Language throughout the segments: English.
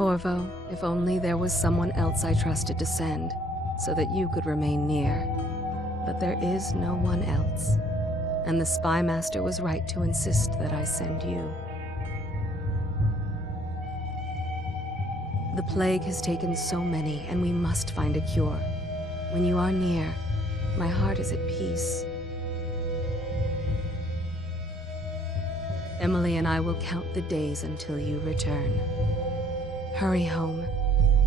Corvo, if only there was someone else I trusted to send, so that you could remain near. But there is no one else, and the Spy Master was right to insist that I send you. The plague has taken so many, and we must find a cure. When you are near, my heart is at peace. Emily and I will count the days until you return. Hurry home,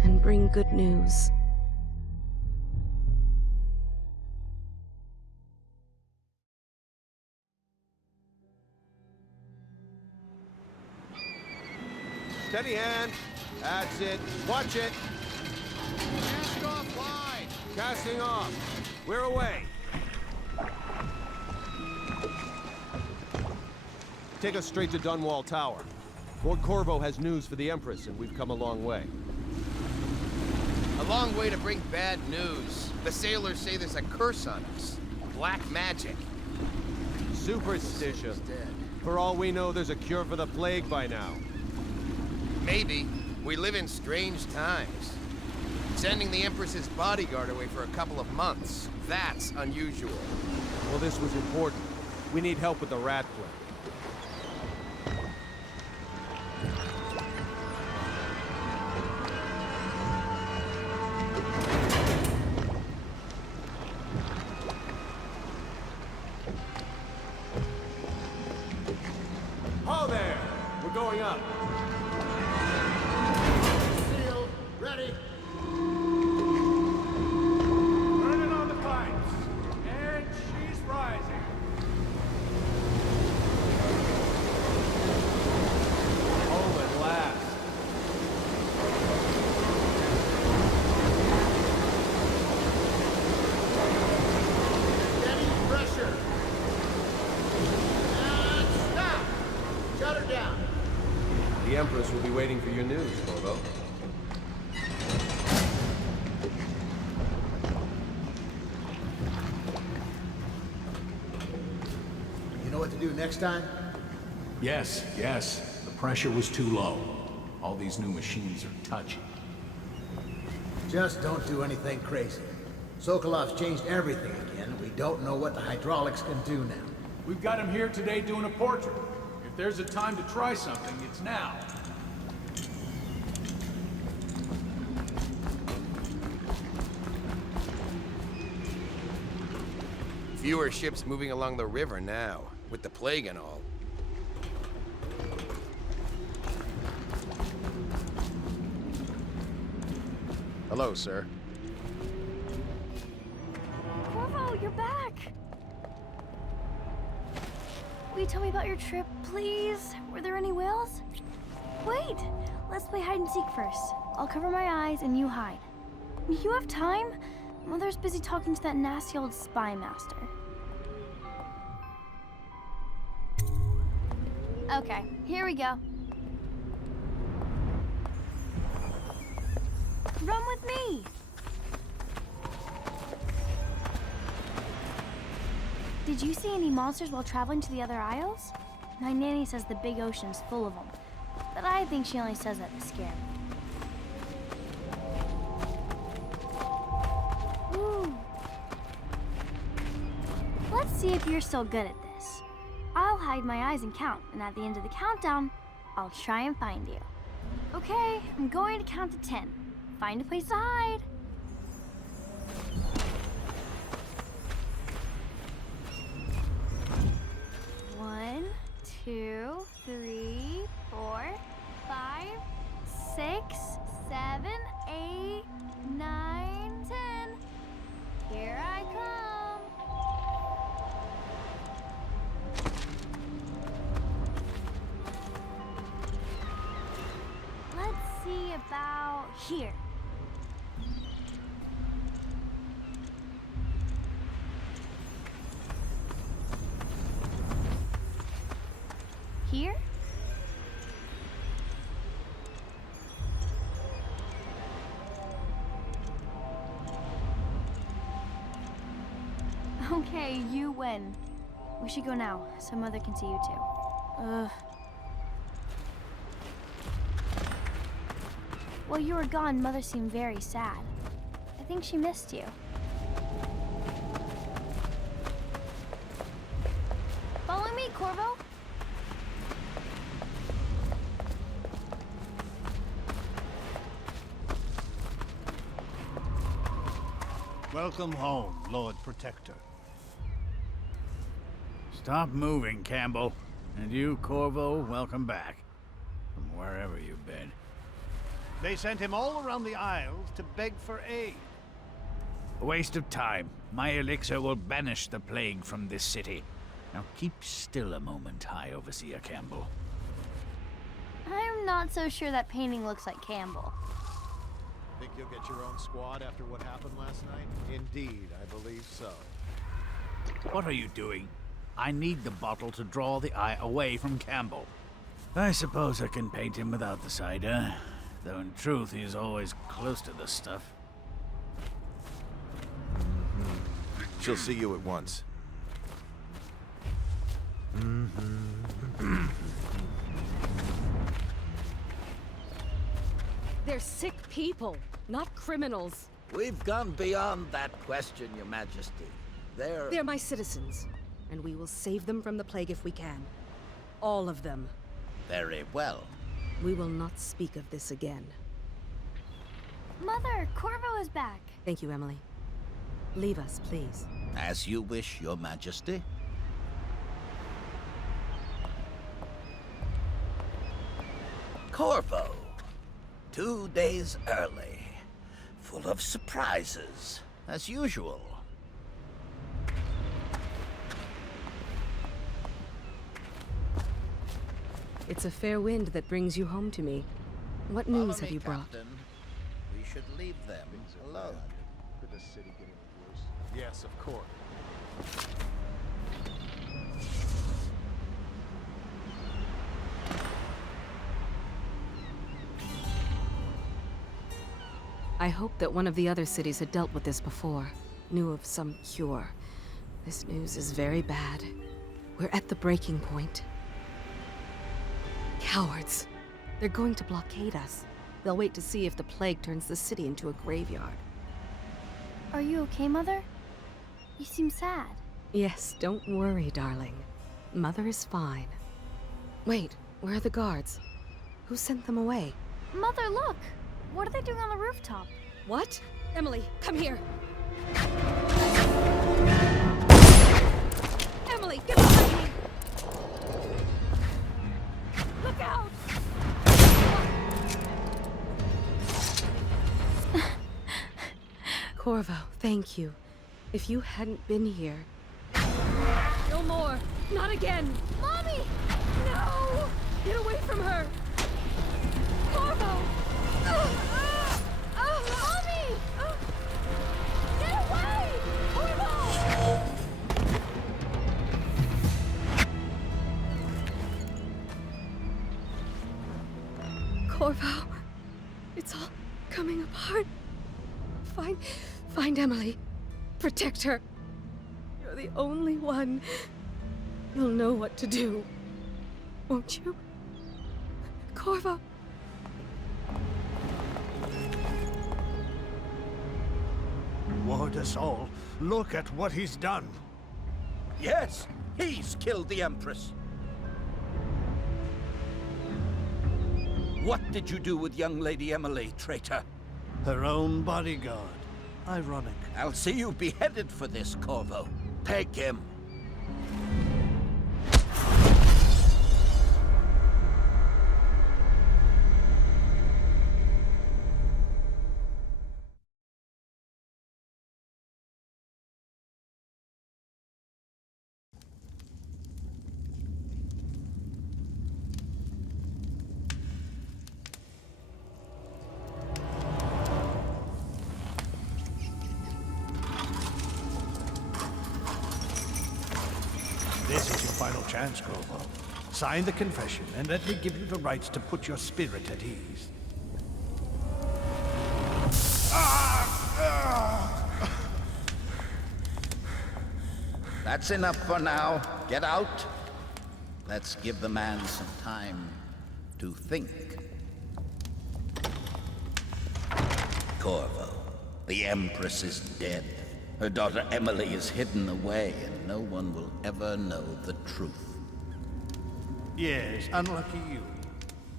and bring good news. Steady hand. That's it. Watch it. Cast off line. Casting off. We're away. Take us straight to Dunwall Tower. Lord Corvo has news for the Empress, and we've come a long way. A long way to bring bad news. The sailors say there's a curse on us. Black magic. Superstition. Dead. For all we know, there's a cure for the plague by now. Maybe. We live in strange times. Sending the Empress's bodyguard away for a couple of months. That's unusual. Well, this was important. We need help with the rat plague. Ho there! We're going up. Sealed. Ready. Turning on the pipes. And she's rising. Home at last. Steady pressure. And stop. Shut her down. The Empress will be waiting for your news, Corvo. You know what to do next time? Yes, yes. The pressure was too low. All these new machines are touchy. Just don't do anything crazy. Sokolov's changed everything again, and we don't know what the hydraulics can do now. We've got him here today doing a portrait. If there's a time to try something, it's now. Fewer ships moving along the river now, with the plague and all. Hello, sir. Corvo, you're back! Will you tell me about your trip, please? Were there any whales? Wait! Let's play hide and seek first. I'll cover my eyes and you hide. You have time? Mother's busy talking to that nasty old spy master. Okay, here we go. Run with me! Did you see any monsters while traveling to the other isles? My nanny says the big ocean's full of them, but I think she only says that to scare me. Ooh. Let's see if you're still good at this. I'll hide my eyes and count, and at the end of the countdown, I'll try and find you. Okay, I'm going to count to 10. Find a place to hide. 1, 2, 3, 4, 5, 6, 7, 8, 9, 10. Here I come. Let's see about here. Here? Okay, you win. We should go now, so Mother can see you too. Ugh. While you were gone, Mother seemed very sad. I think she missed you. Follow me, Corvo. Welcome home, Lord Protector. Stop moving, Campbell. And you, Corvo, welcome back. From wherever you've been. They sent him all around the Isles to beg for aid. A waste of time. My elixir will banish the plague from this city. Now keep still a moment, High Overseer Campbell. I'm not so sure that painting looks like Campbell. Think you'll get your own squad after what happened last night? Indeed, I believe so. What are you doing? I need the bottle to draw the eye away from Campbell. I suppose I can paint him without the cider, though in truth he's always close to the stuff. She'll see you at once. They're sick people, not criminals. We've gone beyond that question, Your Majesty. They're my citizens, and we will save them from the plague if we can. All of them. Very well. We will not speak of this again. Mother, Corvo is back. Thank you, Emily. Leave us, please. As you wish, Your Majesty. Corvo. 2 days early. Full of surprises, as usual. It's a fair wind that brings you home to me. What news have you brought? Captain. We should leave them alone. Could the city get any worse? Yes, of course. I hoped that one of the other cities had dealt with this before, knew of some cure. This news is very bad. We're at the breaking point. Cowards. They're going to blockade us. They'll wait to see if the plague turns the city into a graveyard. Are you okay, Mother? You seem sad. Yes, don't worry, darling. Mother is fine. Wait, where are the guards? Who sent them away? Mother, look! What are they doing on the rooftop? What? Emily, come here! Emily, get behind me! Look out! Corvo, thank you. If you hadn't been here... No more! Not again! Mommy! No! Get away from her! Corvo! Mommy! Get away! Corvo! Corvo, it's all coming apart. Find Emily. Protect her. You're the only one. You'll know what to do. Won't you? Corvo. Ward us all. Look at what he's done. Yes, he's killed the Empress. What did you do with young Lady Emily, traitor? Her own bodyguard. Ironic. I'll see you beheaded for this, Corvo. Take him. This is your final chance, Corvo. Sign the confession, and let me give you the rights to put your spirit at ease. That's enough for now. Get out. Let's give the man some time to think. Corvo. The Empress is dead. Her daughter Emily is hidden away, and no one will ever know the truth. Yes, unlucky you.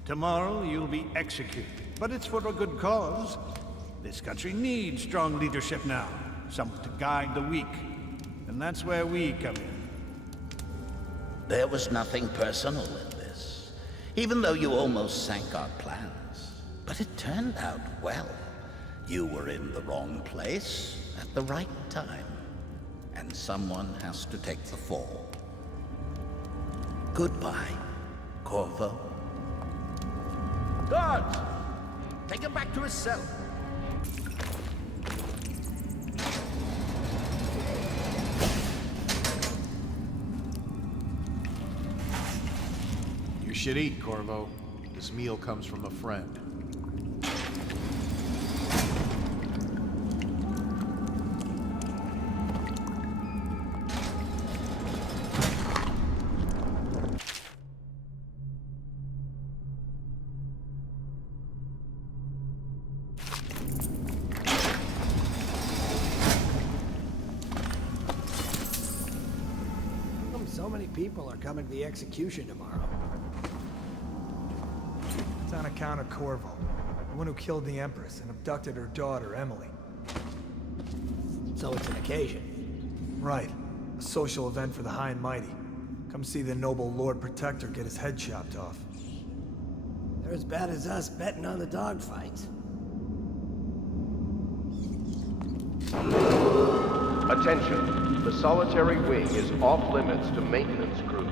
Tomorrow you'll be executed, but it's for a good cause. This country needs strong leadership now, someone to guide the weak. And that's where we come in. There was nothing personal in this, even though you almost sank our plans. But it turned out well. You were in the wrong place at the right time, and someone has to take the fall. Goodbye, Corvo. Guards! Take him back to his cell. You should eat, Corvo. This meal comes from a friend. So many people are coming to the execution tomorrow. It's on account of Corvo, the one who killed the Empress and abducted her daughter, Emily. So it's an occasion. Right. A social event for the high and mighty. Come see the noble Lord Protector get his head chopped off. They're as bad as us betting on the dogfights. Attention. The solitary wing is off limits to maintenance crews,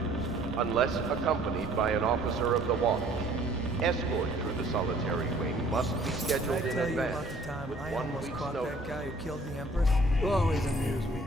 unless accompanied by an officer of the watch. Escort through the solitary wing must be scheduled in advance, with I 1 almost week's caught notice. that guy who killed the Empress? You always amuse me.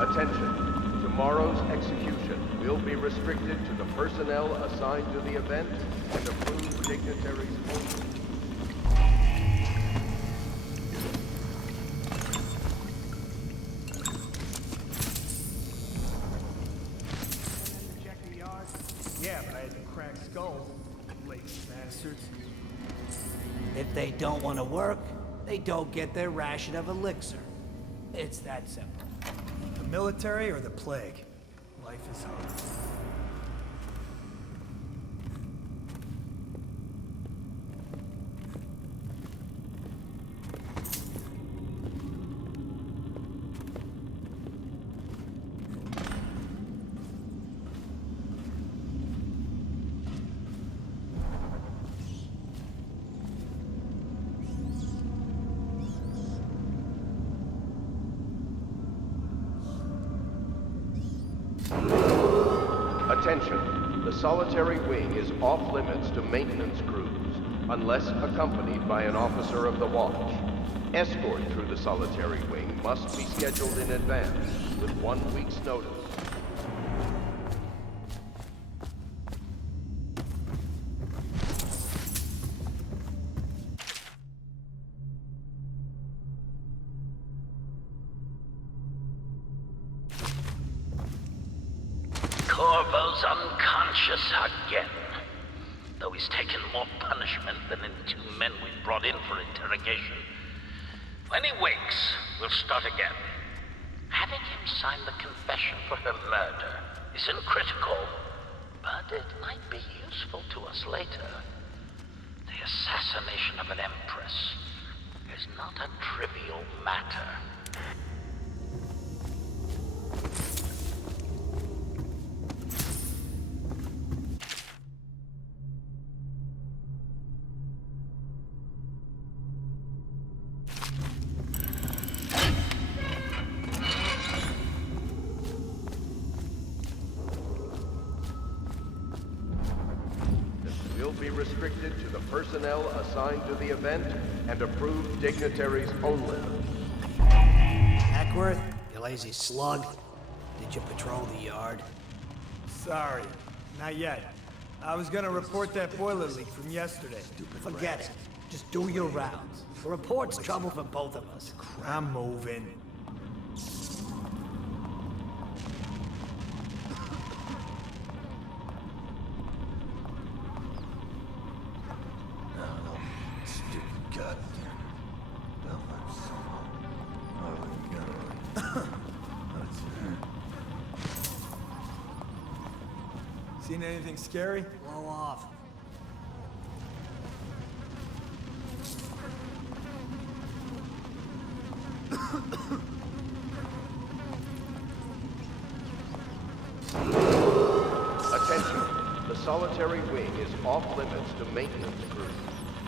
Attention. Tomorrow's execution will be restricted to the personnel assigned to the event and approved dignitaries only. Check the yard? Yeah, but I had to crack skulls. Lazy bastards. If they don't want to work, they don't get their ration of elixir. It's that simple. The military or the plague? Life is hard. Attention. The solitary wing is off limits to maintenance crews, unless accompanied by an officer of the watch. Escort through the solitary wing must be scheduled in advance, with 1 week's notice. Corvo's unconscious again. Though he's taken more punishment than in 2 men we brought in for interrogation. When he wakes, we'll start again. Having him sign the confession for her murder isn't critical, but it might be useful to us later. The assassination of an empress is not a trivial matter. will be restricted to the personnel assigned to the event and approved dignitaries only. Ackworth, you lazy slug. Did you patrol the yard? Sorry, not yet. I was gonna report that boiler leak from yesterday. Forget it. Just do your rounds. The report's trouble for both of us. I'm moving. Seen anything scary? Blow off. Attention. The solitary wing is off limits to maintenance crews,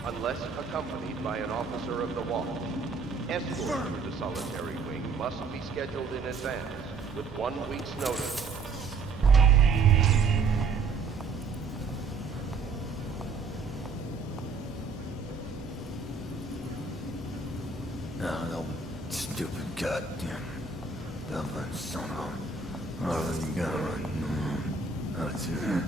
unless accompanied by an officer of the watch. Escort through the solitary wing must be scheduled in advance, with 1 week's notice. No, stupid goddamn Dublin son of a... you gotta run. That's it.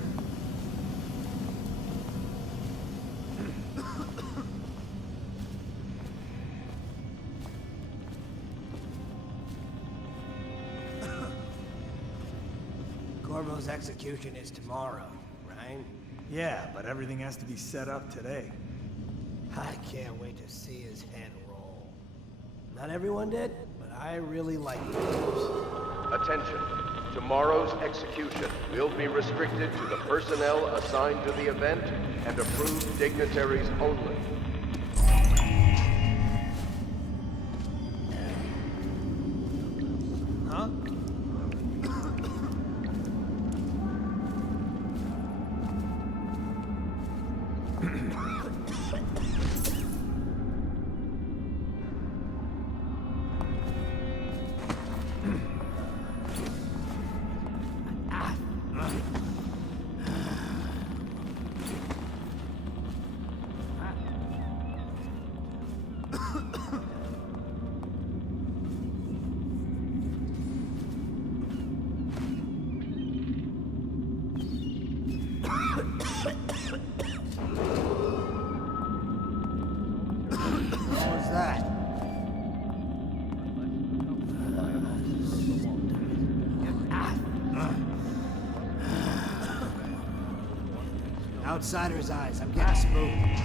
Corvo's execution is tomorrow, right? Yeah, but everything has to be set up today. I can't wait to see his head roll. Not everyone did, but I really like those. Attention. Tomorrow's execution will be restricted to the personnel assigned to the event and approved dignitaries only. Huh? What was that? Outsider's eyes. I'm getting spooked.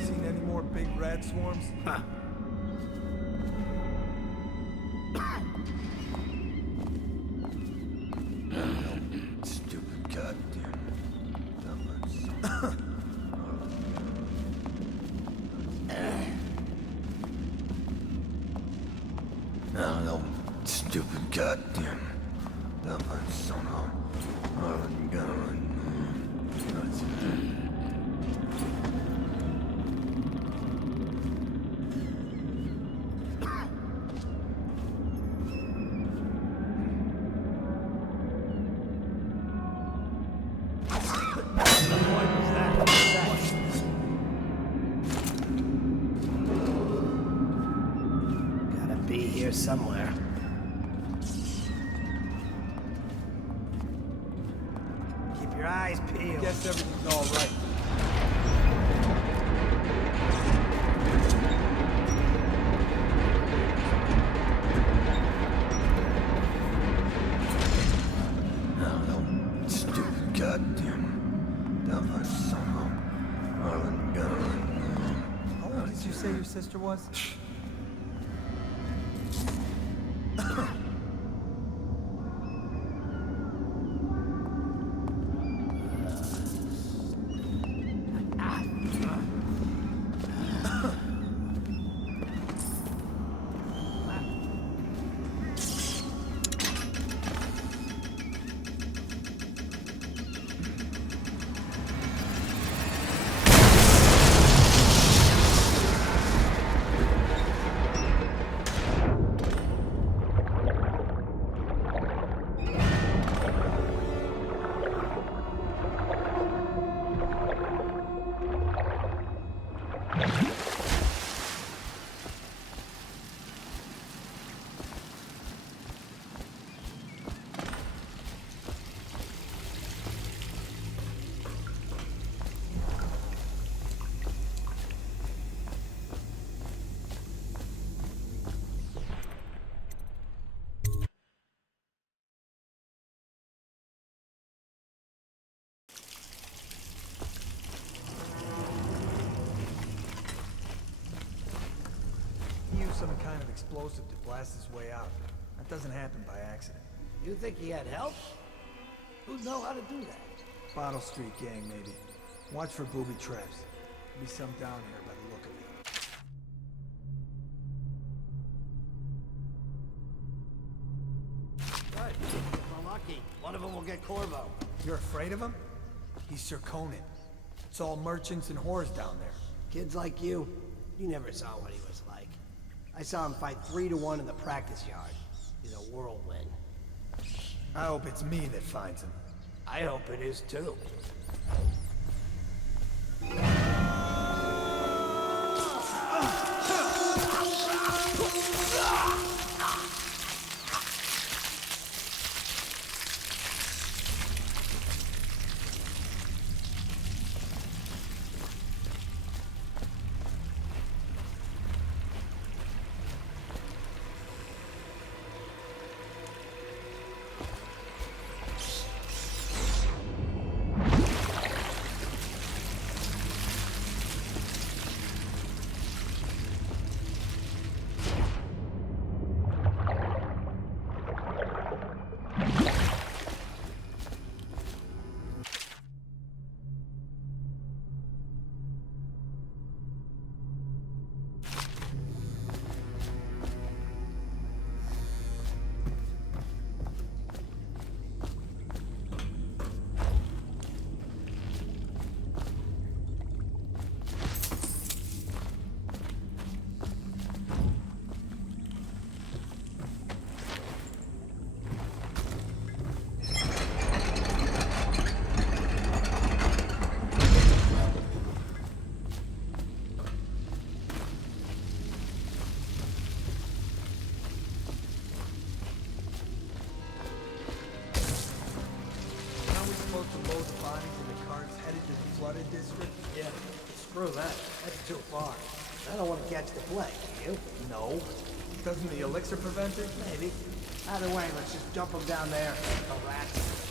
Seen any more big rat swarms? Huh. Stupid goddamn Dublin son. No, stupid goddamn Dublin son of... you gotta run. That's it. Somewhere. Keep your eyes peeled. Guess everything's all right. say your sister was? Some kind of explosive to blast his way out. That doesn't happen by accident. You think he had help? Who'd know how to do that? Bottle Street gang, maybe. Watch for booby traps. Be some down here by the look of it. Good. If we're lucky, one of them will get Corvo. You're afraid of him? He's Sir Conan. It's all merchants and whores down there. Kids like you never saw what he was like. I saw him fight 3-to-1 in the practice yard. He's a whirlwind. I hope it's me that finds him. I hope it is too. Yeah, screw that. That's too far. I don't want to catch the plague, do you? No. Doesn't the elixir prevent it? Maybe. Either way, let's just jump them down there. The rats.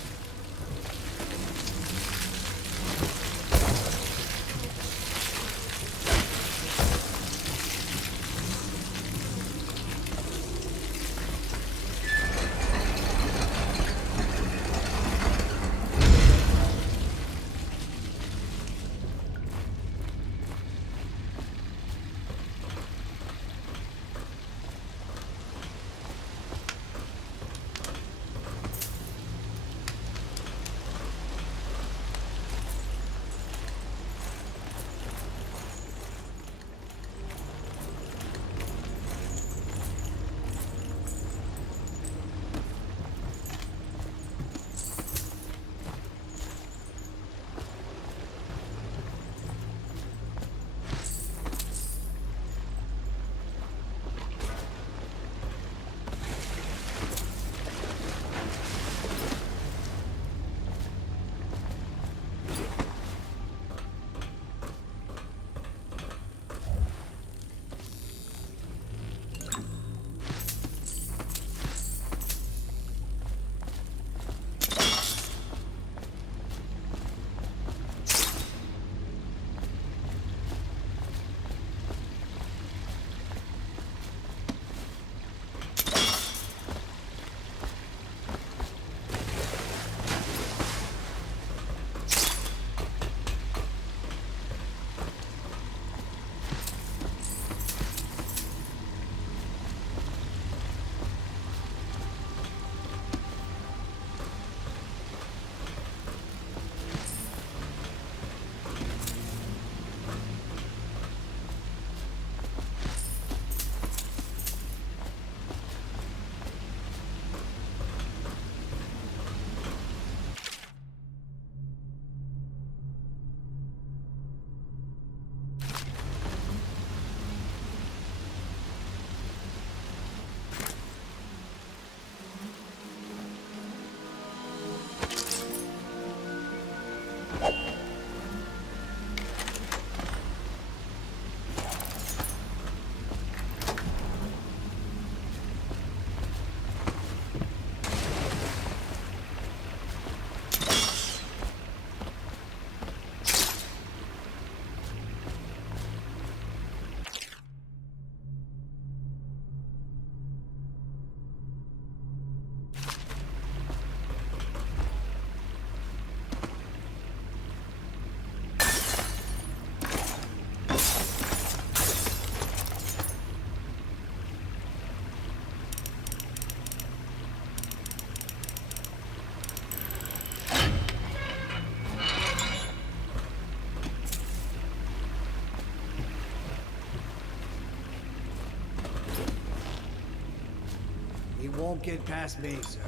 Won't get past me, sir.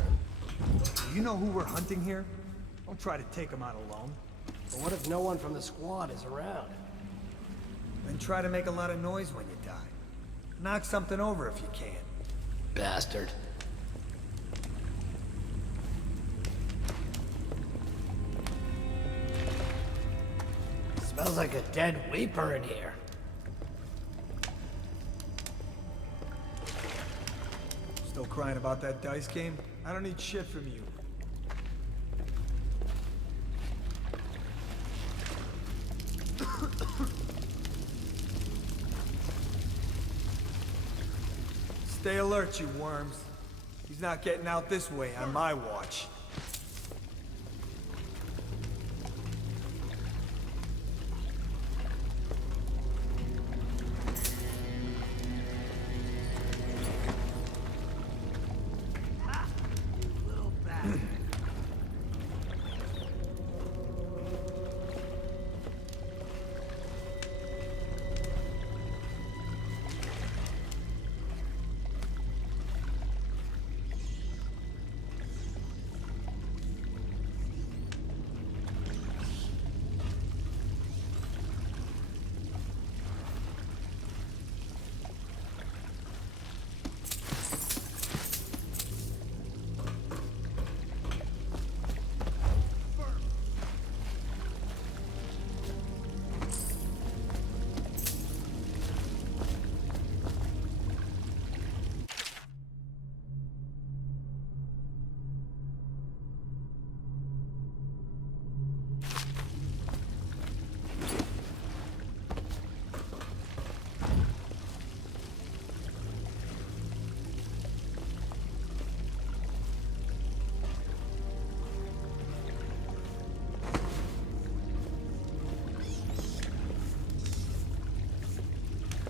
Do you know who we're hunting here? Don't try to take him out alone. But what if no one from the squad is around? Then try to make a lot of noise when you die. Knock something over if you can. Bastard. Smells like a dead weeper in here. Still crying about that dice game? I don't need shit from you. Stay alert, you worms. He's not getting out this way on my watch.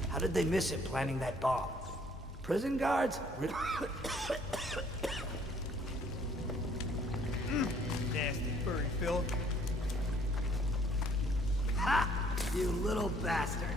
How did they miss it planting that bomb? Prison guards? Nasty furry filth. Ha! You little bastard.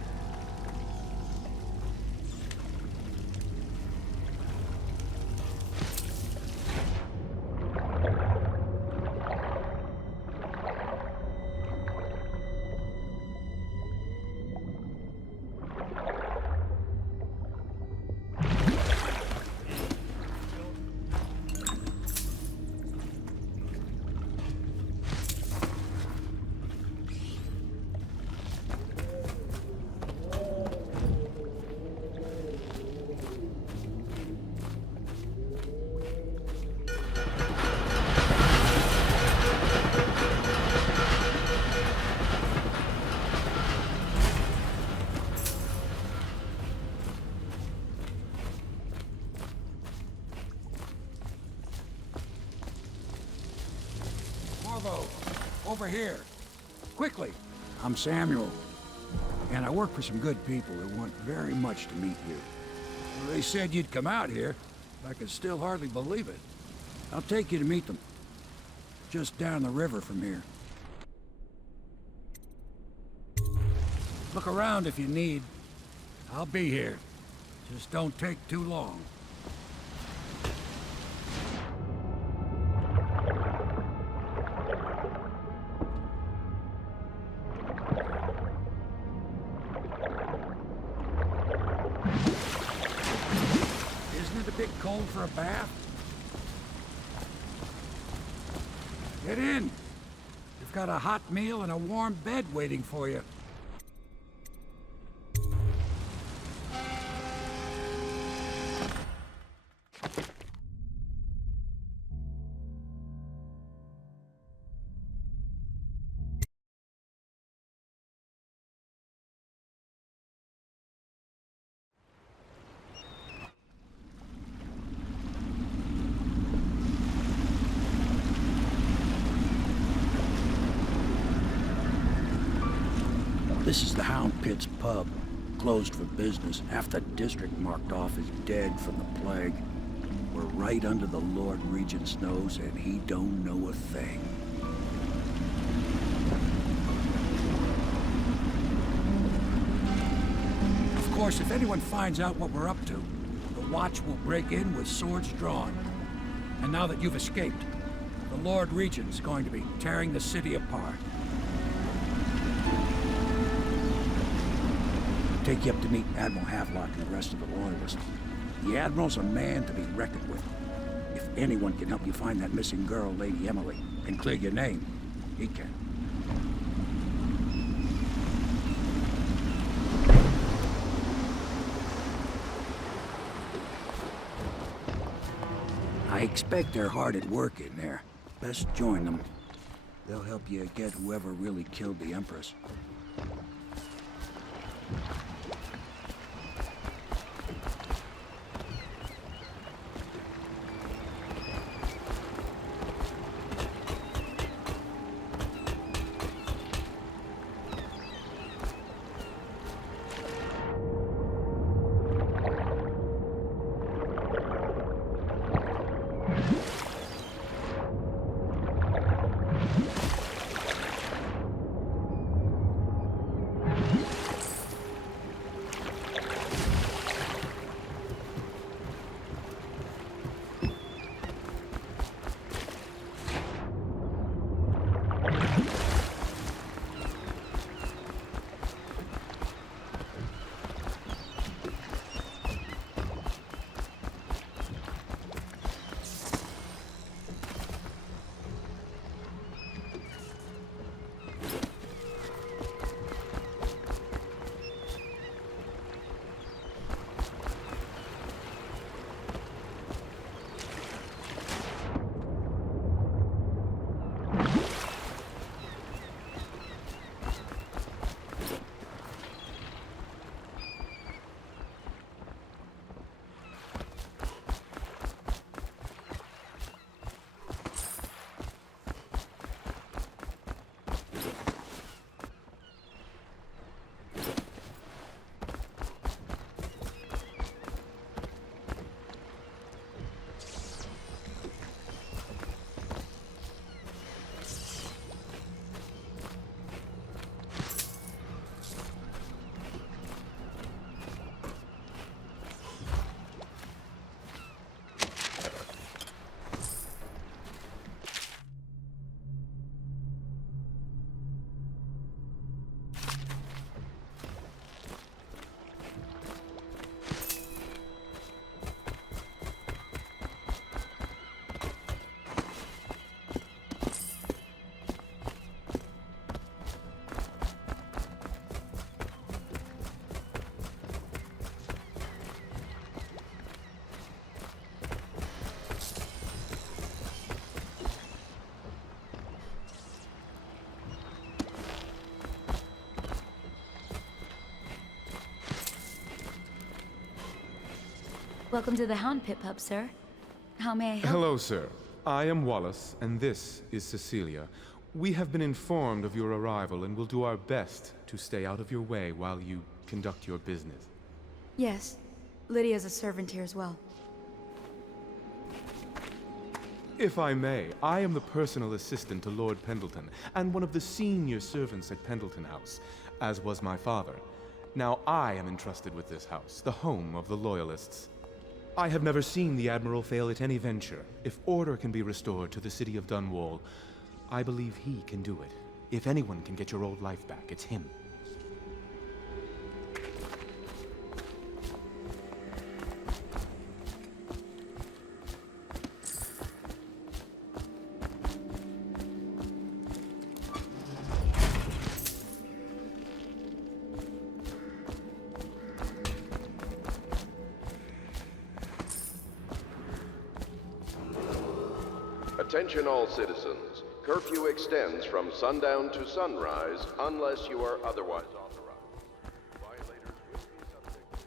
Corvo, over here. Quickly. I'm Samuel, and I work for some good people who want very much to meet you. They said you'd come out here. I can still hardly believe it. I'll take you to meet them. Just down the river from here. Look around if you need. I'll be here. Just don't take too long. Isn't it a bit cold for a bath? Get in. You've got a hot meal and a warm bed waiting for you. This is the Hound Pit's pub, closed for business. Half the district marked off as dead from the plague. We're right under the Lord Regent's nose, and he don't know a thing. Of course, if anyone finds out what we're up to, the the Watch will break in with swords drawn. And now that you've escaped, the Lord Regent's going to be tearing the city apart. Take you up to meet Admiral Havelock and the rest of the Loyalists. The Admiral's a man to be reckoned with. If anyone can help you find that missing girl, Lady Emily, and clear your name, he can. I expect they're hard at work in there. Best join them. They'll help you get whoever really killed the Empress. Welcome to the Hound Pit Pub, sir. How may I help? Hello, sir. I am Wallace, and this is Cecilia. We have been informed of your arrival and will do our best to stay out of your way while you conduct your business. Yes. Lydia's a servant here as well. If I may, I am the personal assistant to Lord Pendleton, and one of the senior servants at Pendleton House, as was my father. Now I am entrusted with this house, the home of the Loyalists. I have never seen the Admiral fail at any venture. If order can be restored to the city of Dunwall, I believe he can do it. If anyone can get your old life back, it's him. Attention all citizens. Curfew extends from sundown to sunrise unless you are otherwise authorized. Violators will be subject.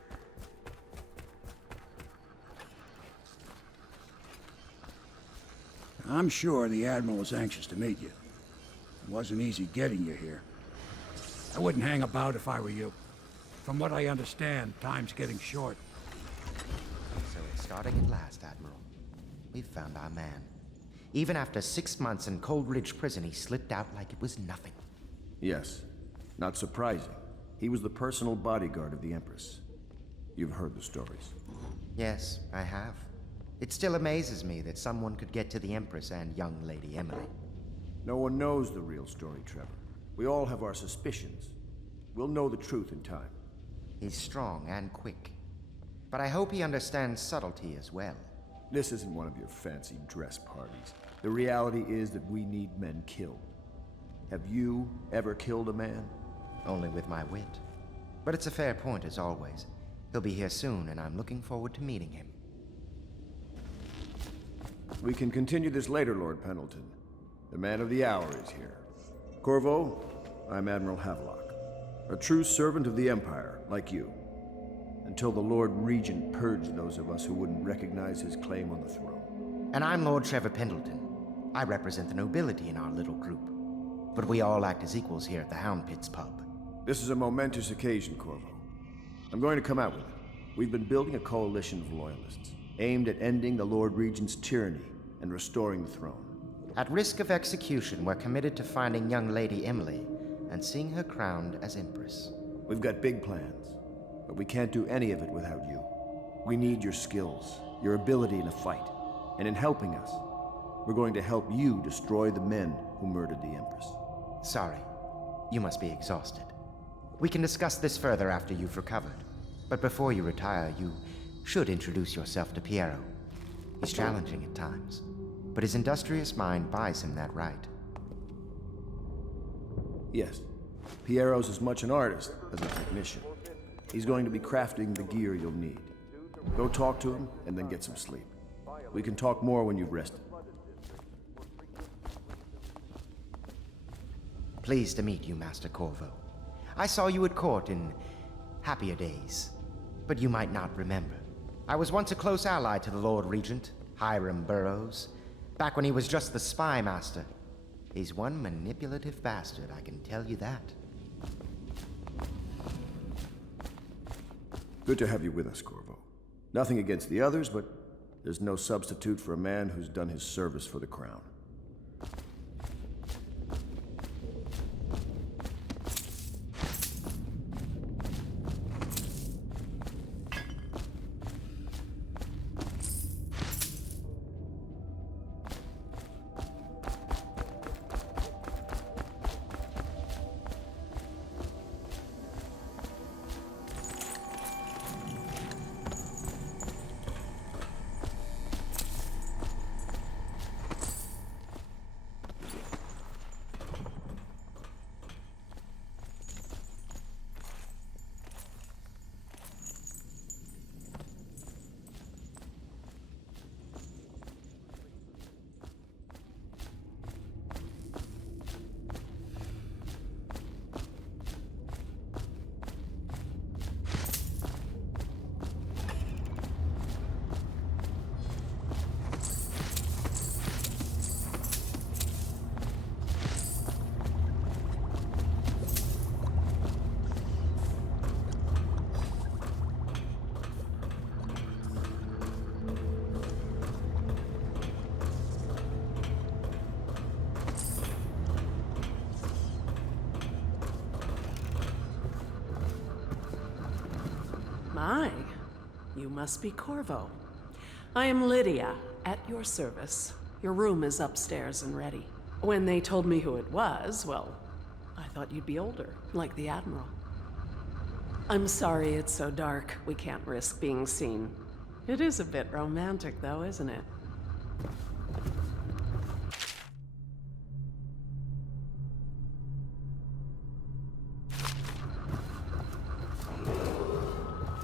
I'm sure the Admiral was anxious to meet you. It wasn't easy getting you here. I wouldn't hang about if I were you. From what I understand, time's getting short. So it's starting at last, Admiral. We've found our man. Even after 6 months in Cold Ridge Prison, he slipped out like it was nothing. Yes. Not surprising. He was the personal bodyguard of the Empress. You've heard the stories. Yes, I have. It still amazes me that someone could get to the Empress and young Lady Emily. No one knows the real story, Trevor. We all have our suspicions. We'll know the truth in time. He's strong and quick. But I hope he understands subtlety as well. This isn't one of your fancy dress parties. The reality is that we need men killed. Have you ever killed a man? Only with my wit. But it's a fair point as always. He'll be here soon, and I'm looking forward to meeting him. We can continue this later, Lord Pendleton. The man of the hour is here. Corvo, I'm Admiral Havelock. A true servant of the Empire, like you. Until the Lord Regent purged those of us who wouldn't recognize his claim on the throne. And I'm Lord Trevor Pendleton. I represent the nobility in our little group. But we all act as equals here at the Hound Pit's pub. This is a momentous occasion, Corvo. I'm going to come out with it. We've been building a coalition of Loyalists, aimed at ending the Lord Regent's tyranny and restoring the throne. At risk of execution, we're committed to finding young Lady Emily and seeing her crowned as Empress. We've got big plans, but we can't do any of it without you. We need your skills, your ability in a fight, and in helping us, we're going to help you destroy the men who murdered the Empress. Sorry, you must be exhausted. We can discuss this further after you've recovered. But before you retire, you should introduce yourself to Piero. He's challenging at times, but his industrious mind buys him that right. Yes, Piero's as much an artist as a technician. He's going to be crafting the gear you'll need. Go talk to him, and then get some sleep. We can talk more when you've rested. Pleased to meet you, Master Corvo. I saw you at court in happier days, but you might not remember. I was once a close ally to the Lord Regent, Hiram Burroughs, back when he was just the spy master. He's one manipulative bastard, I can tell you that. Good to have you with us, Corvo. Nothing against the others, but there's no substitute for a man who's done his service for the crown. My, you must be Corvo. I am Lydia, at your service. Your room is upstairs and ready. When they told me who it was, well, I thought you'd be older, like the Admiral. I'm sorry it's so dark. We can't risk being seen. It is a bit romantic, though, isn't it?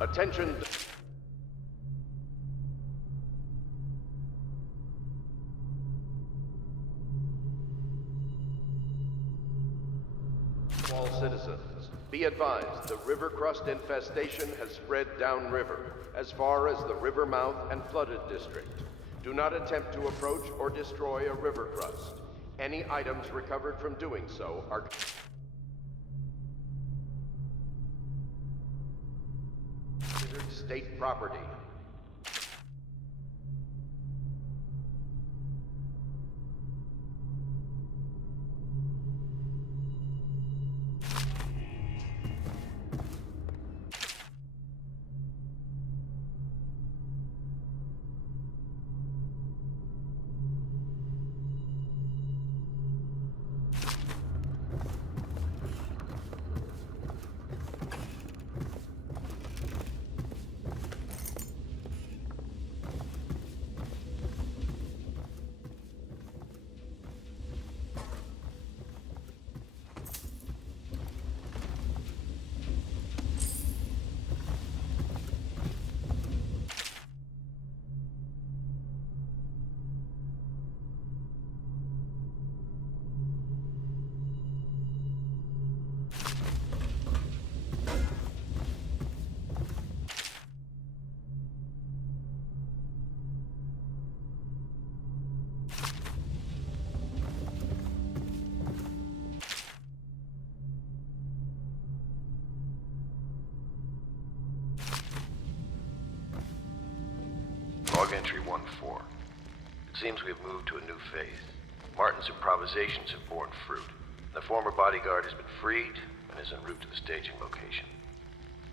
Attention. All citizens, be advised, the river crust infestation has spread downriver, as far as the river mouth and flooded district. Do not attempt to approach or destroy a river crust. Any items recovered from doing so are considered state property. Log entry 1-4. It seems we have moved to a new phase. Martin's improvisations have borne fruit. The former bodyguard has been freed and is en route to the staging location.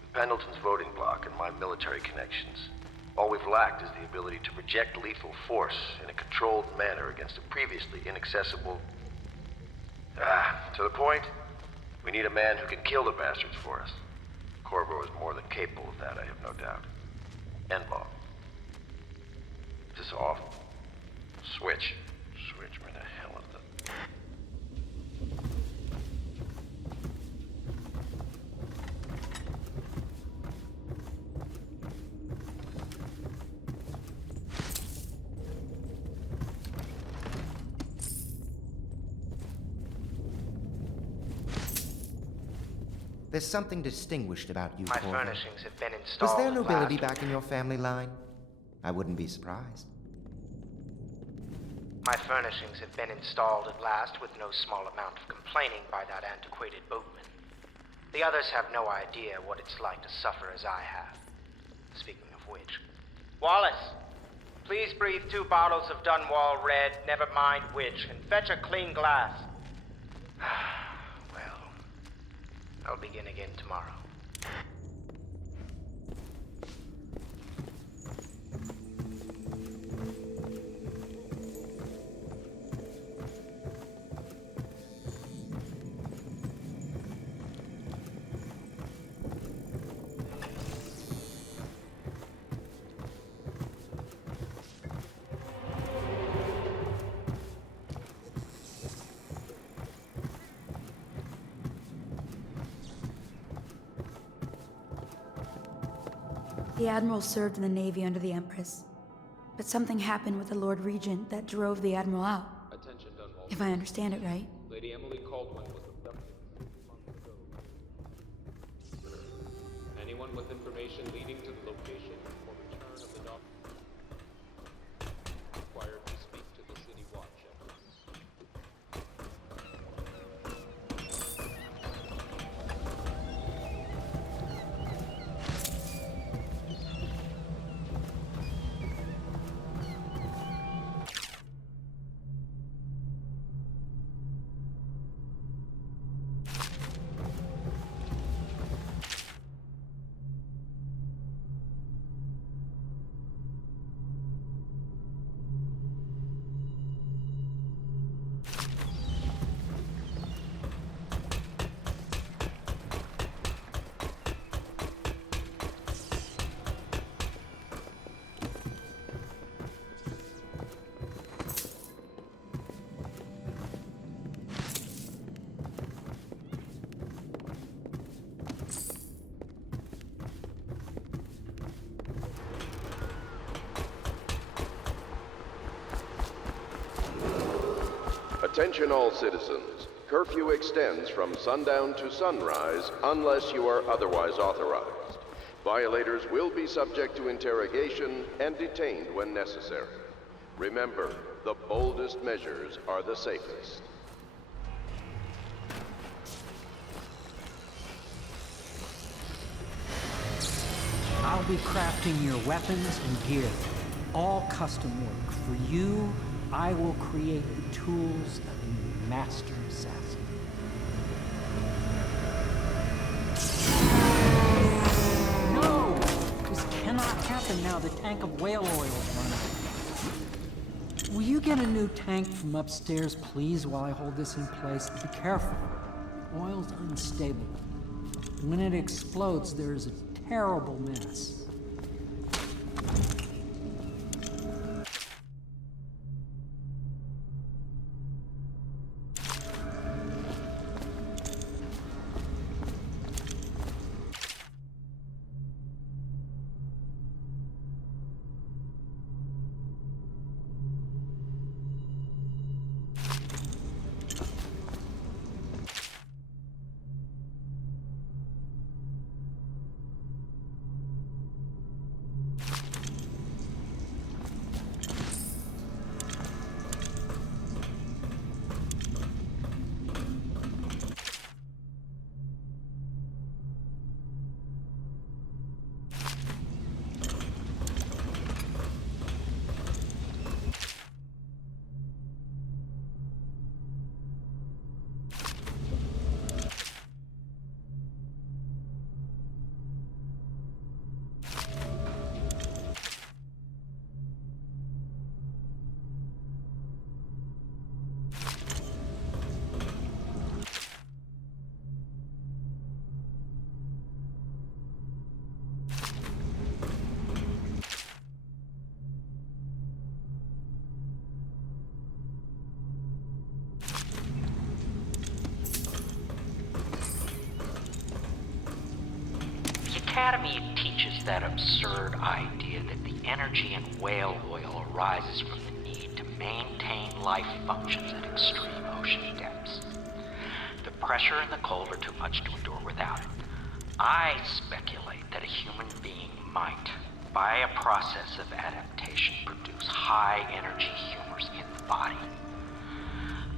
With Pendleton's voting bloc and my military connections, all we've lacked is the ability to project lethal force in a controlled manner against a previously inaccessible... to the point, we need a man who can kill the bastards for us. Corvo is more than capable of that, I have no doubt. N-bomb. This is off. Switch. Switch, where the hell is the... There's something distinguished about you, My Corvo. furnishings have been installed. Was there at nobility last. back in your family line? I wouldn't be surprised. My furnishings have been installed at last with no small amount of complaining by that antiquated boatman. The others have no idea what it's like to suffer as I have. Speaking of which... Wallace! Please breathe 2 bottles of Dunwall Red, never mind which, and fetch a clean glass. Well, I'll begin again tomorrow. The Admiral served in the Navy under the Empress. But something happened with the Lord Regent that drove the Admiral out. Attention, Dunwall. If I understand it right. Lady Emily Caldwell was abducted 6 months ago. Anyone with information leading to the location or return of the dock required to speak to the City Watch. Attention all citizens. Curfew extends from sundown to sunrise unless you are otherwise authorized. Violators will be subject to interrogation and detained when necessary. Remember, the boldest measures are the safest. I'll be crafting your weapons and gear, all custom work. For you, I will create the tools of a master assassin. No! This cannot happen now. The tank of whale oil is running. Will you get a new tank from upstairs, please, while I hold this in place? Be careful. Oil's unstable. When it explodes, there's a terrible mess. Academy teaches that absurd idea that the energy in whale oil arises from the need to maintain life functions at extreme ocean depths. The pressure and the cold are too much to endure without it. I speculate that a human being might, by a process of adaptation, produce high-energy humors in the body.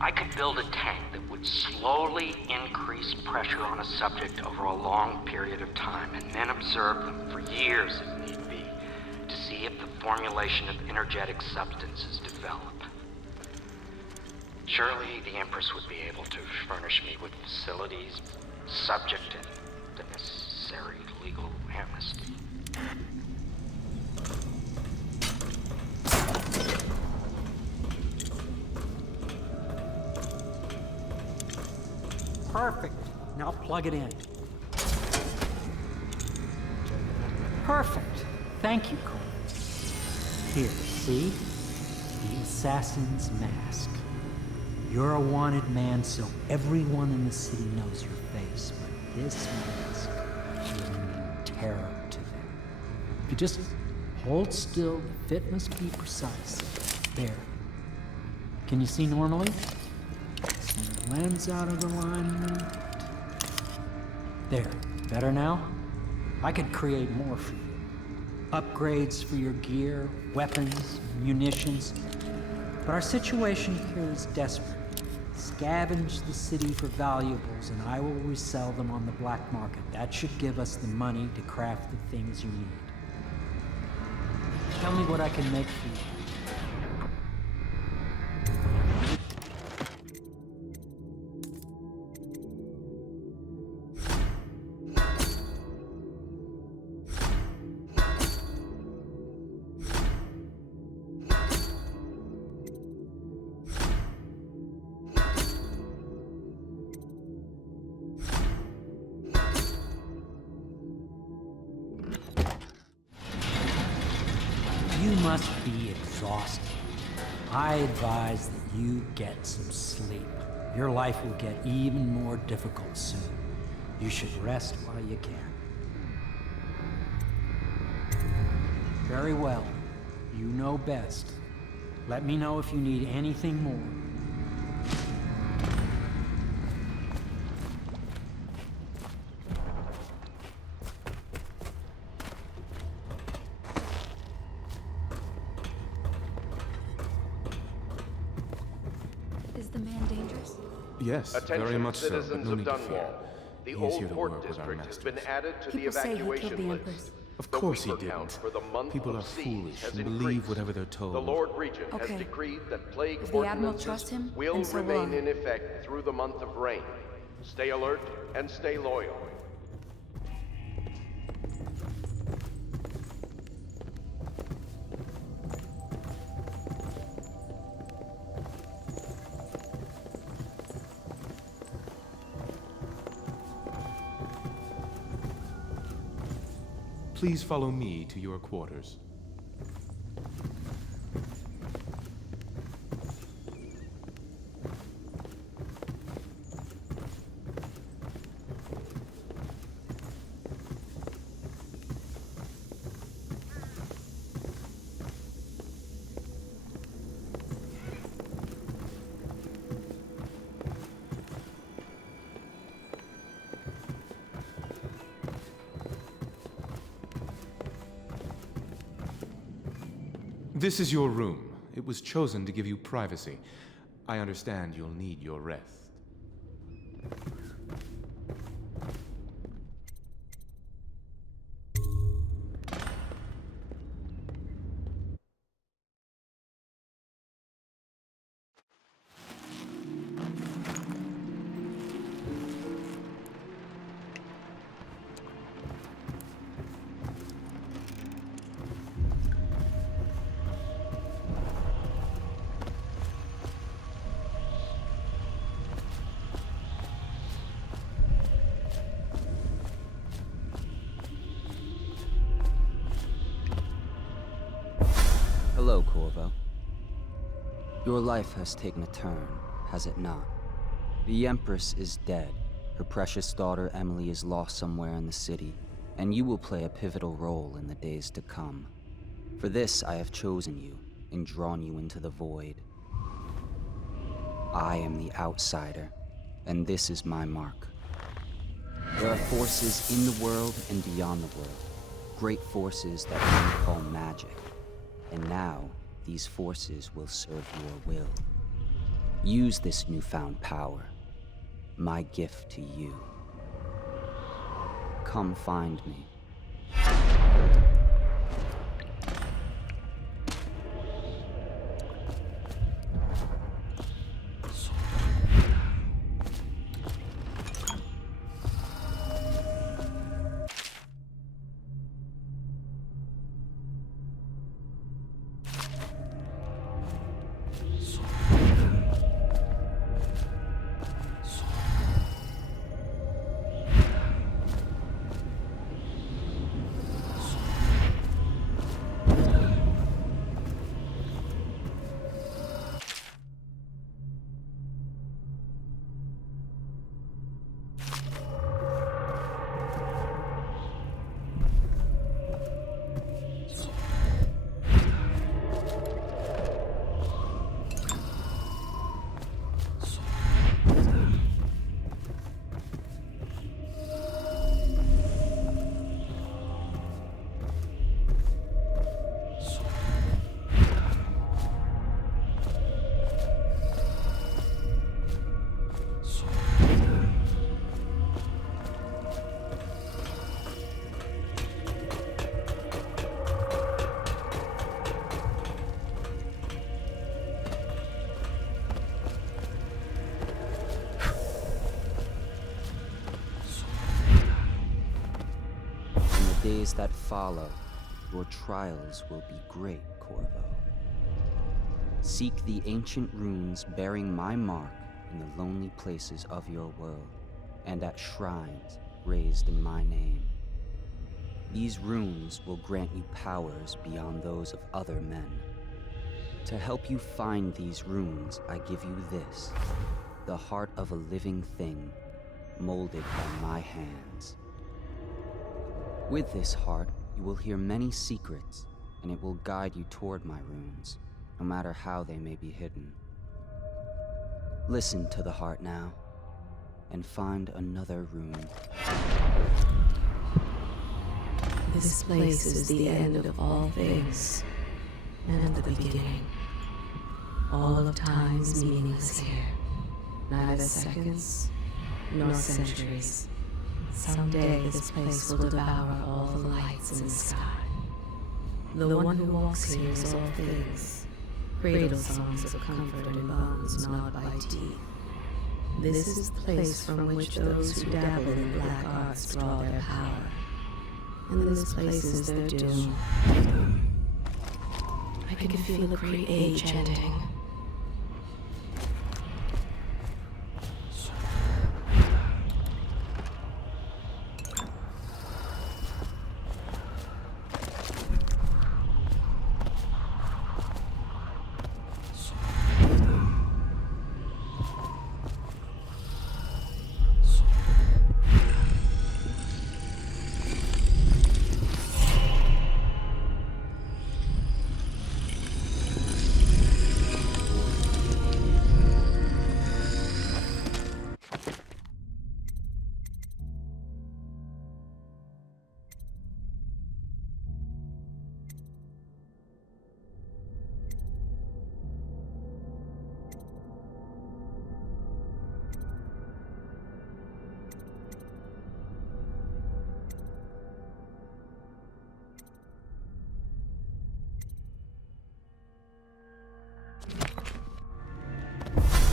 I could build a tank that would slowly increase pressure on a subject over a long period of time and then observe them for years if need be to see if the formulation of energetic substances develop. Surely the Empress would be able to furnish me with facilities subject to the necessary legal amnesty. Perfect. Now plug it in. Perfect. Thank you, Cole. Here, see? The assassin's mask. You're a wanted man, so everyone in the city knows your face, but this mask will mean terror to them. If you just hold still, the fit must be precise. There. Can you see normally? Send the lens out of alignment. There. Better now? I could create more for you. Upgrades for your gear, weapons, munitions. But our situation here is desperate. Scavenge the city for valuables, and I will resell them on the black market. That should give us the money to craft the things you need. Tell me what I can make for you. You must be exhausted. I advise that you get some sleep. Your life will get even more difficult soon. You should rest while you can. Very well. You know best. Let me know if you need anything more. Is the man dangerous? Yes, Attention, very much so, but citizens no of need to fear. Dunwall. The He is old here to port work with our district has been masters. added to the People say he killed evacuation the list. Empress. Of The course he weeper count didn't. for the month People of are siege foolish has and believe increased. whatever they're told. The Lord Regent Okay. has decreed that plague If the Admiral ordinances trusts him, will then so will remain I. in effect through the month of rain. Stay alert and stay loyal. Please follow me to your quarters. This is your room. It was chosen to give you privacy. I understand you'll need your rest. Hello, Corvo. Your life has taken a turn, has it not? The Empress is dead. Her precious daughter, Emily, is lost somewhere in the city. and you will play a pivotal role in the days to come. For this I have chosen you and drawn you into the void. I am the outsider, and this is my mark. There are forces in the world and beyond the world, great forces that men call magic. And now, these forces will serve your will. Use this newfound power, my gift to you. Come find me. Days that follow, your trials will be great, Corvo. Seek the ancient runes bearing my mark in the lonely places of your world, and at shrines raised in my name. These runes will grant you powers beyond those of other men. To help you find these runes, I give you this, the heart of a living thing, molded by my hands. With this heart, you will hear many secrets, and it will guide you toward my runes, no matter how they may be hidden. Listen to the heart now, and find another rune. This place is the end of all things, and the beginning. All of time's meaningless here, neither seconds nor centuries. Someday this place will devour all the lights in the sky. The one who walks here is all things, cradle songs of comfort and bones gnawed by teeth. This is the place from which those who dabble in black arts draw their power. And this place is their doom. I can feel a great age ending.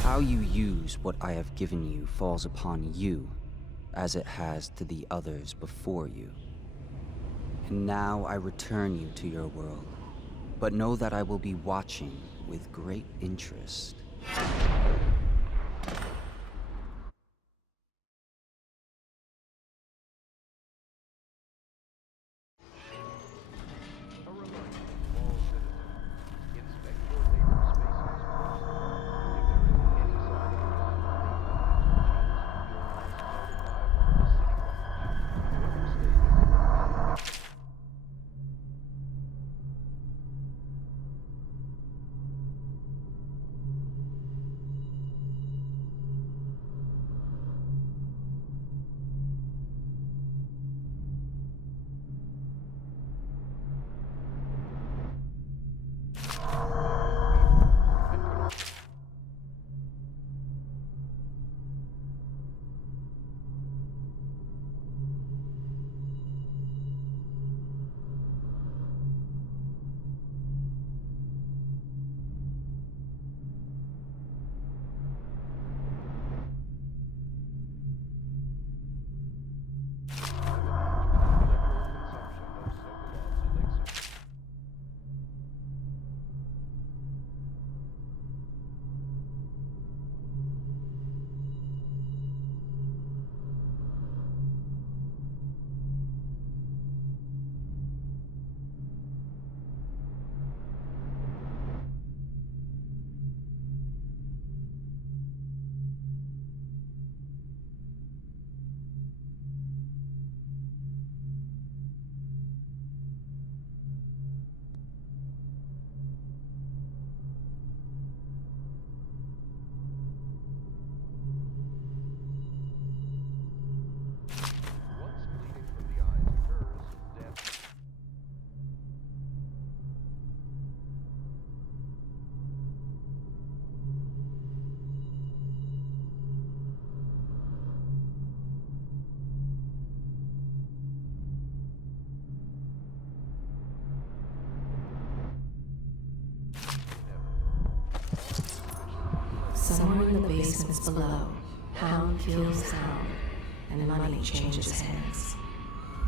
How you use what I have given you falls upon you, as it has to the others before you. And now I return you to your world, but know that I will be watching with great interest. basements below, Hound kills Hound, and money changes hands.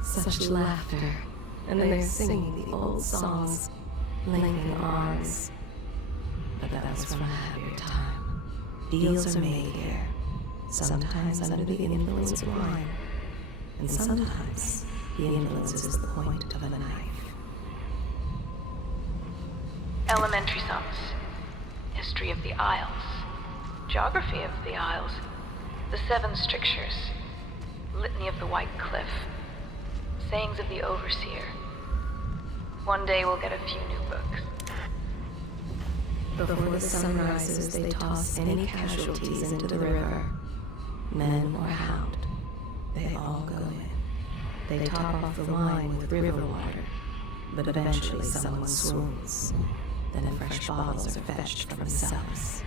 Such laughter, and they're singing the old songs, linking arms. But that was from a happier time. Deals are made here, sometimes under the influence of wine, and sometimes the influence is the point of a knife. Elementary sums. History of the Isles. Geography of the Isles. The Seven Strictures. Litany of the White Cliff. Sayings of the Overseer. One day we'll get a few new books. Before the sun rises, they toss any casualties into the river. Men or hound, they all go in. They top off the wine with river water, but eventually someone swoons. Then fresh bottles are fetched from the cellars.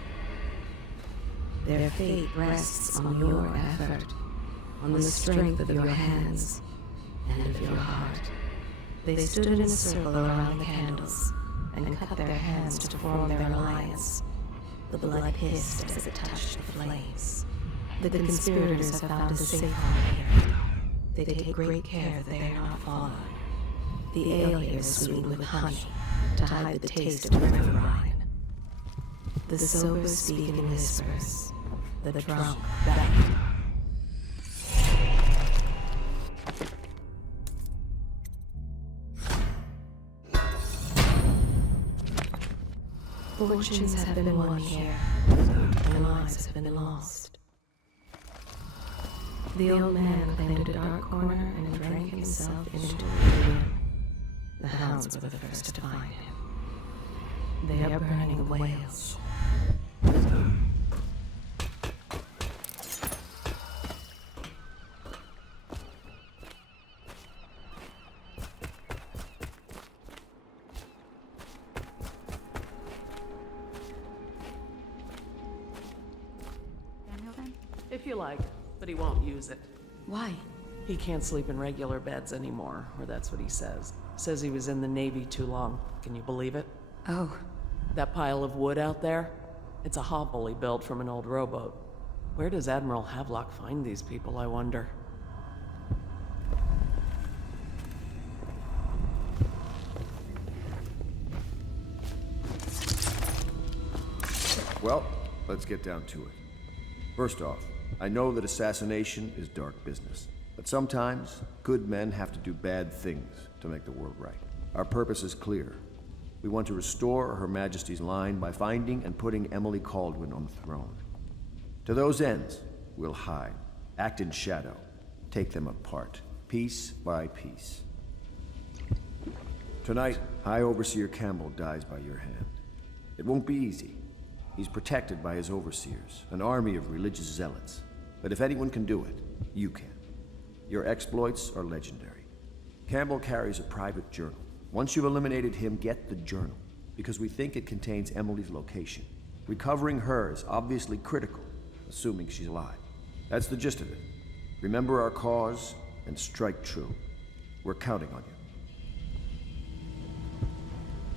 Their fate rests on your effort, on the strength of your hands, and of your heart. They stood in a circle around the candles, and cut their hands to form their alliance. The blood hissed as it touched the flames. The conspirators have found a safe harbor here. They take great care that they are not followed. The ale here is sweetened with honey, to hide the taste of river wine. The sober speak in whispers, the drunk beckon. Fortunes have been won here, and lives have been lost. The old man claimed a dark corner and drank himself into oblivion. The hounds were the first to find him. They are burning the whales. If you like, but he won't use it. Why? He can't sleep in regular beds anymore, or that's what he says. Says he was in the Navy too long. Can you believe it? Oh. That pile of wood out there? It's a hovel he built from an old rowboat. Where does Admiral Havelock find these people, I wonder? Well, let's get down to it. First off, I know that assassination is dark business, but sometimes good men have to do bad things to make the world right. Our purpose is clear. We want to restore Her Majesty's line by finding and putting Emily Kaldwin on the throne. To those ends, we'll hide, act in shadow, take them apart, piece by piece. Tonight, High Overseer Campbell dies by your hand. It won't be easy. He's protected by his overseers, an army of religious zealots. But if anyone can do it, you can. Your exploits are legendary. Campbell carries a private journal. Once you've eliminated him, get the journal, because we think it contains Emily's location. Recovering her is obviously critical, assuming she's alive. That's the gist of it. Remember our cause and strike true. We're counting on you.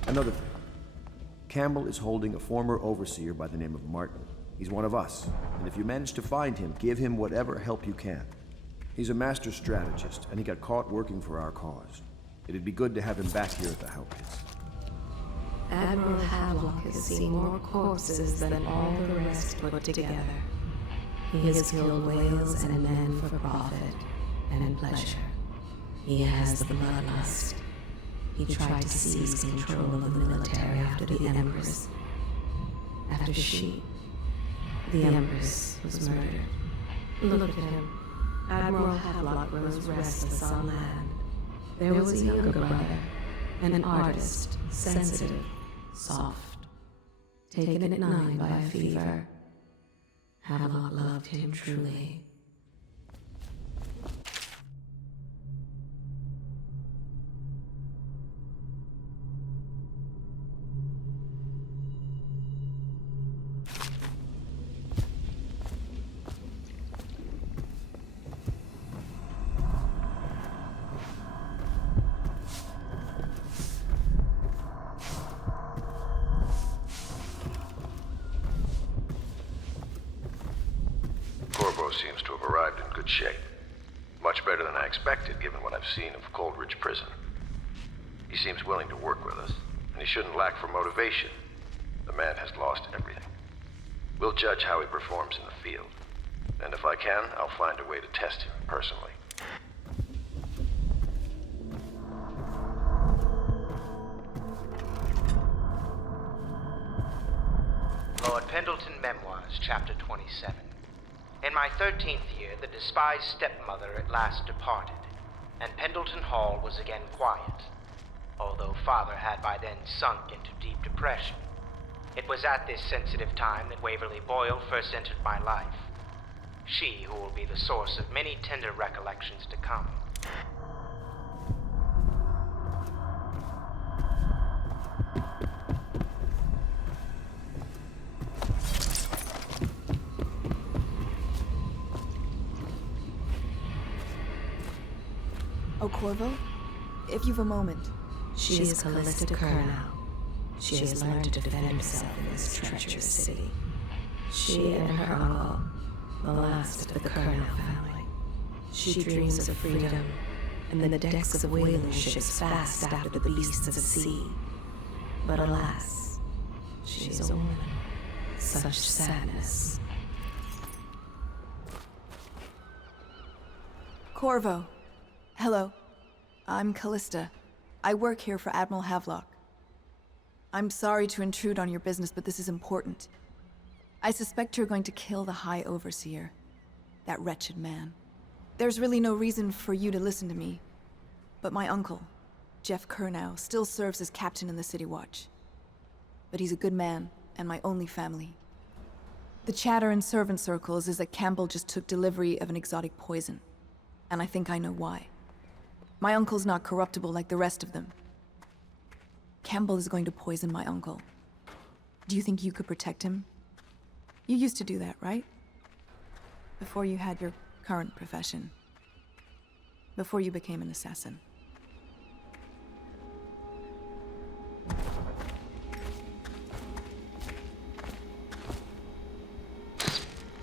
Another thing. Campbell is holding a former overseer by the name of Martin. He's one of us, and if you manage to find him, give him whatever help you can. He's a master strategist, and he got caught working for our cause. It'd be good to have him back here at the Howl Pits. Admiral Havelock has seen more corpses than all the rest put together. He has killed whales and men for profit and pleasure. He has the bloodlust. He tried to seize control of the military after the Empress. After she, the Empress, was murdered. Look at him. Admiral Havelock grows restless on land. There was a younger brother, an artist, sensitive, soft, taken at 9 by a fever. Havelock loved him truly. seems to have arrived in good shape. Much better than I expected, given what I've seen of Coldridge Prison. He seems willing to work with us, and he shouldn't lack for motivation. The man has lost everything. We'll judge how he performs in the field. And if I can, I'll find a way to test him personally. Lord Pendleton Memoirs, Chapter 27. In my 13th year, the despised stepmother at last departed, and Pendleton Hall was again quiet, although Father had by then sunk into deep depression. It was at this sensitive time that Waverly Boyle first entered my life. She who will be the source of many tender recollections to come. Oh, Corvo, if you've a moment. She is Callista Kurnow. She has learned to defend herself in this treacherous city. She and her uncle, the last of the Kurnow family. She dreams of freedom, and the decks of whaling ships fast after the beasts of the sea. But alas, she is a woman. Such sadness. Corvo. Hello. I'm Callista. I work here for Admiral Havelock. I'm sorry to intrude on your business, but this is important. I suspect you're going to kill the High Overseer. That wretched man. There's really no reason for you to listen to me. But my uncle, Jeff Kurnow, still serves as captain in the City Watch. But he's a good man, and my only family. The chatter in servant circles is that Campbell just took delivery of an exotic poison. And I think I know why. My uncle's not corruptible like the rest of them. Campbell is going to poison my uncle. Do you think you could protect him? You used to do that, right? Before you had your current profession. Before you became an assassin.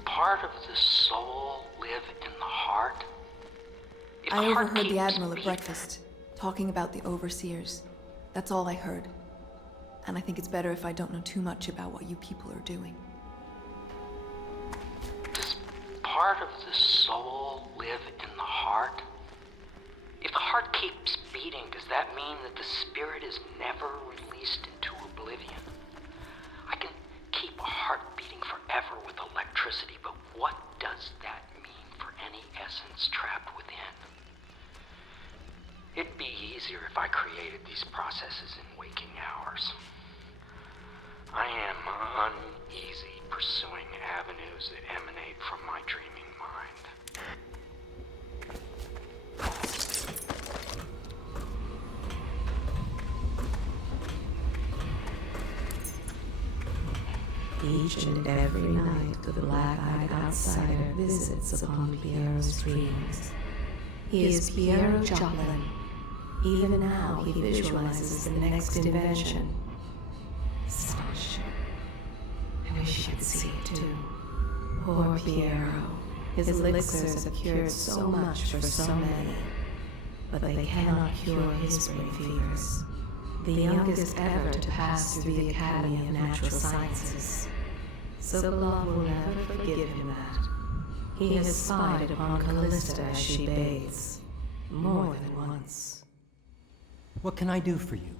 Part of the soul live in the heart? I overheard the Admiral at breakfast, talking about the Overseers. That's all I heard. And I think it's better if I don't know too much about what you people are doing. Does part of the soul live in the heart? If the heart keeps beating, does that mean that the spirit is never released into oblivion? I can keep a heart beating forever with electricity, but what does that mean for any essence trapped within? It'd be easier if I created these processes in waking hours. I am uneasy pursuing avenues that emanate from my dreaming mind. Each and every night, the black-eyed outsider visits upon Piero's dreams. He is Piero Joplin. Even now, he visualizes the next invention. Astonishing. I wish you could see it too. Poor Piero. His elixirs have cured so much for so many, but they cannot cure his brain fevers. The youngest ever to pass through the Academy of Natural Sciences. Sokolov will never forgive him that. He has spied upon Callista as she bathes, more than once. What can I do for you?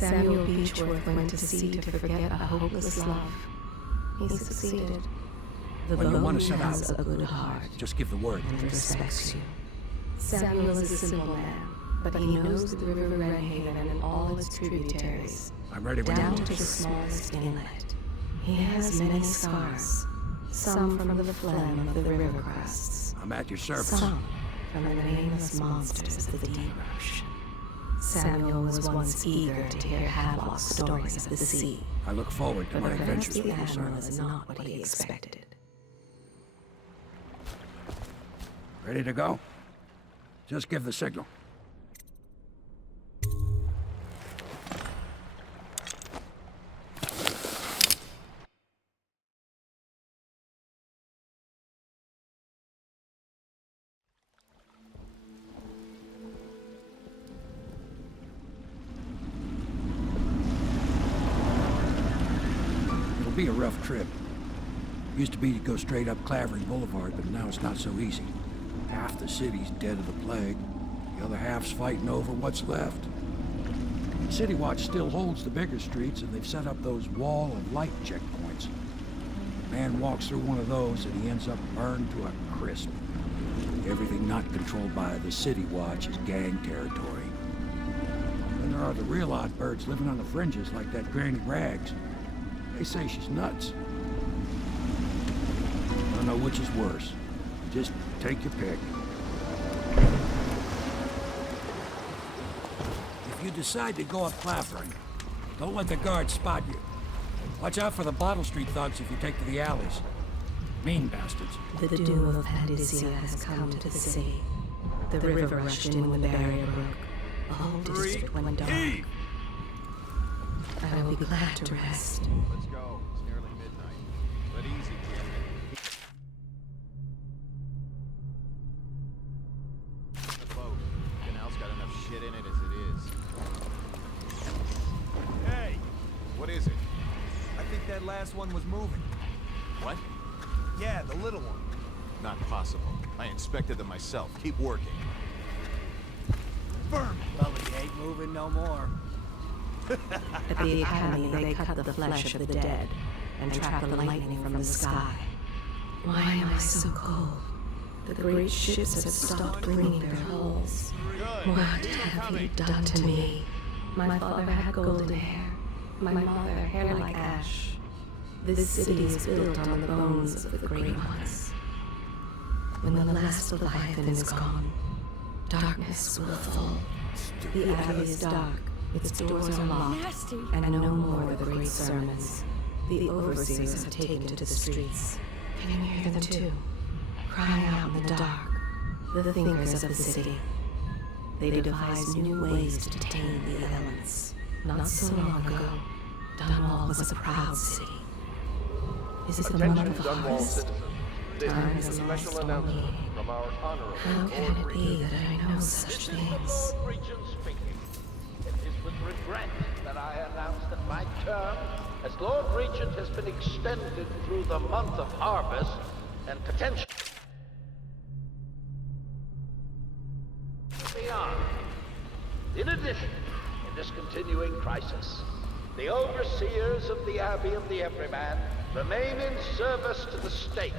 Samuel Beechworth went to sea to forget a hopeless love. He succeeded. The When you want to bone set out, has a good heart just give the word. and respects you. Samuel is a simple man, but he knows the River Redhaven and all its tributaries, I'm ready when down you to are. the smallest inlet. He has many scars, some from the phlegm of the river crusts, I'm at your service. some from the nameless monsters of the deep ocean. Samuel was once eager to hear Havelock's stories of the sea, I look forward to but my perhaps adventures the with you, Admiral sir. is not what he expected. Ready to go? Just give the signal. It'll be a rough trip. Used to be to go straight up Clavering Boulevard, but now it's not so easy. Half the city's dead of the plague. The other half's fighting over what's left. City Watch still holds the bigger streets, and they've set up those wall of light checkpoints. Man walks through one of those, and he ends up burned to a crisp. Everything not controlled by the City Watch is gang territory. Then there are the real odd birds living on the fringes, like that Granny Rags. They say she's nuts. I don't know which is worse. Just take your pick. If you decide to go up Clavering, don't let the guards spot you. Watch out for the Bottle Street thugs if you take to the alleys. Mean bastards. The doom of Pandysia has come to the city. The river rushed in when the barrier broke. The whole district went dark. I will be glad to rest. Let's go. It's nearly midnight. But easy, kid. The boat. Canal's got enough shit in it as it is. Hey! What is it? I think that last one was moving. What? Yeah, the little one. Not possible. I inspected them myself. Keep working. Firm. Well, he ain't moving no more. At the Academy, they cut the flesh of the dead and trap the lightning from the sky. Why am I so cold? The great ships have stopped bringing their hulls. What have you done to me? My father had golden hair. My mother, hair like ash. This city is built on the bones of the great ones. When the last Leviathan is gone, darkness will fall. The Abbey is dark. Its doors are locked, and no more the great sermons. The overseers have taken to the streets. Can you hear them too? Crying out in the dark. The thinkers of the city. They devised new ways to tame the elements. Not so long ago, Dunwall was a proud city. Is it the month of Dunwall harvest? citizens. This Time is has a lost special all announcement meaning. from our honorable How can it Lord be Regent. that I know such things? Lord Regent speaking. It is with regret that I announce that my term as Lord Regent has been extended through the month of harvest and potentially beyond. In addition, in this continuing crisis, the overseers of the Abbey of the Everyman remain in service to the state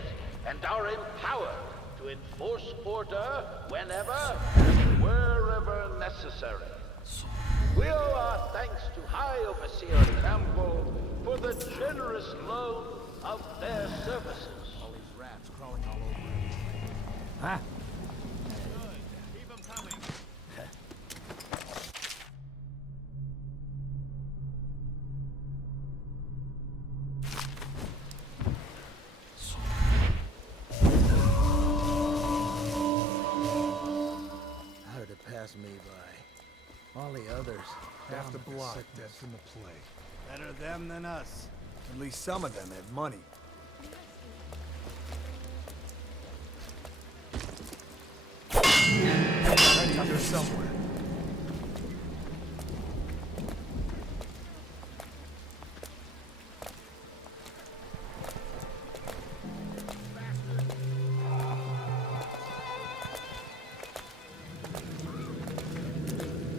and are empowered to enforce order whenever and wherever necessary. We owe our thanks to High Overseer Campbell for the generous loan of their services. All these rats crawling all over him. Huh? Good. Keep them coming. How did it pass me by? All the others. Half the block dead from the plague. Better them than us. At least some of them had money. Right out there somewhere.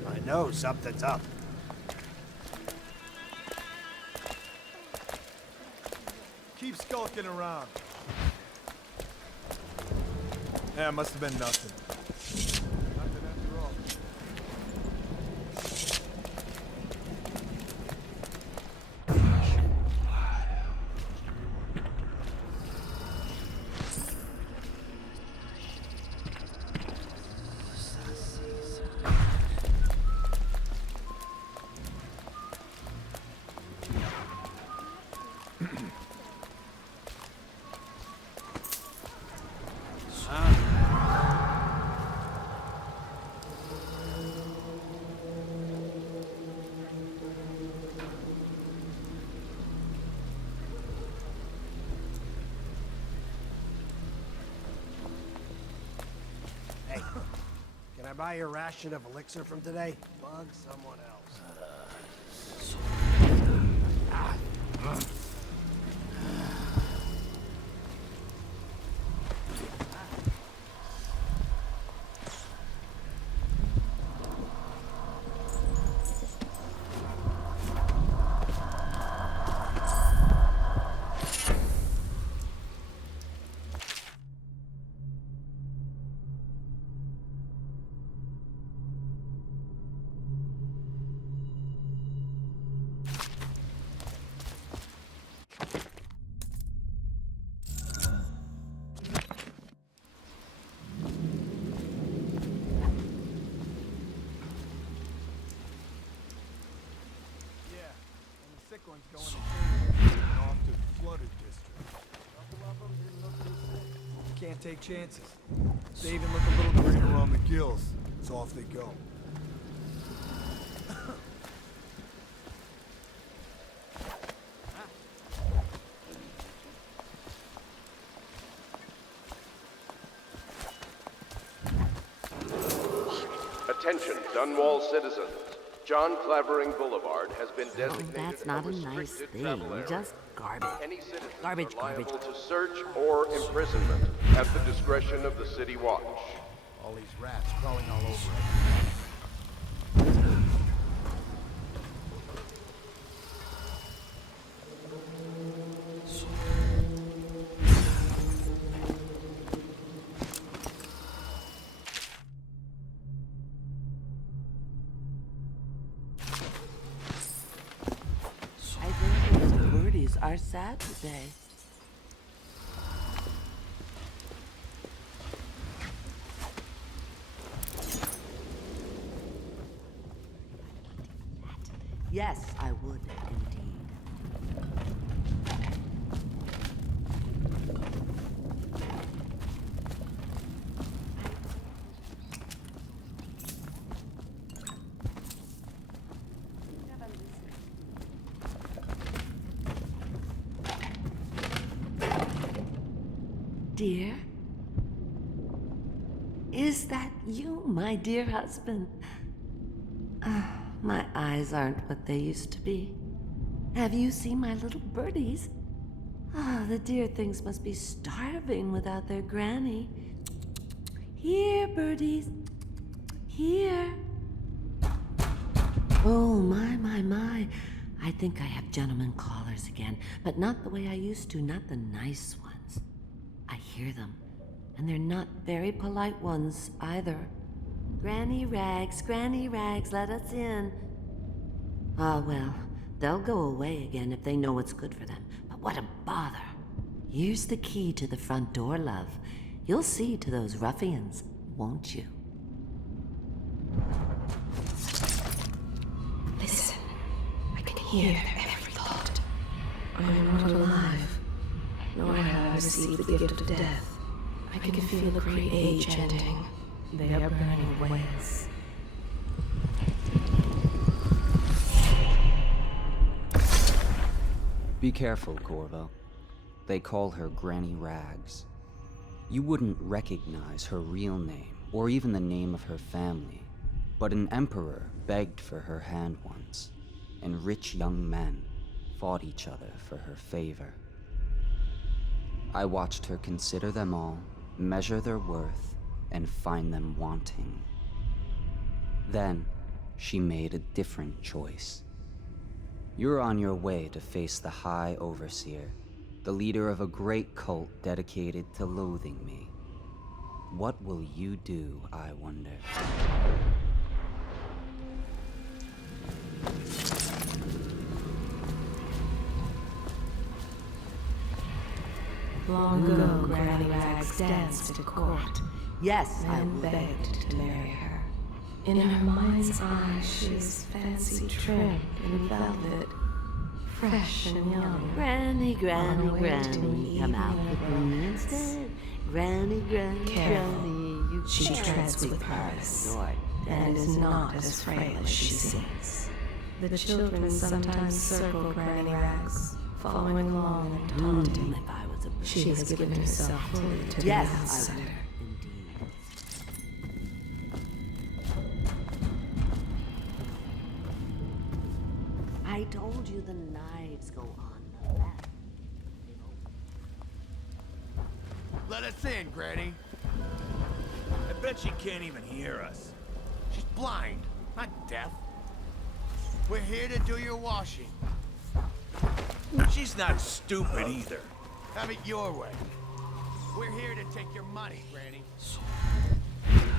I know something's up. keep skulking around? Yeah, must have been nothing. Nothing after all. Can I buy your ration of elixir from today? Bug someone else. One's going to off to the flooded district. Couple of them didn't look too sick. Can't take chances. They even look a little green around the gills, so off they go. Attention, Dunwall citizens. John Clavering Boulevard has been designated that's not a a nice restricted thing, travel area. just garbage. Any citizens Garbage, are liable garbage. to search or imprisonment at the discretion of the City Watch. All these rats crawling all over it. Are sad today. Yes, I would indeed. Dear? Is that you, my dear husband? My eyes aren't what they used to be. Have you seen my little birdies? The dear things must be starving without their granny. Here, birdies. Here. Oh, my. I think I have gentlemen callers again, but not the way I used to, not the nice ones. I hear them, and they're not very polite ones either. Granny Rags, let us in. Ah, well, they'll go away again if they know what's good for them. But what a bother. Here's the key to the front door, love. You'll see to those ruffians, won't you? Listen, I can hear their every thought. I am not alive, nor have I received the gift of death. I can feel the great age ending. They are burning ways. Be careful, Corvo. They call her Granny Rags. You wouldn't recognize her real name, or even the name of her family, but an emperor begged for her hand once, and rich young men fought each other for her favor. I watched her consider them all, measure their worth, and find them wanting. Then, she made a different choice. You're on your way to face the High Overseer, the leader of a great cult dedicated to loathing me. What will you do, I wonder? Long ago, Granny Rags danced at court. Yes, I Men begged to marry her. In her mind's eye, she is fancy trim in velvet, fresh and young. Granny, On her way to Granny, come out with me romance. instead. Granny, Careful. Granny, you She can't treads with speak purpose, Lord. and is not as frail as she seems. The children sometimes circle Granny Rags, following along and taunting. If I was a bird. She has given herself fully to the Yes, I outsider. would. I told you the knives go on the left. Let us in, Granny. I bet she can't even hear us. She's blind, not deaf. We're here to do your washing. She's not stupid either. Have it your way. We're here to take your money, Granny.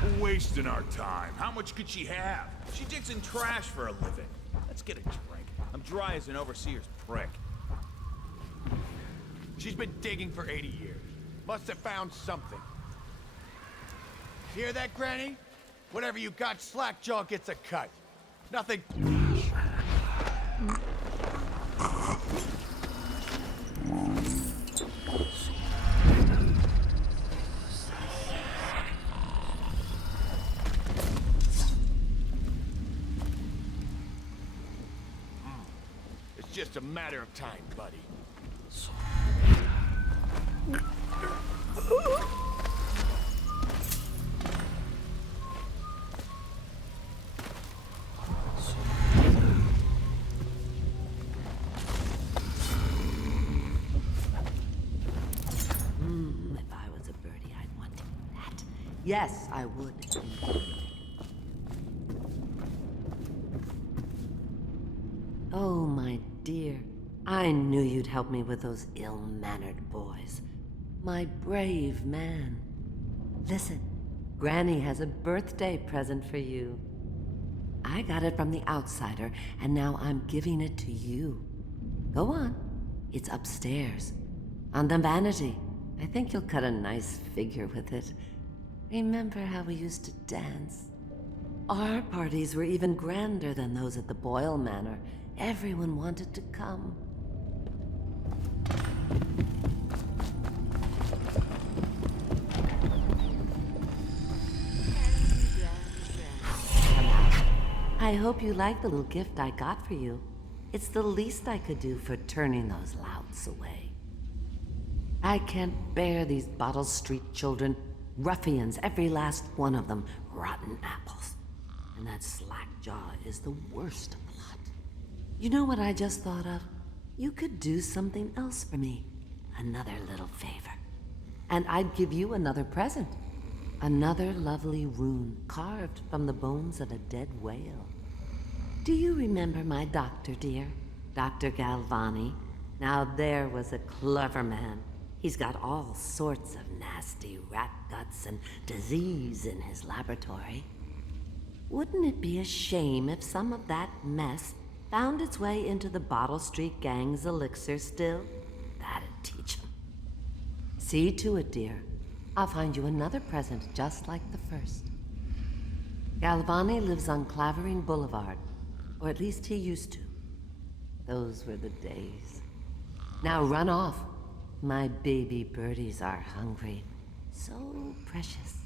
We're wasting our time. How much could she have? She digs in trash for a living. Let's get a drink. I'm dry as an overseer's prick. She's been digging for 80 years. Must have found something. Hear that, Granny? Whatever you got, Slackjaw gets a cut. Nothing. It's just a matter of time, buddy. If I was a birdie, I'd want to eat that. Yes, I would. Oh, my dear. I knew you'd help me with those ill-mannered boys. My brave man. Listen, Granny has a birthday present for you. I got it from the outsider, and now I'm giving it to you. Go on. It's upstairs. On the vanity. I think you'll cut a nice figure with it. Remember how we used to dance? Our parties were even grander than those at the Boyle Manor. Everyone wanted to come. I hope you like the little gift I got for you. It's the least I could do for turning those louts away. I can't bear these Bottle Street children. Ruffians, every last one of them. Rotten apples. And that Slackjaw is the worst of the lot. You know what I just thought of? You could do something else for me. Another little favor. And I'd give you another present. Another lovely rune carved from the bones of a dead whale. Do you remember my doctor, dear? Dr. Galvani? Now there was a clever man. He's got all sorts of nasty rat guts and disease in his laboratory. Wouldn't it be a shame if some of that mess found its way into the Bottle Street Gang's elixir still? That'd teach him. See to it, dear. I'll find you another present just like the first. Galvani lives on Clavering Boulevard, or at least he used to. Those were the days. Now run off. My baby birdies are hungry. So precious.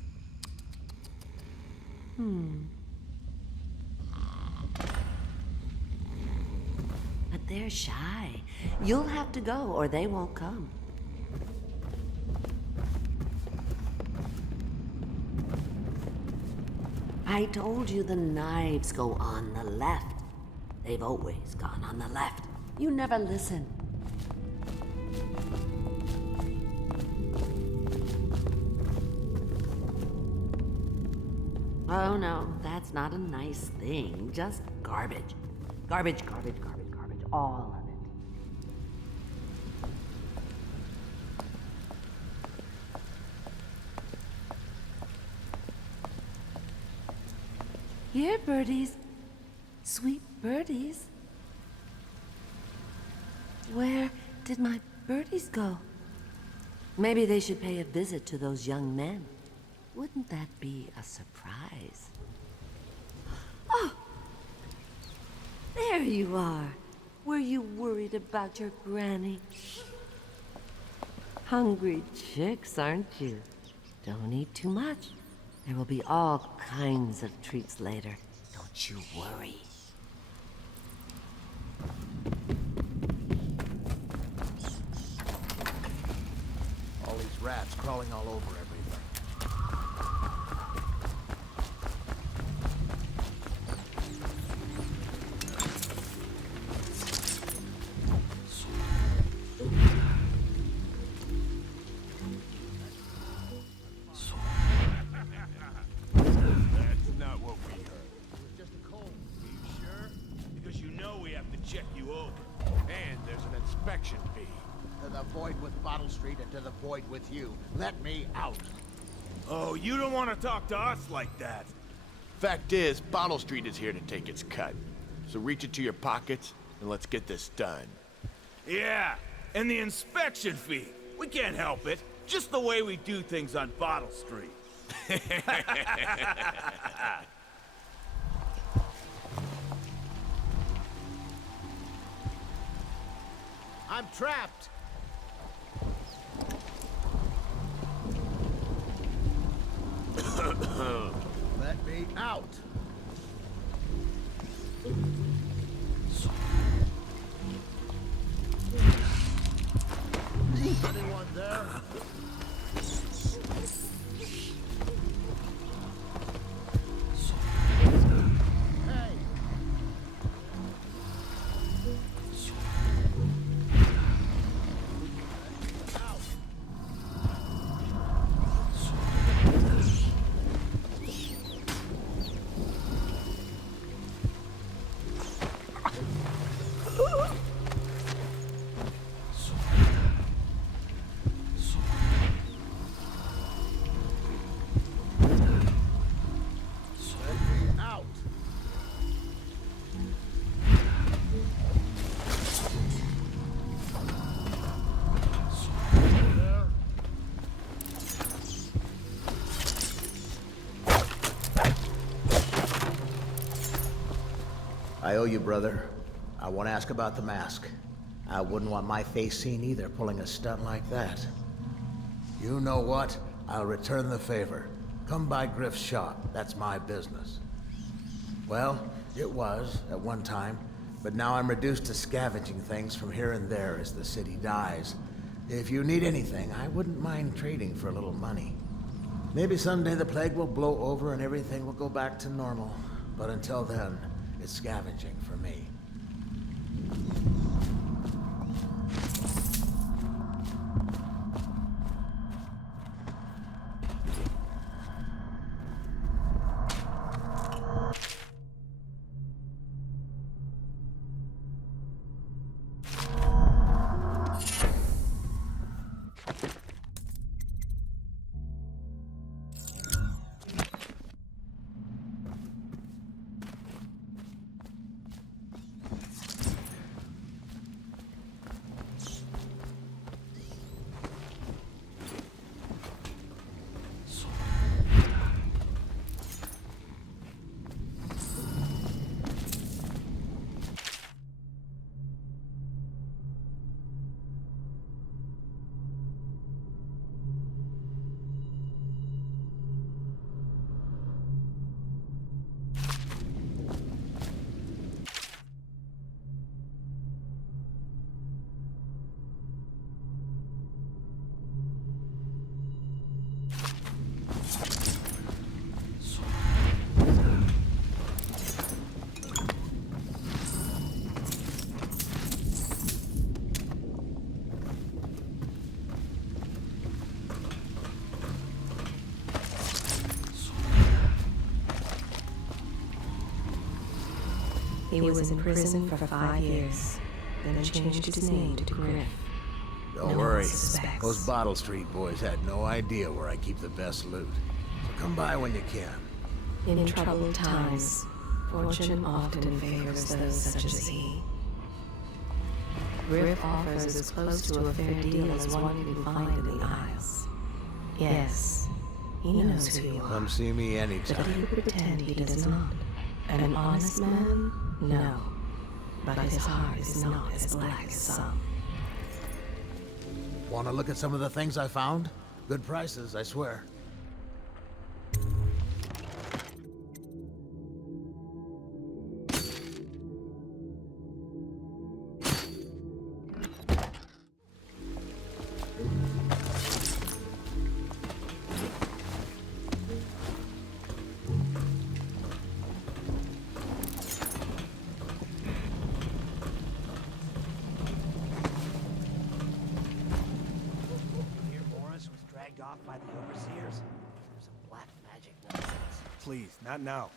But they're shy. You'll have to go, or they won't come. I told you the knives go on the left. They've always gone on the left. You never listen. Oh no, that's not a nice thing. Just garbage. Garbage, garbage, garbage, garbage. All of it. Here, birdies. Sweet birdies. Where did my birdies go? Maybe they should pay a visit to those young men. Wouldn't that be a surprise? Oh! There you are. Were you worried about your granny? Hungry chicks, aren't you? Don't eat too much. There will be all kinds of treats later. Don't you worry. All these rats crawling all over everything. That's not what we heard. It was just a cold. Are you sure? Because you know we have to check you over. And there's an inspection fee. To the void with Bottle Street and to the void with you. Let me out. Oh, you don't want to talk to us like that. Fact is, Bottle Street is here to take its cut. So reach into your pockets and let's get this done. Yeah, and the inspection fee. We can't help it. Just the way we do things on Bottle Street. I'm trapped. Let me out. Anyone there? Hey. I owe you, brother. I want to ask about the mask. I wouldn't want my face seen either, pulling a stunt like that. You know what? I'll return the favor. Come by Griff's shop. That's my business. Well, it was, at one time, but now I'm reduced to scavenging things from here and there as the city dies. If you need anything, I wouldn't mind trading for a little money. Maybe someday the plague will blow over and everything will go back to normal. But until then, it's scavenging for me. He was in prison for 5 years, then changed his name to Griff. Don't worry. Those Bottle Street boys had no idea where I keep the best loot. So come by when you can. In troubled times, fortune often favors those such as he. Riff offers as close to a fair deal as one can find in the Isles. Yes, he knows who you are. Come see me anytime. But he would pretend he does not. An honest man? No. But his heart is not as black as some. Want to look at some of the things I found? Good prices, I swear. Off by the overseers. Some black magic nonsense. Please, not now.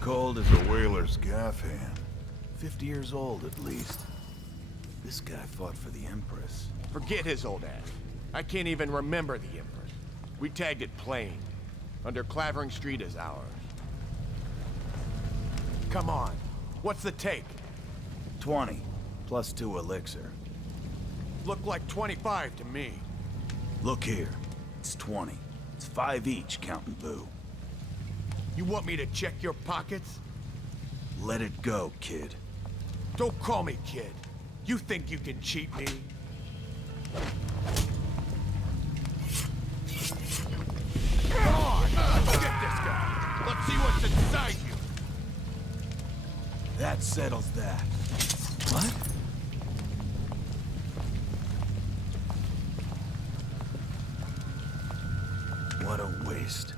Cold as a whaler's gaff hand. 50 years old at least. This guy fought for the Empress. Forget his old ass. I can't even remember the Empress. We tagged it plain. Under Clavering Street is ours. Come on. What's the take? 20, plus 2 elixir. Looked like 25 to me. Look here. It's 20. It's 5 each, counting Boo. You want me to check your pockets? Let it go, kid. Don't call me kid. You think you can cheat me? Come on! Let's get this guy! Let's see what's inside you! That settles that. What? What a waste.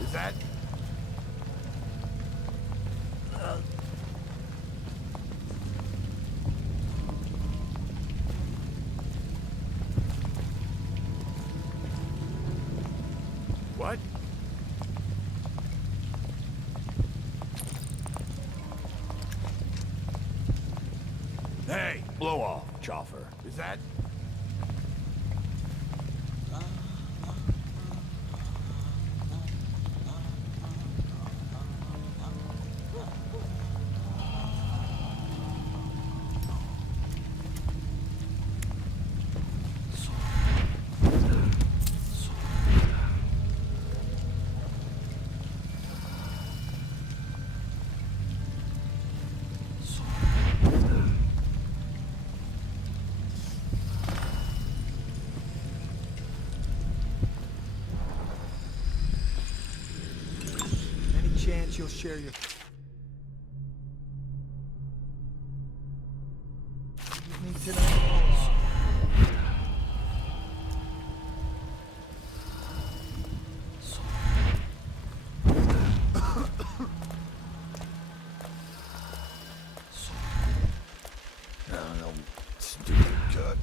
Is that... What? Hey, blow off, Choffer. Is that... Chance you'll share your... evening tonight? Stupid cut.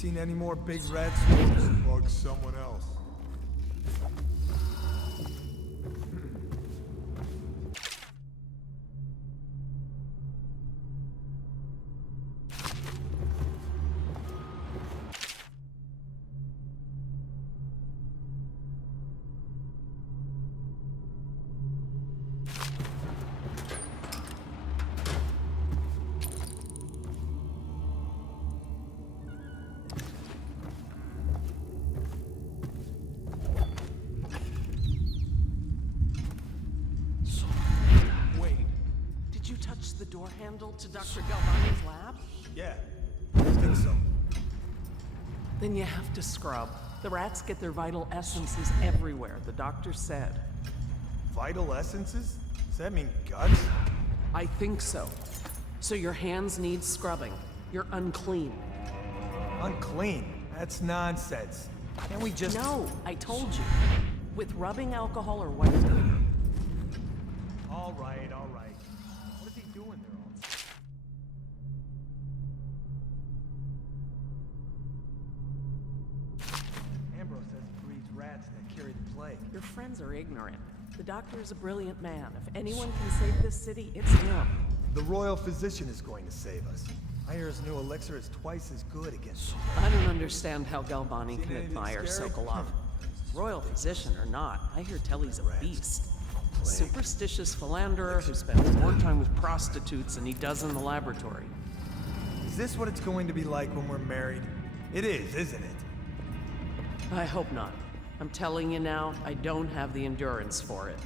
Seen any more big rat swarms? Bug someone else. The door handle to Dr. Galvani's lab? Yeah, I think so. Then you have to scrub. The rats get their vital essences everywhere, the doctor said. Vital essences? Does that mean guts? I think so. So your hands need scrubbing. You're unclean. Unclean? That's nonsense. Can't we just... No, I told you. With rubbing alcohol or white vinegar. All right, all right. What is he doing there all the time? Ambrose says he breeds rats that carry the plague. Your friends are ignorant. The doctor is a brilliant man. If anyone can save this city, it's him. The royal physician is going to save us. I hear his new elixir is twice as good against... I don't understand how Galvani can admire Sokolov. Royal physician or not, I hear Telly's a beast. A superstitious philanderer who spends more time with prostitutes than he does in the laboratory. Is this what it's going to be like when we're married? It is, isn't it? I hope not. I'm telling you now, I don't have the endurance for it.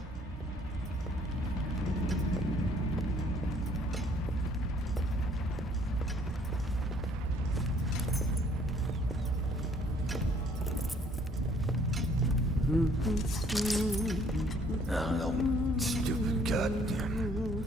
Oh, stupid goddamn.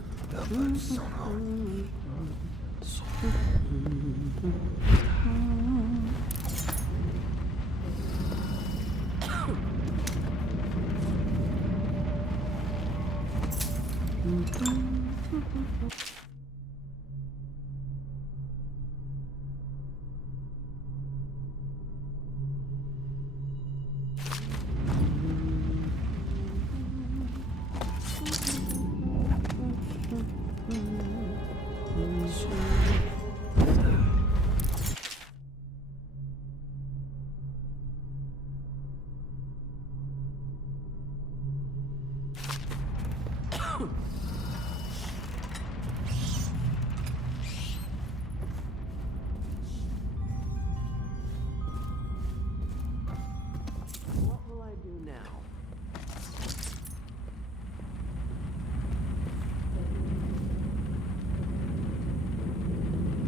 What will I do now?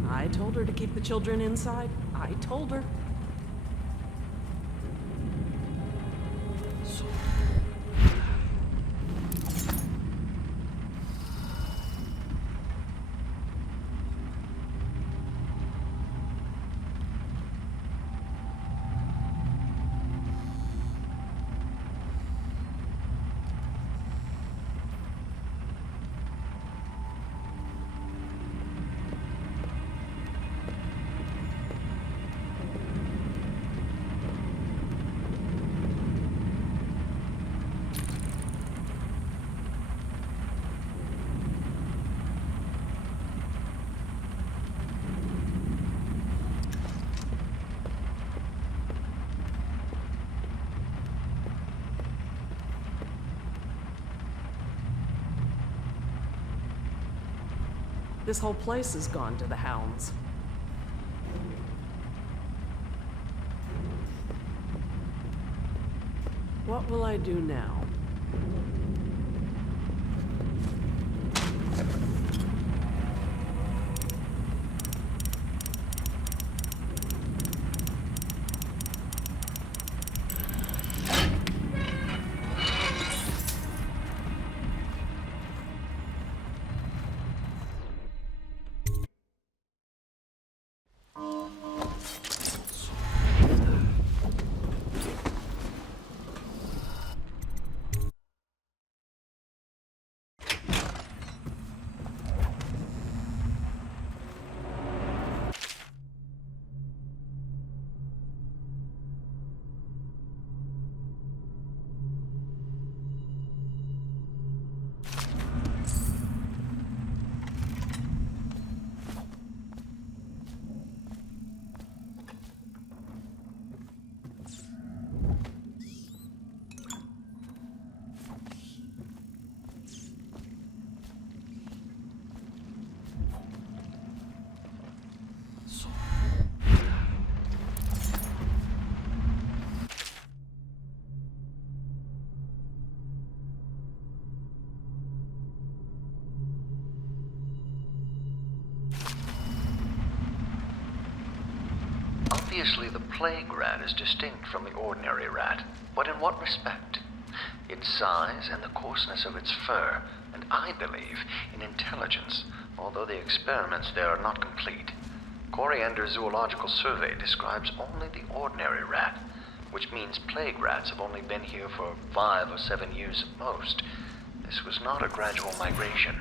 I told her to keep the children inside. I told her. This whole place has gone to the Hounds. What will I do now? Obviously, the plague rat is distinct from the ordinary rat, but in what respect? Its size and the coarseness of its fur, and I believe in intelligence, although the experiments there are not complete. Coriander's zoological survey describes only the ordinary rat, which means plague rats have only been here for 5 or 7 years at most. This was not a gradual migration.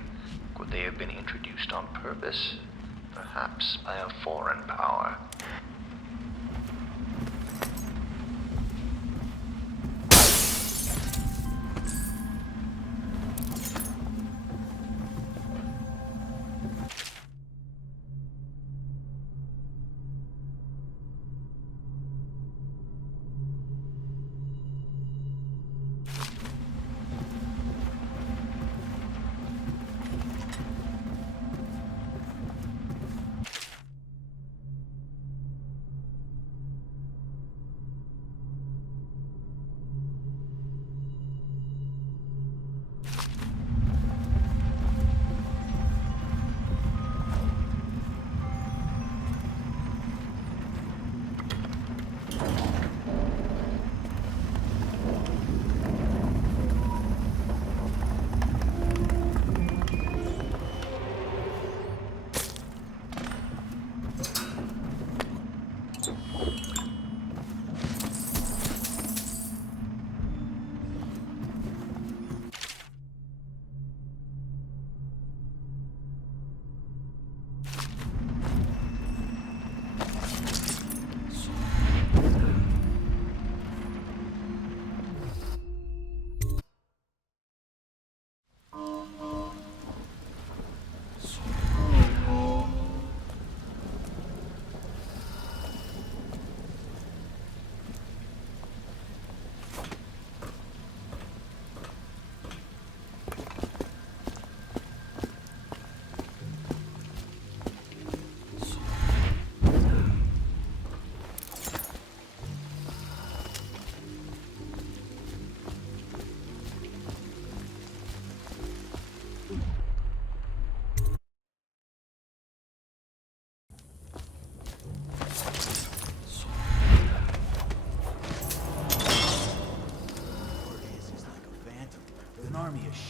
Could they have been introduced on purpose? Perhaps by a foreign power.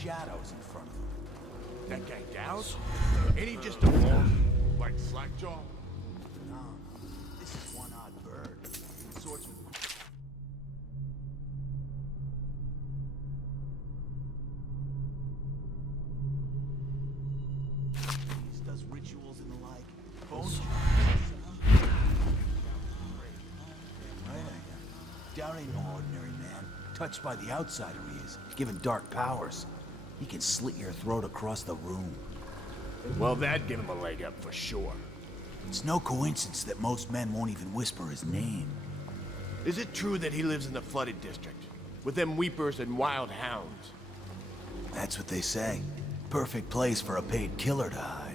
Shadows in front of him. That guy Dowd? Ain't he just a boss? Like Slackjaw? No, this is one odd bird. He sorts with... He does rituals and the like. Bonecharms. Right, I am. Dowd ain't no ordinary man. Touched by the outsider he is. Given dark powers. He can slit your throat across the room. Well, that'd give him a leg up for sure. It's no coincidence that most men won't even whisper his name. Is it true that he lives in the flooded district? With them weepers and wild hounds? That's what they say. Perfect place for a paid killer to hide.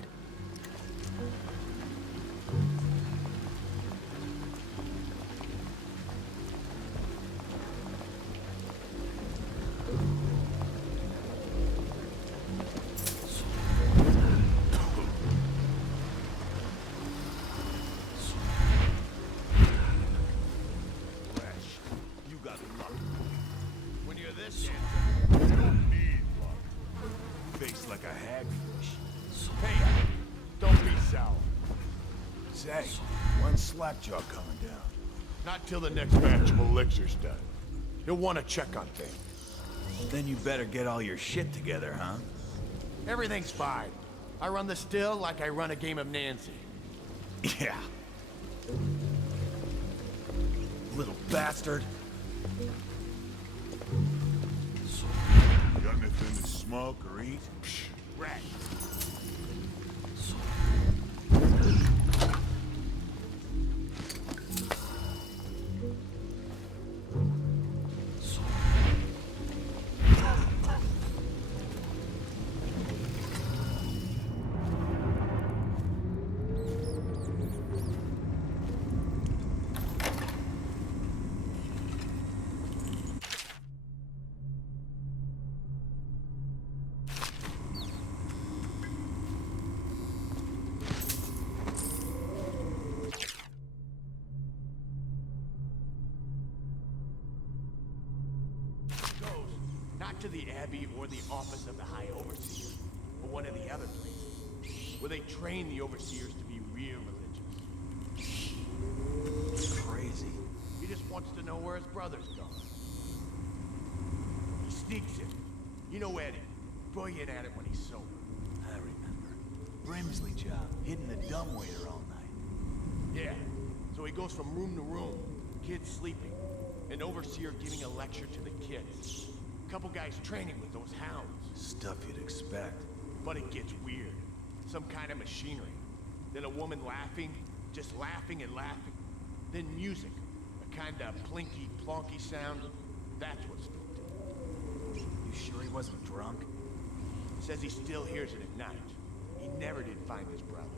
Slackjaw coming down. Not till the next batch of elixirs done. He'll want to check on things. Then you better get all your shit together, huh? Everything's fine. I run the still like I run a game of Nancy. Yeah. Little bastard. Got anything to smoke or eat? Psh, rat. Not to the Abbey or the office of the High Overseer, but one of the other places, where they train the Overseers to be real religious. Crazy. He just wants to know where his brother's gone. He sneaks it. You know Eddie. Brilliant at it when he's sober. I remember. Brimsley job, hitting the dumbwaiter all night. Yeah. So he goes from room to room, kids sleeping, an overseer giving a lecture to the kids. A couple guys training with those hounds. Stuff you'd expect. But it gets weird. Some kind of machinery. Then a woman laughing, just laughing and laughing. Then music. A kind of plinky, plonky sound. That's what spooked him. You sure he wasn't drunk? Says he still hears it at night. He never did find his brother.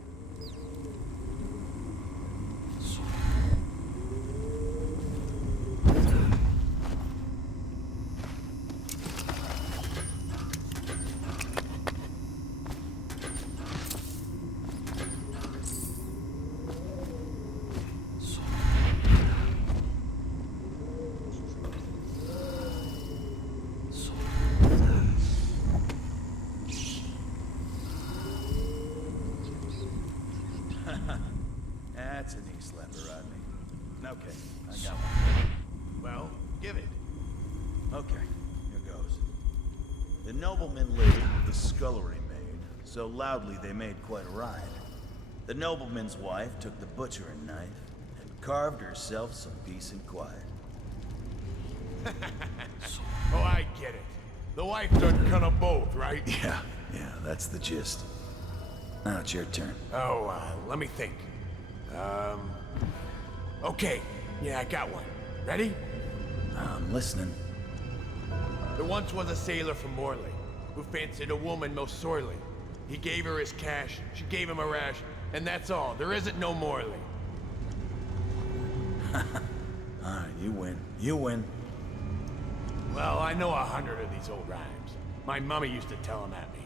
That's a knee slapper, Rodney. Okay, I got one. Well, give it. Okay, here goes. The nobleman lived with the scullery maid, so loudly they made quite a ride. The nobleman's wife took the butchering knife and carved herself some peace and quiet. Oh, I get it. The wife done cut 'em both, right? Yeah, that's the gist. Now it's your turn. Oh, let me think. Okay. Yeah, I got one. Ready? I'm listening. There once was a sailor from Morley who fancied a woman most sorely. He gave her his cash, she gave him a rash, and that's all. There isn't no Morley. Alright, you win. You win. Well, I know 100 of these old rhymes. My mummy used to tell them at me.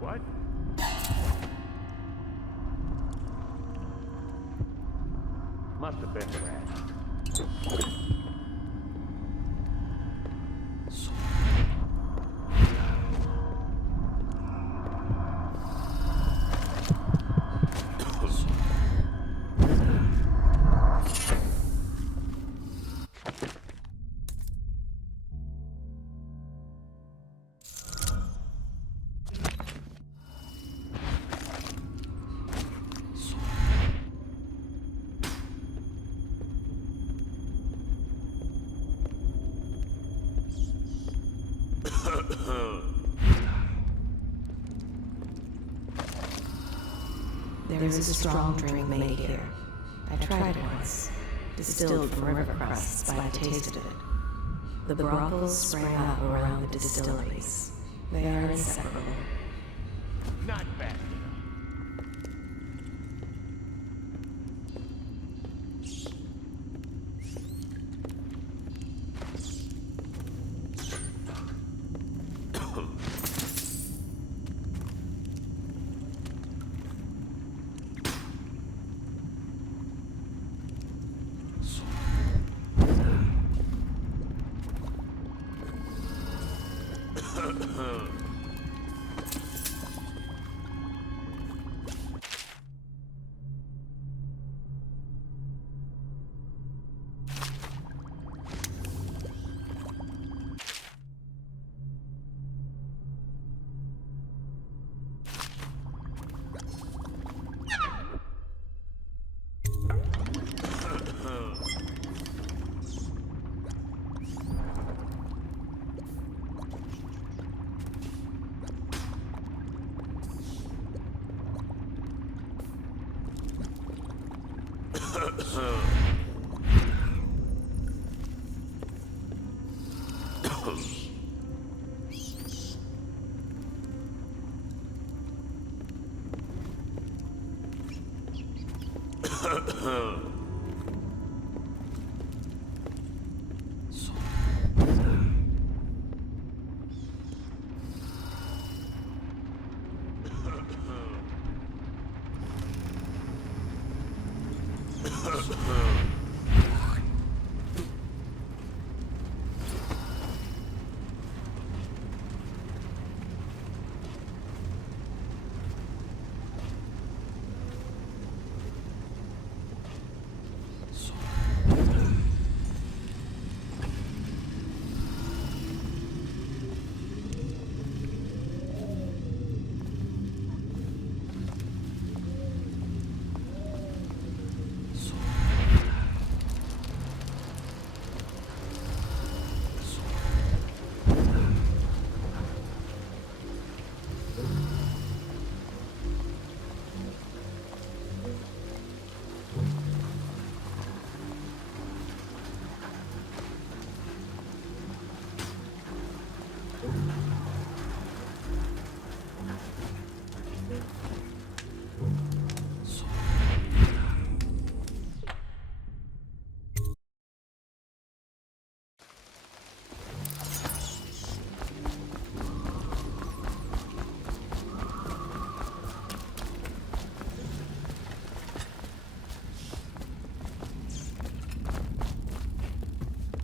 What? Must have been a rat. There is a strong drink made here. I tried it once, distilled from river crusts, but I tasted it. The brothels sprang up around the distilleries. They are inseparable. Not bad.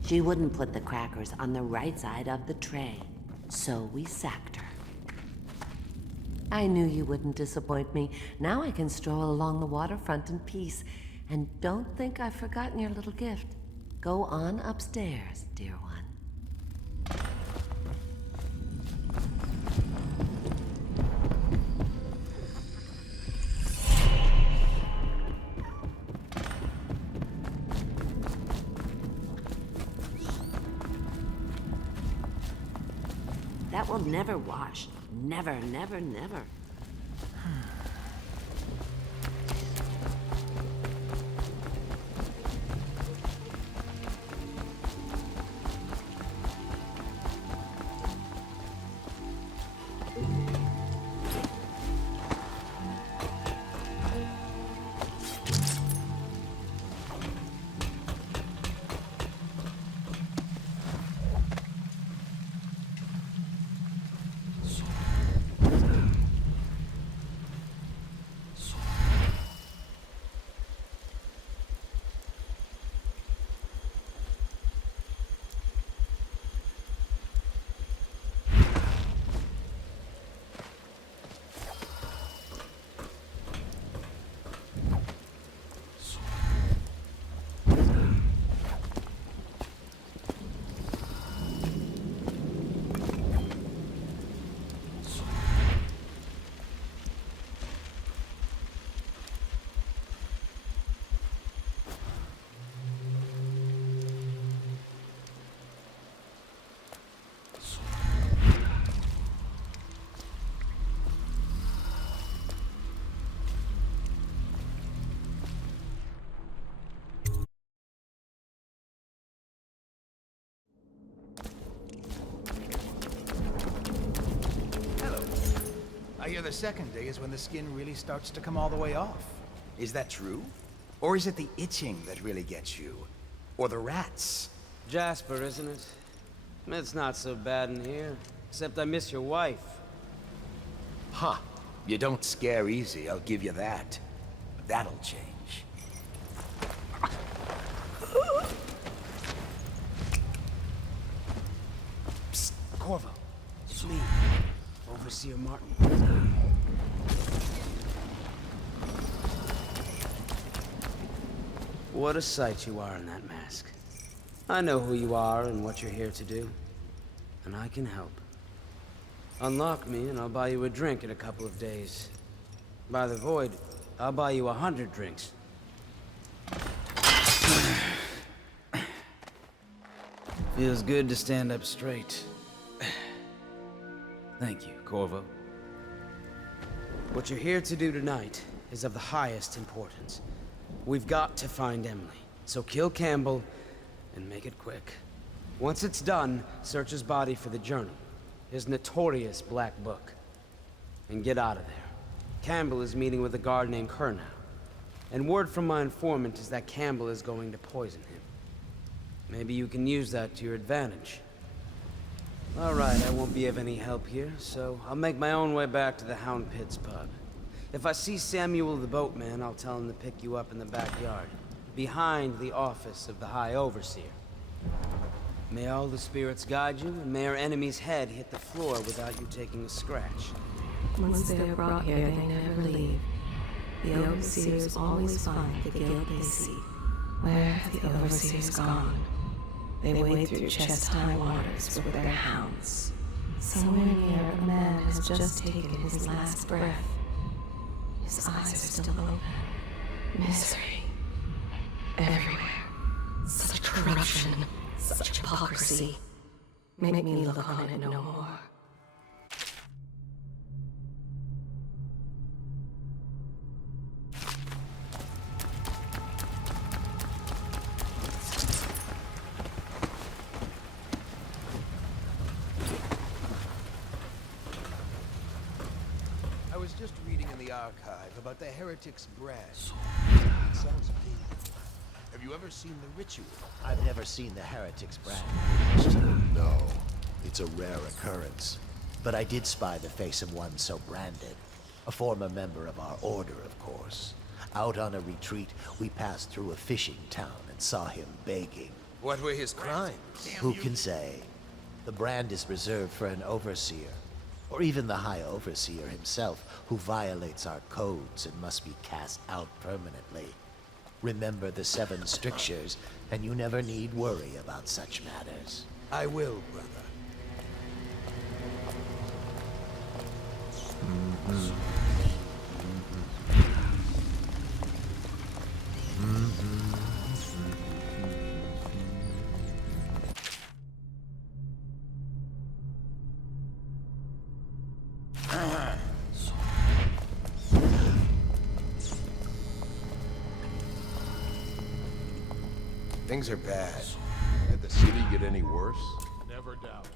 She wouldn't put the crackers on the right side of the tray, so we sacked her. I knew you wouldn't disappoint me. Now I can stroll along the waterfront in peace. And don't think I've forgotten your little gift. Go on upstairs, dear one. That will never wash. Never, never, never. I hear the second day is when the skin really starts to come all the way off. Is that true? Or is it the itching that really gets you? Or the rats? Jasper, isn't it? It's not so bad in here. Except I miss your wife. Huh. You don't scare easy, I'll give you that. But that'll change. Psst, Corvo. It's me, Overseer Martin. What a sight you are in that mask. I know who you are and what you're here to do. And I can help. Unlock me and I'll buy you a drink in a couple of days. By the Void, I'll buy you 100 drinks. Feels good to stand up straight. Thank you, Corvo. What you're here to do tonight is of the highest importance. We've got to find Emily, so kill Campbell and make it quick. Once it's done, search his body for the journal, his notorious black book, and get out of there. Campbell is meeting with a guard named Kernow, and word from my informant is that Campbell is going to poison him. Maybe you can use that to your advantage. All right, I won't be of any help here, so I'll make my own way back to the Hound Pit's pub. If I see Samuel the boatman, I'll tell him to pick you up in the backyard, behind the office of the High Overseer. May all the spirits guide you, and may our enemy's head hit the floor without you taking a scratch. Once they are brought here, they never leave. The Overseers always find the guilt they see. Where have the Overseers gone? They wade through chest-high waters with their hounds. Somewhere near, a man has just taken his last breath. His eyes are still open. Misery. Everywhere. Such corruption. Such hypocrisy. Make me look on it no more. I was just reading in the archive about the Heretic's brand. It sounds appealing. Have you ever seen the ritual? I've never seen the Heretic's brand. No, it's a rare occurrence. But I did spy the face of one so branded. A former member of our order, of course. Out on a retreat, we passed through a fishing town and saw him begging. What were his crimes? Who can say? The brand is reserved for an overseer, or even the High Overseer himself, who violates our codes and must be cast out permanently. Remember the 7 strictures, and you never need worry about such matters. I will, brother. Things are bad. Did the city get any worse? Never doubt.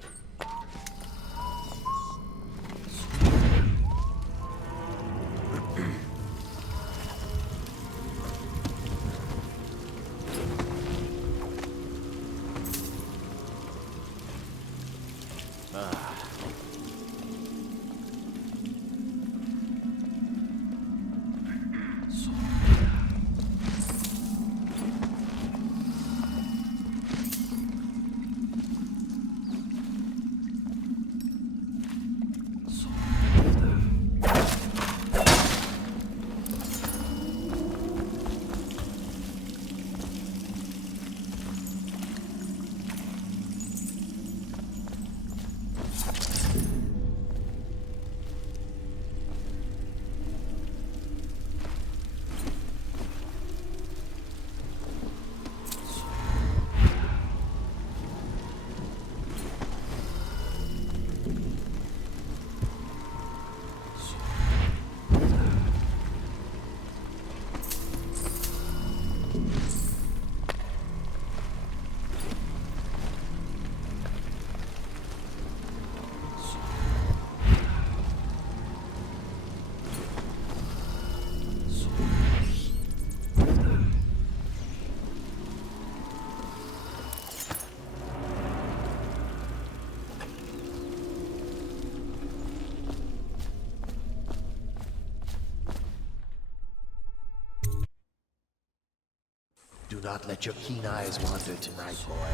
Do not let your keen eyes wander tonight, boy.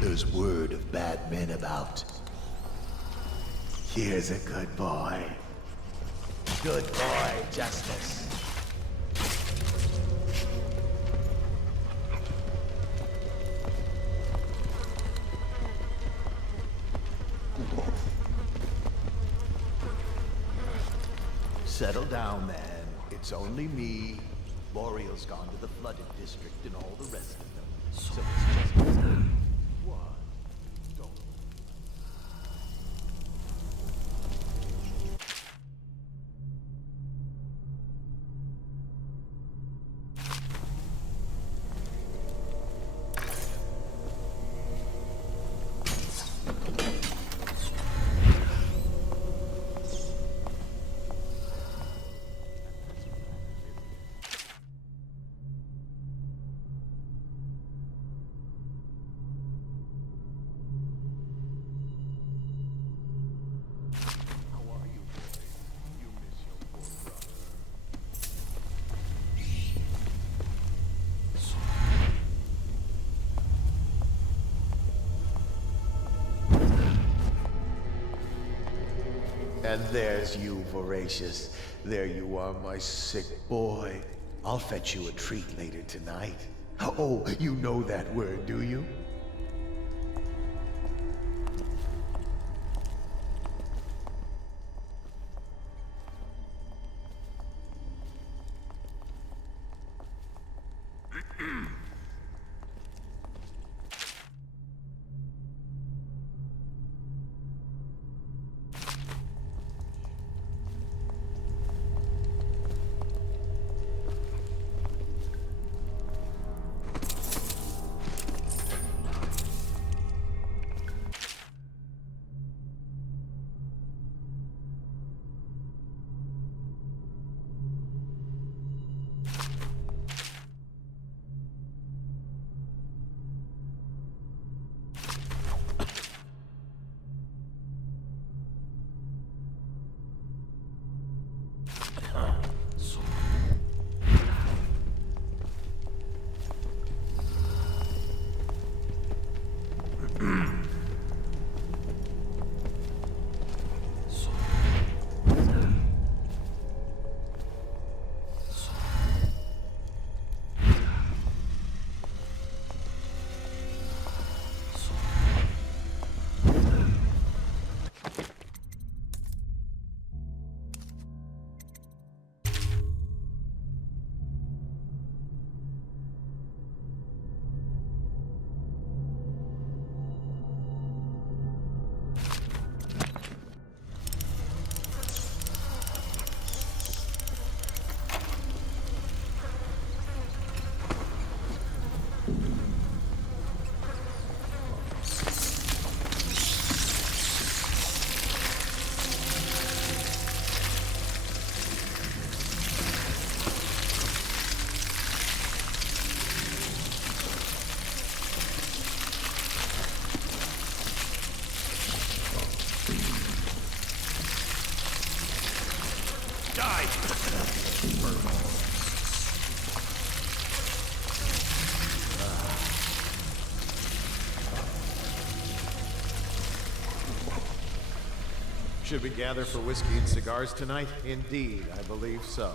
There's word of bad men about. Here's a good boy. Good boy, Justice. Settle down, man. It's only me. Boreal's gone to the flooded district and all the rest of them. So it's just... What? Don't... And there's you, Voracious. There you are, my sick boy. I'll fetch you a treat later tonight. Oh, you know that word, do you? Should we gather for whiskey and cigars tonight? Indeed, I believe so.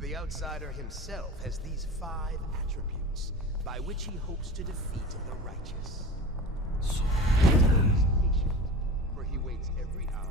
The outsider himself has these 5 attributes by which he hopes to defeat the righteous. He is patient, for he waits every hour,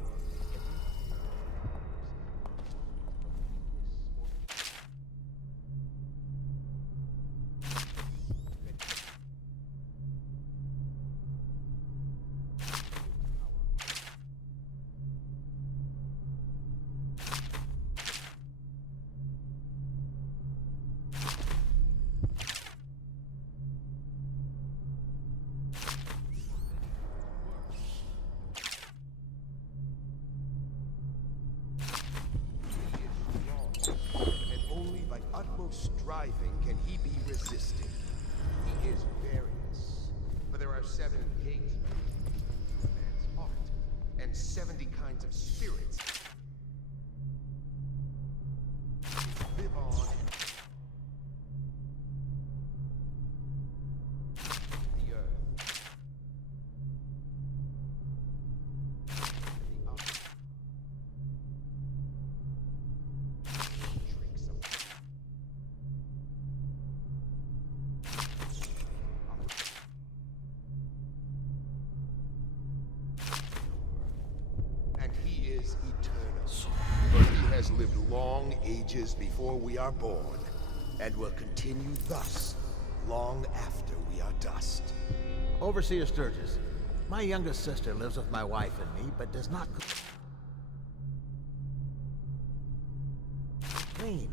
striving can he be resisted. He is various, for there are 7 gates to a man's heart, and 70 kinds of spirits live on the earth. Lived long ages before we are born, and will continue thus long after we are dust. Overseer Sturgis, my youngest sister lives with my wife and me, but does not clean.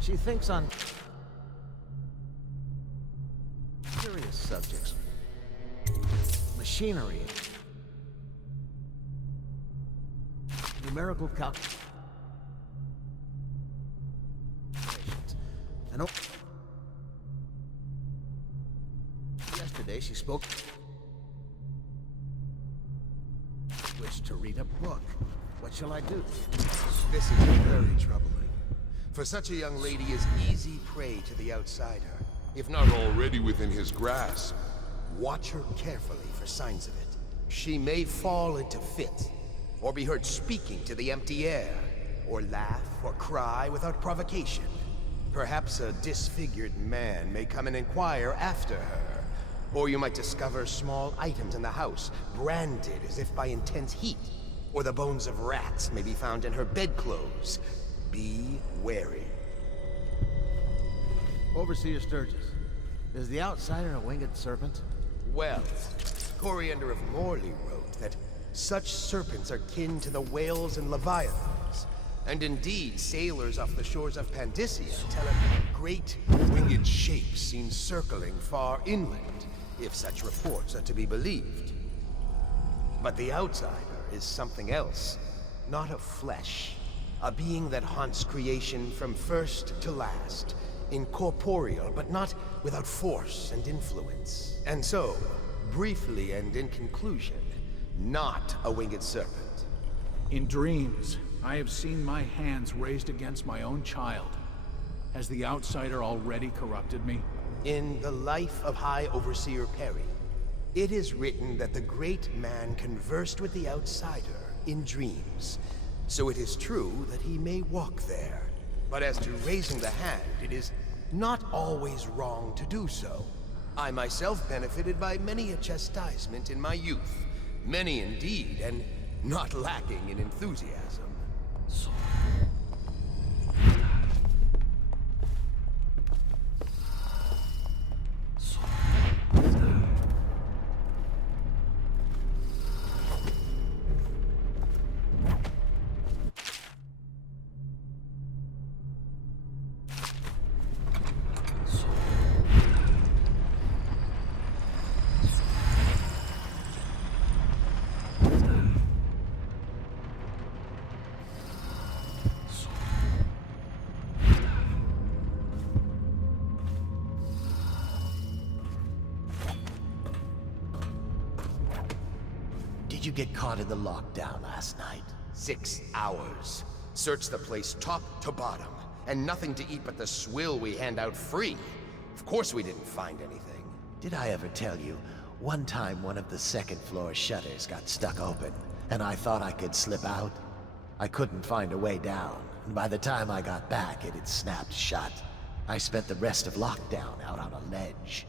She thinks on subjects. Machinery. Numerical calculations. I know. Yesterday she spoke. Wish to read a book. What shall I do? This is very troubling. For such a young lady is easy prey to the outsider. If not already within his grasp. Watch her carefully for signs of it. She may fall into fit, or be heard speaking to the empty air, or laugh or cry without provocation. Perhaps a disfigured man may come and inquire after her, or you might discover small items in the house, branded as if by intense heat, or the bones of rats may be found in her bedclothes. Be wary. Overseer Sturgis, is the outsider a winged serpent? Well, Coriander of Morley wrote that such serpents are kin to the whales and leviathans. And indeed, sailors off the shores of Pandysia tell of great winged shapes seen circling far inland, if such reports are to be believed. But the outsider is something else, not of flesh. A being that haunts creation from first to last, incorporeal, but not without force and influence. And so, briefly and in conclusion, not a winged serpent. In dreams, I have seen my hands raised against my own child. Has the outsider already corrupted me? In the life of High Overseer Perry, it is written that the great man conversed with the outsider in dreams. So it is true that he may walk there. But as to raising the hand, it is not always wrong to do so. I myself benefited by many a chastisement in my youth. Many indeed, and not lacking in enthusiasm. Did you get caught in the lockdown last night? 6 hours. Searched the place top to bottom, and nothing to eat but the swill we hand out free. Of course we didn't find anything. Did I ever tell you, one time one of the second floor shutters got stuck open, and I thought I could slip out? I couldn't find a way down, and by the time I got back, it had snapped shut. I spent the rest of lockdown out on a ledge.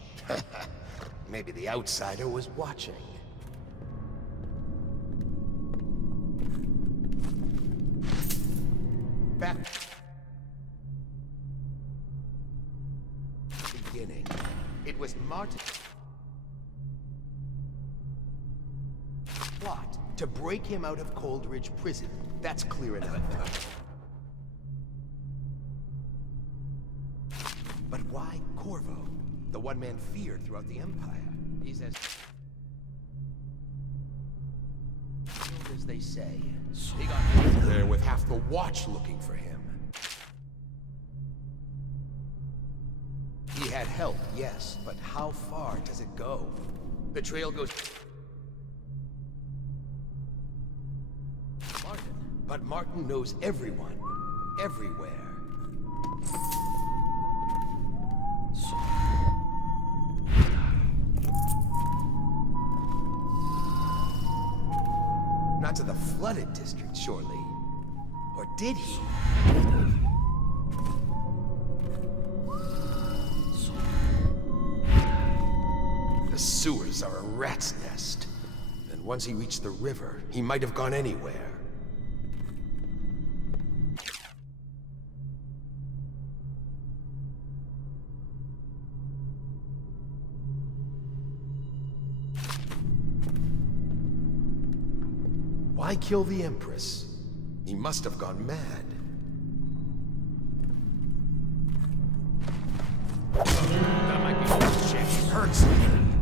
Maybe the outsider was watching. Back beginning, it was Martin plot to break him out of Coldridge Prison. That's clear enough. But why Corvo? The one man feared throughout the Empire. He's as skilled as they say. He got there with half the watch looking for him. He had help, yes, but how far does it go? The trail goes Martin, but Martin knows everyone, everywhere. Not to the flooded district, surely. Or did he? The sewers are a rat's nest. And once he reached the river, he might have gone anywhere. Why kill the Empress? He must have gone mad. That might be bullshit. He hurts me.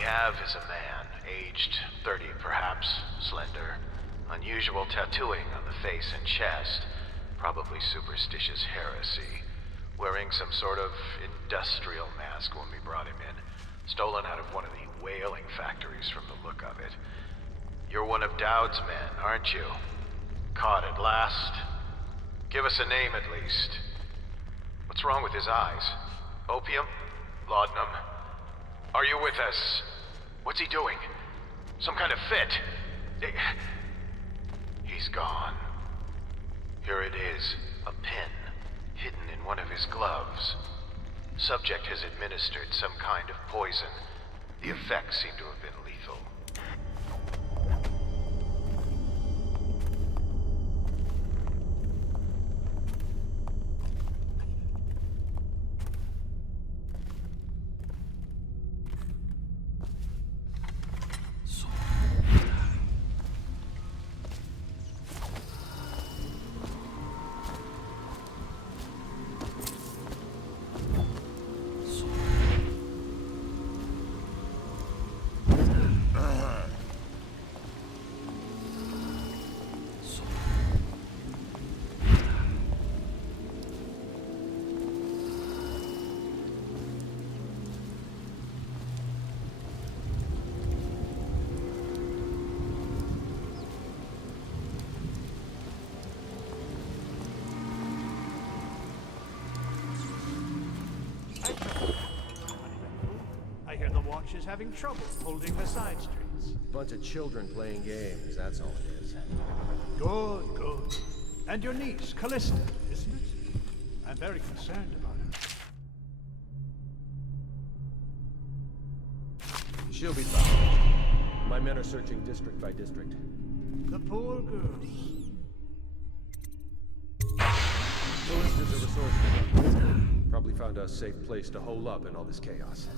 have is a man, aged 30 perhaps, slender. Unusual tattooing on the face and chest, probably superstitious heresy. Wearing some sort of industrial mask when we brought him in. Stolen out of one of the whaling factories from the look of it. You're one of Dowd's men, aren't you? Caught at last? Give us a name at least. What's wrong with his eyes? Opium? Laudanum? Are you with us? What's he doing? Some kind of fit? He's gone. Here it is, a pin, hidden in one of his gloves. Subject has administered some kind of poison. The effects seem to have been lethal. I hear the watch is having trouble holding the side streets. Bunch of children playing games, that's all it is. Good, good. And your niece, Callista, isn't it? I'm very concerned about her. She'll be fine. My men are searching district by district. The poor girl. Callista's a resourceful. Probably found a safe place to hole up in all this chaos.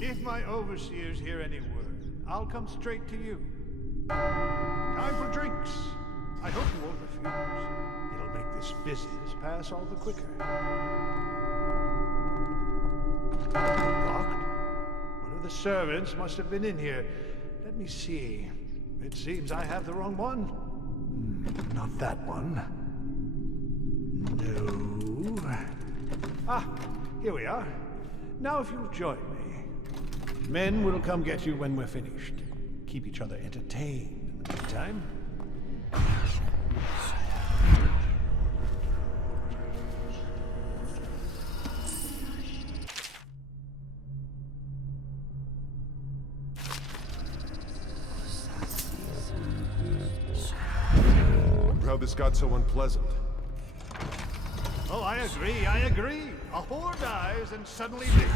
If my overseers hear any word, I'll come straight to you. Time for drinks. I hope you won't refuse. It'll make this business pass all the quicker. Locked? One of the servants must have been in here. Let me see. It seems I have the wrong one. Not that one. No. Ah, here we are. Now if you'll join me. Men will come get you when we're finished. Keep each other entertained in the meantime. How this got so unpleasant. Oh, I agree, I agree. A whore dies and suddenly lives.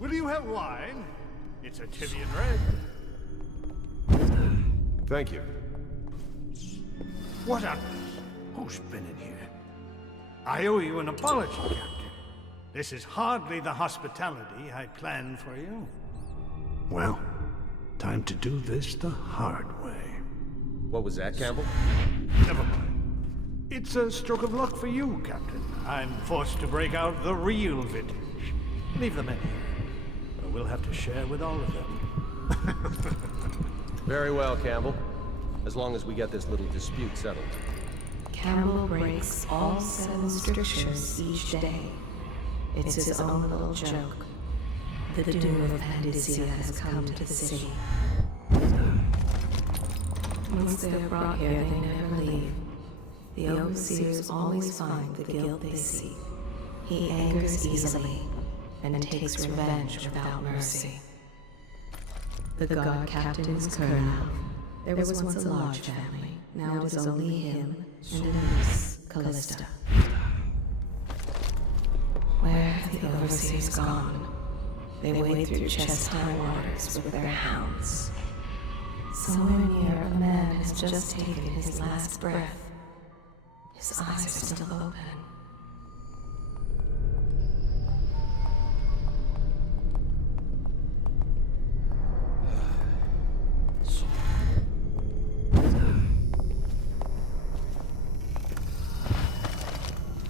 Will you have wine? It's a Tivian red. Thank you. What on earth? Who's been in here? I owe you an apology, Captain. This is hardly the hospitality I planned for you. Well, time to do this the hard way. What was that, Campbell? Never mind. It's a stroke of luck for you, Captain. I'm forced to break out the real vintage. Leave them in here, or we'll have to share with all of them. Very well, Campbell. As long as we get this little dispute settled. Campbell breaks all 7 strictures each day. It's his own little joke. The doom of Pandysia has come to the city. Once they are brought here, they never leave. The overseers always find the guilt they seek. He angers easily and takes revenge without mercy. The guard captain is Colonel. There was once a large family. Now it is only him and a niece, Callista. Where have the overseers gone? They wade through chest-high waters with their hounds. Somewhere near, a man has just taken his last breath. His eyes are still open.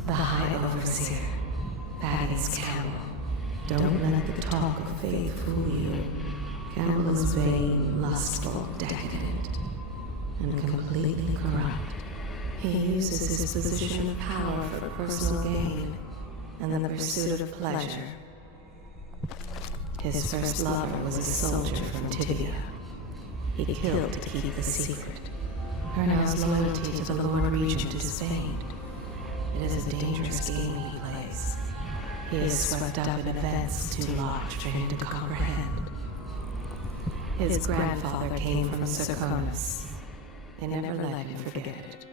The High Overseer. That is Campbell. Don't let the talk of faith fool you. Campbell is vain, lustful, decadent, and completely corrupt. He uses his position of power for personal gain and the pursuit of pleasure. His first lover was a soldier from Tibia. He killed to keep the secret. Ernest's loyalty to the Lord Regent is feigned. It is a dangerous game he plays. He is swept up in events too large for him to comprehend. His grandfather came from Circonus. They never let him forget it.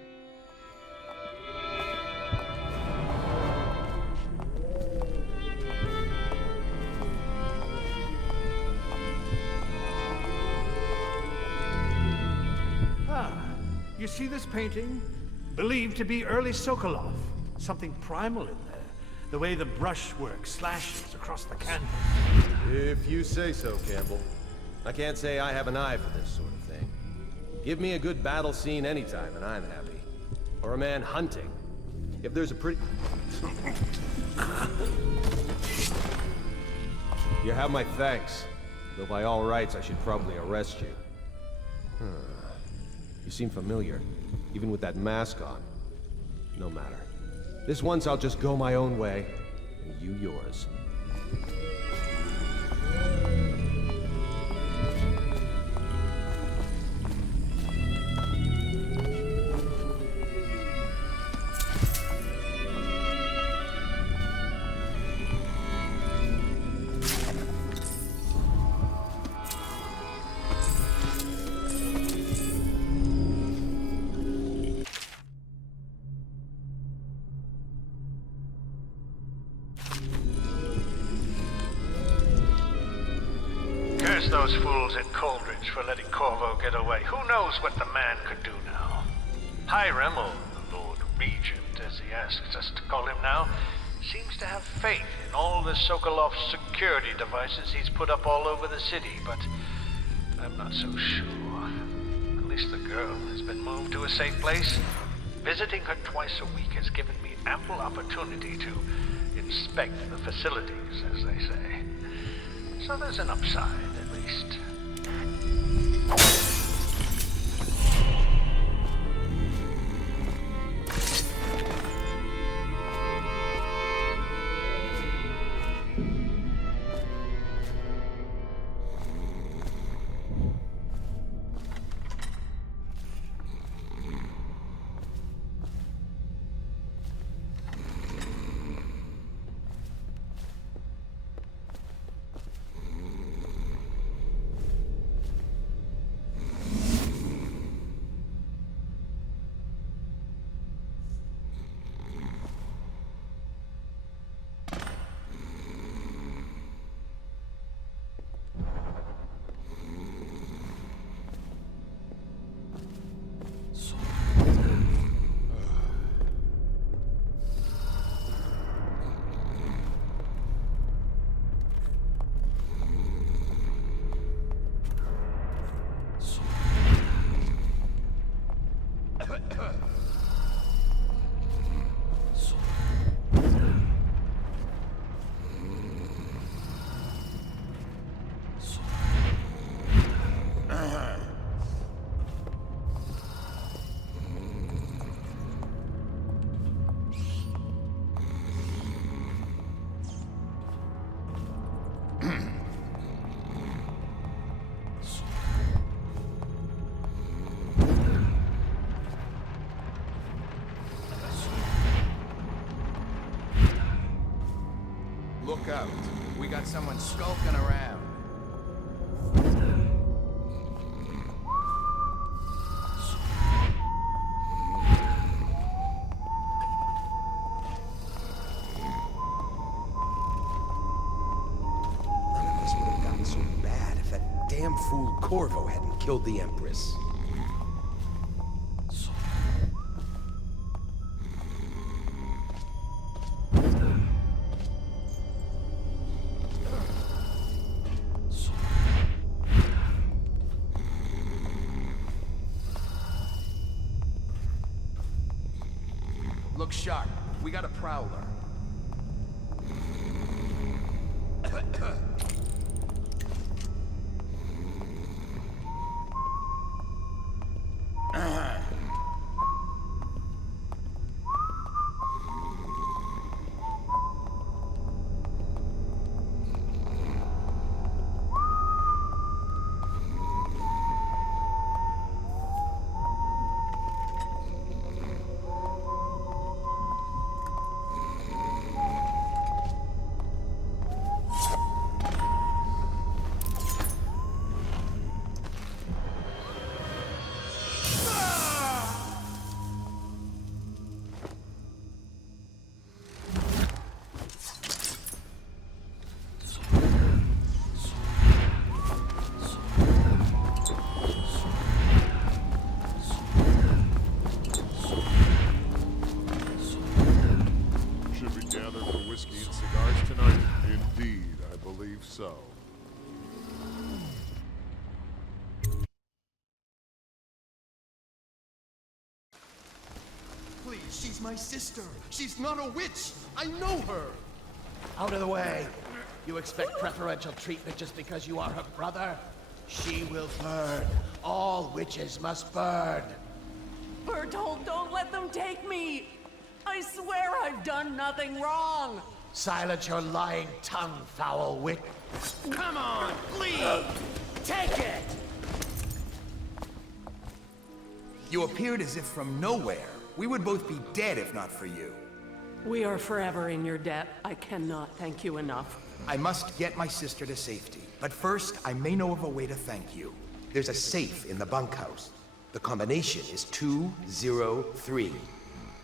You see this painting? Believed to be early Sokolov. Something primal in there. The way the brushwork slashes across the canvas. If you say so, Campbell. I can't say I have an eye for this sort of thing. Give me a good battle scene anytime and I'm happy. Or a man hunting. If there's a pretty... You have my thanks. Though by all rights I should probably arrest you. You seem familiar, even with that mask on. No matter. This once I'll just go my own way, and you yours. Curse those fools at Coldridge for letting Corvo get away. Who knows what the man could do now? Hiram, or the Lord Regent, as he asks us to call him now, seems to have faith in all the Sokolov security devices he's put up all over the city, but I'm not so sure. At least the girl has been moved to a safe place. Visiting her twice a week has given me ample opportunity to inspect the facilities, as they say. So there's an upside, at least. Look out. We got someone skulking around. None of this would have gotten so bad if that damn fool Corvo hadn't killed the Empress. Look sharp. We got a prowler. so. Please, she's my sister. She's not a witch. I know her. Out of the way. You expect preferential treatment just because you are her brother? She will burn. All witches must burn. Bertold, don't let them take me! I swear I've done nothing wrong! Silence your lying tongue, foul witch. Come on, please! Take it! You appeared as if from nowhere. We would both be dead if not for you. We are forever in your debt. I cannot thank you enough. I must get my sister to safety. But first, I may know of a way to thank you. There's a safe in the bunkhouse. The combination is 203.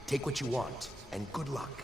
Take what you want, and good luck.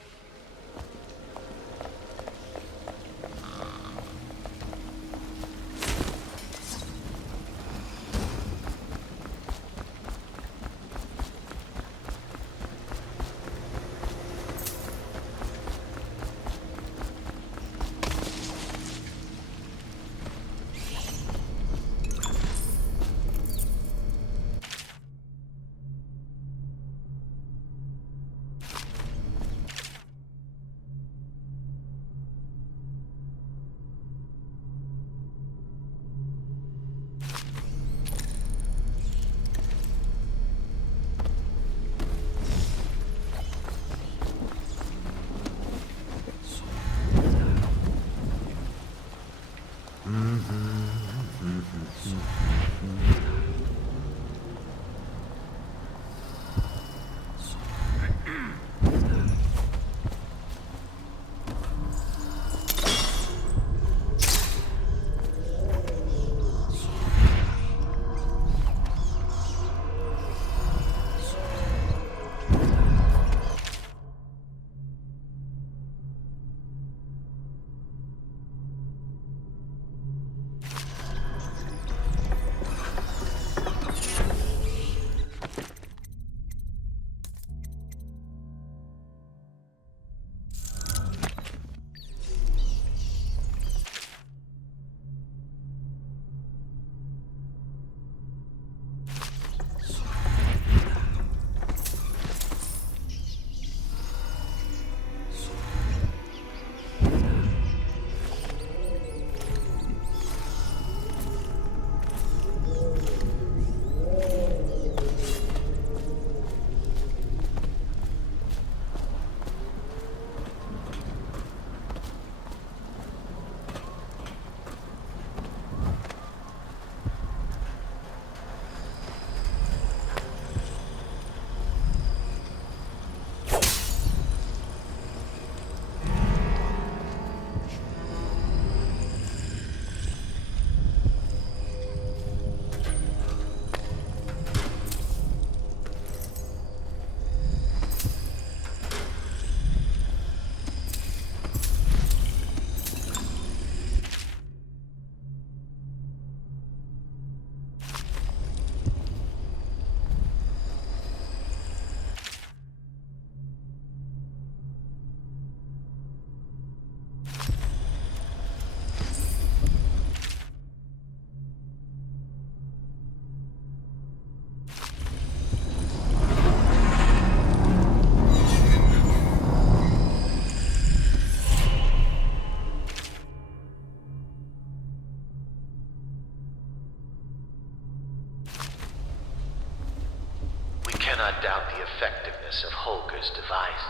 Cannot doubt the effectiveness of Holger's device,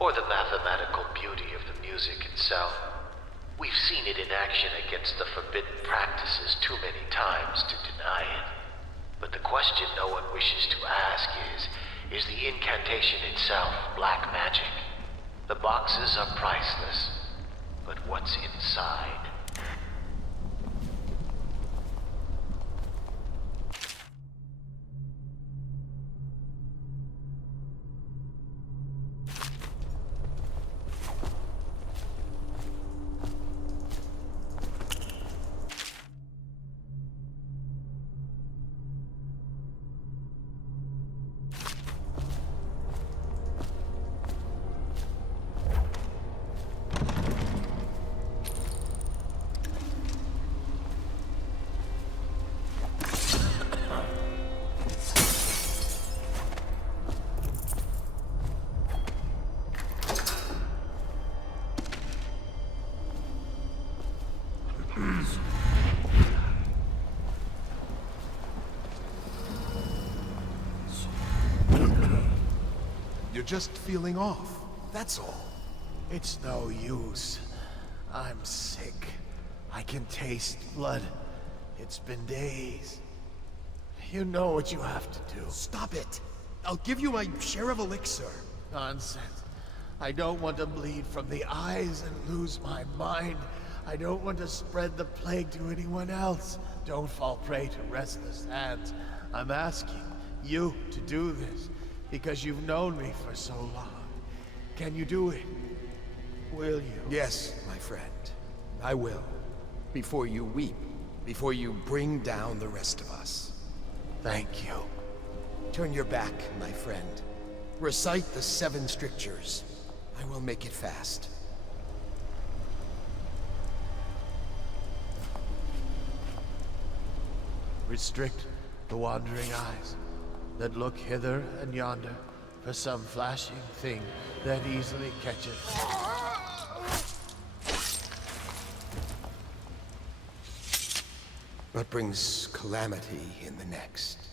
or the mathematical beauty of the music itself. We've seen it in action against the forbidden practices too many times to deny it. But the question no one wishes to ask is the incantation itself black magic? The boxes are priceless, but what's inside? You're just feeling off, that's all. It's no use. I'm sick. I can taste blood. It's been days. You know what you have to do. Stop it! I'll give you my share of elixir. Nonsense. I don't want to bleed from the eyes and lose my mind. I don't want to spread the plague to anyone else. Don't fall prey to restless hands. I'm asking you to do this because you've known me for so long. Can you do it? Will you? Yes, my friend. I will. Before you weep. Before you bring down the rest of us. Thank you. Turn your back, my friend. Recite the 7 strictures. I will make it fast. Restrict the wandering eyes that look hither and yonder for some flashing thing that easily catches. What brings calamity in the next?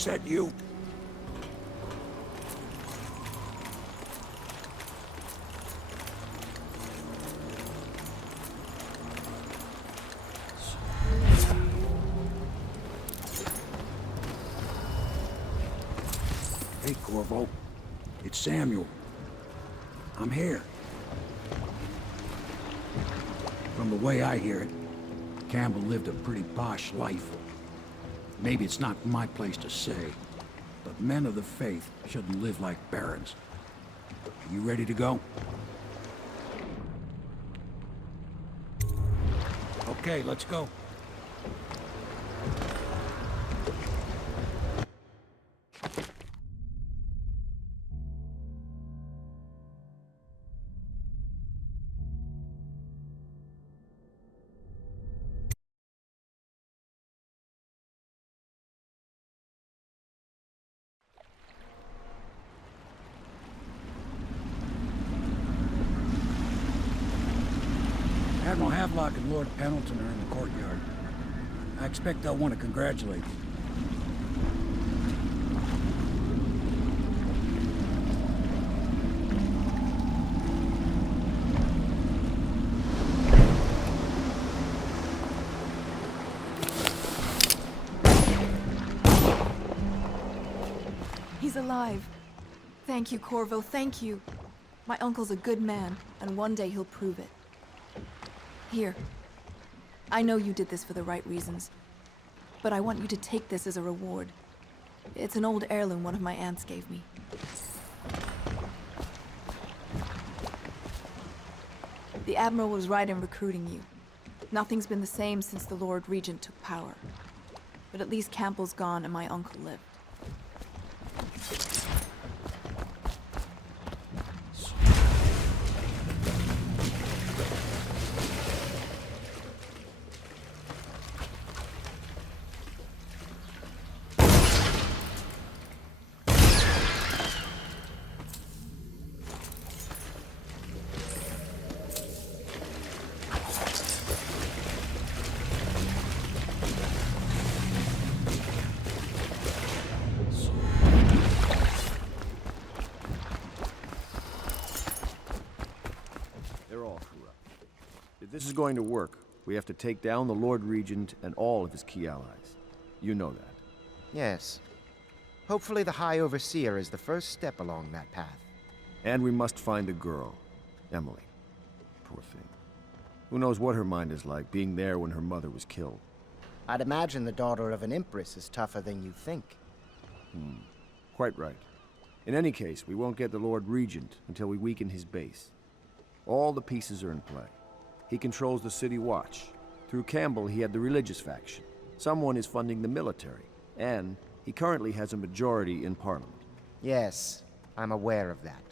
Is that you? Hey, Corvo. It's Samuel. I'm here. From the way I hear it, Campbell lived a pretty posh life. Maybe it's not my place to say, but men of the faith shouldn't live like barons. Are you ready to go? Okay, let's go. Admiral Havelock and Lord Pendleton are in the courtyard. I expect they'll want to congratulate you. He's alive. Thank you, Corvo, thank you. My uncle's a good man, and one day he'll prove it. Here. I know you did this for the right reasons, but I want you to take this as a reward. It's an old heirloom one of my aunts gave me. The Admiral was right in recruiting you. Nothing's been the same since the Lord Regent took power. But at least Campbell's gone and my uncle lived. If this is going to work, we have to take down the Lord Regent and all of his key allies. You know that. Yes. Hopefully the High Overseer is the first step along that path. And we must find the girl, Emily. Poor thing. Who knows what her mind is like, being there when her mother was killed. I'd imagine the daughter of an empress is tougher than you think. Quite right. In any case, we won't get the Lord Regent until we weaken his base. All the pieces are in play. He controls the City Watch. Through Campbell, he had the religious faction. Someone is funding the military. And he currently has a majority in Parliament. Yes, I'm aware of that.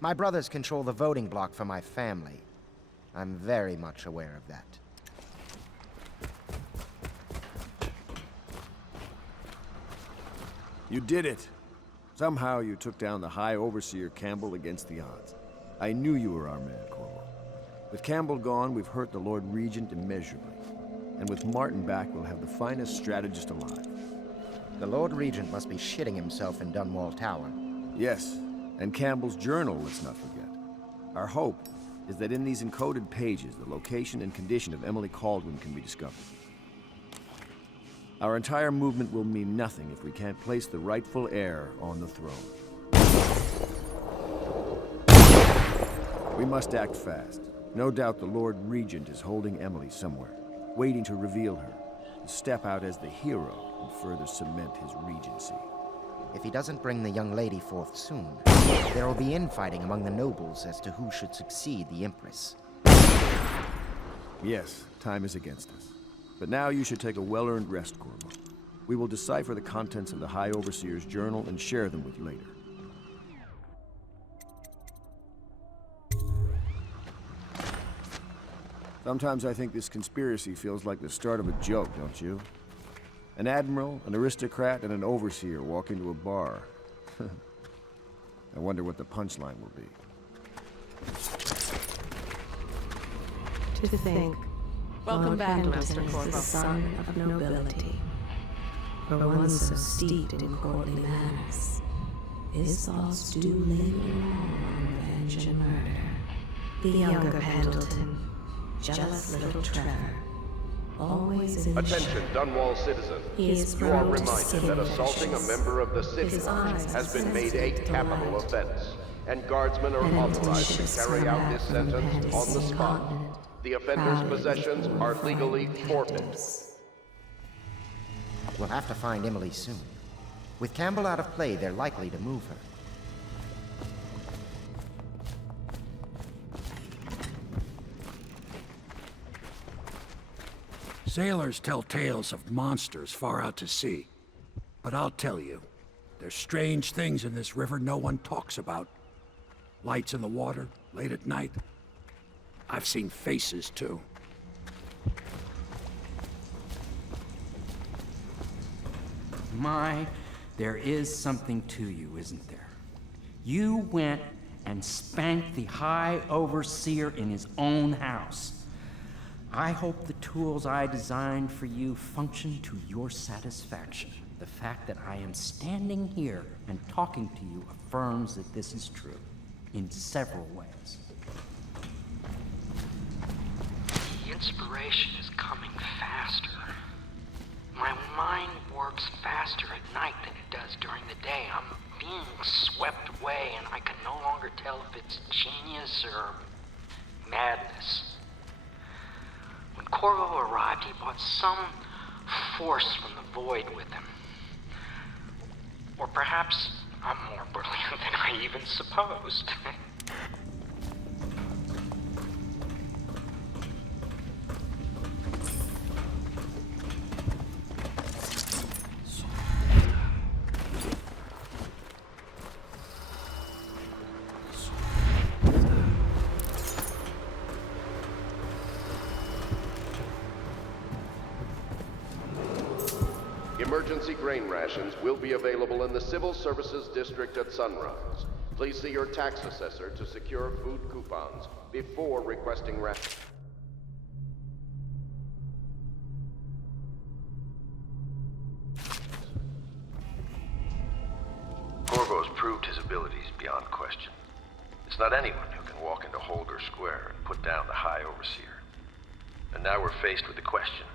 My brothers control the voting bloc for my family. I'm very much aware of that. You did it! Somehow you took down the High Overseer Campbell against the odds. I knew you were our man, Corvo. With Campbell gone, we've hurt the Lord Regent immeasurably. And with Martin back, we'll have the finest strategist alive. The Lord Regent must be shitting himself in Dunwall Tower. Yes, and Campbell's journal, let's not forget. Our hope is that in these encoded pages, the location and condition of Emily Kaldwin can be discovered. Our entire movement will mean nothing if we can't place the rightful heir on the throne. We must act fast. No doubt the Lord Regent is holding Emily somewhere, waiting to reveal her, to step out as the hero and further cement his regency. If he doesn't bring the young lady forth soon, there will be infighting among the nobles as to who should succeed the Empress. Yes, time is against us. But now you should take a well-earned rest, Corvo. We will decipher the contents of the High Overseer's journal and share them with you later. Sometimes I think this conspiracy feels like the start of a joke, don't you? An admiral, an aristocrat, and an overseer walk into a bar. I wonder what the punchline will be. To think. Welcome back, Master Corvo. The son of nobility. For one so steeped in courtly manners, his thoughts do linger on revenge and murder. The younger Pendleton, jealous little Trevor, always in Attention, Dunwall citizen. He is You are prone to reminded skin that assaulting a infections. member of the city His eyes has been are made a sensitive to capital light. offense, and guardsmen are An authorized intense to carry out this combat from sentence on the Pandician spot. continent, The offender's crowded possessions with are legally foreign forfeit. captives. We'll have to find Emily soon. With Campbell out of play, they're likely to move her. Sailors tell tales of monsters far out to sea. But I'll tell you, there's strange things in this river no one talks about. Lights in the water, late at night. I've seen faces, too. My, there is something to you, isn't there? You went and spanked the High Overseer in his own house. I hope the tools I designed for you function to your satisfaction. The fact that I am standing here and talking to you affirms that this is true, in several ways. The inspiration is coming faster. My mind works faster at night than it does during the day. I'm being swept away, and I can no longer tell if it's genius or madness. When Corvo arrived, he brought some force from the void with him. Or perhaps I'm more brilliant than I even supposed. Emergency grain rations will be available in the Civil Services District at sunrise. Please see your tax assessor to secure food coupons before requesting rations. Corvo has proved his abilities beyond question. It's not anyone who can walk into Holger Square and put down the High Overseer. And now we're faced with the question,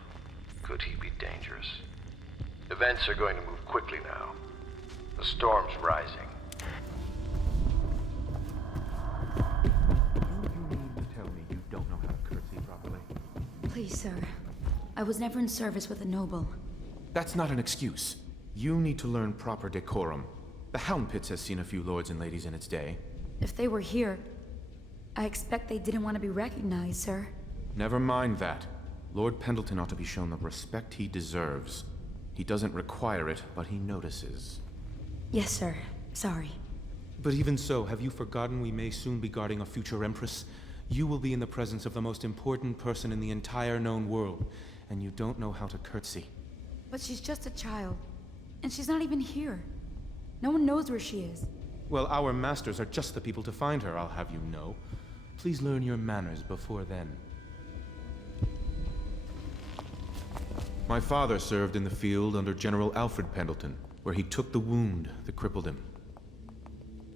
could he be dangerous? Events are going to move quickly now. The storm's rising. You mean to tell me you don't know how to curtsy properly? Please, sir. I was never in service with a noble. That's not an excuse. You need to learn proper decorum. The Hound Pits has seen a few lords and ladies in its day. If they were here, I expect they didn't want to be recognized, sir. Never mind that. Lord Pendleton ought to be shown the respect he deserves. He doesn't require it, but he notices. Yes, sir. Sorry. But even so, have you forgotten we may soon be guarding a future Empress? You will be in the presence of the most important person in the entire known world, and you don't know how to curtsy. But she's just a child, and she's not even here. No one knows where she is. Well, our masters are just the people to find her, I'll have you know. Please learn your manners before then. My father served in the field under General Alfred Pendleton, where he took the wound that crippled him.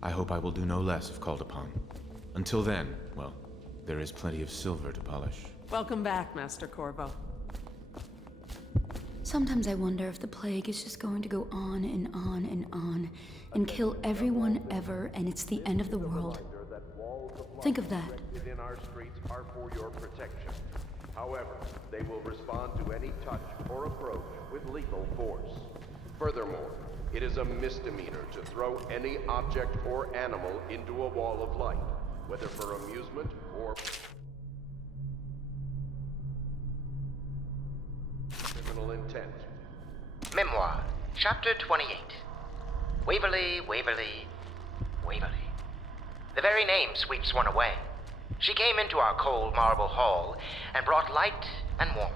I hope I will do no less if called upon. Until then, well, there is plenty of silver to polish. Welcome back, Master Corvo. Sometimes I wonder if the plague is just going to go on and on and on, and kill everyone ever, and it's the end of the world. Think of that. Within our streets are for your protection. However, they will respond to any touch or approach with lethal force. Furthermore, it is a misdemeanor to throw any object or animal into a wall of light, whether for amusement or criminal intent. Memoir, Chapter 28. Waverly, Waverly, Waverly. The very name sweeps one away. She came into our cold marble hall and brought light and warmth.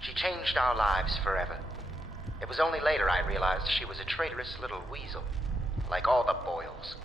She changed our lives forever. It was only later I realized she was a traitorous little weasel, like all the Boyles.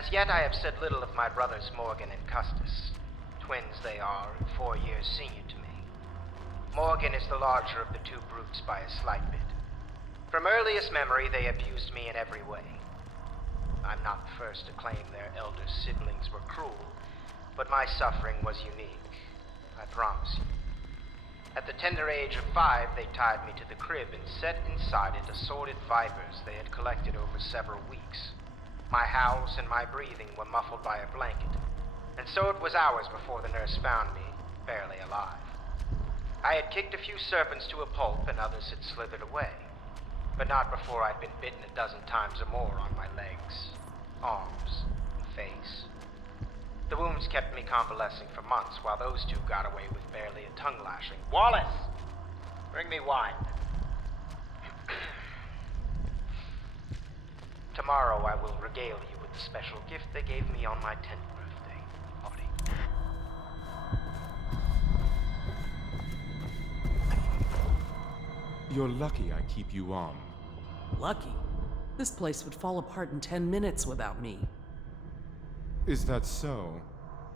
As yet I have said little of my brothers Morgan and Custis. Twins they are, and 4 years senior to me. Morgan is the larger of the two brutes by a slight bit. From earliest memory, they abused me in every way. I'm not the first to claim their elder siblings were cruel, but my suffering was unique, I promise you. At the tender age of 5, they tied me to the crib and set inside it assorted vipers they had collected over several weeks. My howls and my breathing were muffled by a blanket, and so it was hours before the nurse found me, barely alive. I had kicked a few serpents to a pulp and others had slithered away, but not before I'd been bitten a dozen times or more on my legs, arms, and face. The wounds kept me convalescing for months while those two got away with barely a tongue lashing. Wallace! Bring me wine. Tomorrow I will regale you with the special gift they gave me on my 10th birthday, Audie. You're lucky I keep you on. Lucky? This place would fall apart in 10 minutes without me. Is that so?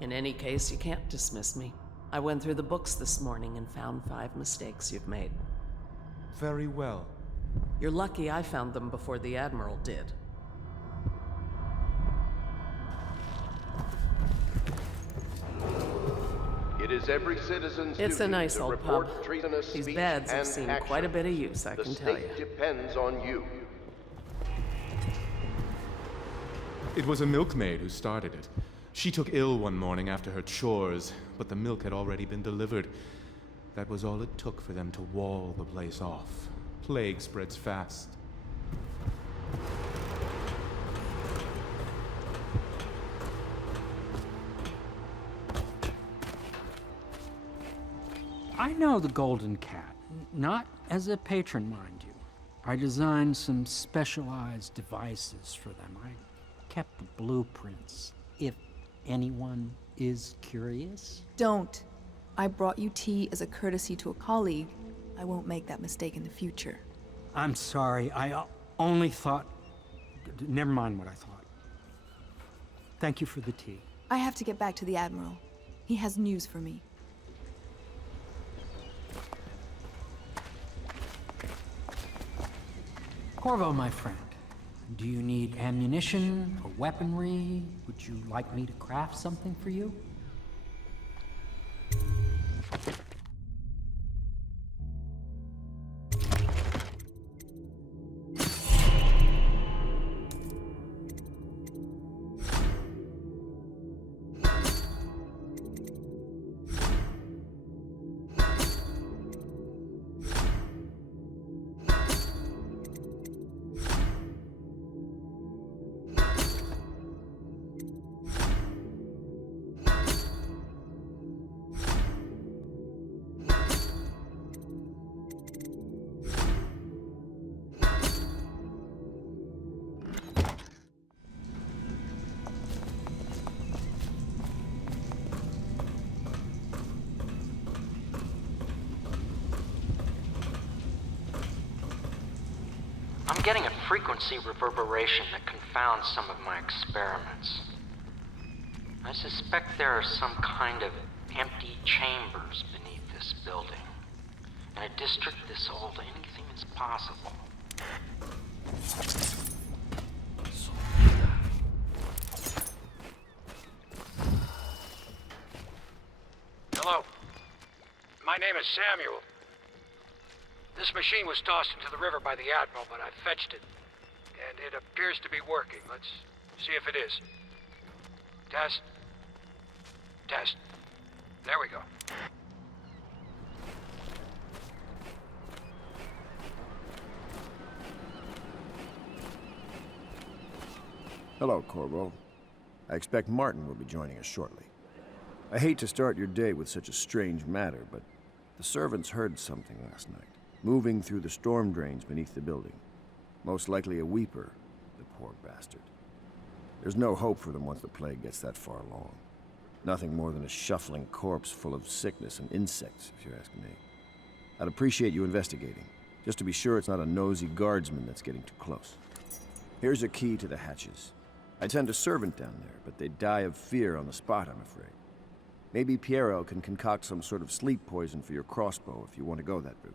In any case, you can't dismiss me. I went through the books this morning and found 5 mistakes you've made. Very well. You're lucky I found them before the Admiral did. It is every citizen's It's duty a nice to old report pub. treasonous These speech beds have and seen action. quite a bit of use, I can tell you. The state depends on you. It was a milkmaid who started it. She took ill one morning after her chores, but the milk had already been delivered. That was all it took for them to wall the place off. Plague spreads fast. I know the Golden Cat, not as a patron, mind you. I designed some specialized devices for them. I kept the blueprints, if anyone is curious. Don't. I brought you tea as a courtesy to a colleague. I won't make that mistake in the future. I'm sorry, I only thought... Never mind what I thought. Thank you for the tea. I have to get back to the Admiral. He has news for me. Corvo, my friend, do you need ammunition or weaponry? Would you like me to craft something for you? I'm getting a frequency reverberation that confounds some of my experiments. I suspect there are some kind of empty chambers beneath this building. In a district this old, anything is possible. Hello. My name is Samuel. This machine was tossed into the river by the Admiral, but I fetched it. And it appears to be working. Let's see if it is. Test. Test. There we go. Hello, Corvo. I expect Martin will be joining us shortly. I hate to start your day with such a strange matter, but the servants heard something last night, moving through the storm drains beneath the building. Most likely a weeper, the poor bastard. There's no hope for them once the plague gets that far along. Nothing more than a shuffling corpse full of sickness and insects, if you ask me. I'd appreciate you investigating, just to be sure it's not a nosy guardsman that's getting too close. Here's a key to the hatches. I'd send a servant down there, but they'd die of fear on the spot, I'm afraid. Maybe Piero can concoct some sort of sleep poison for your crossbow if you want to go that route.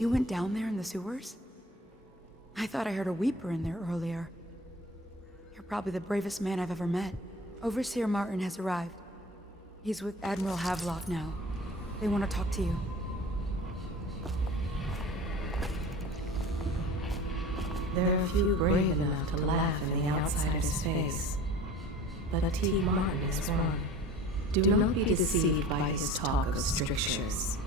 You went down there in the sewers? I thought I heard a weeper in there earlier. You're probably the bravest man I've ever met. Overseer Martin has arrived. He's with Admiral Havelock now. They want to talk to you. There are few brave enough to laugh in the outsider's face. But T. Martin is one. Do not be deceived by his talk of strictures.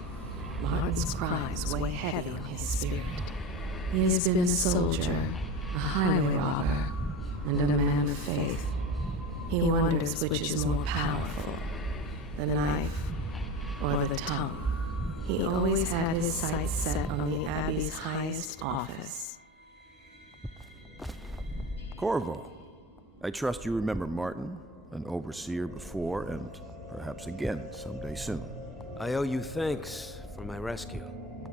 Martin's cries weigh heavy on his spirit. He has been a soldier, a highway robber, and a man of faith. He wonders which is more powerful, the knife or the tongue. He always had his sights set on the Abbey's highest office. Corvo, I trust you remember Martin, an overseer before, and perhaps again someday soon. I owe you thanks for my rescue.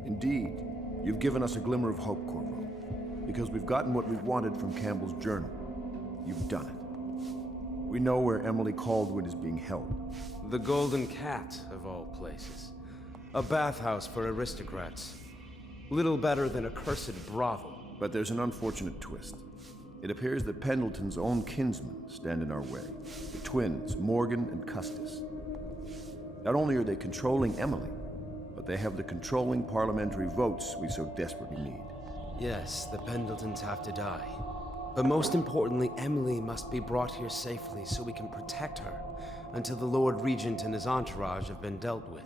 Indeed. You've given us a glimmer of hope, Corvo. Because we've gotten what we've wanted from Campbell's journal. You've done it. We know where Emily Caldwin is being held. The Golden Cat, of all places. A bathhouse for aristocrats. Little better than a cursed brothel. But there's an unfortunate twist. It appears that Pendleton's own kinsmen stand in our way. The twins, Morgan and Custis. Not only are they controlling Emily, but they have the controlling parliamentary votes we so desperately need. Yes, the Pendletons have to die. But most importantly, Emily must be brought here safely so we can protect her until the Lord Regent and his entourage have been dealt with.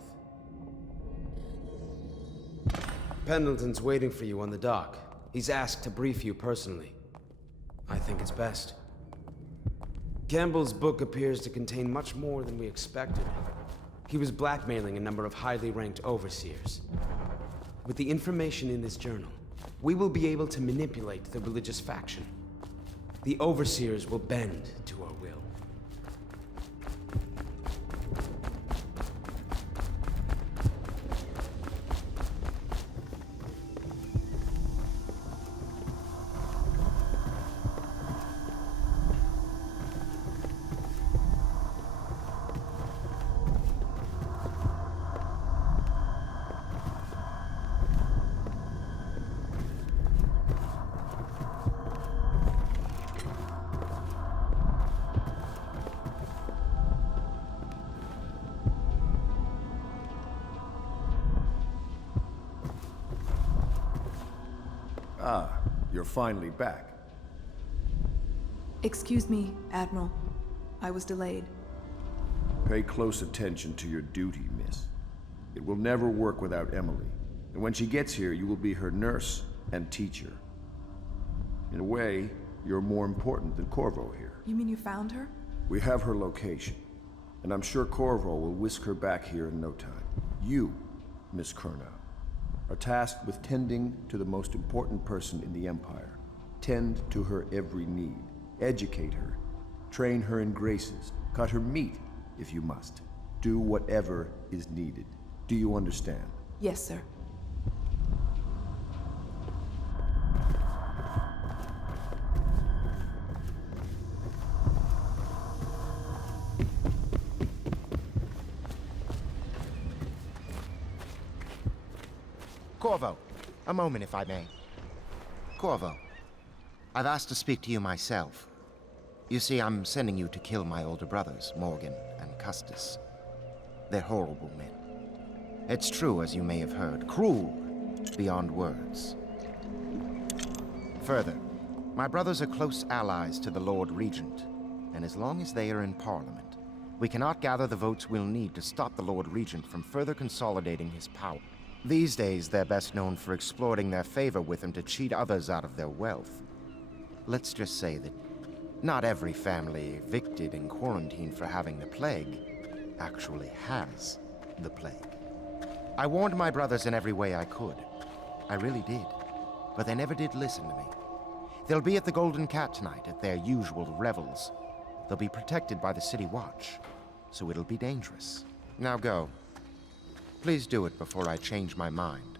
Pendleton's waiting for you on the dock. He's asked to brief you personally. I think it's best. Campbell's book appears to contain much more than we expected. He was blackmailing a number of highly ranked overseers. With the information in this journal, we will be able to manipulate the religious faction. The overseers will bend to our will. Ah, you're finally back. Excuse me, Admiral. I was delayed. Pay close attention to your duty, miss. It will never work without Emily. And when she gets here, you will be her nurse and teacher. In a way, you're more important than Corvo here. You mean you found her? We have her location, and I'm sure Corvo will whisk her back here in no time. You, Miss Kurnow, are tasked with tending to the most important person in the Empire. Tend to her every need. Educate her. Train her in graces. Cut her meat, if you must. Do whatever is needed. Do you understand? Yes, sir. Corvo, a moment if I may. Corvo, I've asked to speak to you myself. You see, I'm sending you to kill my older brothers, Morgan and Custis. They're horrible men. It's true, as you may have heard, cruel beyond words. Further, my brothers are close allies to the Lord Regent, and as long as they are in Parliament, we cannot gather the votes we'll need to stop the Lord Regent from further consolidating his power. These days, they're best known for exploiting their favor with him to cheat others out of their wealth. Let's just say that not every family evicted and quarantined for having the plague actually has the plague. I warned my brothers in every way I could. I really did. But they never did listen to me. They'll be at the Golden Cat tonight at their usual revels. They'll be protected by the City Watch, so it'll be dangerous. Now go. Please do it before I change my mind.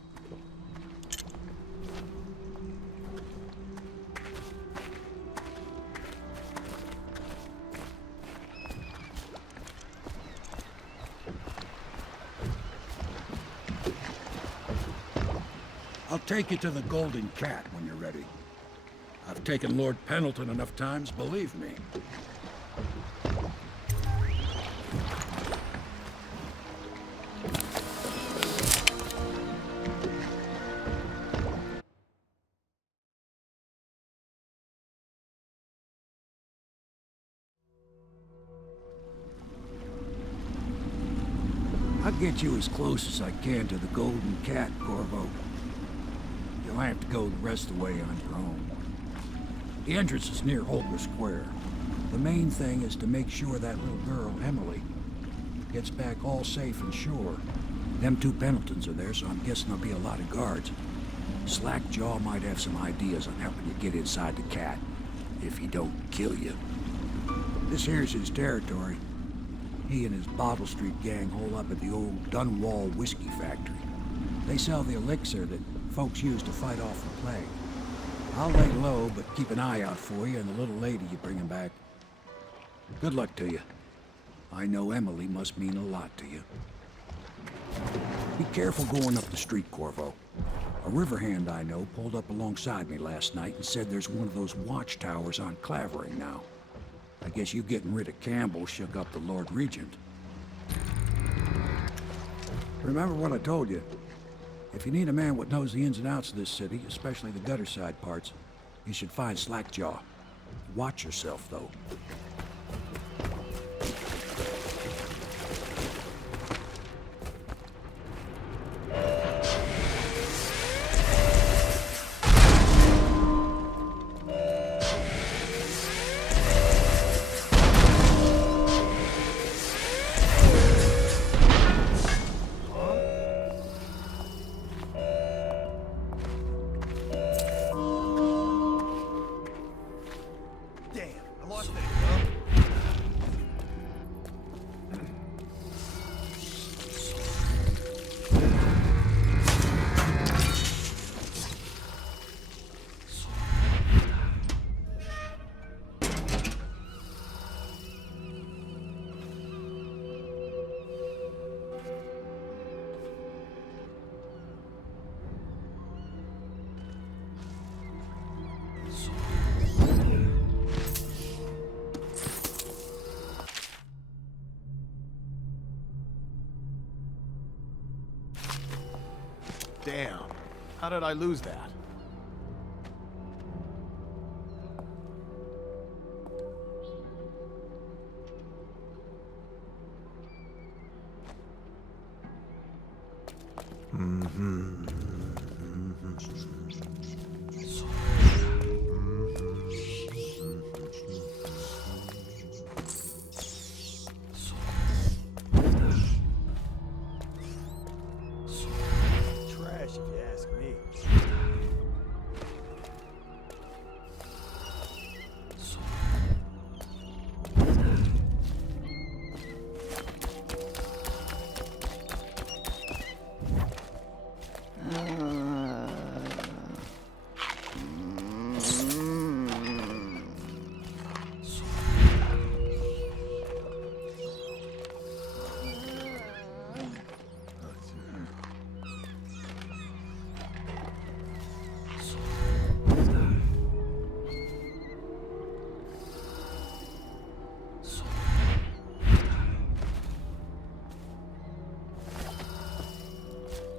I'll take you to the Golden Cat when you're ready. I've taken Lord Pendleton enough times, believe me. I'll get you as close as I can to the Golden Cat, Corvo. You'll have to go the rest of the way on your own. The entrance is near Holger Square. The main thing is to make sure that little girl, Emily, gets back all safe and sure. Them two Pendletons are there, so I'm guessing there'll be a lot of guards. Slackjaw might have some ideas on helping you get inside the cat, if he don't kill you. This here's his territory. He and his Bottle Street gang hole up at the old Dunwall whiskey factory. They sell the elixir that folks use to fight off the plague. I'll lay low, but keep an eye out for you and the little lady you bring him back. Good luck to you. I know Emily must mean a lot to you. Be careful going up the street, Corvo. A river hand I know pulled up alongside me last night and said there's one of those watchtowers on Clavering now. I guess you getting rid of Campbell shook up the Lord Regent. Remember what I told you. If you need a man what knows the ins and outs of this city, especially the gutter side parts, you should find Slackjaw. Watch yourself, though. Damn. How did I lose that? Trash, if you ask me.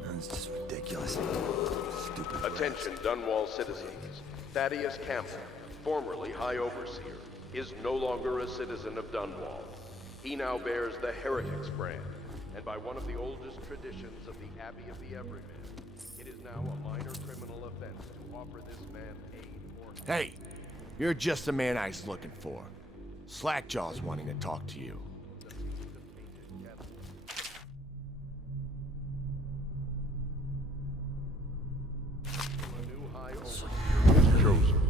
That's just ridiculous. Stupid. Attention, Dunwall citizens. Thaddeus Campbell, formerly High Overseer, is no longer a citizen of Dunwall. He now bears the Heretics brand, and by one of the oldest traditions of the Abbey of the Everyman, it is now a minor criminal offense to offer this man aid or... Hey, you're just the man I was looking for. Slackjaw's wanting to talk to you. A new High Overseer is chosen.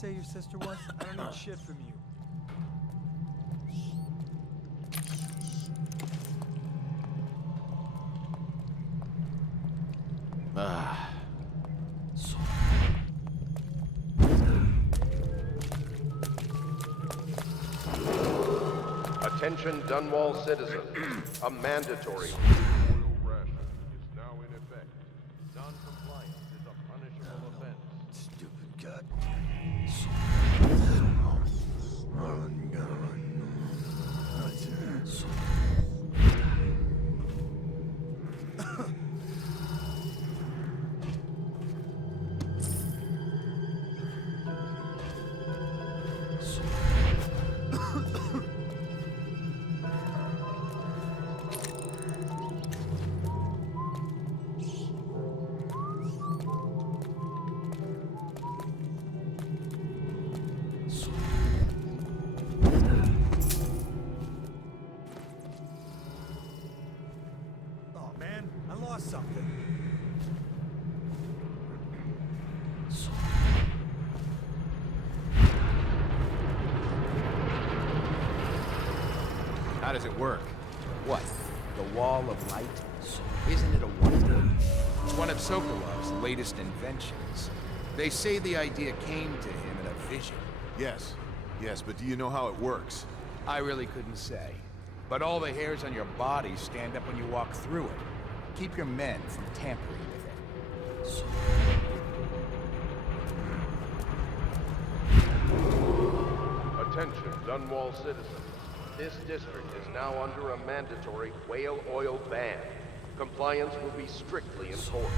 Say your sister was? I don't need shit from you. Attention, Dunwall citizens. A mandatory is now in effect. Non-compliance is a punishable offense. Stupid god. lost something. How does it work? What? The Wall of Light? Isn't it a wonder? It's one of Sokolov's latest inventions. They say the idea came to him in a vision. Yes, but do you know how it works? I really couldn't say. But all the hairs on your body stand up when you walk through it. Keep your men from tampering with it. Attention, Dunwall citizens. This district is now under a mandatory whale oil ban. Compliance will be strictly enforced.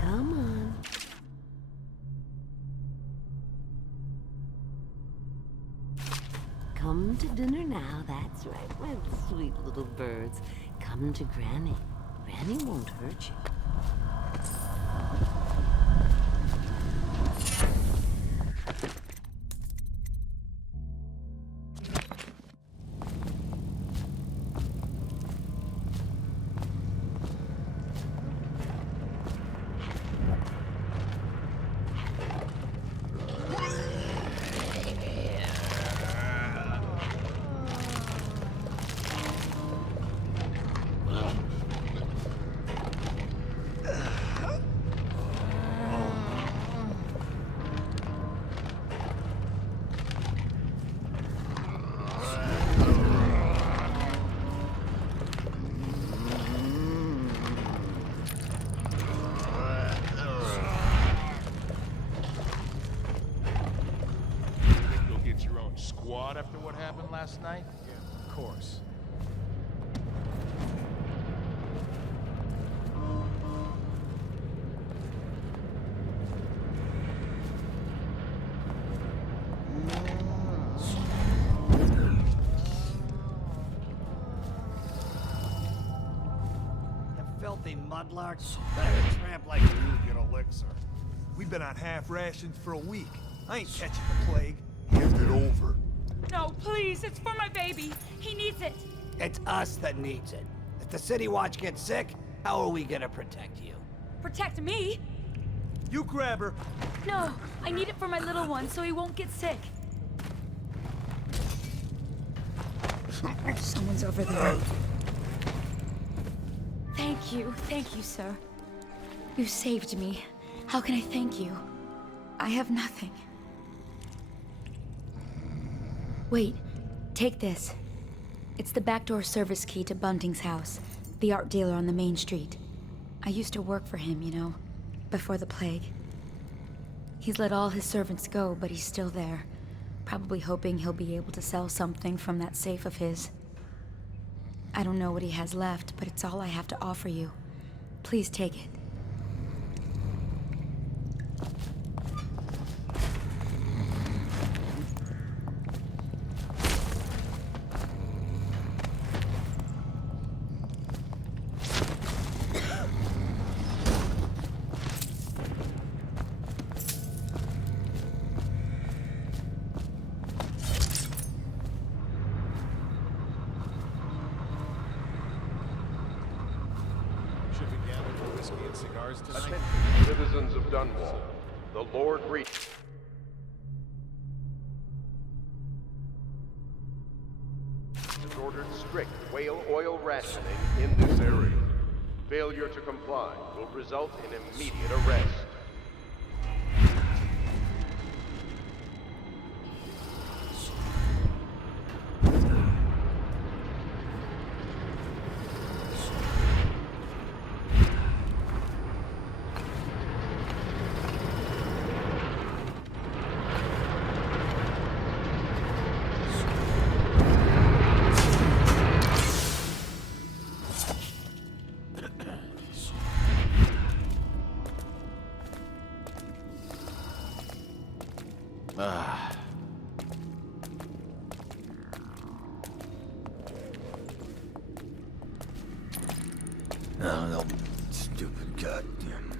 Come on. Come to dinner now, that's right, my sweet little birds. Come to Granny. Granny won't hurt you. Squad after what happened last night? Yeah, of course. You filthy mudlarks. Better tramp like you get elixir. We've been on half rations for a week. I ain't catching the plague. Hand it over. No, please, it's for my baby. He needs it. It's us that needs it. If the City Watch gets sick, how are we gonna protect you? Protect me? You grab her. No, I need it for my little one so he won't get sick. Someone's over there. Thank you, sir. You saved me. How can I thank you? I have nothing. Wait, take this. It's the backdoor service key to Bunting's house, the art dealer on the main street. I used to work for him, you know, before the plague. He's let all his servants go, but he's still there, probably hoping he'll be able to sell something from that safe of his. I don't know what he has left, but it's all I have to offer you. Please take it. Attention, citizens of Dunwall. The Lord Regent has ordered strict whale oil rationing in this area. Failure to comply will result in immediate arrest. No, stupid goddamn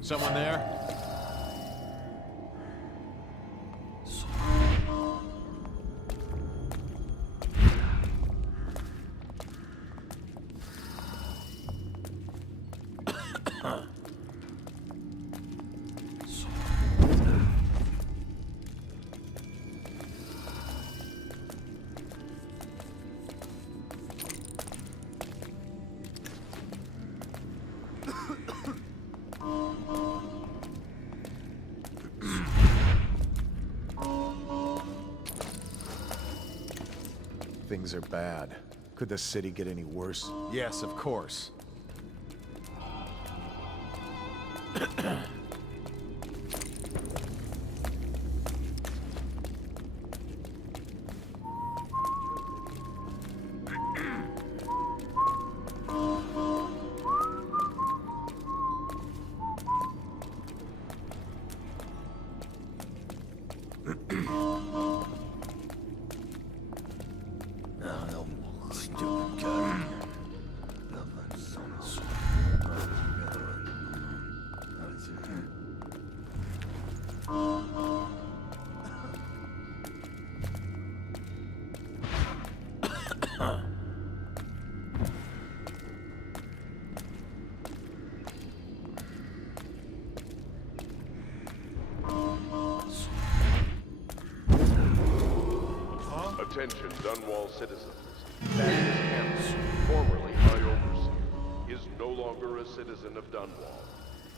Someone there? Things are bad. Could the city get any worse? Yes, of course. Attention, Dunwall citizens. Thaddeus Campbell, formerly High Overseer, is no longer a citizen of Dunwall.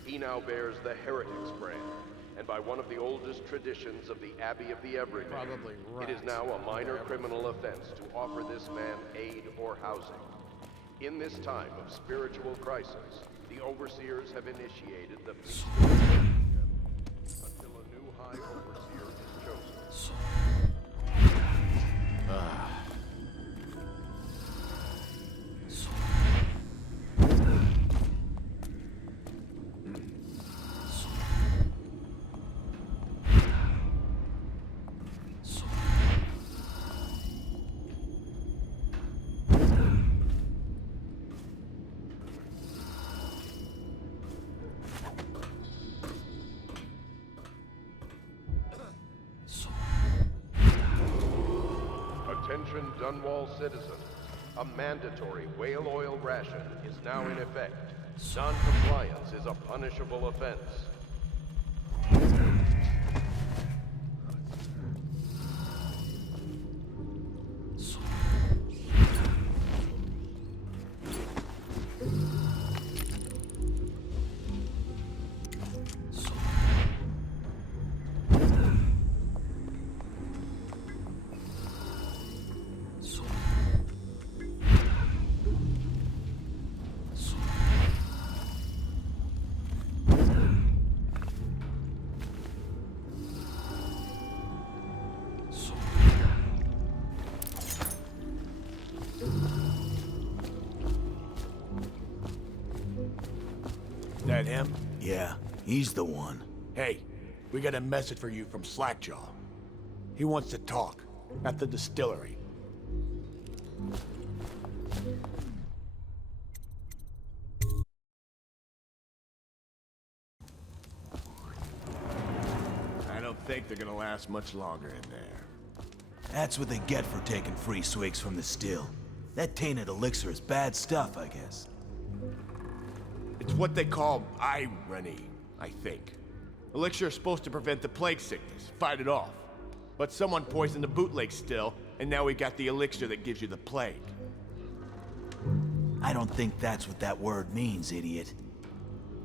He now bears the Heretics brand, and by one of the oldest traditions of the Abbey of the Everyman, it is now a minor criminal offense to offer this man aid or housing. In this time of spiritual crisis, the Overseers have initiated the Feast of until a new High Overseer is chosen. Attention Dunwall citizens. A mandatory whale oil ration is now in effect. Non-compliance is a punishable offense. That him? Yeah, he's the one. Hey, we got a message for you from Slackjaw. He wants to talk at the distillery. I don't think they're gonna last much longer in there. That's what they get for taking free swigs from the still. That tainted elixir is bad stuff, I guess. It's what they call irony, I think. Elixir is supposed to prevent the plague sickness, fight it off. But someone poisoned the bootleg still, and now we got the elixir that gives you the plague. I don't think that's what that word means, idiot.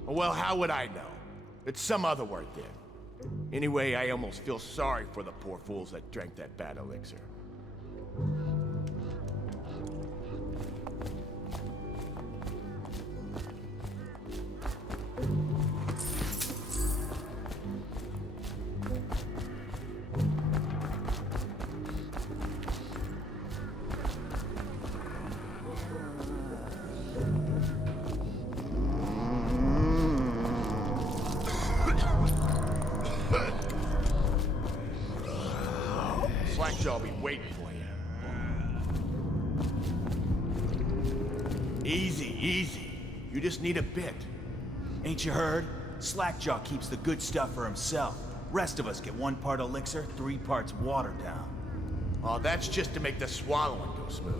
Well, how would I know? It's some other word then. Anyway, I almost feel sorry for the poor fools that drank that bad elixir. Slackjaw will be waiting for you. Easy, easy. You just need a bit. Ain't you heard? Slackjaw keeps the good stuff for himself. Rest of us get 1 part elixir, 3 parts water down. Oh, that's just to make the swallowing go smooth.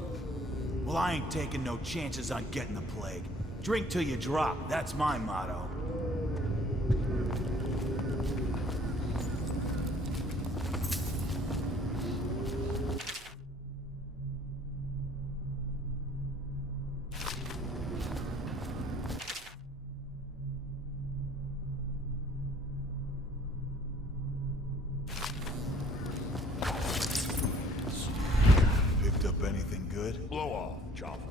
Well, I ain't taking no chances on getting the plague. Drink till you drop, that's my motto. Picked up anything good? Blow off, chopper.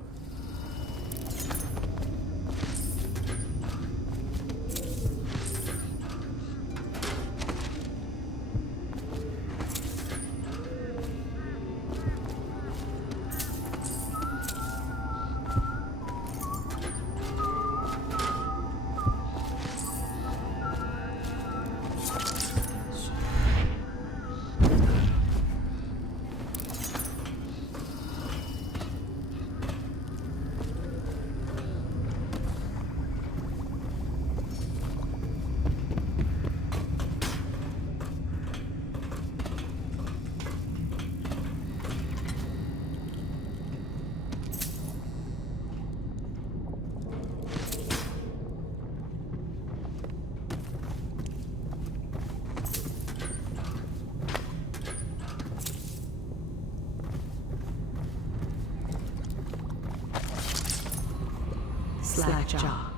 Slackjaw.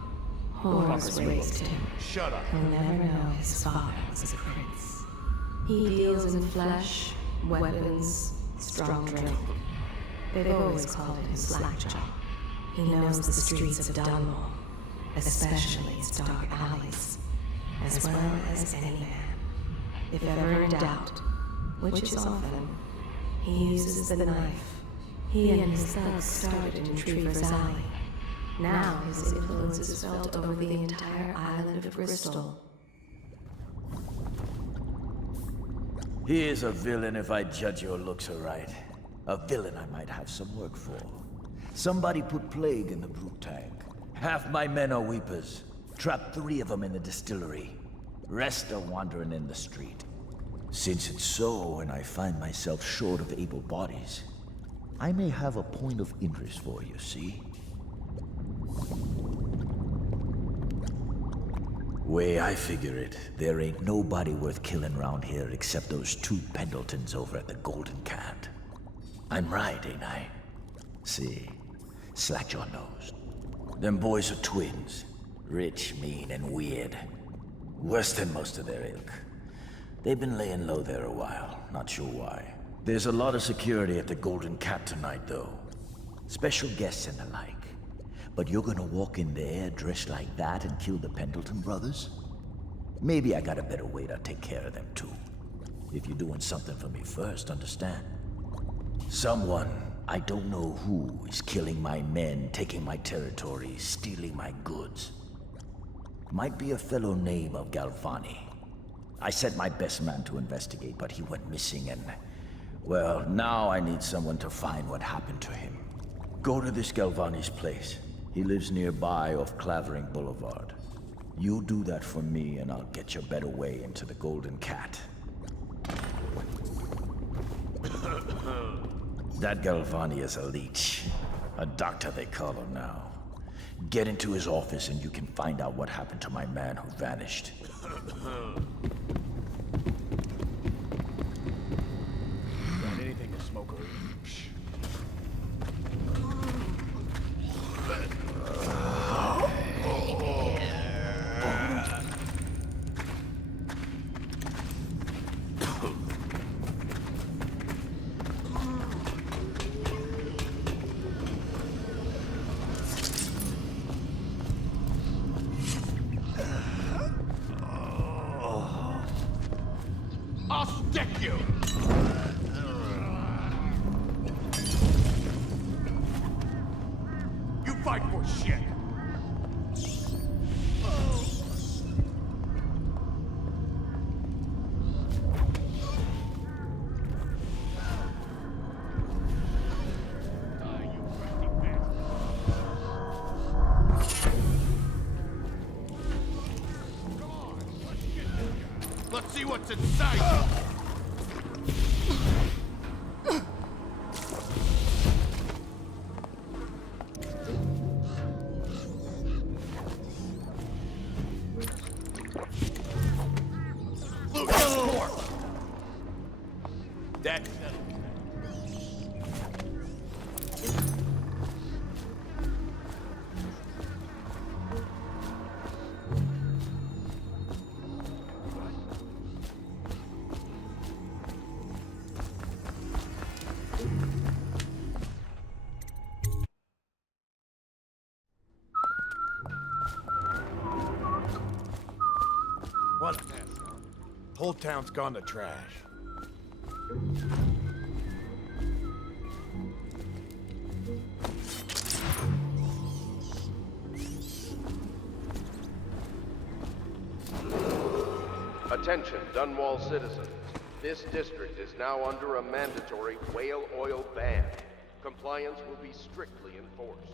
Horrors raised him. Shut up. He'll never know his father was a prince. He deals in flesh, weapons, strong drink. They've always called him Slackjaw. He knows the streets of Dunmore, especially its dark alleys, as well as any man. If ever in doubt, which is often, he uses the knife. He and his thugs started in Trevor's Alley. Now his influence is felt over the entire island of Bristol. He is a villain if I judge your looks aright. A villain I might have some work for. Somebody put plague in the brute tank. Half my men are weepers. Trapped 3 of them in the distillery. Rest are wandering in the street. Since it's so, and I find myself short of able bodies, I may have a point of interest for you, see? Way I figure it, there ain't nobody worth killing round here except those 2 Pendletons over at the Golden Cat. I'm right, ain't I? See, Slackjaw knows. Them boys are twins. Rich, mean, and weird. Worse than most of their ilk. They've been laying low there a while, not sure why. There's a lot of security at the Golden Cat tonight, though. Special guests and the like. But you're gonna walk in there dressed like that and kill the Pendleton brothers? Maybe I got a better way to take care of them too. If you're doing something for me first, understand? Someone, I don't know who, is killing my men, taking my territory, stealing my goods. Might be a fellow named of Galvani. I sent my best man to investigate, but he went missing and... well, now I need someone to find what happened to him. Go to this Galvani's place. He lives nearby off Clavering Boulevard. You do that for me and I'll get you a better way into the Golden Cat. That Galvani is a leech. A doctor they call him now. Get into his office and you can find out what happened to my man who vanished. Want anything to smoke over? Let's see what's inside. That's What a mess, huh? Whole town's gone to trash. Attention, Dunwall citizens. This district is now under a mandatory whale oil ban. Compliance will be strictly enforced.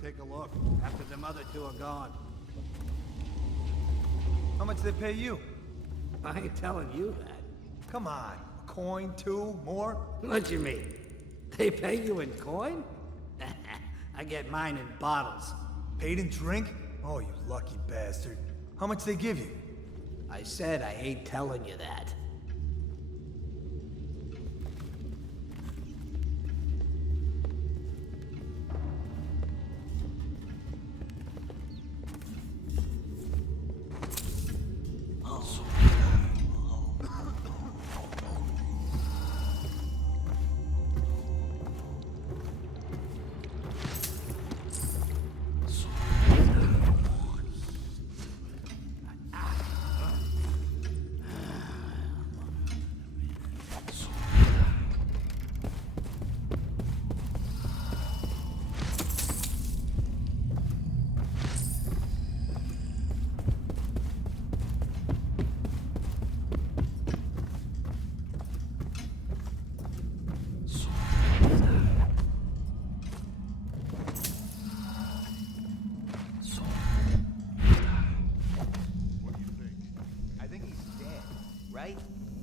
Take a look, after them other two are gone. How much they pay you? I ain't telling you that. Come on, a coin, two, more? What you mean? They pay you in coin? I get mine in bottles. Paid in drink? Oh, you lucky bastard. How much they give you? I said I ain't telling you that.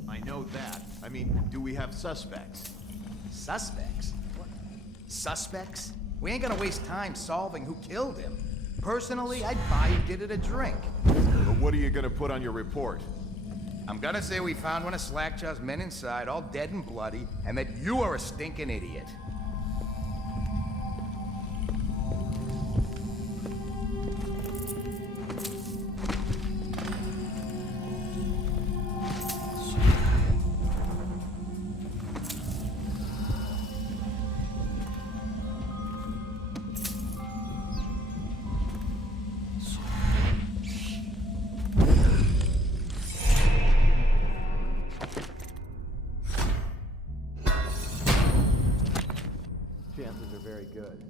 I know that. I mean, do we have suspects? Suspects? What? Suspects? We ain't gonna waste time solving who killed him. Personally, I'd buy you did it a drink. But what are you gonna put on your report? I'm gonna say we found one of Slackjaw's men inside, all dead and bloody, and that you are a stinking idiot. Chances are very good.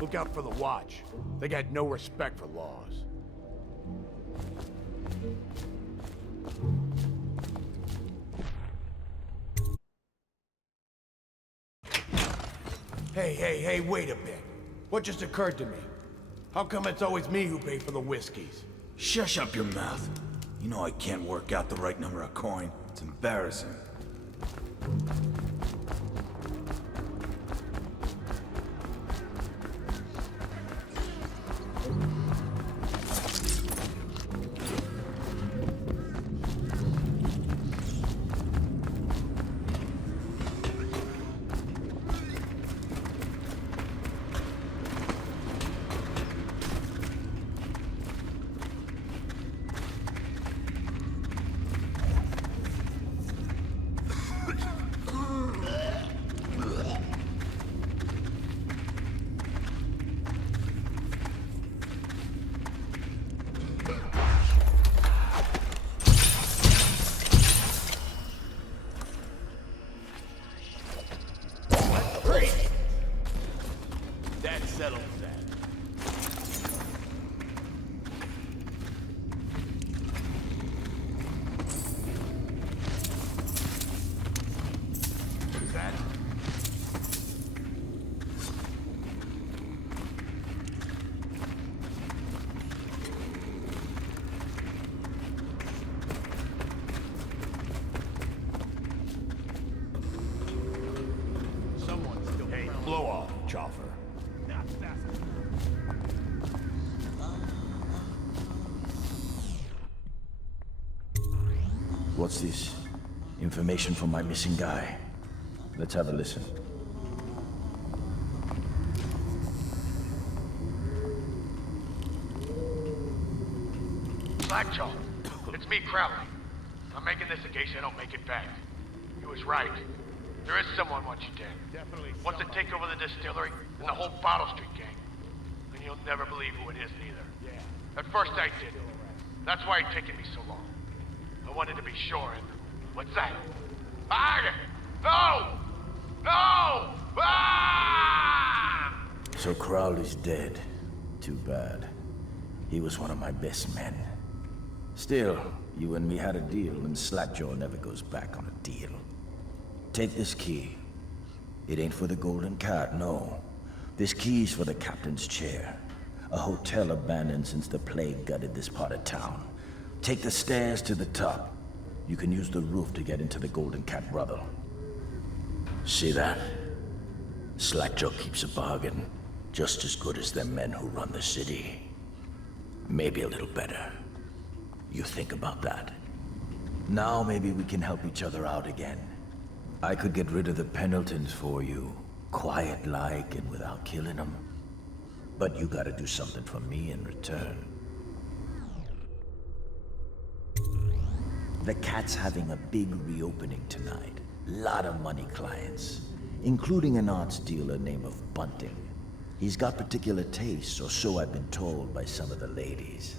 Look out for the Watch. They got no respect for laws. Hey, wait a bit. What just occurred to me? How come it's always me who pay for the whiskeys? Shush up your mouth. You know I can't work out the right number of coin. It's embarrassing. That settles that. What's that? Someone's still Hey, blow off, Choffer. not fast. What's this? Information from my missing guy. Let's have a listen. Slackjaw, it's me, Crowley. I'm making this in case I don't make it back. He was right. There is someone wants you dead. Definitely. Wants to take over the distillery and the whole Bottle Street gang. And you'll never believe who it is neither. Yeah. At first I didn't. That's why it's taken me so long. I wanted to be sure and... What's that? No! No! Ah! So Crowley's dead. Too bad. He was one of my best men. Still, you and me had a deal, and Slackjaw never goes back on a deal. Take this key. It ain't for the Golden Cat, no. This key's for the captain's chair. A hotel abandoned since the plague gutted this part of town. Take the stairs to the top. You can use the roof to get into the Golden Cat Brothel. See that? Slackjaw keeps a bargain, just as good as the men who run the city. Maybe a little better. You think about that. Now maybe we can help each other out again. I could get rid of the Pendletons for you, quiet-like and without killing them. But you gotta do something for me in return. The Cat's having a big reopening tonight. Lot of money clients, including an arts dealer named of Bunting. He's got particular tastes, or so I've been told by some of the ladies.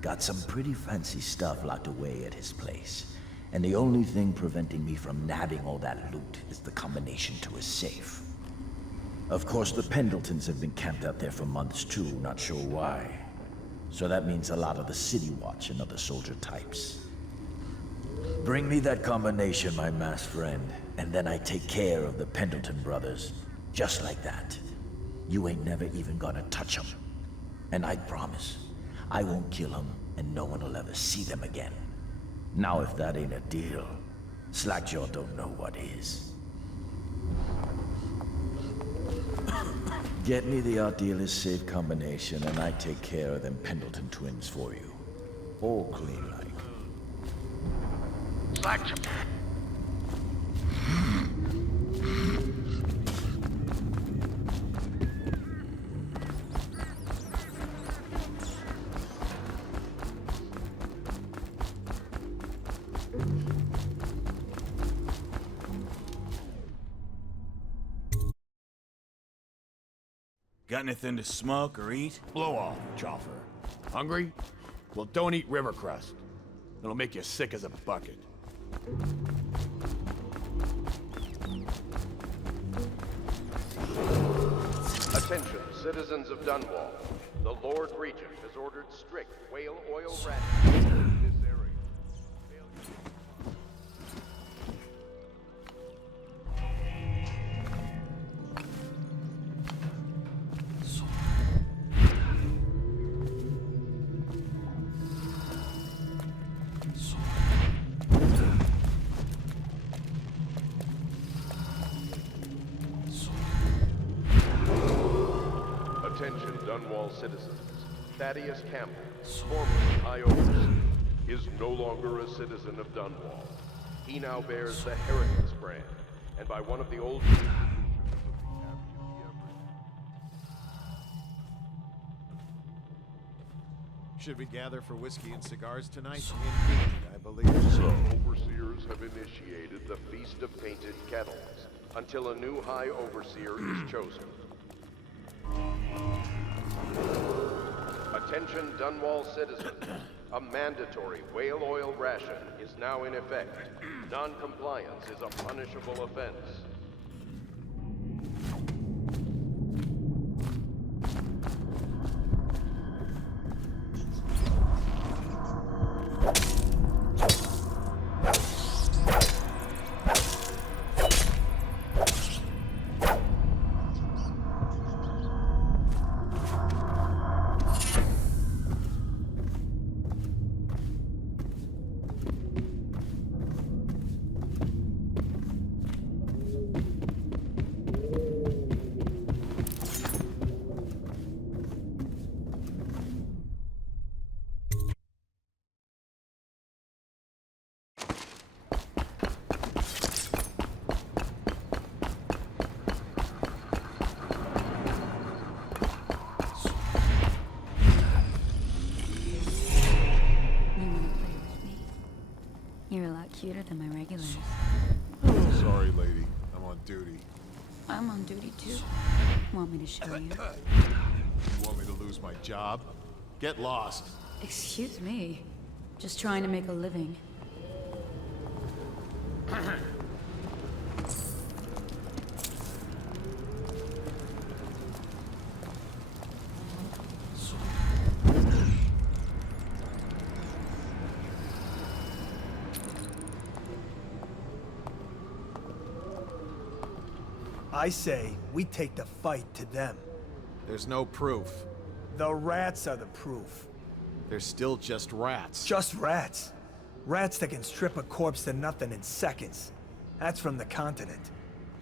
Got some pretty fancy stuff locked away at his place. And the only thing preventing me from nabbing all that loot is the combination to his safe. Of course, the Pendletons have been camped out there for months too, not sure why. So that means a lot of the City Watch and other soldier types. Bring me that combination, my masked friend, and then I take care of the Pendleton brothers. Just like that. You ain't never even gonna touch them. And I promise, I won't kill them, and no one will ever see them again. Now if that ain't a deal, Slackjaw don't know what is. Get me the art dealer's safe combination, and I take care of them Pendleton twins for you. All clean like. Slackjaw. Got anything to smoke or eat? Blow off, Choffer. Hungry? Well, don't eat river crust. It'll make you sick as a bucket. Attention, citizens of Dunwall. The Lord Regent has ordered strict whale oil rationing in this area. Dunwall citizens, Thaddeus Campbell, formerly High Overseer, is no longer a citizen of Dunwall. He now bears the Heretics brand, and by one of the old... Should we gather for whiskey and cigars tonight? Indeed, I believe so. Overseers have initiated the Feast of Painted Kettles, until a new High Overseer is chosen. Attention Dunwall citizens. A mandatory whale oil ration is now in effect. Non-compliance is a punishable offense. You're a lot cuter than my regulars. Sorry, lady. I'm on duty. I'm on duty too. Want me to show you? You want me to lose my job? Get lost. Excuse me. Just trying to make a living. I say, we take the fight to them. There's no proof. The rats are the proof. They're still just rats. Just rats? Rats that can strip a corpse to nothing in seconds. That's from the continent.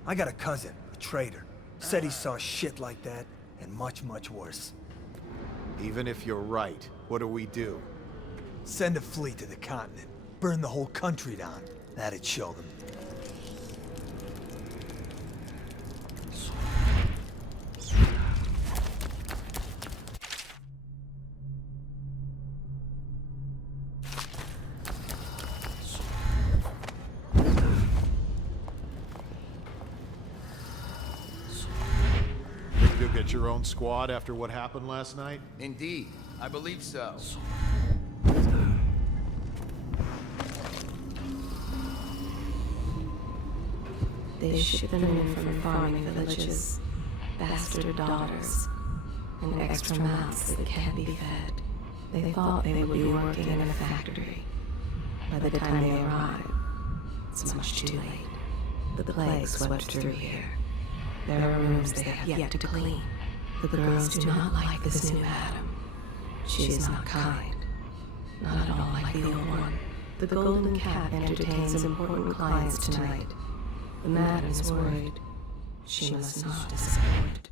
I got a cousin, a trader. Said he saw shit like that, and much, much worse. Even if you're right, what do we do? Send a fleet to the continent. Burn the whole country down. That'd show them. Your own squad after what happened last night? Indeed, I believe so. They ship them in from farming villages, bastard daughters, and extra mouths that can't be fed. They thought they would be working in a factory. By the time they arrive, it's much too late. The plague swept through here. There are rooms they have yet to clean. The girls do not like this new Madam. She is not kind. Not at all like the old one. The Golden Cat entertains important clients tonight. The Madam is worried. She must not disappoint.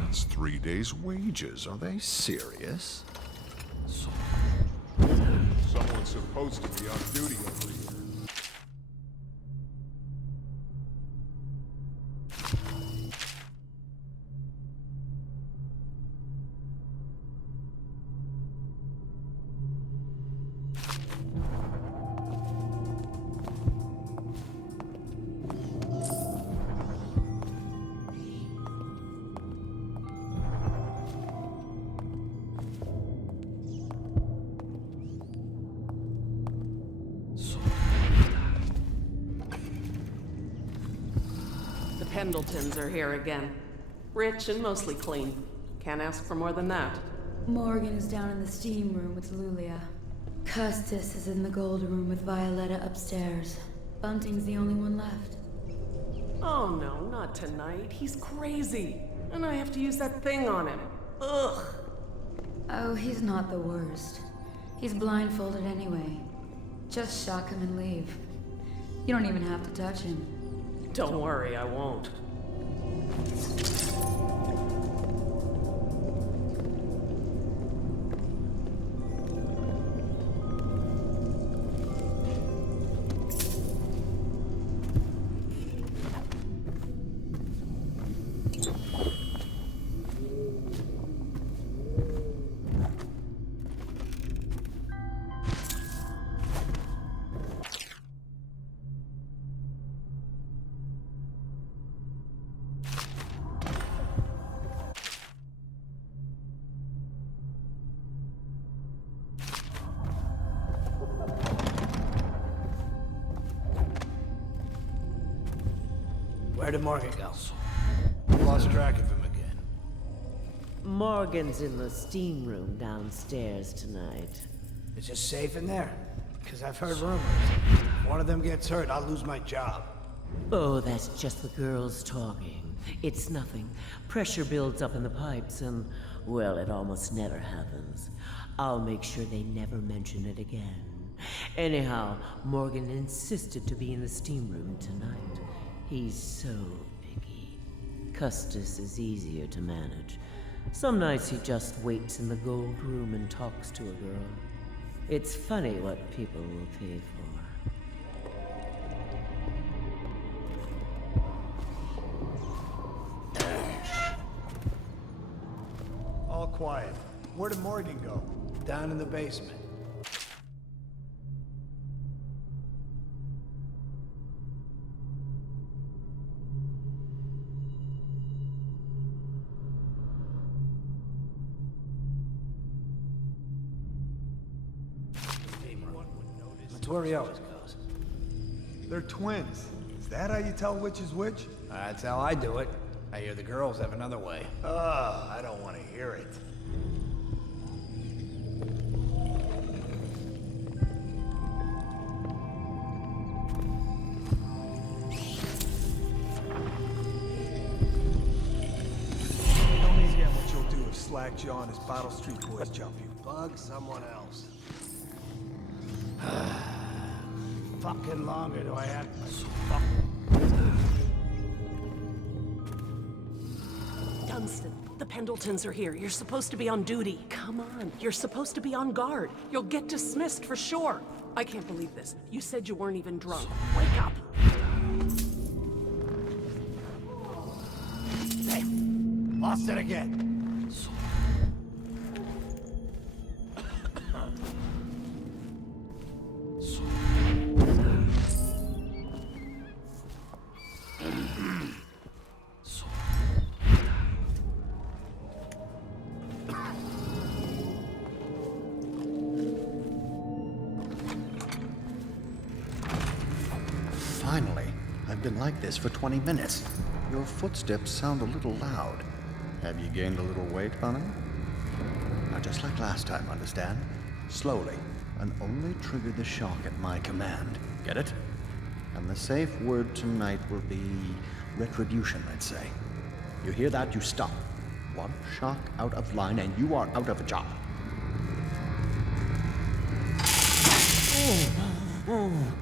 That's 3 days' wages. Are they serious? Someone's supposed to be on duty over here. Pendletons are here again. Rich and mostly clean. Can't ask for more than that. Morgan is down in the steam room with Lulia. Custis is in the gold room with Violetta upstairs. Bunting's the only one left. Oh no, not tonight. He's crazy. And I have to use that thing on him. Ugh. Oh, he's not the worst. He's blindfolded anyway. Just shock him and leave. You don't even have to touch him. Don't worry, I won't. Where did Morgan go? Lost track of him again. Morgan's in the steam room downstairs tonight. Is it safe in there? Because I've heard rumors. If one of them gets hurt, I'll lose my job. Oh, that's just the girls talking. It's nothing. Pressure builds up in the pipes and, well, it almost never happens. I'll make sure they never mention it again. Anyhow, Morgan insisted to be in the steam room tonight. He's so picky. Custis is easier to manage. Some nights he just waits in the gold room and talks to a girl. It's funny what people will pay for. All quiet. Where did Morgan go? Down in the basement. That's where he always goes. They're twins. Is that how you tell which is which? That's how I do it. I hear the girls have another way. I don't want to hear it. Tell me again what you'll do if Slackjaw and his Bottle Street boys jump you. Bug someone else. Fucking longer do I have? Dunstan, the Pendletons are here. You're supposed to be on duty. Come on, you're supposed to be on guard. You'll get dismissed for sure. I can't believe this. You said you weren't even drunk. Wake up. Hey, lost it again. Finally. I've been like this for 20 minutes. Your footsteps sound a little loud. Have you gained a little weight, Bunny? Now, just like last time, understand? Slowly, and only trigger the shock at my command. Get it? And the safe word tonight will be retribution, let's say. You hear that, you stop. One shock out of line, and you are out of a job.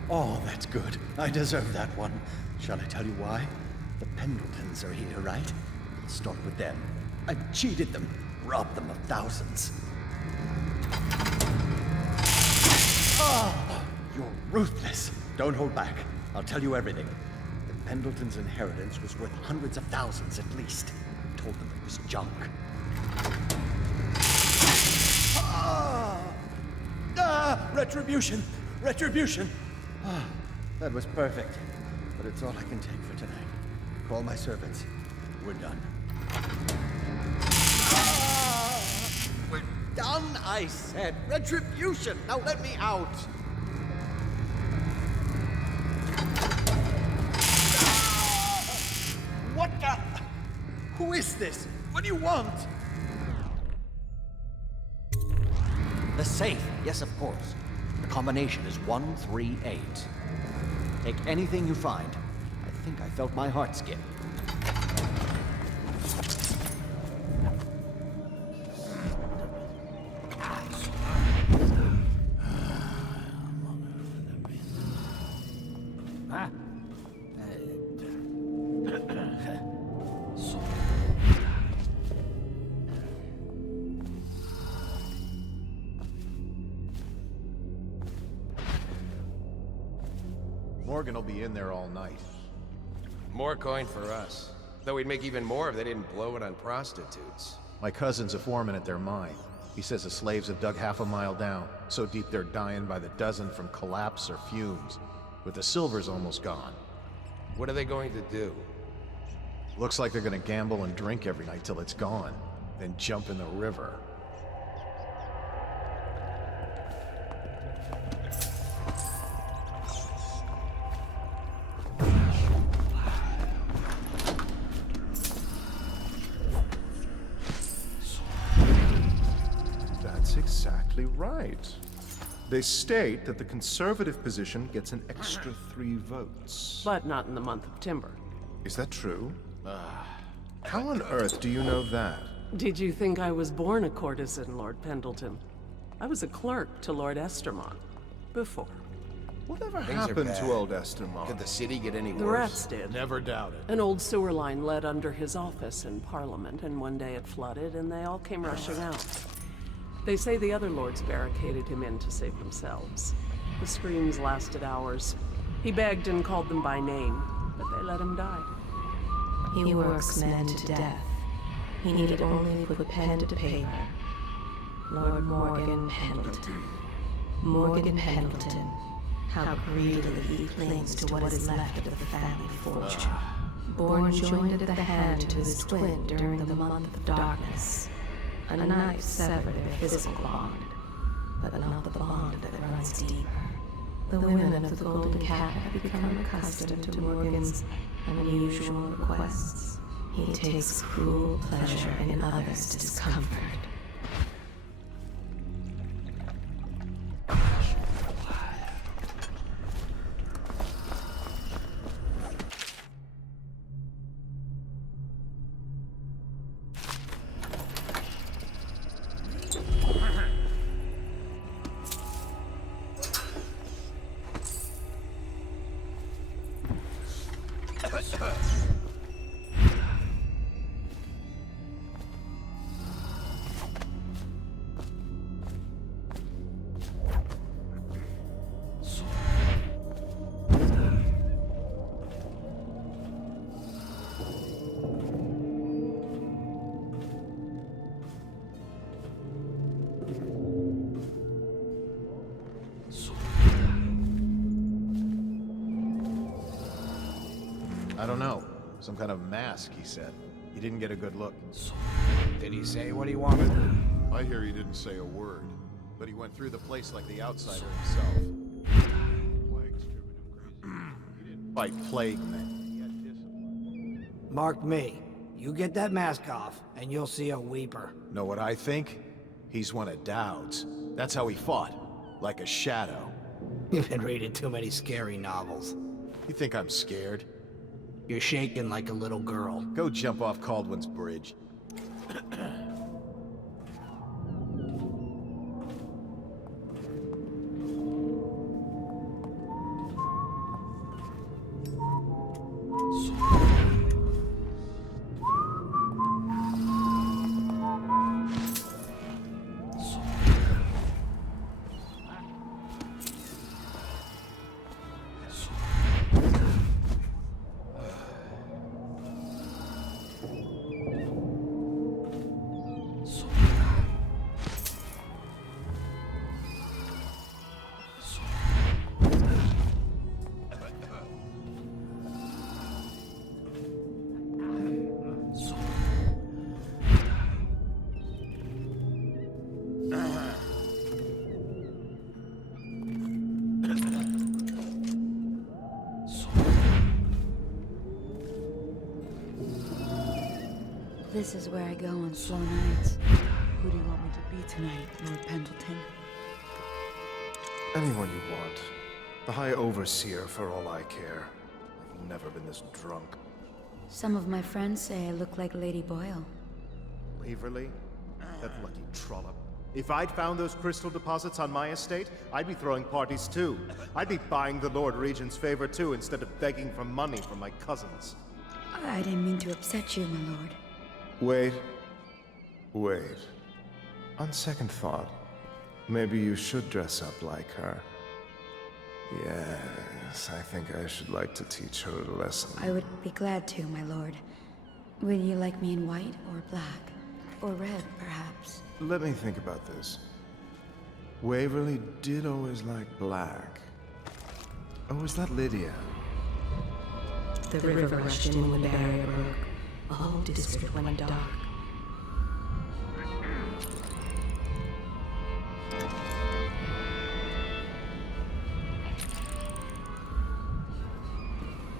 Oh, that's good. I deserve that one. Shall I tell you why? The Pendletons are here, right? I'll start with them. I cheated them, robbed them of thousands. Oh, you're ruthless. Don't hold back. I'll tell you everything. The Pendletons' inheritance was worth hundreds of thousands at least. I told them it was junk. Retribution! Retribution! That was perfect. But it's all I can take for tonight. Call my servants. We're done. We're done, I said. Retribution! Now let me out! What the? Who is this? What do you want? The safe. Yes, of course. The combination is 138. Take anything you find. I think I felt my heart skip. Morgan will be in there all night. More coin for us. Though he'd make even more if they didn't blow it on prostitutes. My cousin's a foreman at their mine. He says the slaves have dug half a mile down, so deep they're dying by the dozen from collapse or fumes. But the silver's almost gone. What are they going to do? Looks like they're gonna gamble and drink every night till it's gone, then jump in the river. That's exactly right. They state that the conservative position gets an extra 3 votes. But not in the month of Timber. Is that true? How on earth do you know that? Did you think I was born a courtesan, Lord Pendleton? I was a clerk to Lord Estermont. Before. Whatever Things are happened bad. to old Estermont? Could the city get any worse? The rats did. Never doubt it. An old sewer line led under his office in Parliament, and one day it flooded, and they all came rushing out. They say the other lords barricaded him in to save themselves. The screams lasted hours. He begged and called them by name, but they let him die. He works men to death. He needed only put pen to paper. Lord Morgan Pendleton. Morgan Pendleton. How greedily he clings to what is left of the family fortune. Born joined at the hand to his twin during the month of darkness. A knife severed their physical bond, but not the bond that runs deeper. The women of the Golden Cat have become accustomed to Morgan's unusual requests. He takes cruel pleasure in others' discomfort. I don't know. Some kind of mask, he said. He didn't get a good look. Did he say what he wanted? I hear he didn't say a word, but he went through the place like the outsider himself. He didn't fight plague men. Mark me. You get that mask off, and you'll see a weeper. Know what I think? He's one of Dowd's. That's how he fought. Like a shadow. You've been reading too many scary novels. You think I'm scared? You're shaking like a little girl. Go jump off Caldwin's bridge. This is where I go on slow nights. Who do you want me to be tonight, Lord Pendleton? Anyone you want. The High Overseer, for all I care. I've never been this drunk. Some of my friends say I look like Lady Boyle. Waverly? That lucky trollop. If I'd found those crystal deposits on my estate, I'd be throwing parties too. I'd be buying the Lord Regent's favor too, instead of begging for money from my cousins. I didn't mean to upset you, my lord. Wait. On second thought, maybe you should dress up like her. Yes, I think I should like to teach her a lesson. I would be glad to, my lord. Would you like me in white or black? Or red, perhaps? Let me think about this. Waverly did always like black. Oh, is that Lydia? The river rushed in when the barrier broke. The whole district went dark.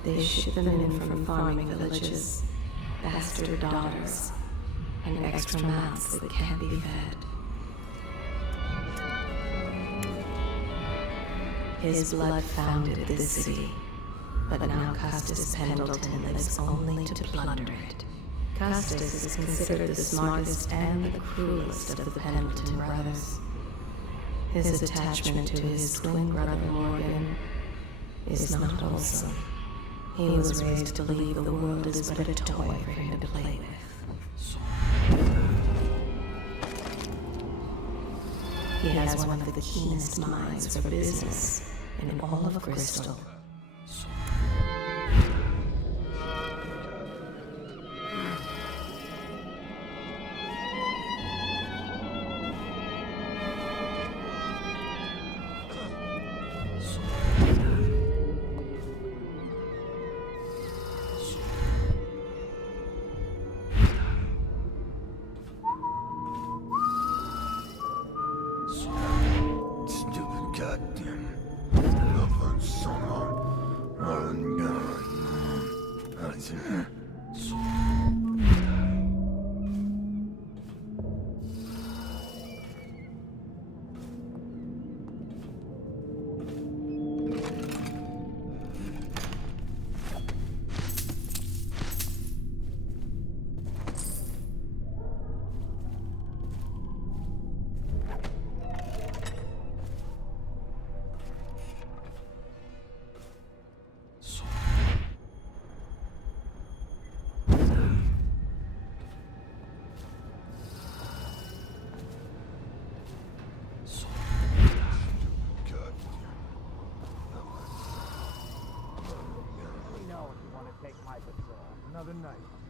They ship them in from farming villages, bastard daughters, and extra mouths that can't be fed. His blood founded this city, but now Custis Pendleton lives only to plunder it. Custis is considered the smartest and the cruelest of the Pendleton brothers. His attachment to his twin brother Morgan is not wholesome. He was raised to believe the world is but a toy for him to play with. He has one of the keenest minds for business in all of Bristol.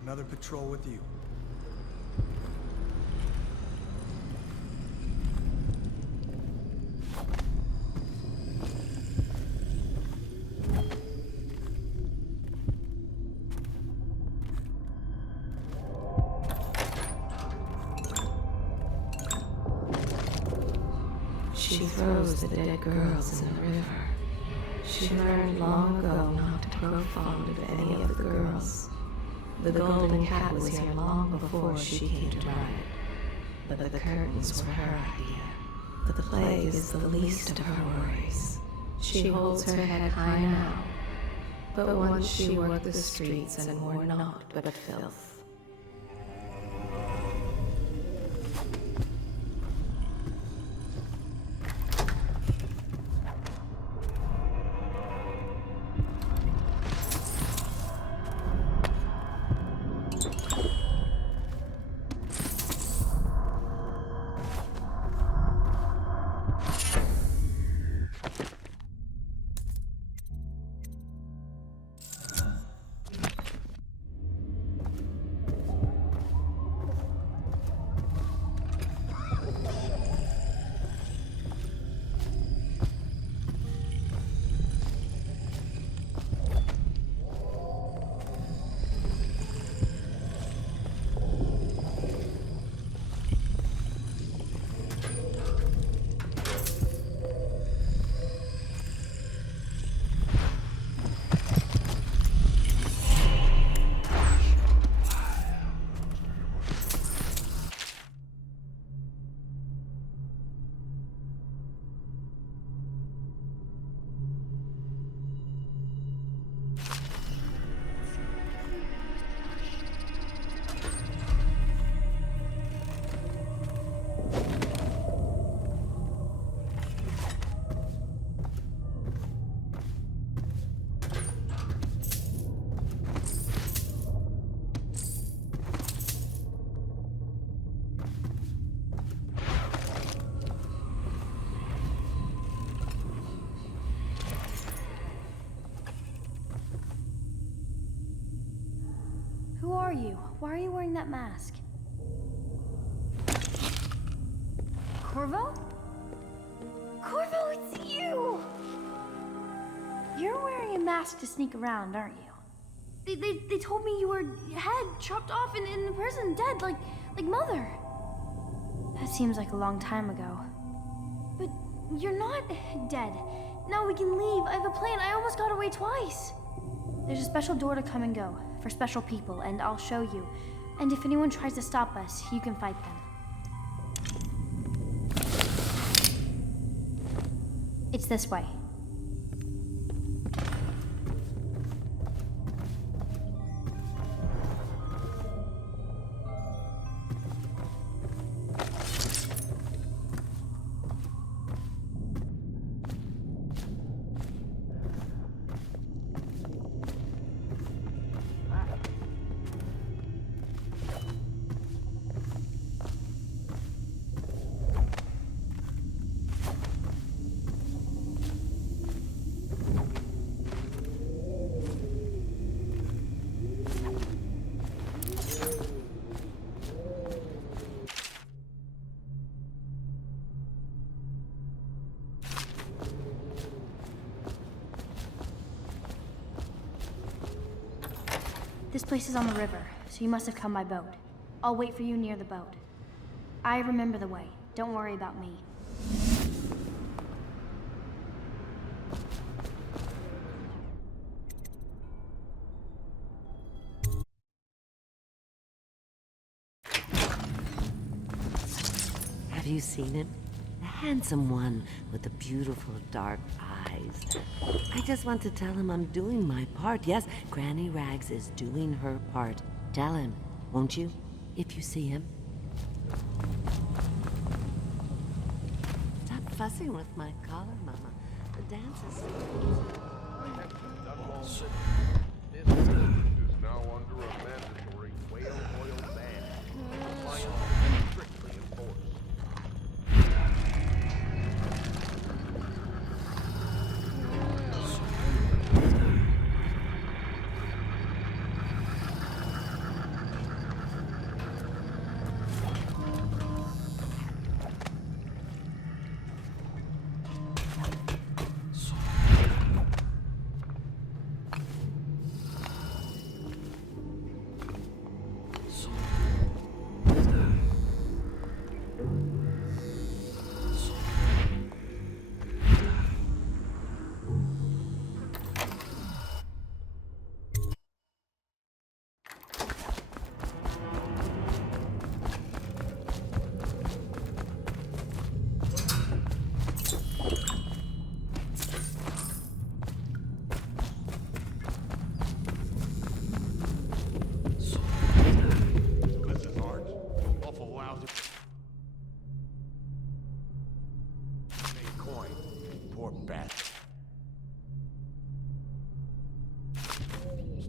Another patrol with you. She throws the dead girls in the river. She learned long ago not to grow fond of any of the girls. The golden cat was here long before she came to ride it, but the curtains were her idea. The plague is the least of her worries. She holds her head high now, but once she worked the streets and wore naught but filth. Who are you? Why are you wearing that mask? Corvo? Corvo, it's you! You're wearing a mask to sneak around, aren't you? They told me you were head chopped off in the prison, dead, like Mother. That seems like a long time ago. But you're not dead. Now we can leave. I have a plan. I almost got away twice. There's a special door to come and go for special people, and I'll show you. And if anyone tries to stop us, you can fight them. It's this way. This place is on the river, so you must have come by boat. I'll wait for you near the boat. I remember the way. Don't worry about me. Have you seen him? The handsome one with the beautiful dark eyes. I just want to tell him I'm doing my part. Yes, Granny Rags is doing her part. Tell him, won't you? If you see him. Stop fussing with my collar, Mama. The dance is... This is now under a mandatory whale oil ban. Compliance is strictly enforced.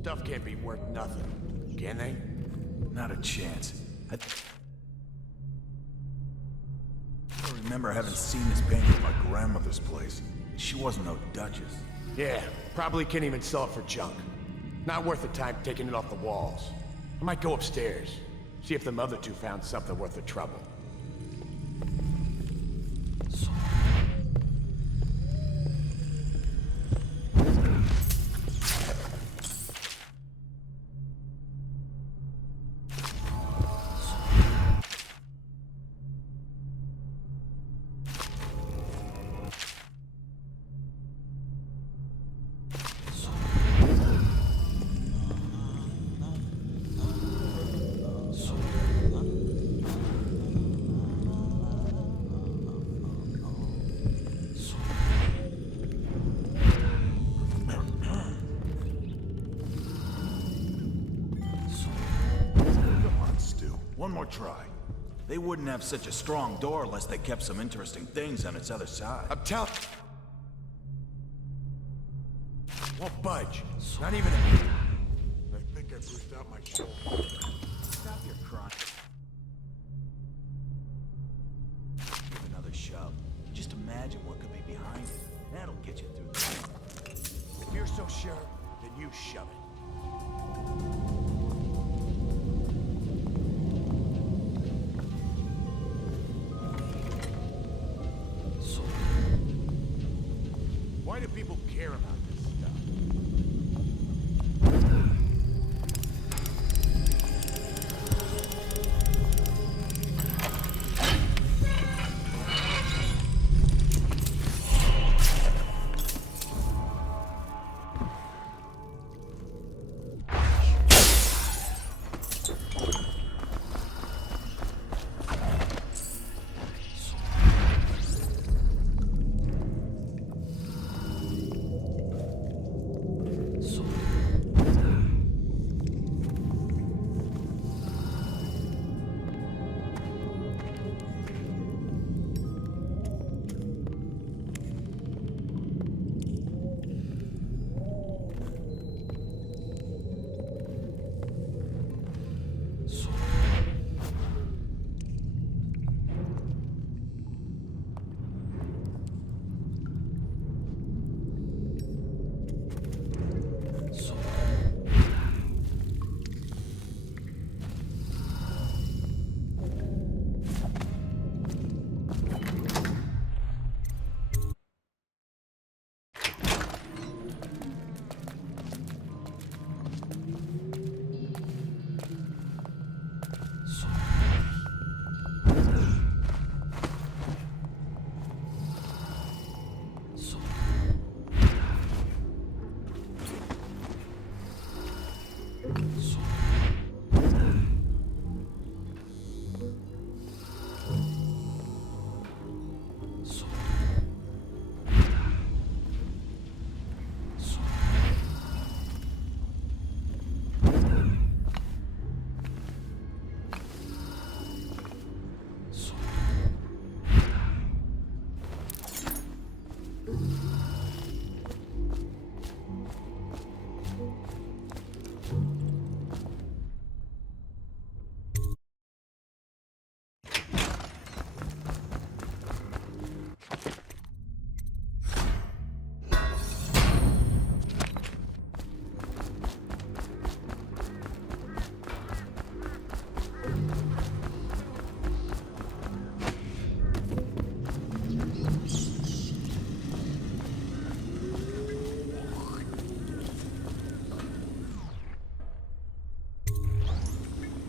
Stuff can't be worth nothing, can they? Not a chance. I remember having seen this painting at my grandmother's place. She wasn't no duchess. Yeah, probably can't even sell it for junk. Not worth the time taking it off the walls. I might go upstairs, see if them other two found something worth the trouble. One more try. They wouldn't have such a strong door unless they kept some interesting things on its other side. I'm telling... Won't budge. Not even a... I think I bruised out my shoulder. Stop your crying. Give another shove. Just imagine what could be behind it. That'll get you through this. If you're so sure, then you shove it.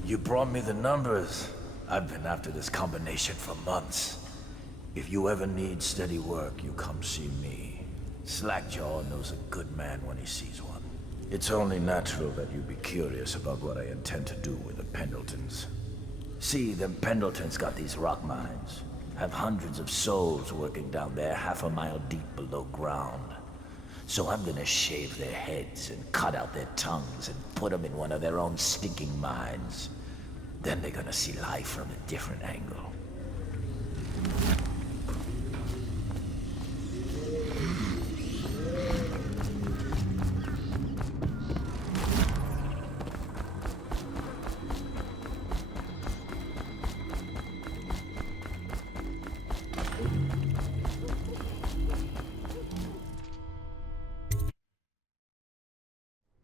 You brought me the numbers. I've been after this combination for months. If you ever need steady work, you come see me. Slackjaw knows a good man when he sees one. It's only natural that you be curious about what I intend to do with the Pendletons. See, them Pendletons got these rock mines. Have hundreds of souls working down there 1/2 mile deep below ground. So I'm gonna shave their heads and cut out their tongues and put them in one of their own stinking mines. Then they're gonna see life from a different angle.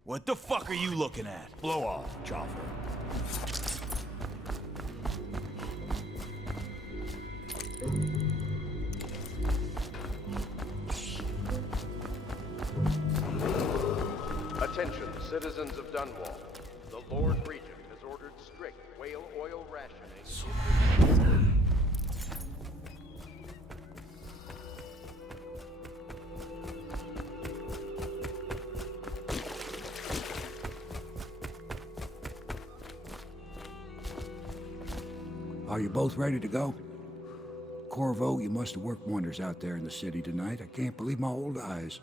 What the fuck are you looking at? Blow off, chopper. Attention, citizens of Dunwall. The Lord Regent has ordered strict whale oil rationing. Are you both ready to go? Corvo, you must have worked wonders out there in the city tonight. I can't believe my old eyes.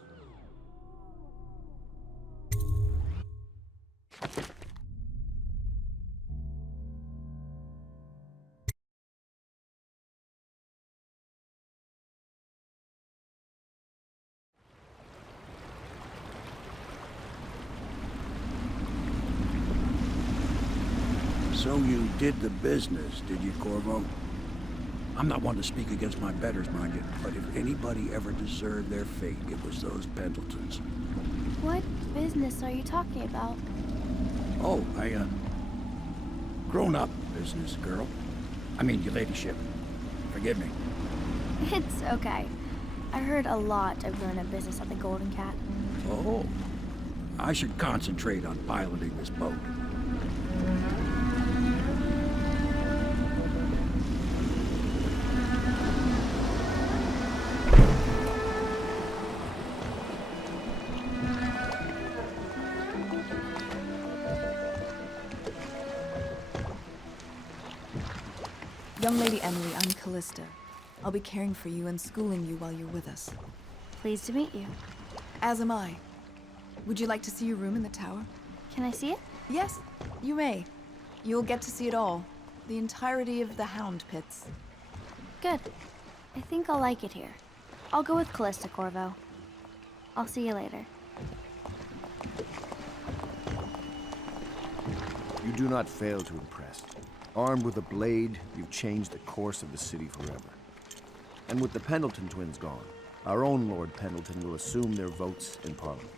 So you did the business, did you, Corvo? I'm not one to speak against my betters, mind you, but if anybody ever deserved their fate, it was those Pendletons. What business are you talking about? Oh, grown-up business, girl. I mean, your ladyship. Forgive me. It's okay. I heard a lot of grown-up business at the Golden Cat. Oh. I should concentrate on piloting this boat. Young Lady Emily, I'm Callista. I'll be caring for you and schooling you while you're with us. Pleased to meet you. As am I. Would you like to see your room in the tower? Can I see it? Yes, you may. You'll get to see it all. The entirety of the Hound pits. Good. I think I'll like it here. I'll go with Callista, Corvo. I'll see you later. You do not fail to impress. Armed with a blade, you've changed the course of the city forever. And with the Pendleton twins gone, our own Lord Pendleton will assume their votes in Parliament.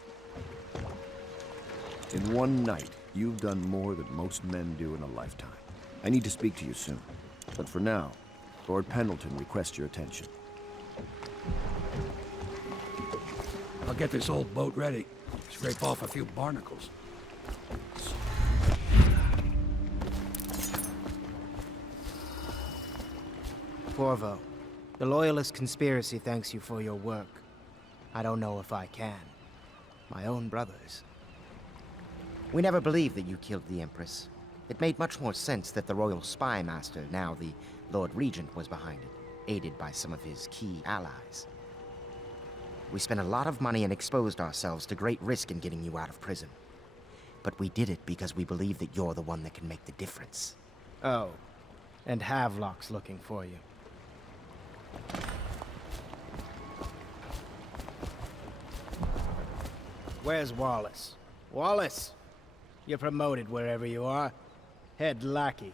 In one night, you've done more than most men do in a lifetime. I need to speak to you soon. But for now, Lord Pendleton requests your attention. I'll get this old boat ready. Scrape off a few barnacles. Corvo, the Loyalist conspiracy thanks you for your work. I don't know if I can. My own brothers. We never believed that you killed the Empress. It made much more sense that the Royal Spy Master, now the Lord Regent, was behind it, aided by some of his key allies. We spent a lot of money and exposed ourselves to great risk in getting you out of prison. But we did it because we believe that you're the one that can make the difference. Oh, and Havelock's looking for you. Where's Wallace? Wallace! You're promoted wherever you are. Head lackey.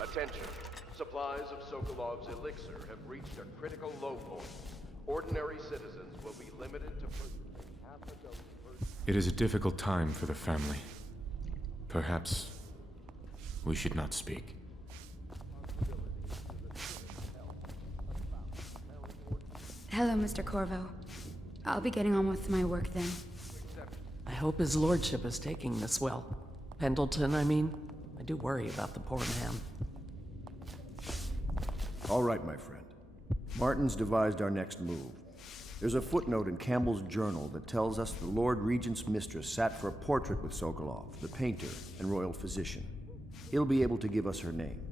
Attention. Supplies of Sokolov's elixir have reached a critical low point. Ordinary citizens will be limited to half a dozen per... It is a difficult time for the family. Perhaps we should not speak. Hello, Mr. Corvo. I'll be getting on with my work then. I hope his lordship is taking this well. Pendleton, I mean. I do worry about the poor man. All right, my friend. Martin's devised our next move. There's a footnote in Campbell's journal that tells us the Lord Regent's mistress sat for a portrait with Sokolov, the painter and royal physician. He'll be able to give us her name.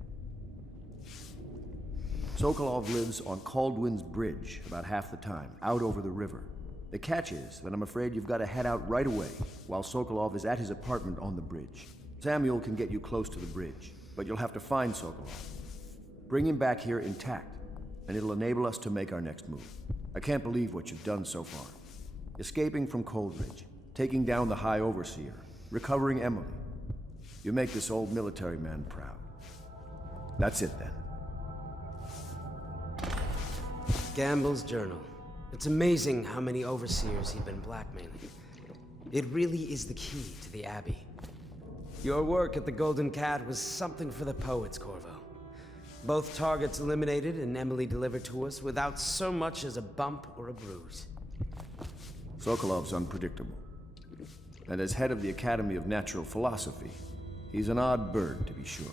Sokolov lives on Caldwin's Bridge about half the time, out over the river. The catch is that I'm afraid you've got to head out right away, while Sokolov is at his apartment on the bridge. Samuel can get you close to the bridge, but you'll have to find Sokolov. Bring him back here intact, and it'll enable us to make our next move. I can't believe what you've done so far. Escaping from Coldridge, taking down the High Overseer, recovering Emily. You make this old military man proud. That's it then. Campbell's journal. It's amazing how many overseers he'd been blackmailing. It really is the key to the Abbey. Your work at the Golden Cat was something for the poets, Corvo. Both targets eliminated and Emily delivered to us without so much as a bump or a bruise. Sokolov's unpredictable. And as head of the Academy of Natural Philosophy, he's an odd bird, to be sure.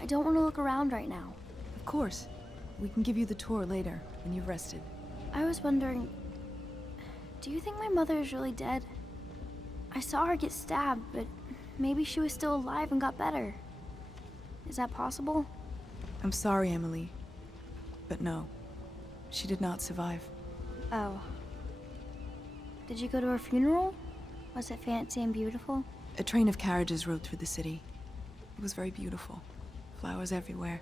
I don't want to look around right now. Of course. We can give you the tour later, when you've rested. I was wondering, do you think my mother is really dead? I saw her get stabbed, but maybe she was still alive and got better. Is that possible? I'm sorry, Emily. But no. She did not survive. Oh. Did you go to her funeral? Was it fancy and beautiful? A train of carriages rode through the city. It was very beautiful. Flowers everywhere.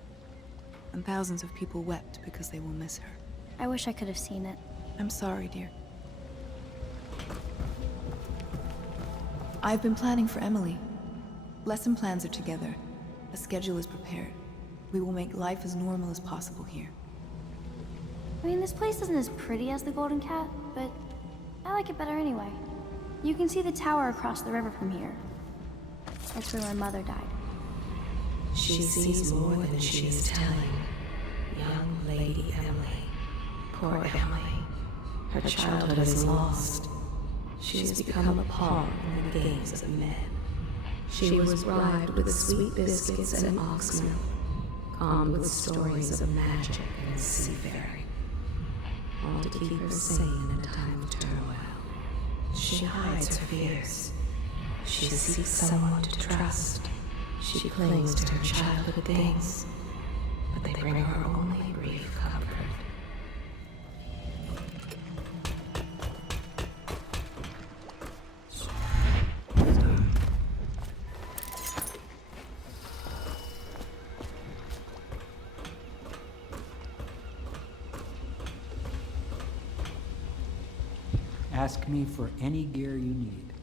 And thousands of people wept because they will miss her. I wish I could have seen it. I'm sorry, dear. I've been planning for Emily. Lesson plans are together. A schedule is prepared. We will make life as normal as possible here. I mean, this place isn't as pretty as the Golden Cat, but I like it better anyway. You can see the tower across the river from here. That's where my mother died. She sees more than she is telling. Young Lady Emily. Poor Emily. Her childhood is lost. She has become a pawn in the games of men. She was bribed with sweet biscuits and ox milk, calmed with stories of magic and seafaring, all to keep her sane in a time of turmoil. She hides her fears. She seeks someone to trust. She clings to her childhood things, but they bring her only brief comfort. Ask me for any gear you need.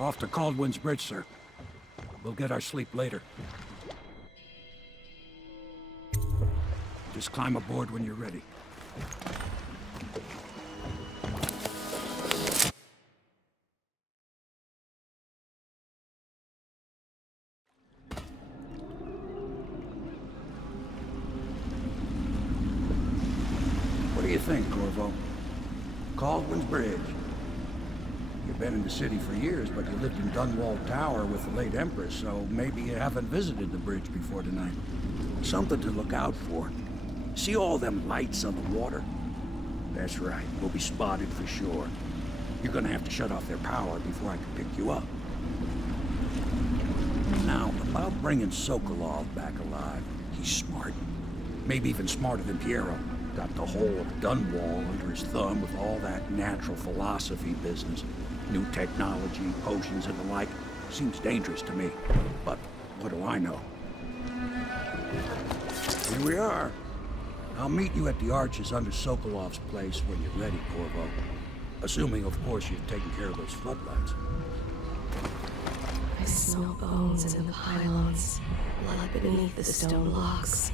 Off to Caldwin's Bridge, sir. We'll get our sleep later. Just climb aboard when you're ready. What do you think, Corvo? Caldwin's Bridge. You've been in the city for years, but you lived in Dunwall Tower with the late Empress, so maybe you haven't visited the bridge before tonight. Something to look out for. See all them lights on the water? That's right, we'll be spotted for sure. You're gonna have to shut off their power before I can pick you up. Now, about bringing Sokolov back alive, he's smart. Maybe even smarter than Piero. Got the whole of Dunwall under his thumb with all that natural philosophy business. New technology, potions and the like. Seems dangerous to me. But what do I know? Here we are. I'll meet you at the arches under Sokolov's place when you're ready, Corvo. Assuming, of course, you've taken care of those floodlights. I smell bones in the pylons, blood beneath the stone blocks.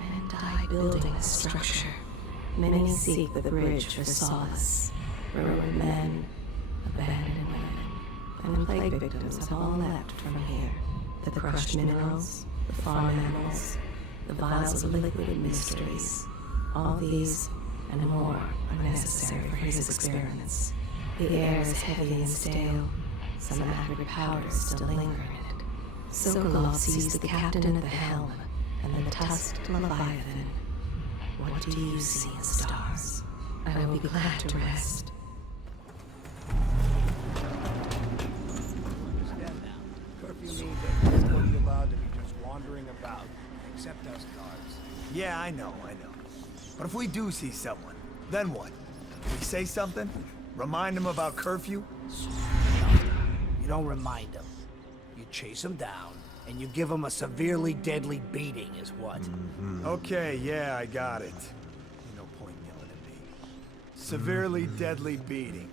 Men die building the structure. Many seek the bridge for solace. Ruined men, abandoned women, and plague victims have all left from here. The crushed minerals, the farm animals, the vials of liquid mysteries. All these and more are necessary for his experiments. The air is heavy and stale. Some acrid powders still linger in it. Sokolov sees the captain at the helm and the tusked Leviathan. What do you see in stars? I will be glad to rest. Curfew means that nobody's allowed to be just wandering about, except us guards. Yeah, I know. But if we do see someone, then what? We say something? Remind them about curfew? You don't remind them. You chase them down, and you give them a severely deadly beating is what? Okay, yeah, I got it. No point yelling at me. Severely deadly beating.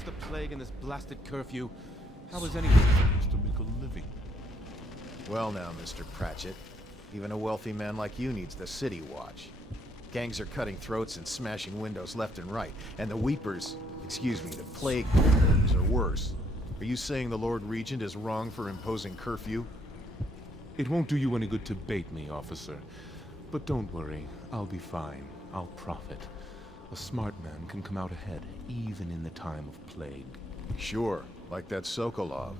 What's the plague in this blasted curfew? How is anyone supposed to make a living? Well now, Mr. Pratchett. Even a wealthy man like you needs the city watch. Gangs are cutting throats and smashing windows left and right. And the Weepers, excuse me, the Plague Weepers are worse. Are you saying the Lord Regent is wrong for imposing curfew? It won't do you any good to bait me, officer. But don't worry, I'll be fine. I'll profit. A smart man can come out ahead, even in the time of plague. Sure, like that Sokolov.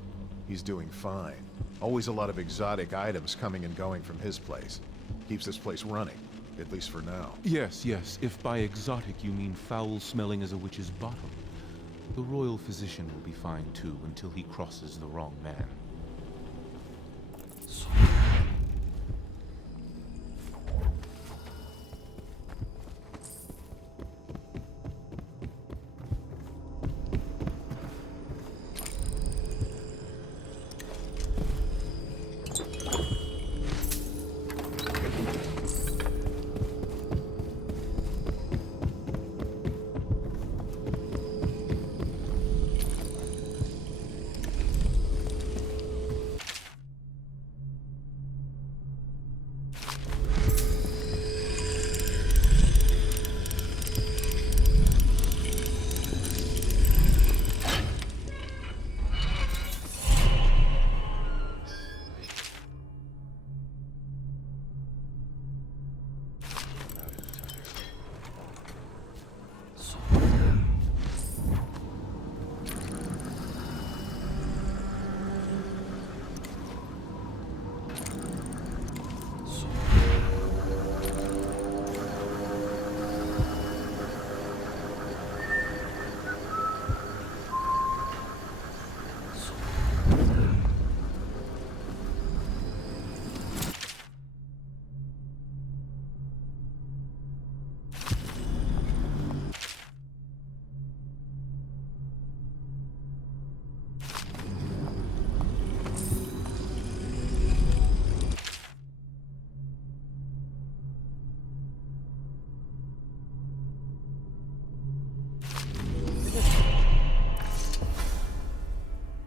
He's doing fine. Always a lot of exotic items coming and going from his place. Keeps this place running, at least for now. Yes, yes, if by exotic you mean foul-smelling as a witch's bottom. The royal physician will be fine too, until he crosses the wrong man.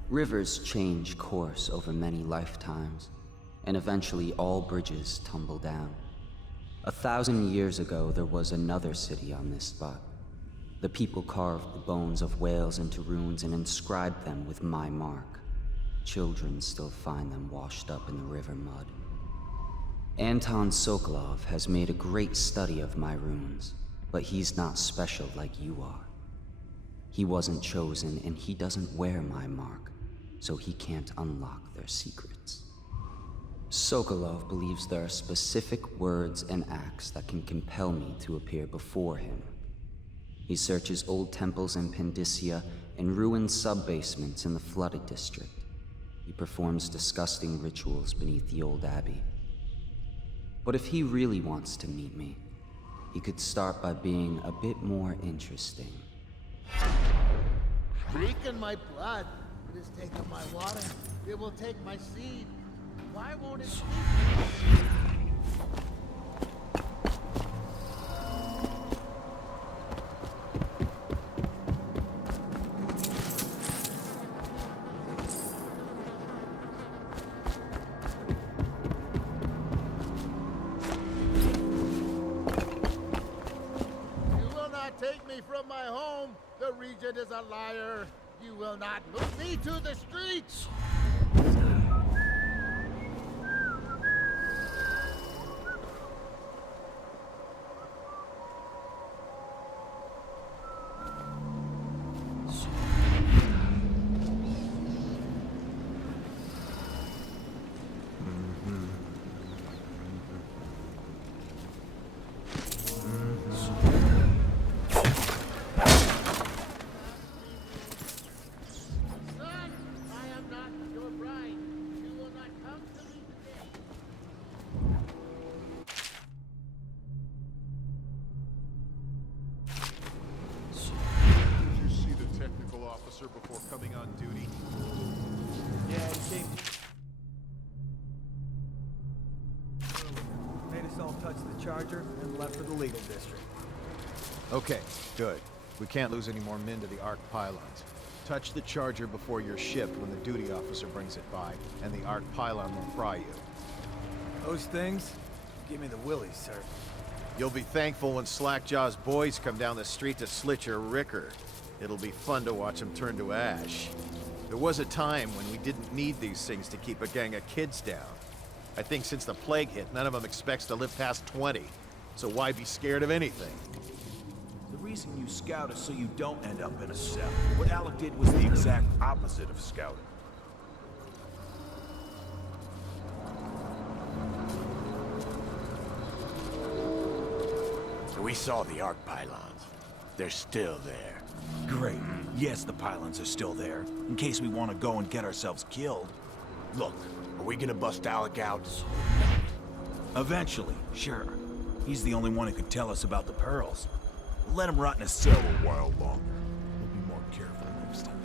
Rivers change course over many lifetimes, and eventually all bridges tumble down. 1,000 years ago, there was another city on this spot. The people carved the bones of whales into runes and inscribed them with my mark. Children still find them washed up in the river mud. Anton Sokolov has made a great study of my runes, but he's not special like you are. He wasn't chosen, and he doesn't wear my mark, so he can't unlock their secrets. Sokolov believes there are specific words and acts that can compel me to appear before him. He searches old temples in Pendicia and ruined sub-basements in the flooded district. He performs disgusting rituals beneath the old abbey. But if he really wants to meet me, he could start by being a bit more interesting. Drinking my blood. It is taking my water. It will take my seed. Why won't it speak? You will not take me from my home. The Regent is a liar. You will not move me to the streets! Before coming on duty? Yeah, he came. Made us all touch the charger and left for the legal district. Okay, good. We can't lose any more men to the Arc pylons. Touch the charger before you're shipped when the duty officer brings it by, and the arc pylon will fry you. Those things? Give me the willies, sir. You'll be thankful when Slackjaw's boys come down the street to slit your ricker. It'll be fun to watch them turn to ash. There was a time when we didn't need these things to keep a gang of kids down. I think since the plague hit, none of them expects to live past 20. So why be scared of anything? The reason you scout is so you don't end up in a cell. What Alec did was the exact opposite of scouting. We saw the arc pylons. They're still there. Great. Yes, the pylons are still there, in case we want to go and get ourselves killed. Look, are we gonna bust Alec out? Eventually, sure. He's the only one who could tell us about the pearls. Let him rot in a cell a while longer. We'll be more careful next time.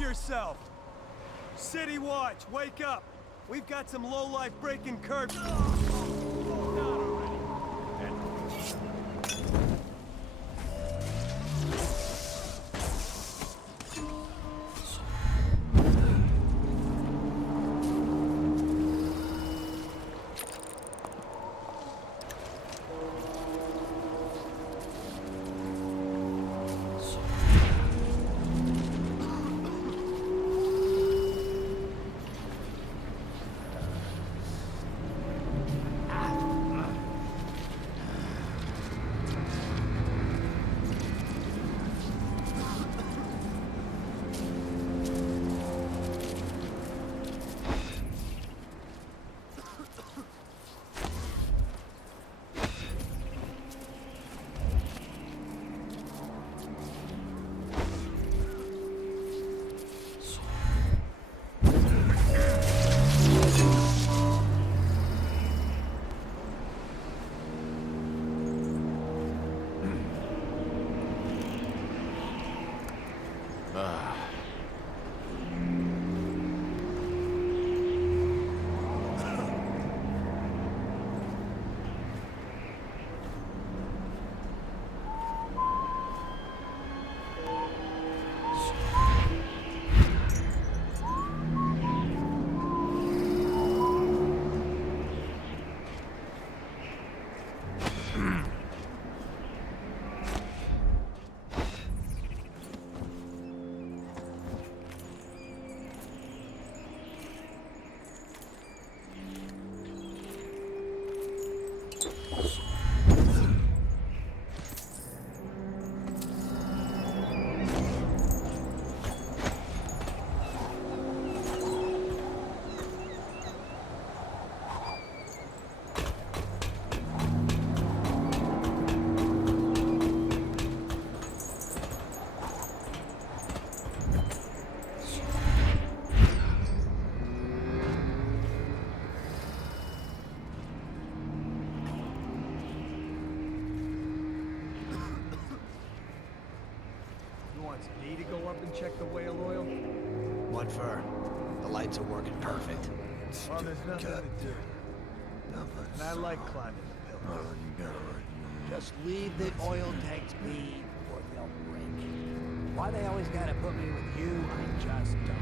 Yourself. City Watch, wake up. We've got some lowlife breaking curbs. Me to go up and check the whale oil? What for? The lights are working perfect. Well, there's nothing to do. And I like climbing the pillar. Just leave the oil tanks be, or they'll break. Why they always gotta put me with you, I just don't.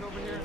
Over here?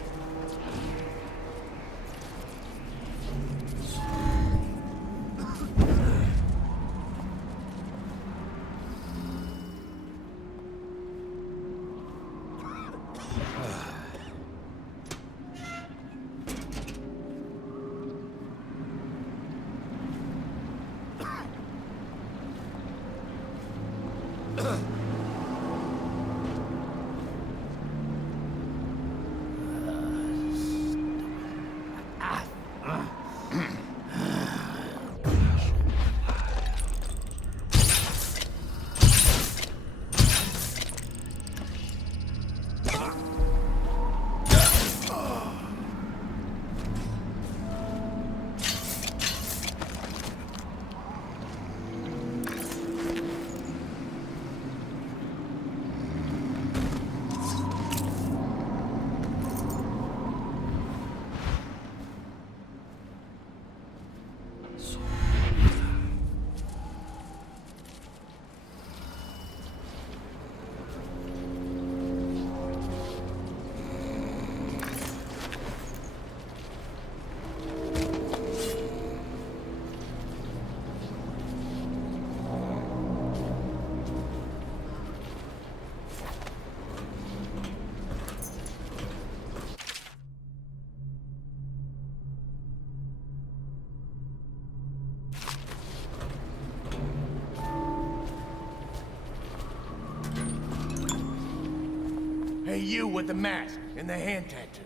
Hey, you with the mask and the hand tattoo.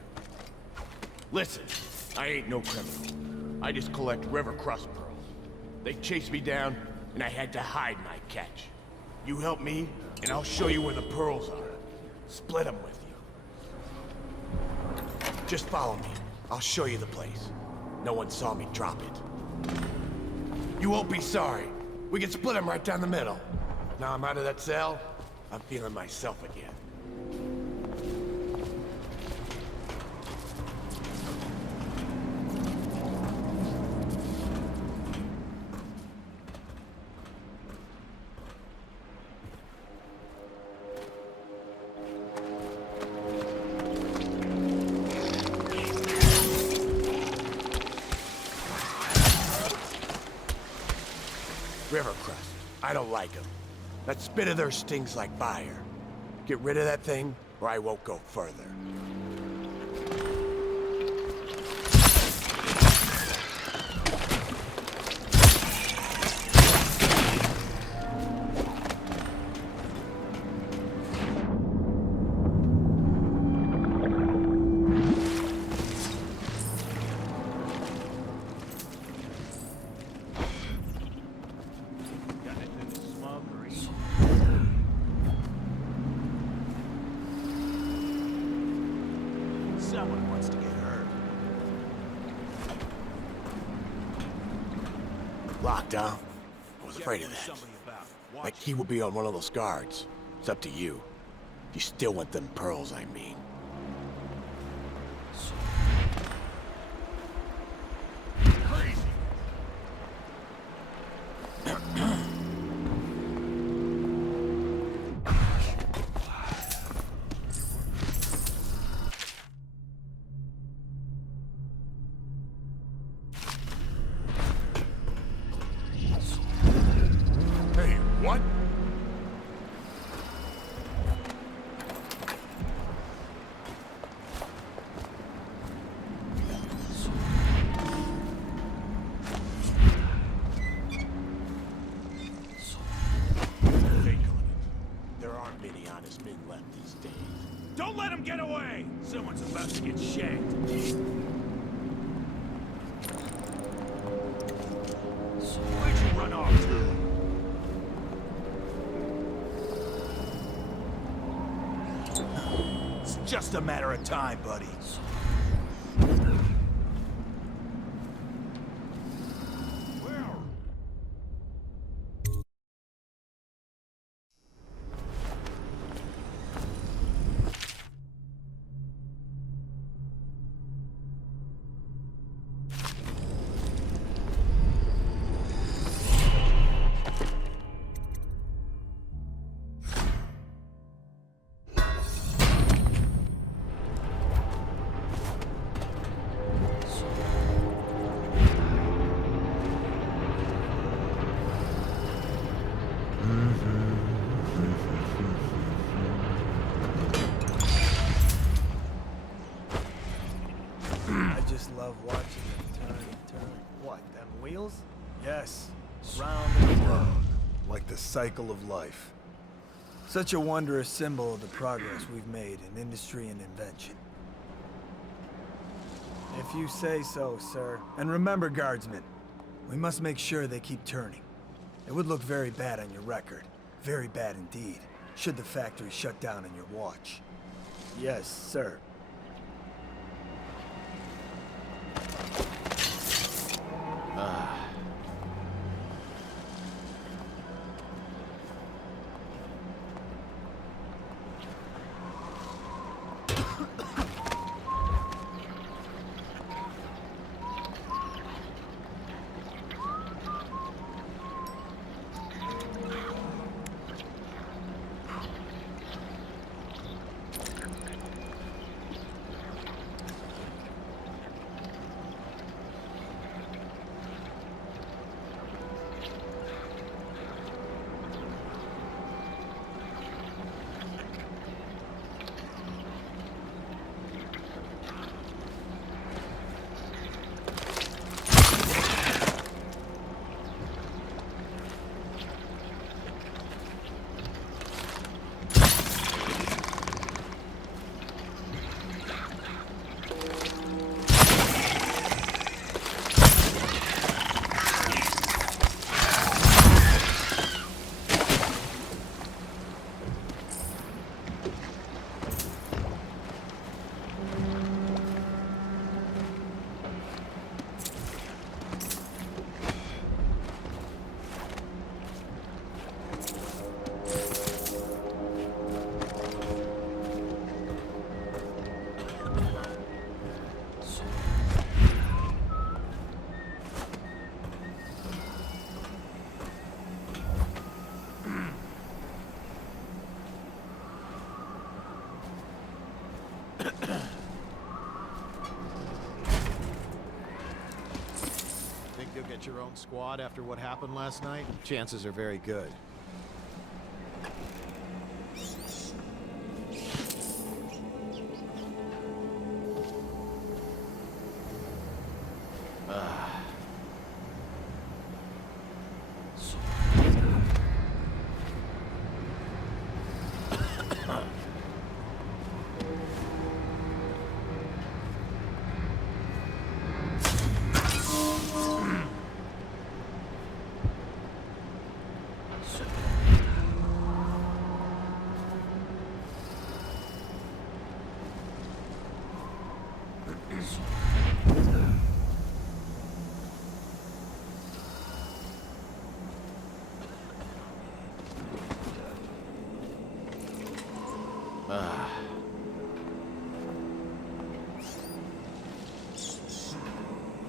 Listen, I ain't no criminal. I just collect river crust pearls. They chased me down, and I had to hide my catch. You help me, and I'll show you where the pearls are. Split them with you. Just follow me. I'll show you the place. No one saw me drop it. You won't be sorry. We can split them right down the middle. Now I'm out of that cell, I'm feeling myself again. River crust. I don't like them. That spit of theirs stings like fire. Get rid of that thing, or I won't go further. Someone wants to get hurt. Locked, huh? I was afraid of that. My key will be on one of those guards. It's up to you. If you still want them pearls, I mean. What? Think on it. There aren't many honest men left these days. Don't let him get away! Someone's about to get shanked. Where'd you run off to? It's just a matter of time, buddy. I just love watching them turn and turn. What, them wheels? Yes, round and round, like the cycle of life. Such a wondrous symbol of the progress we've made in industry and invention. If you say so, sir. And remember, guardsmen, we must make sure they keep turning. It would look very bad on your record. Very bad indeed, should the factory shut down on your watch. Yes, sir. get your own squad after what happened last night? Chances are very good.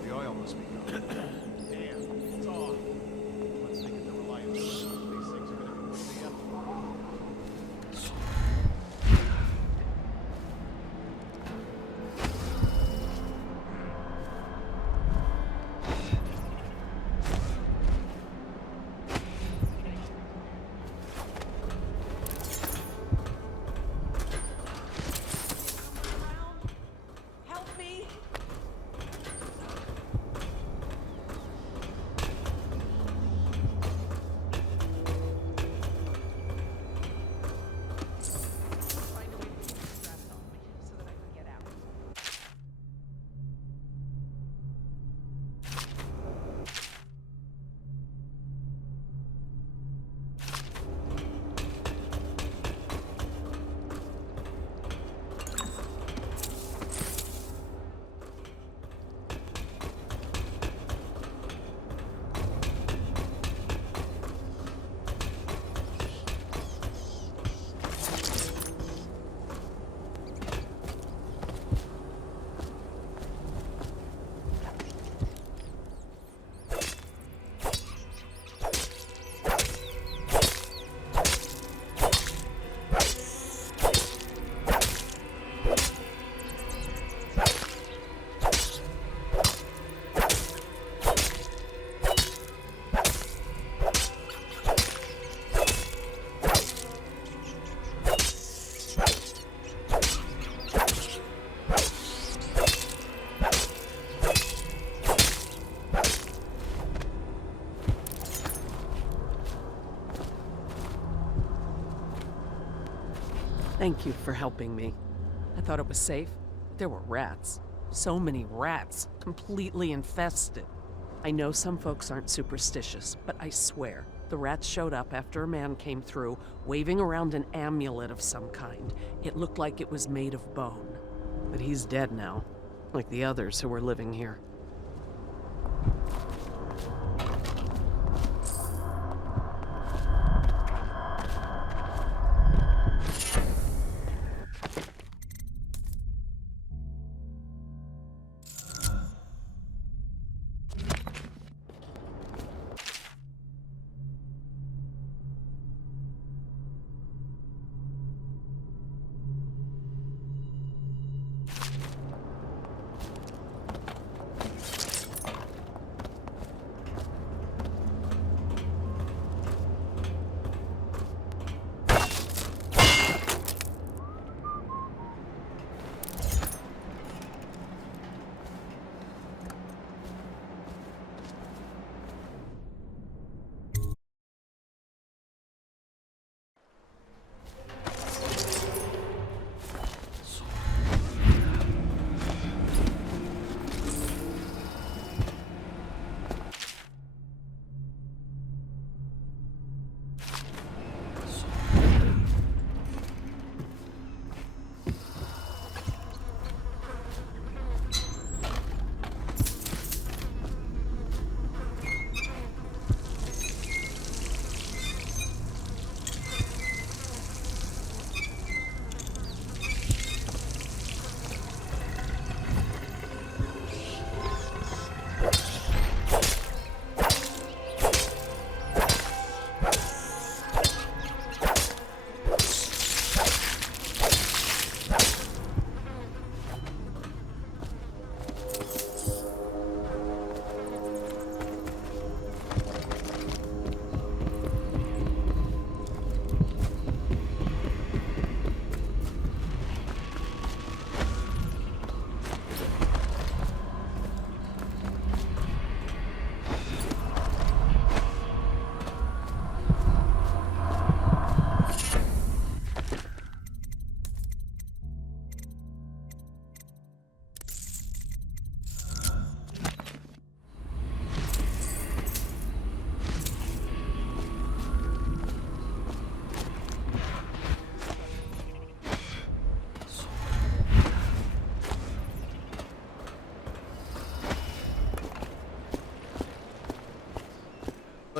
The oil must be gone. Damn, it's off. Let's think of the reliability. These things are gonna be worth the effort. Thank you for helping me. I thought it was safe. There were rats. So many rats, completely infested. I know some folks aren't superstitious, but I swear, the rats showed up after a man came through, waving around an amulet of some kind. It looked like it was made of bone. But he's dead now, like the others who were living here.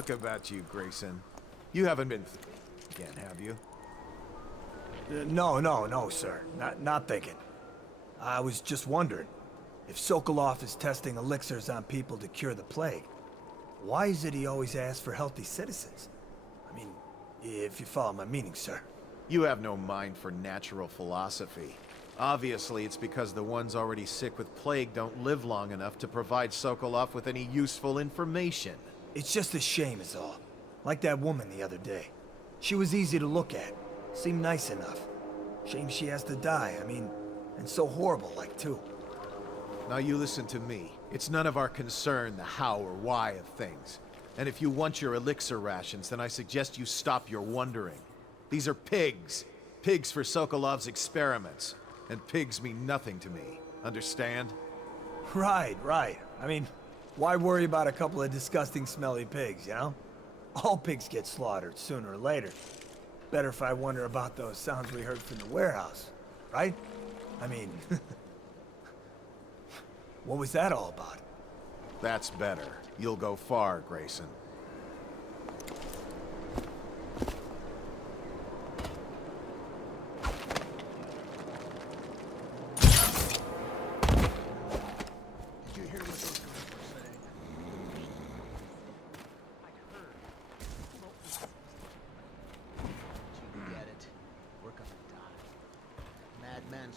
talk about you, Grayson. You haven't been again, have you? No, sir. Not thinking. I was just wondering, if Sokolov is testing elixirs on people to cure the plague, why is it he always asks for healthy citizens? I mean, if you follow my meaning, sir. You have no mind for natural philosophy. Obviously, it's because the ones already sick with plague don't live long enough to provide Sokolov with any useful information. It's just a shame is all. Like that woman the other day. She was easy to look at. Seemed nice enough. Shame she has to die, I mean, and so horrible, like, too. Now you listen to me. It's none of our concern the how or why of things. And if you want your elixir rations, then I suggest you stop your wondering. These are pigs. Pigs for Sokolov's experiments. And pigs mean nothing to me. Understand? Right. I mean, why worry about a couple of disgusting, smelly pigs, you know? All pigs get slaughtered sooner or later. Better if I wonder about those sounds we heard from the warehouse, right? I mean, what was that all about? That's better. You'll go far, Grayson.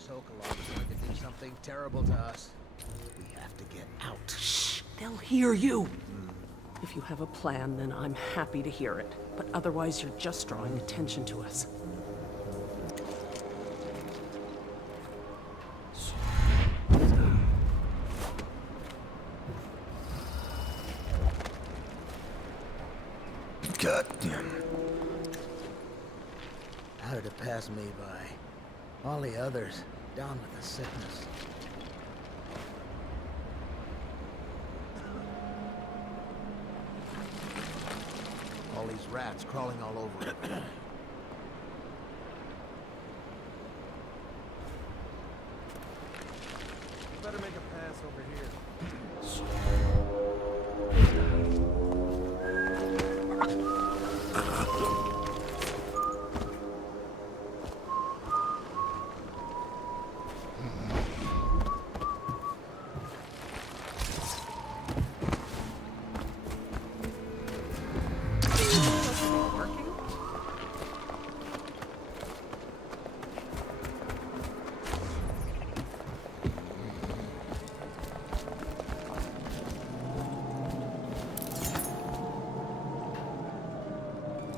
Sokolov is going to do something terrible to us. We have to get out. Shh! They'll hear you! If you have a plan, then I'm happy to hear it. But otherwise, you're just drawing attention to us. Goddamn. How did it pass me by? All the others, down with the sickness. All these rats crawling all over it. Better make a pass over here.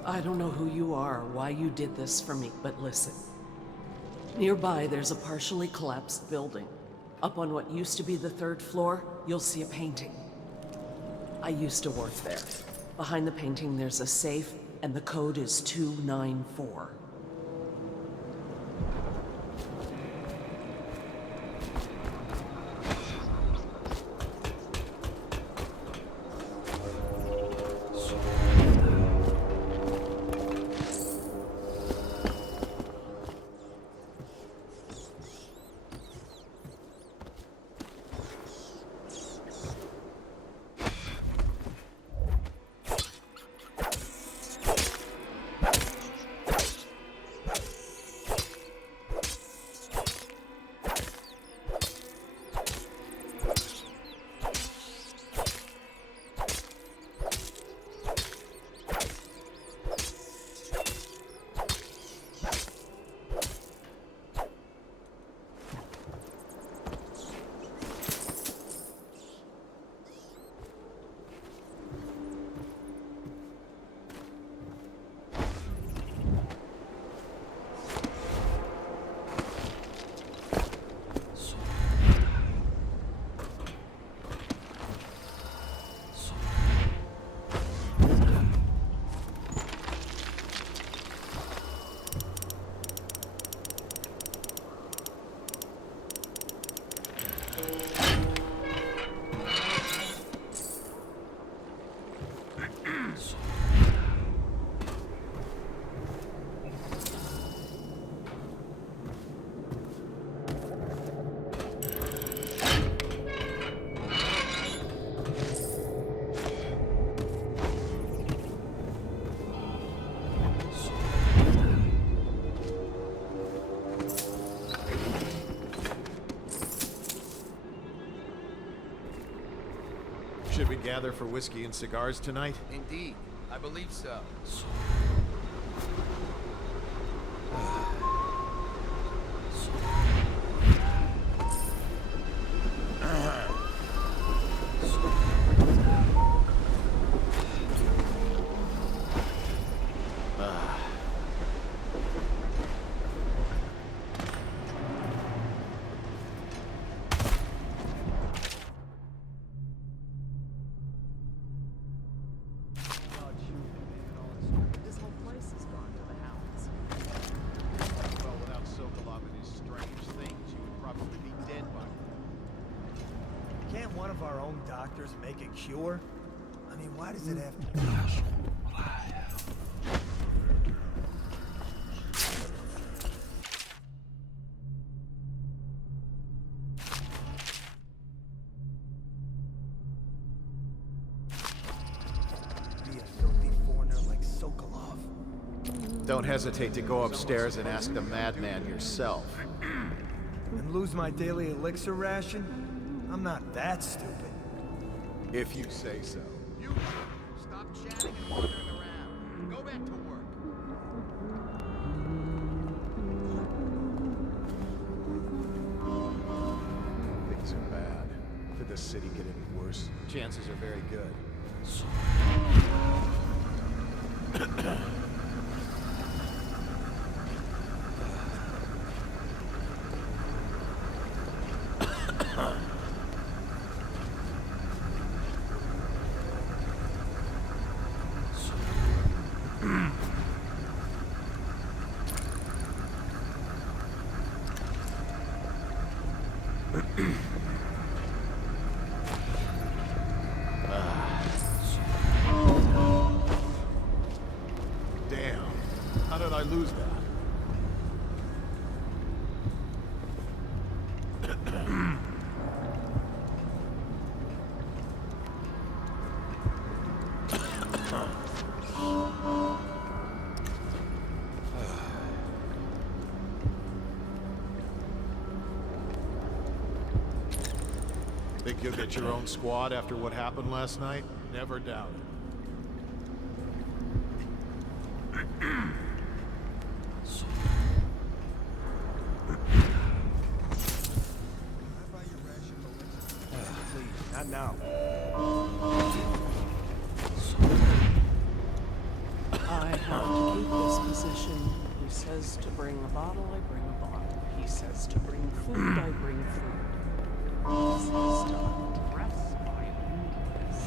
I don't know who you are or why you did this for me, but listen. Nearby, there's a partially collapsed building. Up on what used to be the 3rd floor, you'll see a painting. I used to work there. Behind the painting, there's a safe, and the code is 294. Should we gather for whiskey and cigars tonight? Indeed, I believe so. This whole place has gone to the hounds. Well, without Sokolov and his strange things, you would probably be dead by now. Can't one of our own doctors make a cure? I mean, why does it have to... be a filthy foreigner like Sokolov? Don't hesitate to go upstairs and ask the madman yourself. And lose my daily elixir ration? I'm not that stupid. If you say so. You stop chatting and wandering around. Go back to work. Things are bad. Could the city get any worse? Chances are very good. Damn. How did I lose that? Think you'll get your own squad after what happened last night? Never doubt it. Please, not now. I have to keep this position. He says to bring a bottle, I bring a bottle. He says to bring food, I bring food. He says to undress, I undress.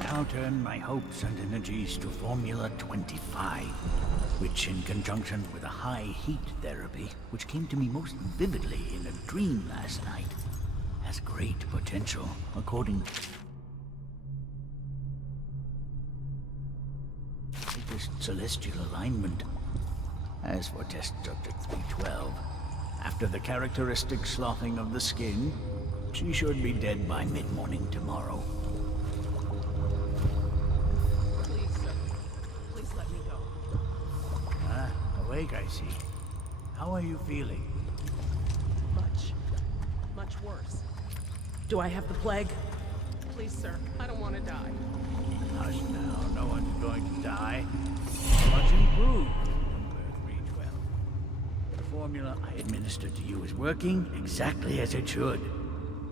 Now turn my hopes and energies to Formula 25, which in conjunction with a high heat therapy, which came to me most vividly in a dream last night, has great potential, according to this celestial alignment. As for test subject 312, after the characteristic sloughing of the skin, she should be dead by mid-morning tomorrow. Please, sir. Please let me go. Ah, awake, I see. How are you feeling? Much worse. Do I have the plague? Please, sir, I don't want to die. Hush now, no one's going to die. Much improved, number 312. The formula I administered to you is working exactly as it should.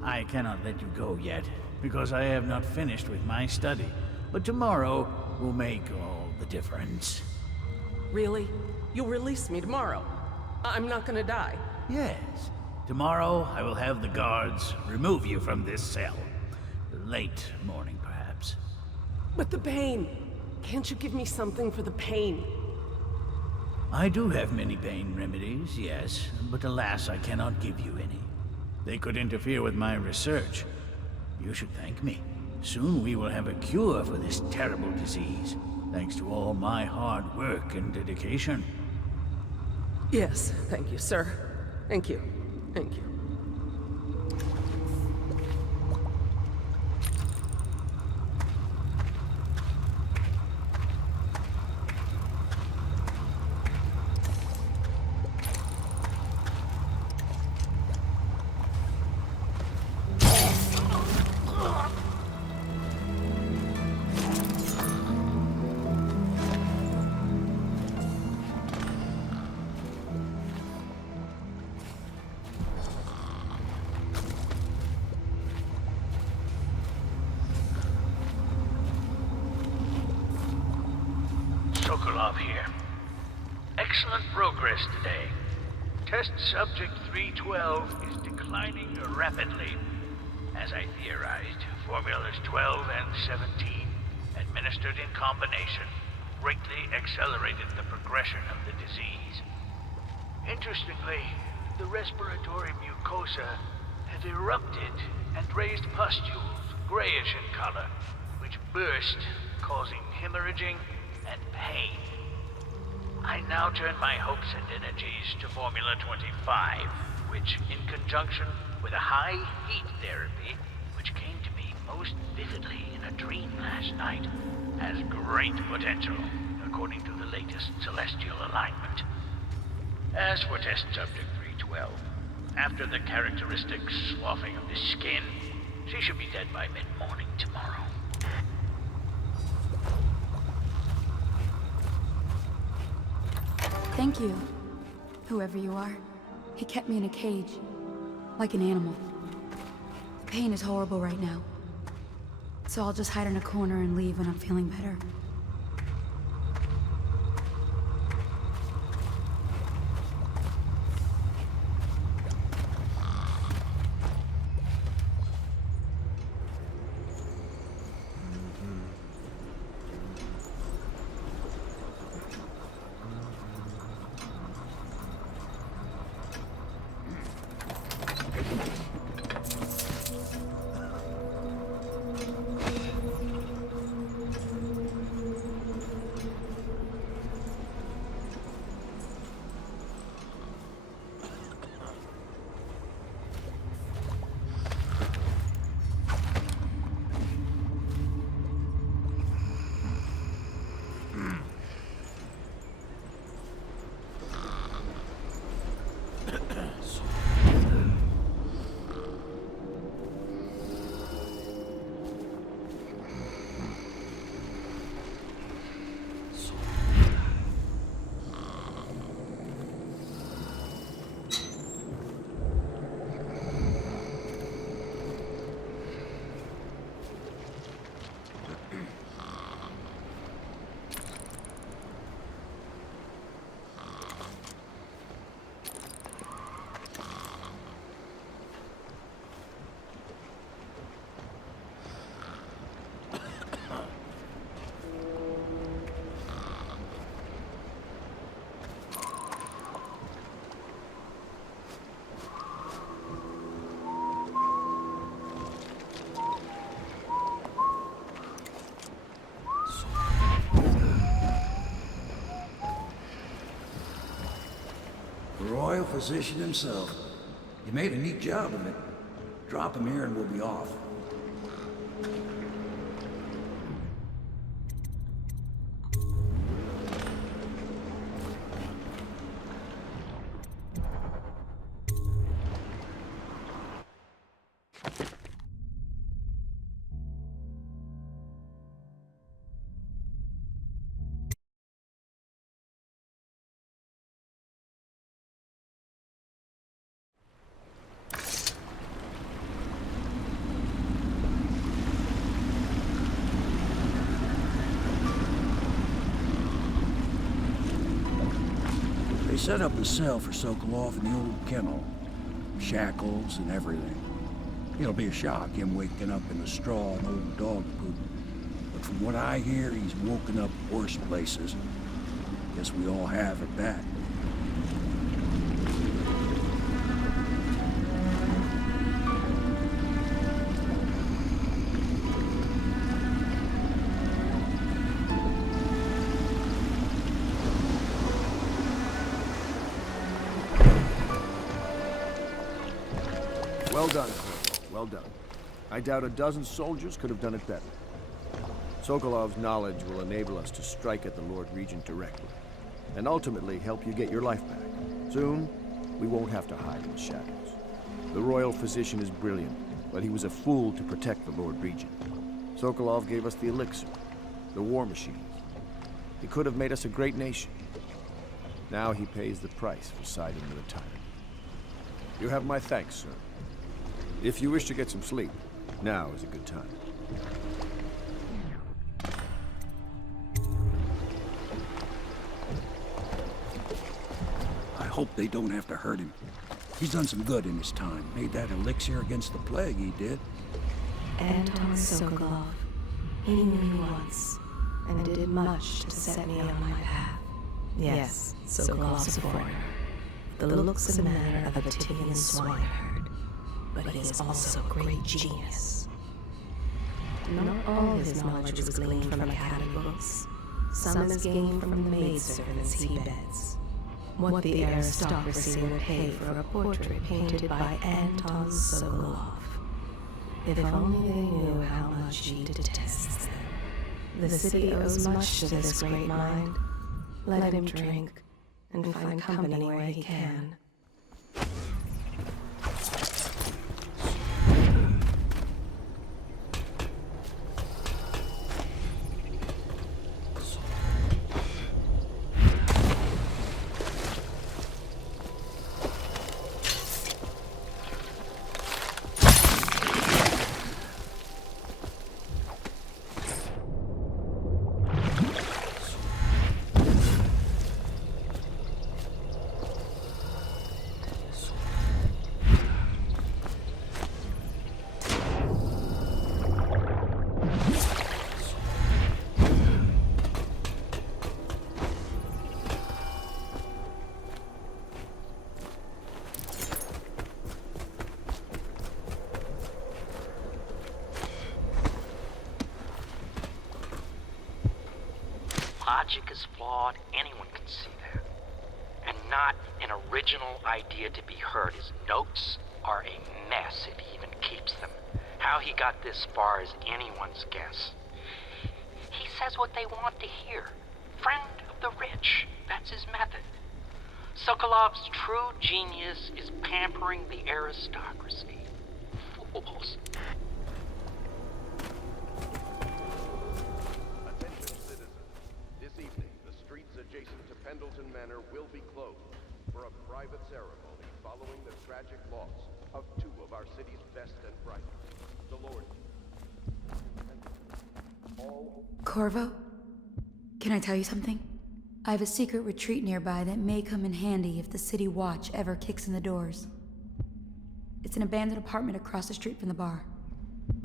I cannot let you go yet, because I have not finished with my study. But tomorrow will make all the difference. Really? You'll release me tomorrow? I'm not gonna die. Yes. Tomorrow I will have the guards remove you from this cell. Late morning, perhaps. But the pain! Can't you give me something for the pain? I do have many pain remedies, yes, but alas, I cannot give you any. They could interfere with my research. You should thank me. Soon we will have a cure for this terrible disease, thanks to all my hard work and dedication. Yes, thank you, sir. Thank you. Thank you. Here. Excellent progress today. Test subject 312 is declining rapidly. As I theorized, formulas 12 and 17, administered in combination, greatly accelerated the progression of the disease. Interestingly, the respiratory mucosa had erupted and raised pustules, grayish in color, which burst, causing hemorrhaging and pain. I now turn my hopes and energies to Formula 25, which, in conjunction with a high heat therapy, which came to me most vividly in a dream last night, has great potential, according to the latest celestial alignment. As for test subject 312, after the characteristic sloughing of the skin, she should be dead by mid-morning tomorrow. Thank you, whoever you are. He kept me in a cage, like an animal. The pain is horrible right now, so I'll just hide in a corner and leave when I'm feeling better. Royal physician himself. You made a neat job of it. Drop him here and we'll be off. set up a cell for Sokolov in the old kennel. Shackles and everything. It'll be a shock, him waking up in the straw and old dog poop. But from what I hear, he's woken up worse places. Guess we all have at that. Well done, Corvo. Well done. I doubt a dozen soldiers could have done it better. Sokolov's knowledge will enable us to strike at the Lord Regent directly, and ultimately help you get your life back. Soon, we won't have to hide in the shadows. The royal physician is brilliant, but he was a fool to protect the Lord Regent. Sokolov gave us the elixir, the war machines. He could have made us a great nation. Now he pays the price for siding with a tyrant. You have my thanks, sir. If you wish to get some sleep, now is a good time. I hope they don't have to hurt him. He's done some good in his time. Made that elixir against the plague, he did. Anton Sokolov. He knew me once, and did much to set me on my path. Yes, Sokolov's a foreigner. The looks and manner of a Tivian swineherd, but he is also a great genius. Not all his knowledge was gleaned from academy books. Some is gained from the maidservants he beds. What the aristocracy will pay for a portrait painted by Anton Sokolov. If only they knew how much he detests them. The city owes much to this great mind. Let him drink, and find company where he can. Logic is flawed, anyone can see that. And not an original idea to be heard. His notes are a mess if he even keeps them. How he got this far is anyone's guess. He says what they want to hear. Friend of the rich, that's his method. Sokolov's true genius is pampering the aristocracy. Fools. Pendleton Manor will be closed for a private ceremony following the tragic loss of two of our city's best and brightest. The Lord. Corvo? Can I tell you something? I have a secret retreat nearby that may come in handy if the city watch ever kicks in the doors. It's an abandoned apartment across the street from the bar.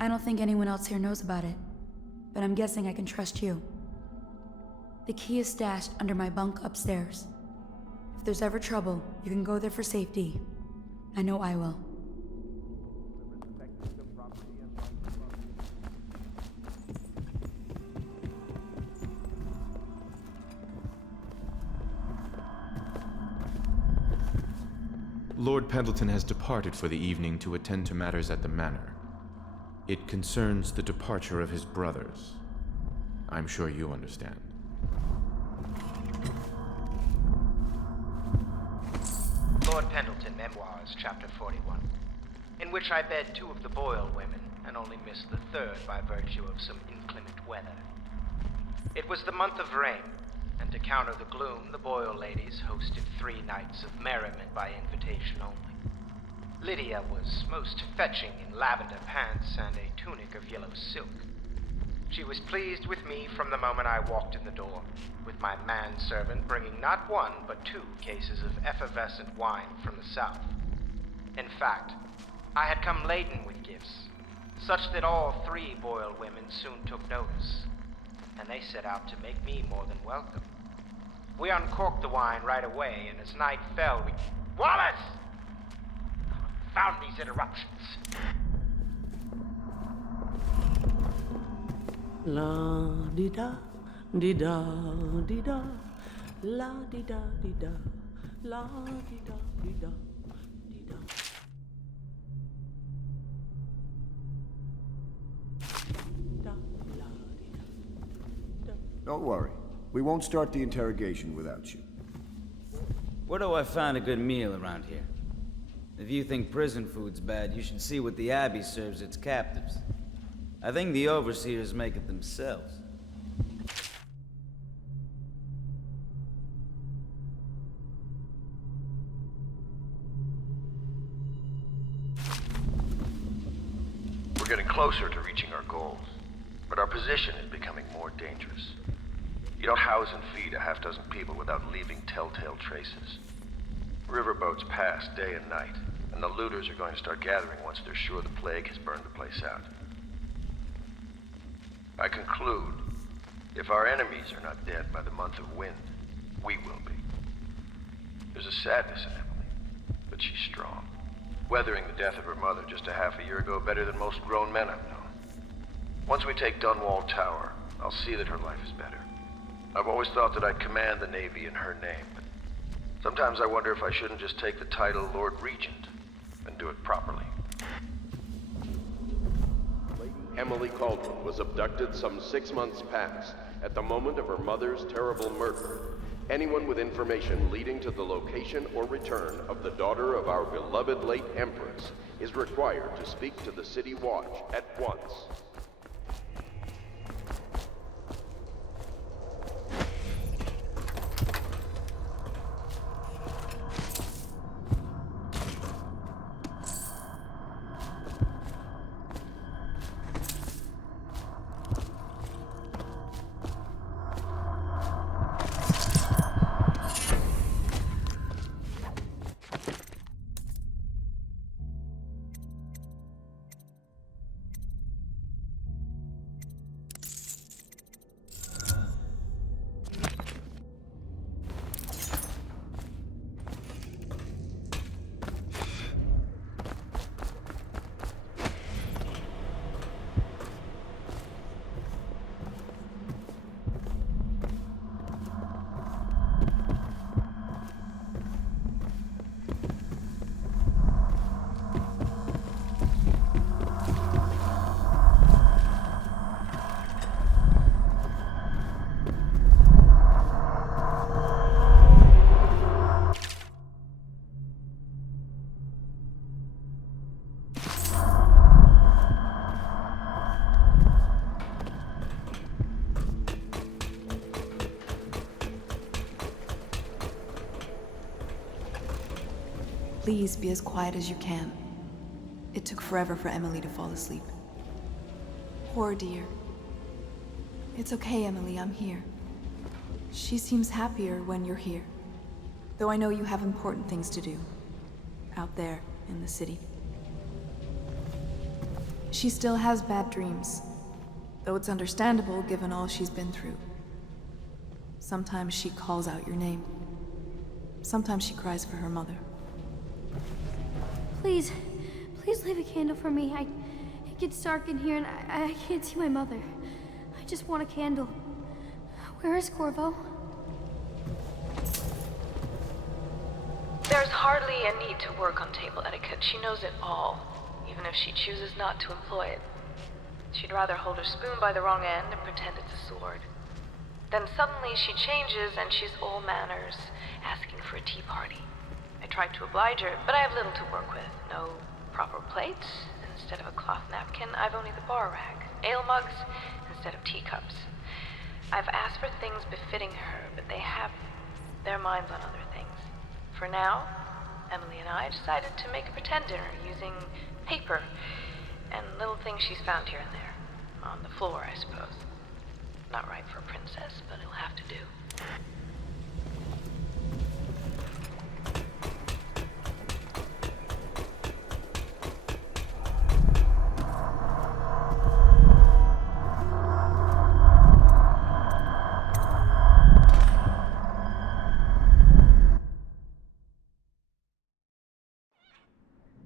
I don't think anyone else here knows about it, but I'm guessing I can trust you. The key is stashed under my bunk upstairs. If there's ever trouble, you can go there for safety. I know I will. Lord Pendleton has departed for the evening to attend to matters at the manor. It concerns the departure of his brothers. I'm sure you understand. Lord Pendleton Memoirs, Chapter 41, in which I bed two of the Boyle women and only missed the third by virtue of some inclement weather. It was the month of rain, and to counter the gloom, the Boyle ladies hosted 3 nights of merriment by invitation only. Lydia was most fetching in lavender pants and a tunic of yellow silk. She was pleased with me from the moment I walked in the door, with my manservant bringing not one, but 2 cases of effervescent wine from the south. In fact, I had come laden with gifts, such that all 3 Boyle women soon took notice, and they set out to make me more than welcome. We uncorked the wine right away, and as night fell, we... Wallace! Confound these interruptions. La di da di da di da, la di da di da, la di da di da di da. Don't worry. We won't start the interrogation without you. Where do I find a good meal around here? If you think prison food's bad, you should see what the Abbey serves its captives. I think the overseers make it themselves. We're getting closer to reaching our goals, but our position is becoming more dangerous. You don't house and feed a half-dozen people without leaving telltale traces. Riverboats pass day and night, and the looters are going to start gathering once they're sure the plague has burned the place out. I conclude, if our enemies are not dead by the month of wind, we will be. There's a sadness in Emily, but she's strong. Weathering the death of her mother just a half a year ago better than most grown men I've known. Once we take Dunwall Tower, I'll see that her life is better. I've always thought that I'd command the Navy in her name, but sometimes I wonder if I shouldn't just take the title Lord Regent and do it properly. Emily Caldwell was abducted some 6 months past, at the moment of her mother's terrible murder. Anyone with information leading to the location or return of the daughter of our beloved late Empress is required to speak to the City Watch at once. Please be as quiet as you can. It took forever for Emily to fall asleep. Poor dear. It's okay, Emily, I'm here. She seems happier when you're here. Though I know you have important things to do. Out there, in the city. She still has bad dreams. Though it's understandable given all she's been through. Sometimes she calls out your name. Sometimes she cries for her mother. Please, please leave a candle for me. It gets dark in here and I can't see my mother. I just want a candle. Where is Corvo? There's hardly a need to work on table etiquette. She knows it all, even if she chooses not to employ it. She'd rather hold her spoon by the wrong end and pretend it's a sword. Then suddenly she changes and she's all manners, asking for a tea party. I tried to oblige her, but I have little to work with. No proper plates. Instead of a cloth napkin, I've only the bar rag. Ale mugs instead of teacups. I've asked for things befitting her, but they have their minds on other things. For now, Emily and I decided to make a pretend dinner using paper and little things she's found here and there. On the floor, I suppose. Not right for a princess, but it'll have to do.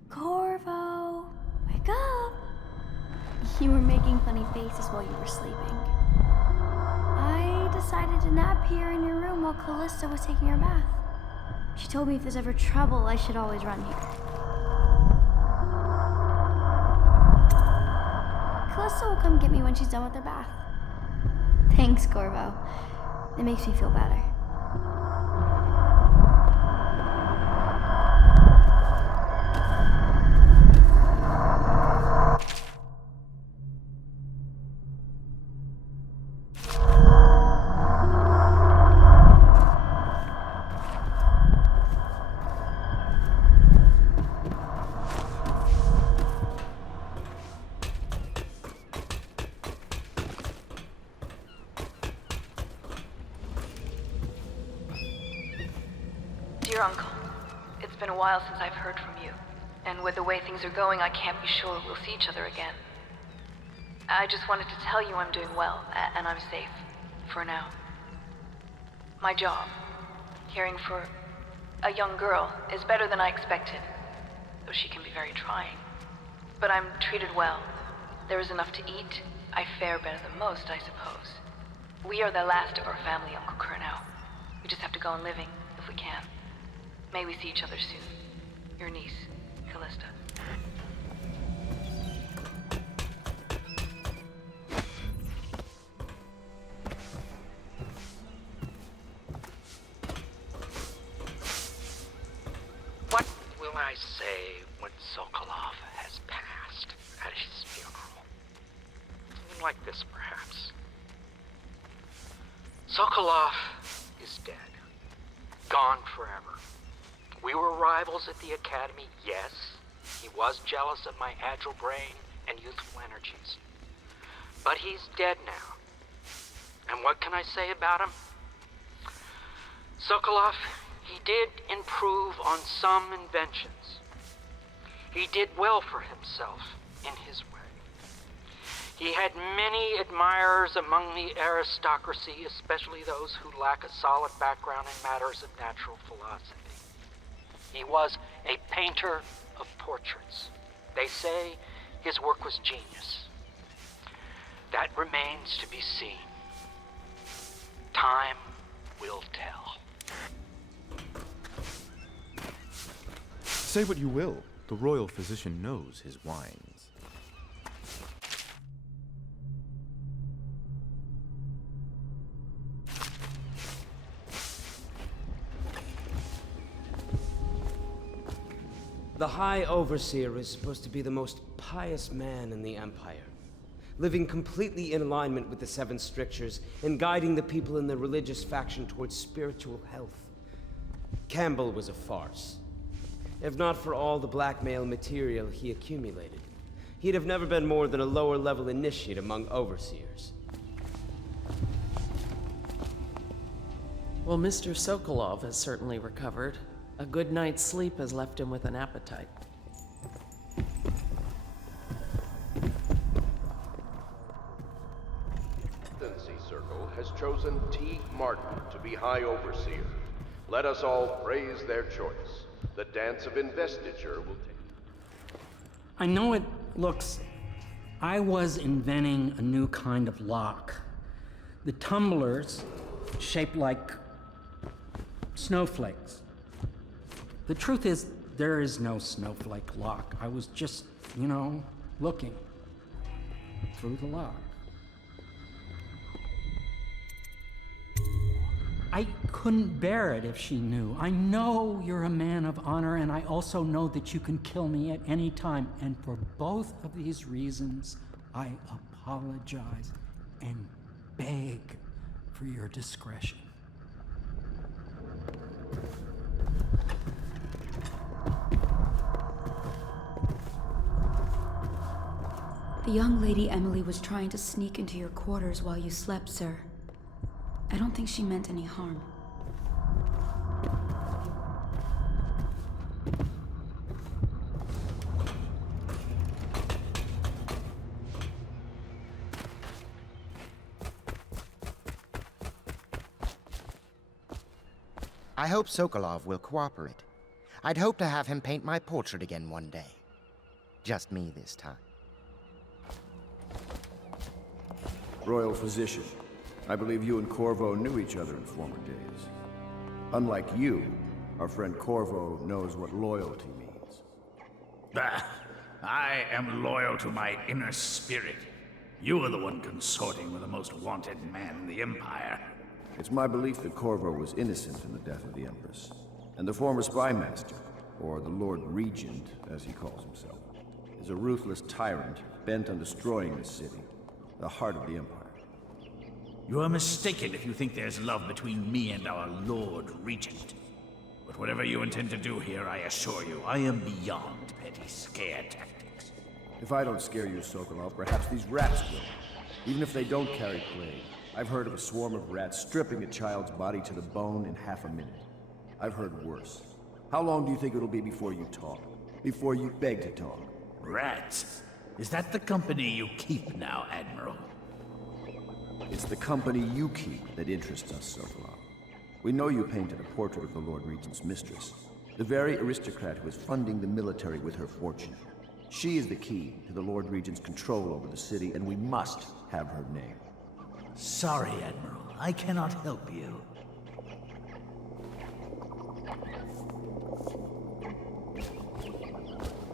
Corvo, wake up! You were making funny faces while you were sleeping. I decided to nap here in your room while Callista was taking her bath. She told me if there's ever trouble, I should always run here. Callista will come get me when she's done with her bath. Thanks, Corvo. It makes me feel better. Dear Uncle, it's been a while since I've heard from you, and with the way things are going, I can't be sure we'll see each other again. I just wanted to tell you I'm doing well, and I'm safe, for now. My job, caring for a young girl, is better than I expected, though she can be very trying. But I'm treated well. There is enough to eat. I fare better than most, I suppose. We are the last of our family, Uncle Kurnow. We just have to go on living, if we can. May we see each other soon. Your niece, Callista. What will I say when Sokolov has passed at his funeral? Something like this, perhaps. Sokolov is dead. Gone forever. We were rivals at the academy, yes. He was jealous of my agile brain and youthful energies. But he's dead now. And what can I say about him? Sokolov, he did improve on some inventions. He did well for himself in his way. He had many admirers among the aristocracy, especially those who lack a solid background in matters of natural philosophy. He was a painter of portraits. They say his work was genius. That remains to be seen. Time will tell. Say what you will, the royal physician knows his wines. The High Overseer is supposed to be the most pious man in the Empire, living completely in alignment with the Seven Strictures and guiding the people in the religious faction towards spiritual health. Campbell was a farce. If not for all the blackmail material he accumulated, he'd have never been more than a lower-level initiate among Overseers. Well, Mr. Sokolov has certainly recovered. A good night's sleep has left him with an appetite. Presidency Circle has chosen T. Martin to be High Overseer. Let us all praise their choice. The dance of investiture will take... I know it looks... I was inventing a new kind of lock. The tumblers, shaped like snowflakes. The truth is, there is no snowflake lock. I was just, looking through the lock. I couldn't bear it if she knew. I know you're a man of honor, and I also know that you can kill me at any time. And for both of these reasons, I apologize and beg for your discretion. The young lady Emily was trying to sneak into your quarters while you slept, sir. I don't think she meant any harm. I hope Sokolov will cooperate. I'd hope to have him paint my portrait again one day. Just me this time. Royal Physician, I believe you and Corvo knew each other in former days. Unlike you, our friend Corvo knows what loyalty means. I am loyal to my inner spirit. You are the one consorting with the most wanted man in the Empire. It's my belief that Corvo was innocent in the death of the Empress, and the former spy master, or the Lord Regent, as he calls himself, is a ruthless tyrant bent on destroying this city, the heart of the Empire. You are mistaken if you think there's love between me and our Lord Regent. But whatever you intend to do here, I assure you, I am beyond petty scare tactics. If I don't scare you, Sokolov, perhaps these rats will. Even if they don't carry plague. I've heard of a swarm of rats stripping a child's body to the bone in half a minute. I've heard worse. How long do you think it'll be before you talk? Before you beg to talk? Rats? Is that the company you keep now, Admiral? It's the company you keep that interests us, Sokolov. We know you painted a portrait of the Lord Regent's mistress, the very aristocrat who is funding the military with her fortune. She is the key to the Lord Regent's control over the city, and we must have her name. Sorry, Admiral. I cannot help you.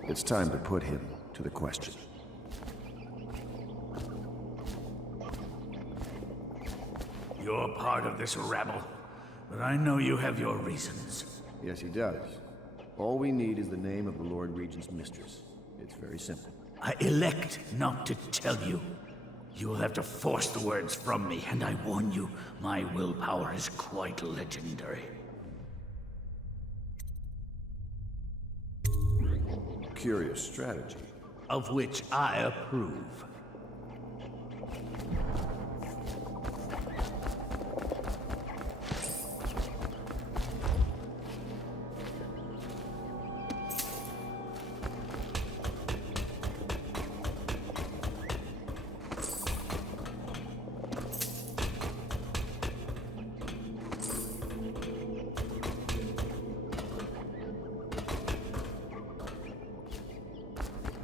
It's time to put him to the question. You're part of this rabble, but I know you have your reasons. Yes, he does. All we need is the name of the Lord Regent's mistress. It's very simple. I elect not to tell you. You will have to force the words from me, and I warn you, my willpower is quite legendary. Curious strategy. Of which I approve.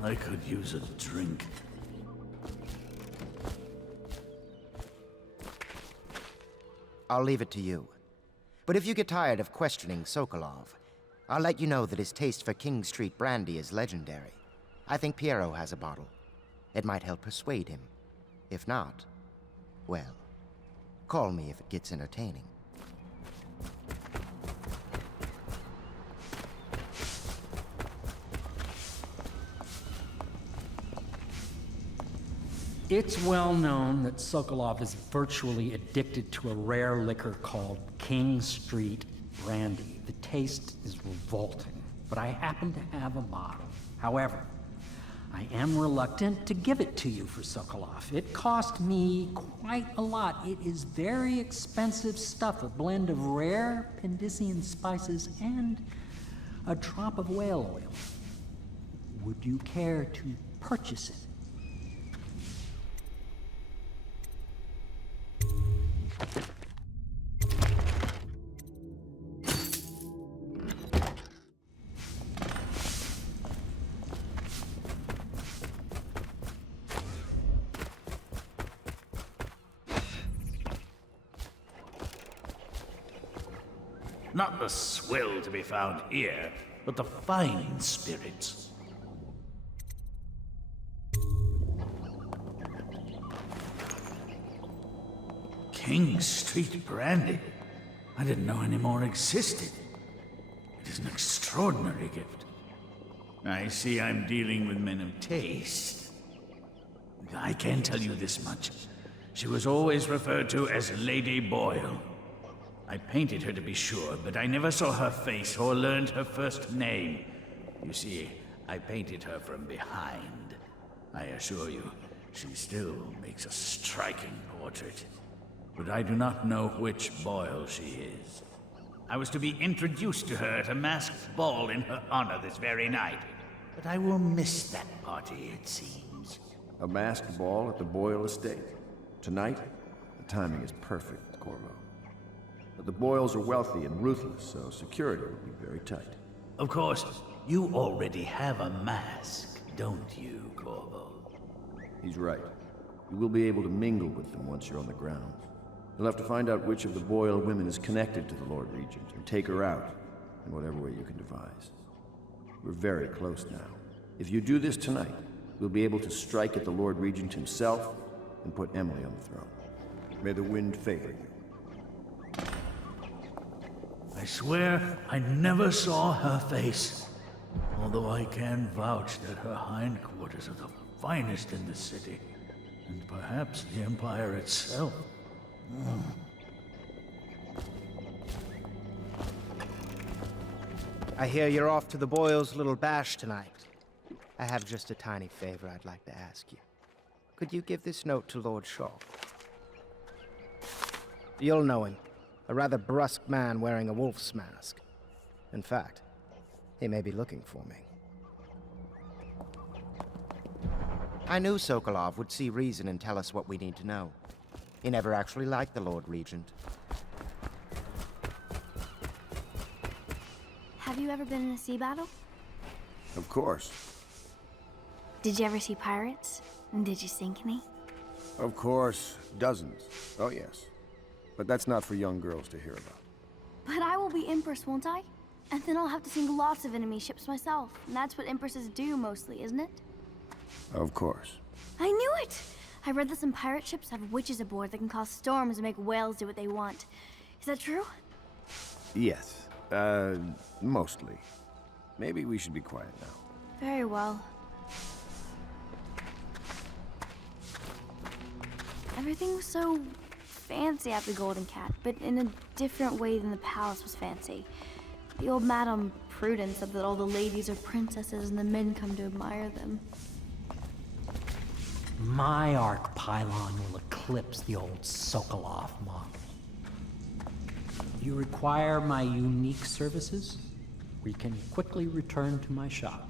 I could use a drink. I'll leave it to you. But if you get tired of questioning Sokolov, I'll let you know that his taste for King Street brandy is legendary. I think Piero has a bottle. It might help persuade him. If not, well, call me if it gets entertaining. It's well known that Sokolov is virtually addicted to a rare liquor called King Street brandy. The taste is revolting, but I happen to have a bottle. However, I am reluctant to give it to you for Sokolov. It cost me quite a lot. It is very expensive stuff, a blend of rare Pendician spices and a drop of whale oil. Would you care to purchase it? Not the swill to be found here, but the fine spirits. King Street brandy? I didn't know any more existed. It is an extraordinary gift. I see I'm dealing with men of taste. I can tell you this much. She was always referred to as Lady Boyle. I painted her to be sure, but I never saw her face or learned her first name. You see, I painted her from behind. I assure you, she still makes a striking portrait. But I do not know which Boyle she is. I was to be introduced to her at a masked ball in her honor this very night. But I will miss that party, it seems. A masked ball at the Boyle estate. Tonight? The timing is perfect, Corvo. But the Boyles are wealthy and ruthless, so security will be very tight. Of course, you already have a mask, don't you, Corvo? He's right. You will be able to mingle with them once you're on the grounds. You'll have to find out which of the Boyle women is connected to the Lord Regent, and take her out, in whatever way you can devise. We're very close now. If you do this tonight, we'll be able to strike at the Lord Regent himself, and put Emily on the throne. May the wind favor you. I swear I never saw her face. Although I can vouch that her hindquarters are the finest in the city, and perhaps the Empire itself. I hear you're off to the Boyles' little bash tonight. I have just a tiny favor I'd like to ask you. Could you give this note to Lord Shaw? You'll know him. A rather brusque man wearing a wolf's mask. In fact, he may be looking for me. I knew Sokolov would see reason and tell us what we need to know. He never actually liked the Lord Regent. Have you ever been in a sea battle? Of course. Did you ever see pirates? And did you sink any? Of course. Dozens. Oh, yes. But that's not for young girls to hear about. But I will be Empress, won't I? And then I'll have to sink lots of enemy ships myself. And that's what Empresses do mostly, isn't it? Of course. I knew it! I read that some pirate ships have witches aboard that can cause storms and make whales do what they want. Is that true? Yes. Mostly. Maybe we should be quiet now. Very well. Everything was so fancy at the Golden Cat, but in a different way than the palace was fancy. The old Madame Prudence said that all the ladies are princesses and the men come to admire them. My arc pylon will eclipse the old Sokolov model. You require my unique services? We can quickly return to my shop.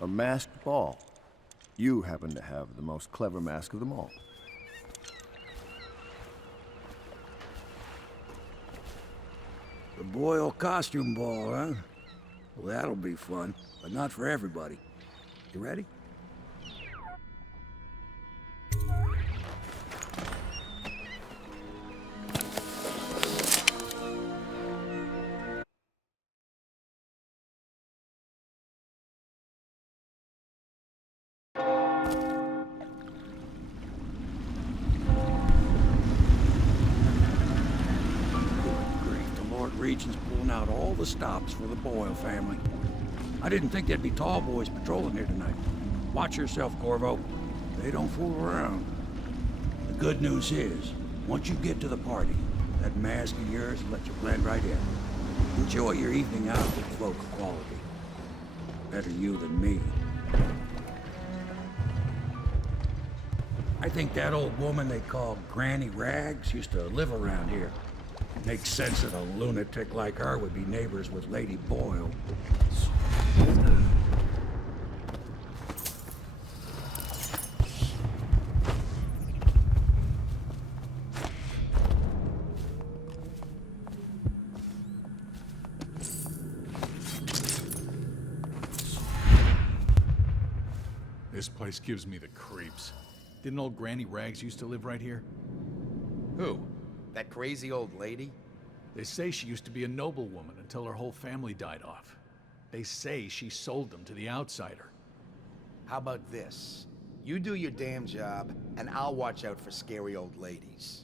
A masked ball. You happen to have the most clever mask of them all. The Boyle costume ball, huh? Well, that'll be fun, but not for everybody. You ready? Regent's pulling out all the stops for the Boyle family. I didn't think there'd be tall boys patrolling here tonight. Watch yourself, Corvo. They don't fool around. The good news is, once you get to the party, that mask of yours will let you blend right in. Enjoy your evening out with folk of quality. Better you than me. I think that old woman they call Granny Rags used to live around here. Makes sense that a lunatic like her would be neighbors with Lady Boyle. This place gives me the creeps. Didn't old Granny Rags used to live right here? Who? That crazy old lady? They say she used to be a noblewoman until her whole family died off. They say she sold them to the outsider. How about this? You do your damn job, and I'll watch out for scary old ladies.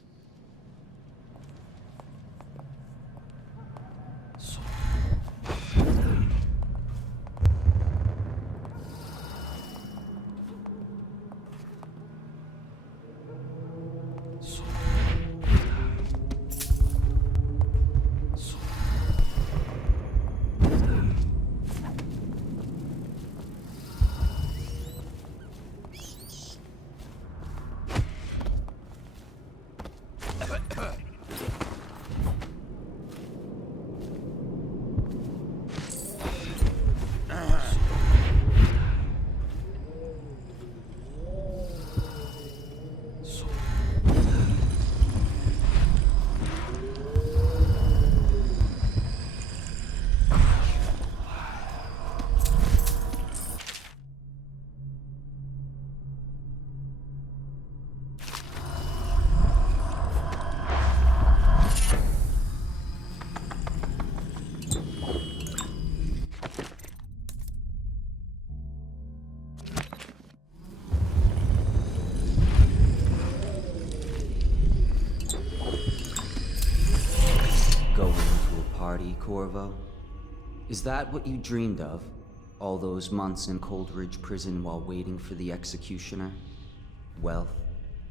Corvo? Is that what you dreamed of? All those months in Coldridge Prison while waiting for the executioner? Wealth,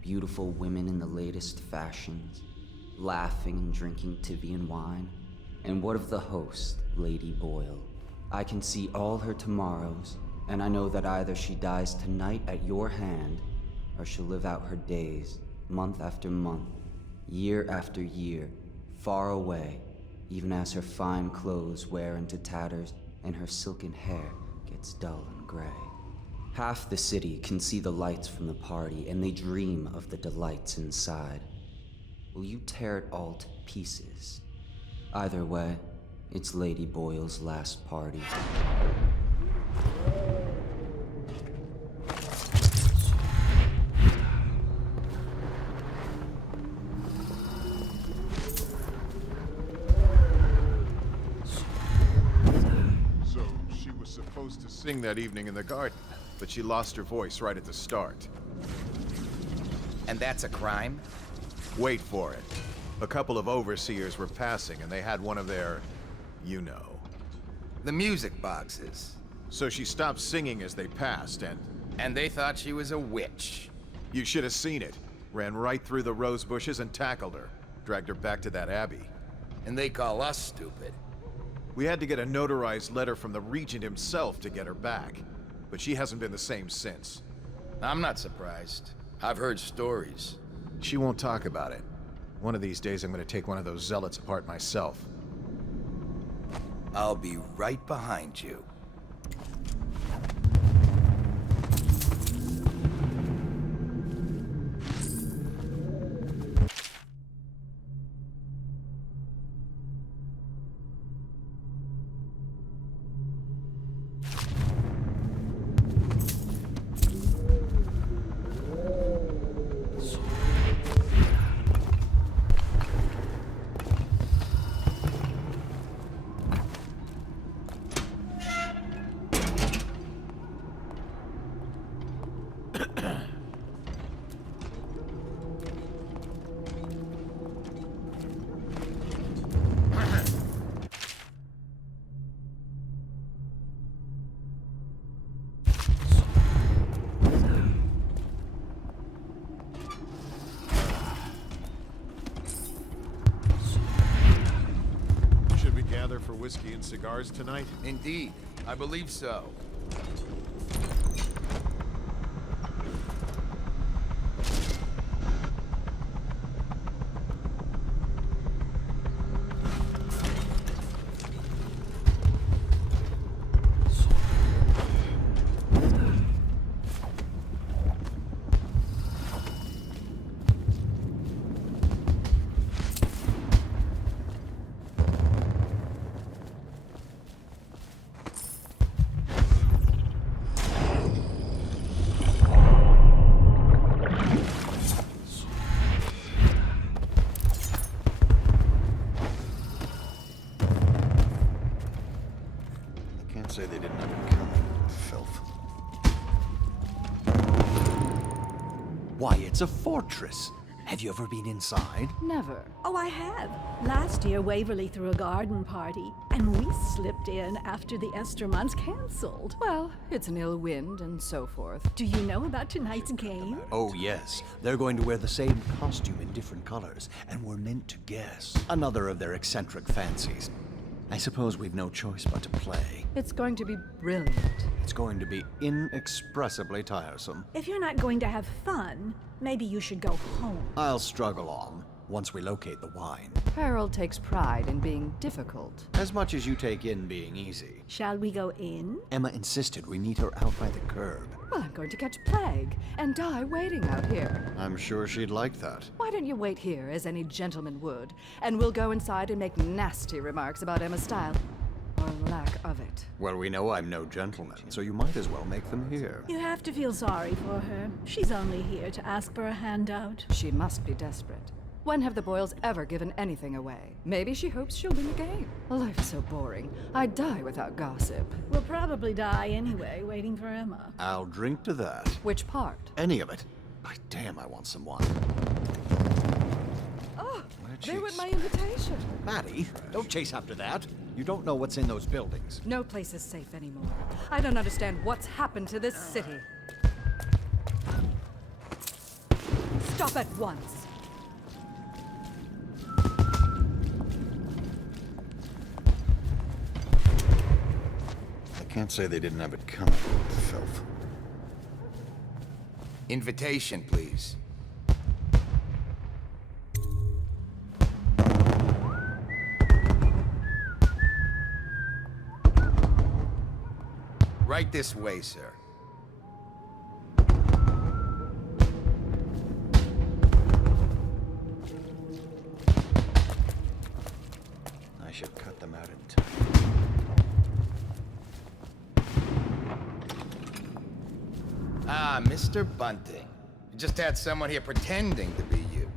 beautiful women in the latest fashions, laughing and drinking Tivian wine? And what of the host, Lady Boyle? I can see all her tomorrows, and I know that either she dies tonight at your hand, or she'll live out her days, month after month, year after year, far away, even as her fine clothes wear into tatters and her silken hair gets dull and gray. Half the city can see the lights from the party, and they dream of the delights inside. Will you tear it all to pieces? Either way, it's Lady Boyle's last party. Supposed to sing that evening in the garden, but she lost her voice right at the start. And that's a crime? Wait for it. A couple of overseers were passing, and they had one of their, you know. The music boxes. So she stopped singing as they passed, and... And they thought she was a witch. You should have seen it. Ran right through the rose bushes and tackled her. Dragged her back to that abbey. And they call us stupid. We had to get a notarized letter from the Regent himself to get her back. But she hasn't been the same since. I'm not surprised. I've heard stories. She won't talk about it. One of these days I'm gonna take one of those zealots apart myself. I'll be right behind you. For whiskey and cigars tonight? Indeed, I believe so. Why, it's a fortress. Have you ever been inside? Never. Oh, I have. Last year, Waverly threw a garden party, and we slipped in after the Estermonts canceled. Well, it's an ill wind and so forth. Do you know about tonight's game? Oh, yes. They're going to wear the same costume in different colors, and we're meant to guess. Another of their eccentric fancies. I suppose we've no choice but to play. It's going to be brilliant. It's going to be inexpressibly tiresome. If you're not going to have fun, maybe you should go home. I'll struggle on, once we locate the wine. Harold takes pride in being difficult. As much as you take in being easy. Shall we go in? Emma insisted we meet her out by the curb. Well, I'm going to catch plague and die waiting out here. I'm sure she'd like that. Why don't you wait here, as any gentleman would, and we'll go inside and make nasty remarks about Emma's style. Or lack of it. Well, we know I'm no gentleman, so you might as well make them here. You have to feel sorry for her. She's only here to ask for a handout. She must be desperate. When have the Boyles ever given anything away? Maybe she hopes she'll win the game. Life is so boring. I'd die without gossip. We'll probably die anyway, waiting for Emma. I'll drink to that. Which part? Any of it. By damn, I want some wine. Oh, there went my invitation. Maddie, don't chase after that. You don't know what's in those buildings. No place is safe anymore. I don't understand what's happened to this city. Stop at once. I can't say they didn't have it coming. Filth. Invitation, please. Right this way, sir. I should cut them out in time. Ah, Mr. Bunting. You just had someone here pretending to be you.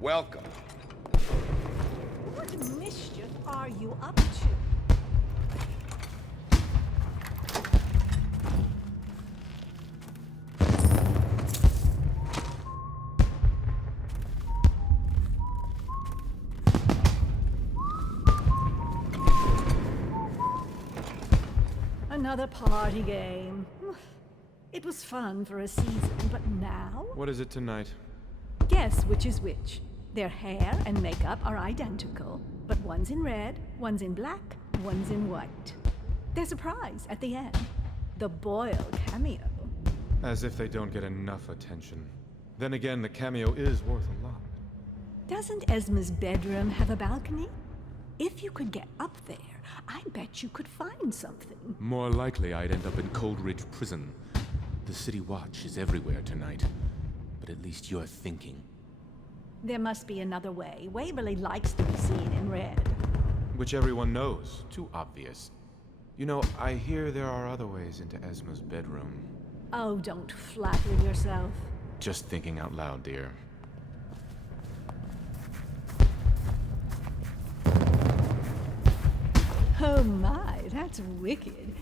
Welcome. What mischief are you up to? Another party game. It was fun for a season, but now? What is it tonight? Guess which is which. Their hair and makeup are identical, but one's in red, one's in black, one's in white. There's a prize at the end. The Boyle cameo. As if they don't get enough attention. Then again, the cameo is worth a lot. Doesn't Esma's bedroom have a balcony? If you could get up there, I bet you could find something. More likely I'd end up in Coldridge Prison. The City Watch is everywhere tonight. But at least you're thinking. There must be another way. Waverly likes to be seen in red. Which everyone knows. Too obvious. You know, I hear there are other ways into Esma's bedroom. Oh, don't flatter yourself. Just thinking out loud, dear. Oh my, that's wicked.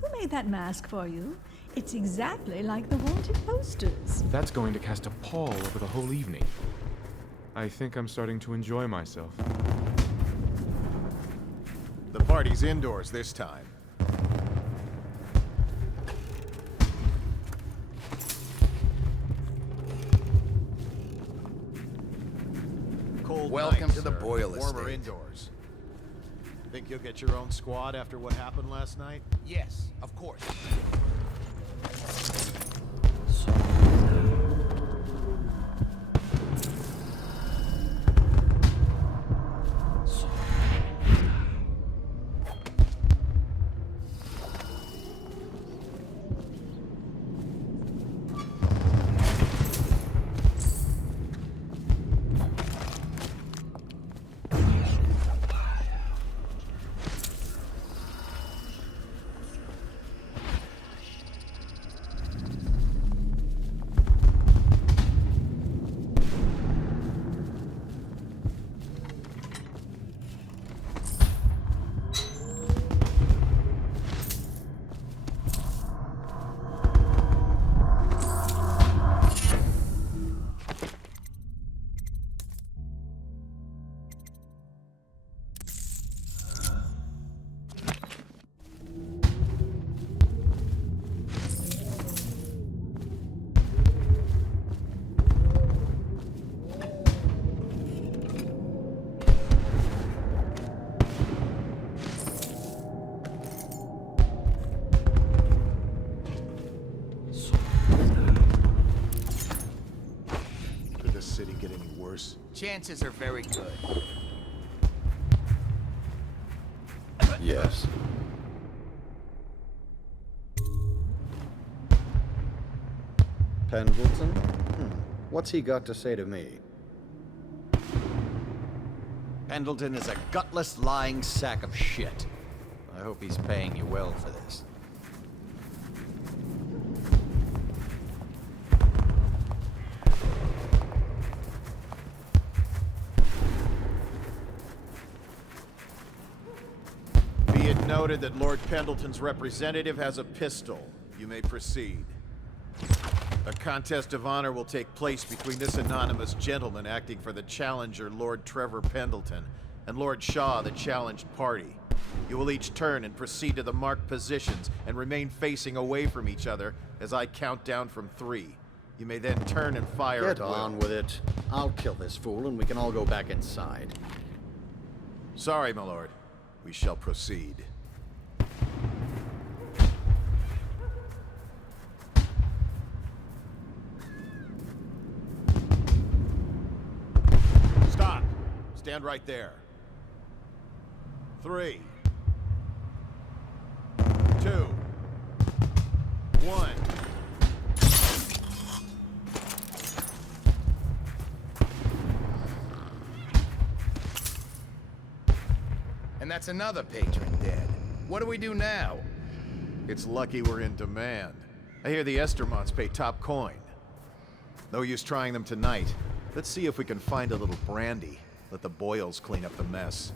Who made that mask for you? It's exactly like the wanted posters. That's going to cast a pall over the whole evening. I think I'm starting to enjoy myself. The party's indoors this time. Cold Welcome night, to the sir. Boyle Warmer estate. indoors. Think you'll get your own squad after what happened last night? Yes, of course. chances are very good. Yes. Pendleton? What's he got to say to me? Pendleton is a gutless, lying sack of shit. I hope he's paying you well for this. Be it noted that Lord Pendleton's representative has a pistol. You may proceed. A contest of honor will take place between this anonymous gentleman acting for the challenger, Lord Trevor Pendleton, and Lord Shaw, the challenged party. You will each turn and proceed to the marked positions and remain facing away from each other as I count down from 3. You may then turn and fire at will. Get on with it. I'll kill this fool and we can all go back inside. Sorry, my lord. We shall proceed. Stop! Stand right there. 3, 2, 1. And that's another patron dead. What do we do now? It's lucky we're in demand. I hear the Estermonts pay top coin. No use trying them tonight. Let's see if we can find a little brandy. Let the Boyles clean up the mess.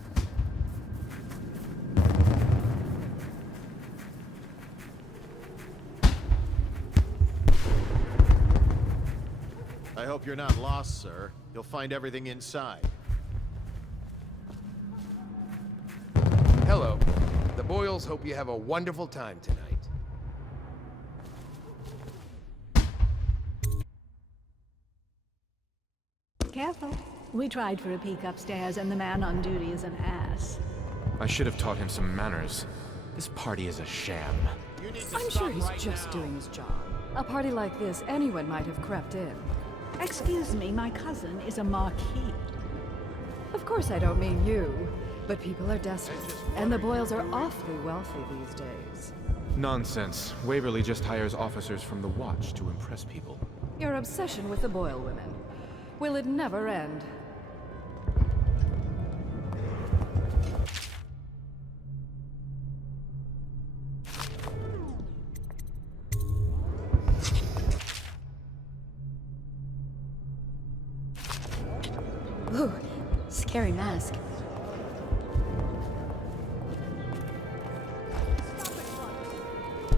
I hope you're not lost, sir. You'll find everything inside. Hello. The Boyles hope you have a wonderful time tonight. Careful. We tried for a peek upstairs, and the man on duty is an ass. I should have taught him some manners. This party is a sham. I'm sure he's just doing his job. A party like this, anyone might have crept in. Excuse me, my cousin is a marquis. Of course I don't mean you, but people are desperate, and the Boyles are awfully wealthy these days. Nonsense. Waverly just hires officers from the Watch to impress people. Your obsession with the Boyle women. Will it never end? Ooh, scary mask.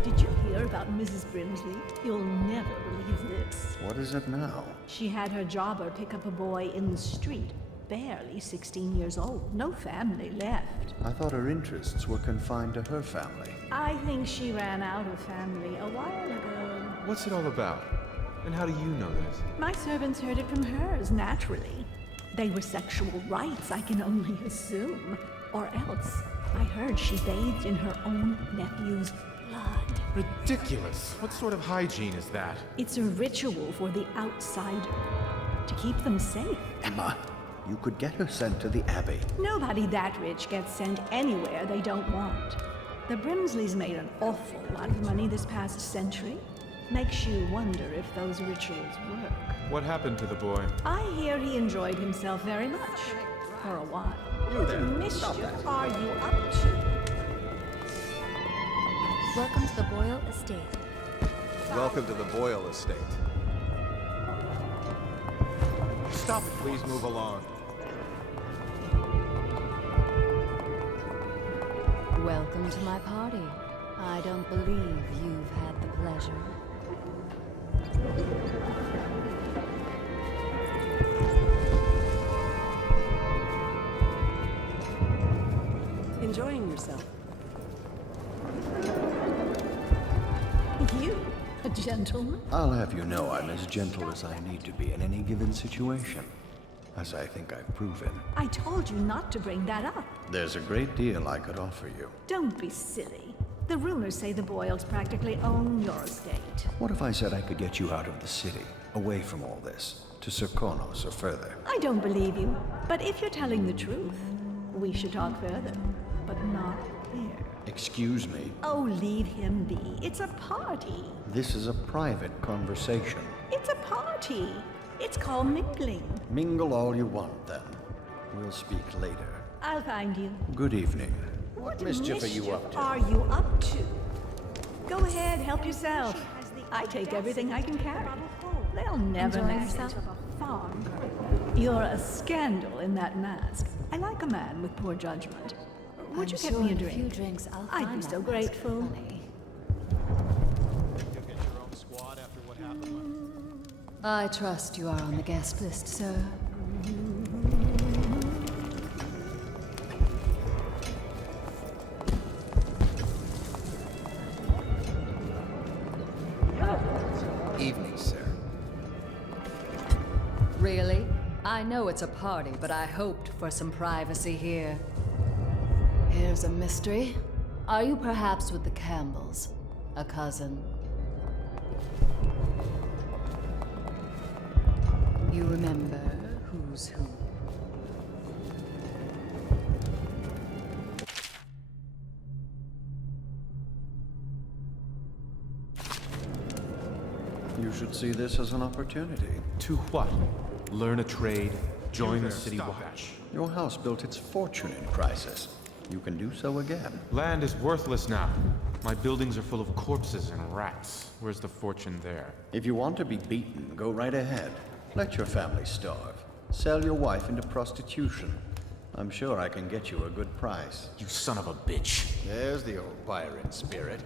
Did you hear about Mrs. Brimsley? You'll never believe this. What is it now? She had her jobber pick up a boy in the street, barely 16 years old, no family left. I thought her interests were confined to her family. I think she ran out of family a while ago. What's it all about? And how do you know this? My servants heard it from hers, naturally. They were sexual rights, I can only assume. Or else, I heard she bathed in her own nephew's blood. Ridiculous. What sort of hygiene is that? It's a ritual for the outsider, to keep them safe. Emma, you could get her sent to the Abbey. Nobody that rich gets sent anywhere they don't want. The Brimsleys made an awful lot of money this past century. Makes you wonder if those rituals work. What happened to the boy? I hear he enjoyed himself very much. For a while. You there. What mischief are you up to? Welcome to the Boyle Estate. Welcome to the Boyle Estate. Stop it. Please move along. Welcome to my party. I don't believe you've had the pleasure. Enjoying yourself? You, a gentleman? I'll have you know I'm as gentle as I need to be in any given situation. As I think I've proven. I told you not to bring that up. There's a great deal I could offer you. Don't be silly. The rumors say the Boyles practically own your estate. What if I said I could get you out of the city? away from all this, to Serkonos or further. I don't believe you, but if you're telling the truth, we should talk further, but not here. Excuse me. Oh, leave him be. It's a party. This is a private conversation. It's a party. It's called mingling. Mingle all you want, then. We'll speak later. I'll find you. Good evening. What mischief are you up to? Are you up to? Go ahead, help yourself. I take everything I can carry. They'll never Enjoying make yourself? sense of a farm girl. You're a scandal in that mask. I like a man with poor judgment. Would you get me a drink? few drinks, I'll I'd find be that so mask grateful. funny. You'll get your own squad after what happened. I trust you are on the guest list, sir. Evening, sir. Really? I know it's a party, but I hoped for some privacy here. Here's a mystery. Are you perhaps with the Campbells? A cousin? You remember who's who? You should see this as an opportunity. To what? Learn a trade? Join the City Watch? Your house built its fortune in crisis. You can do so again. Land is worthless now. My buildings are full of corpses and rats. Where's the fortune there? If you want to be beaten, go right ahead. Let your family starve. Sell your wife into prostitution. I'm sure I can get you a good price. You son of a bitch. There's the old pirate spirit.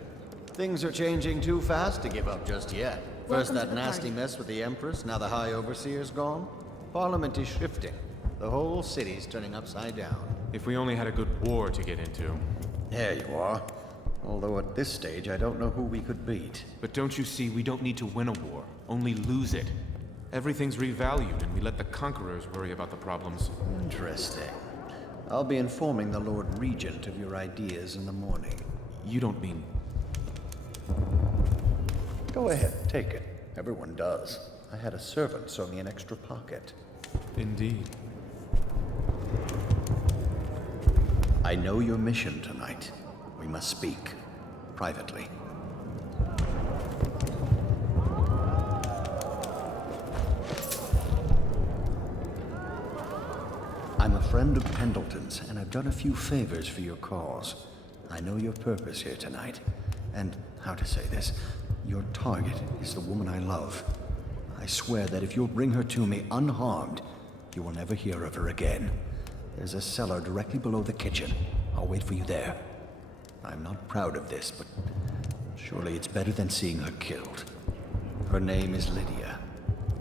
Things are changing too fast to give up just yet. First Welcome to that the nasty party. mess with the Empress, now the High Overseer's gone. Parliament is shifting. The whole city's turning upside down. If we only had a good war to get into. There you are. Although at this stage, I don't know who we could beat. But don't you see, we don't need to win a war, only lose it. Everything's revalued, and we let the conquerors worry about the problems. Interesting. I'll be informing the Lord Regent of your ideas in the morning. You don't mean... Go ahead, take it. Everyone does. I had a servant sew me an extra pocket. Indeed. I know your mission tonight. We must speak. Privately. I'm a friend of Pendleton's, and I've done a few favors for your cause. I know your purpose here tonight. And, how to say this, your target is the woman I love. I swear that if you'll bring her to me unharmed, you will never hear of her again. There's a cellar directly below the kitchen. I'll wait for you there. I'm not proud of this, but surely it's better than seeing her killed. Her name is Lydia.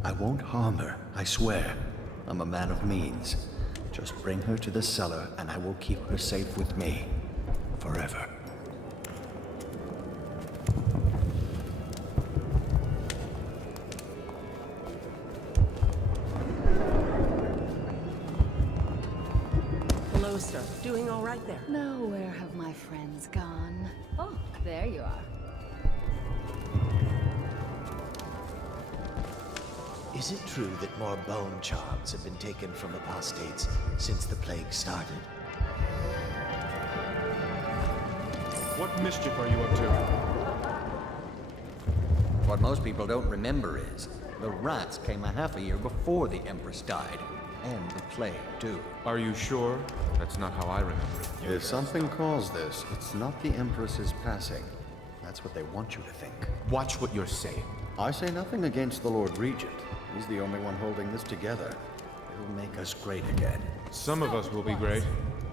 I won't harm her, I swear. I'm a man of means. Just bring her to the cellar, and I will keep her safe with me. Forever. Hello, sir. Doing all right there? Now, where have my friends gone? Oh, there you are. Is it true that more Bonecharms have been taken from apostates since the plague started? What mischief are you up to? What most people don't remember is, the rats came a half a year before the Empress died. And the plague, too. Are you sure? That's not how I remember it. If something caused this, it's not the Empress's passing. That's what they want you to think. Watch what you're saying. I say nothing against the Lord Regent. He's the only one holding this together. It'll make us great again. Some of us will be great.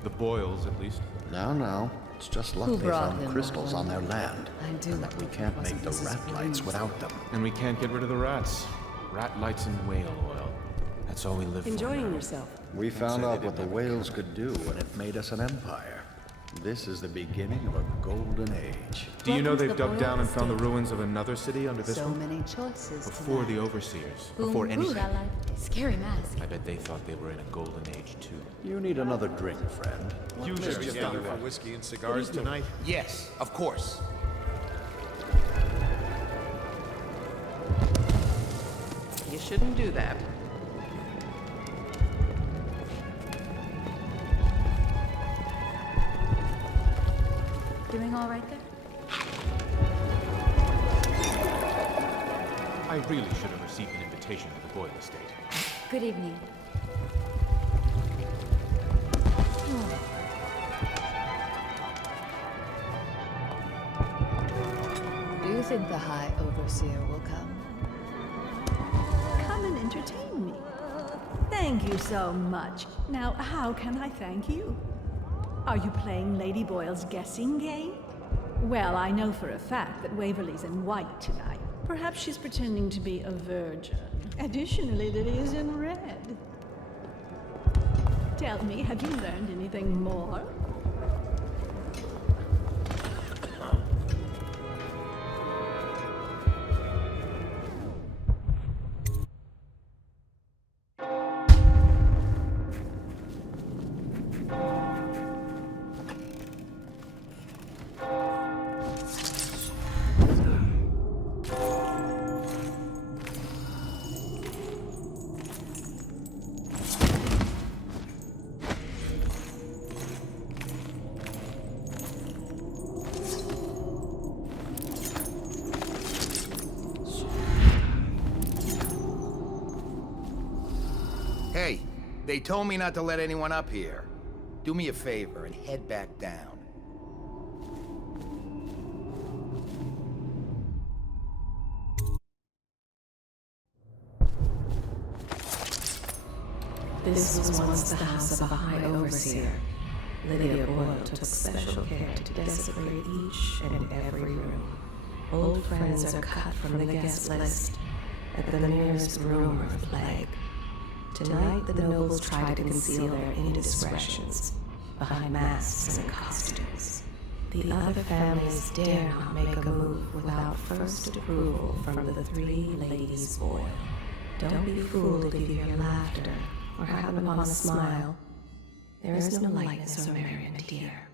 The Boyles, at least. Now. It's just luck they brought found them, crystals on their land. I do. And that we can't make the rat lights without them. And we can't get rid of the rats. Rat lights and whale oil. That's all we live for. Enjoying yourself. We found out what the whales could do, and it made us an empire. This is the beginning of a golden age. Do you know Welcome to they've the dug down and Boyle found the estate. ruins of another city under this So one? many choices. Before the tonight. Overseers. Boom, Before boom, anything. I like this. Scary mask. I bet they thought they were in a golden age, too. You need another drink, friend. You should be together for whiskey and cigars tonight? Yes, of course. shouldn't do that. Doing all right there? I really should have received an invitation to the Boyle estate. Good evening. Do you think the High Overseer will come? Come and entertain me. Thank you so much. Now, how can I thank you? Are you playing Lady Boyle's guessing game? Well, I know for a fact that Waverly's in white tonight. Perhaps she's pretending to be a virgin. Additionally, Lily is in red. Tell me, have you learned anything more? Hey, they told me not to let anyone up here. Do me a favor and head back down. This was once the house of a High Overseer. Lydia Boyle took special care to desecrate each and every room. Old friends are cut from the guest list at the merest rumor of plague. Tonight, the nobles try to conceal their indiscretions behind masks and costumes. The other families dare not make a move without first approval from the three ladies Boyle. Don't be fooled if you hear laughter or happen upon a smile. There is no lightness or merriment here.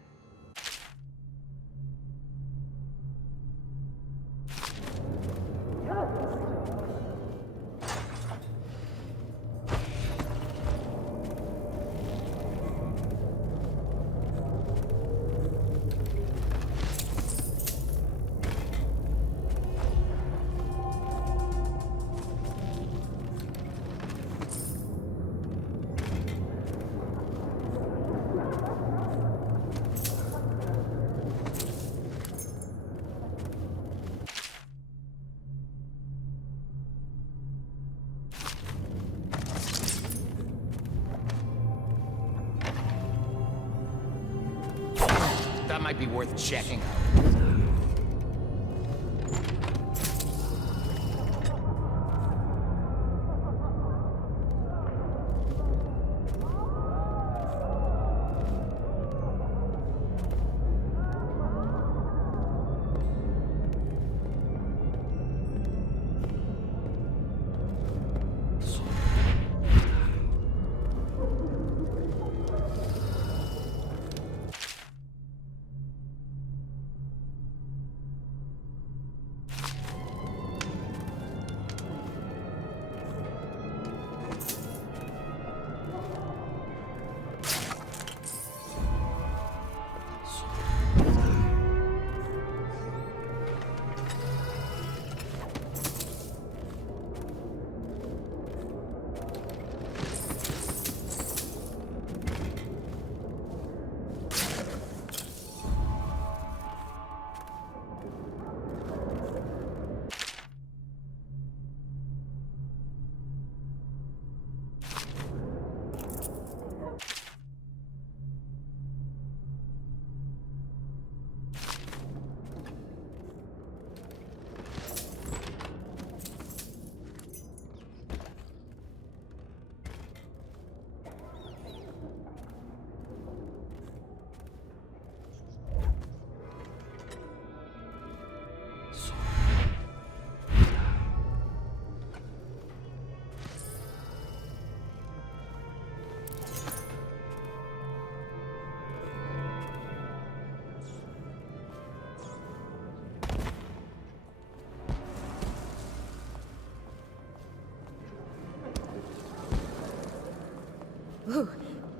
That might be worth checking out.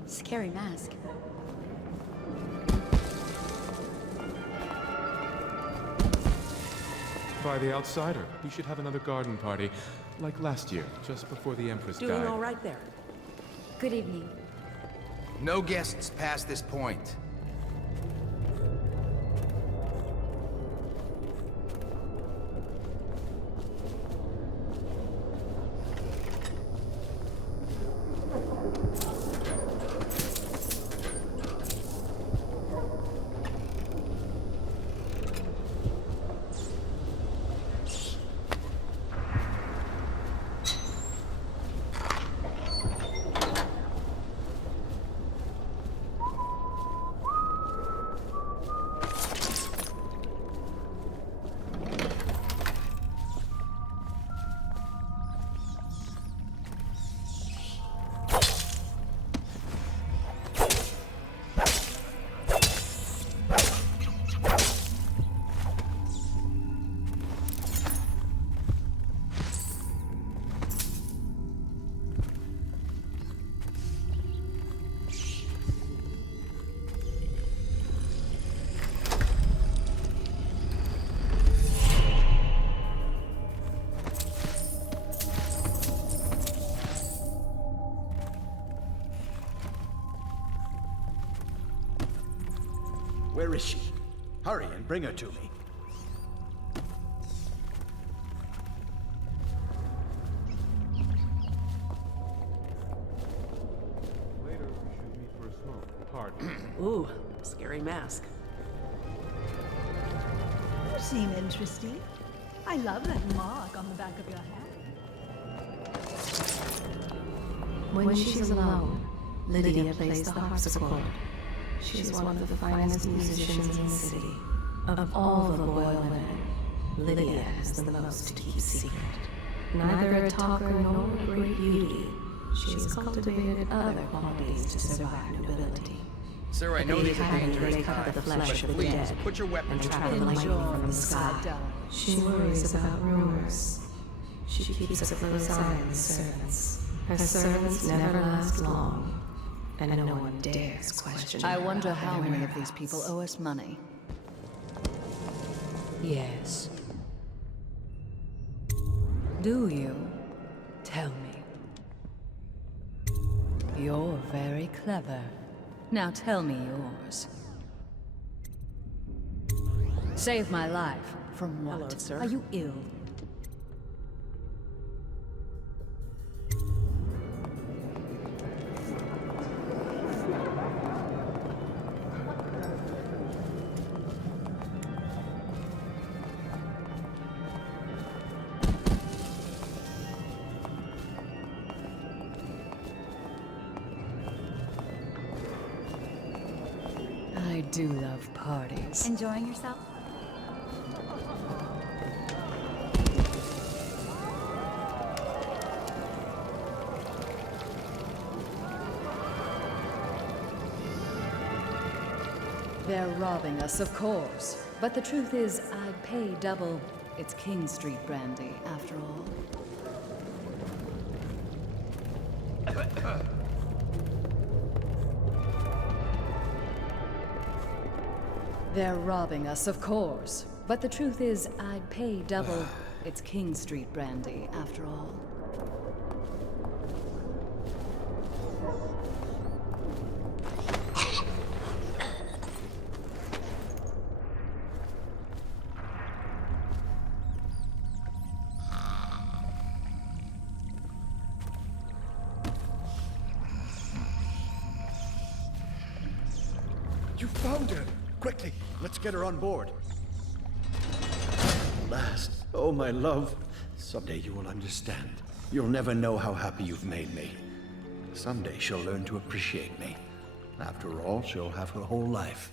Scary mask. By the outsider. We should have another garden party, like last year, just before the Empress died. Doing all right there. Good evening. No guests past this point. Where is she? Hurry and bring her to me. Later, we should meet for a smoke. Pardon. Ooh, scary mask. You seem interesting. I love that mark on the back of your hand. When she's alone, Lydia plays the harpsichord. She's one of the finest musicians in the city. Of all the Boyle women, Lydia has the most to keep secret. Neither a talker nor a great beauty, she has cultivated other qualities to survive nobility. Sir, I know these are dangerous They cut the times, flesh but of the please, dead put your weapon and to travel the lightning from the sky. She worries about rumors. She keeps a close eye on the servants. Her servants never last long, and no one dares question I her wonder about how their many of these whereabouts. people owe us money. Yes. Do you? Tell me. You're very clever. Now tell me yours. Save my life. From what? Hello, sir. Are you ill? I do love parties. Enjoying yourself? They're robbing us, of course. But the truth is, I'd pay double. It's King Street brandy, after all. They're robbing us, of course. But the truth is, I'd pay double. It's King Street brandy, after all. You found her! Quickly, let's get her on board. At last. Oh, my love. Someday you will understand. You'll never know how happy you've made me. Someday she'll learn to appreciate me. After all, she'll have her whole life.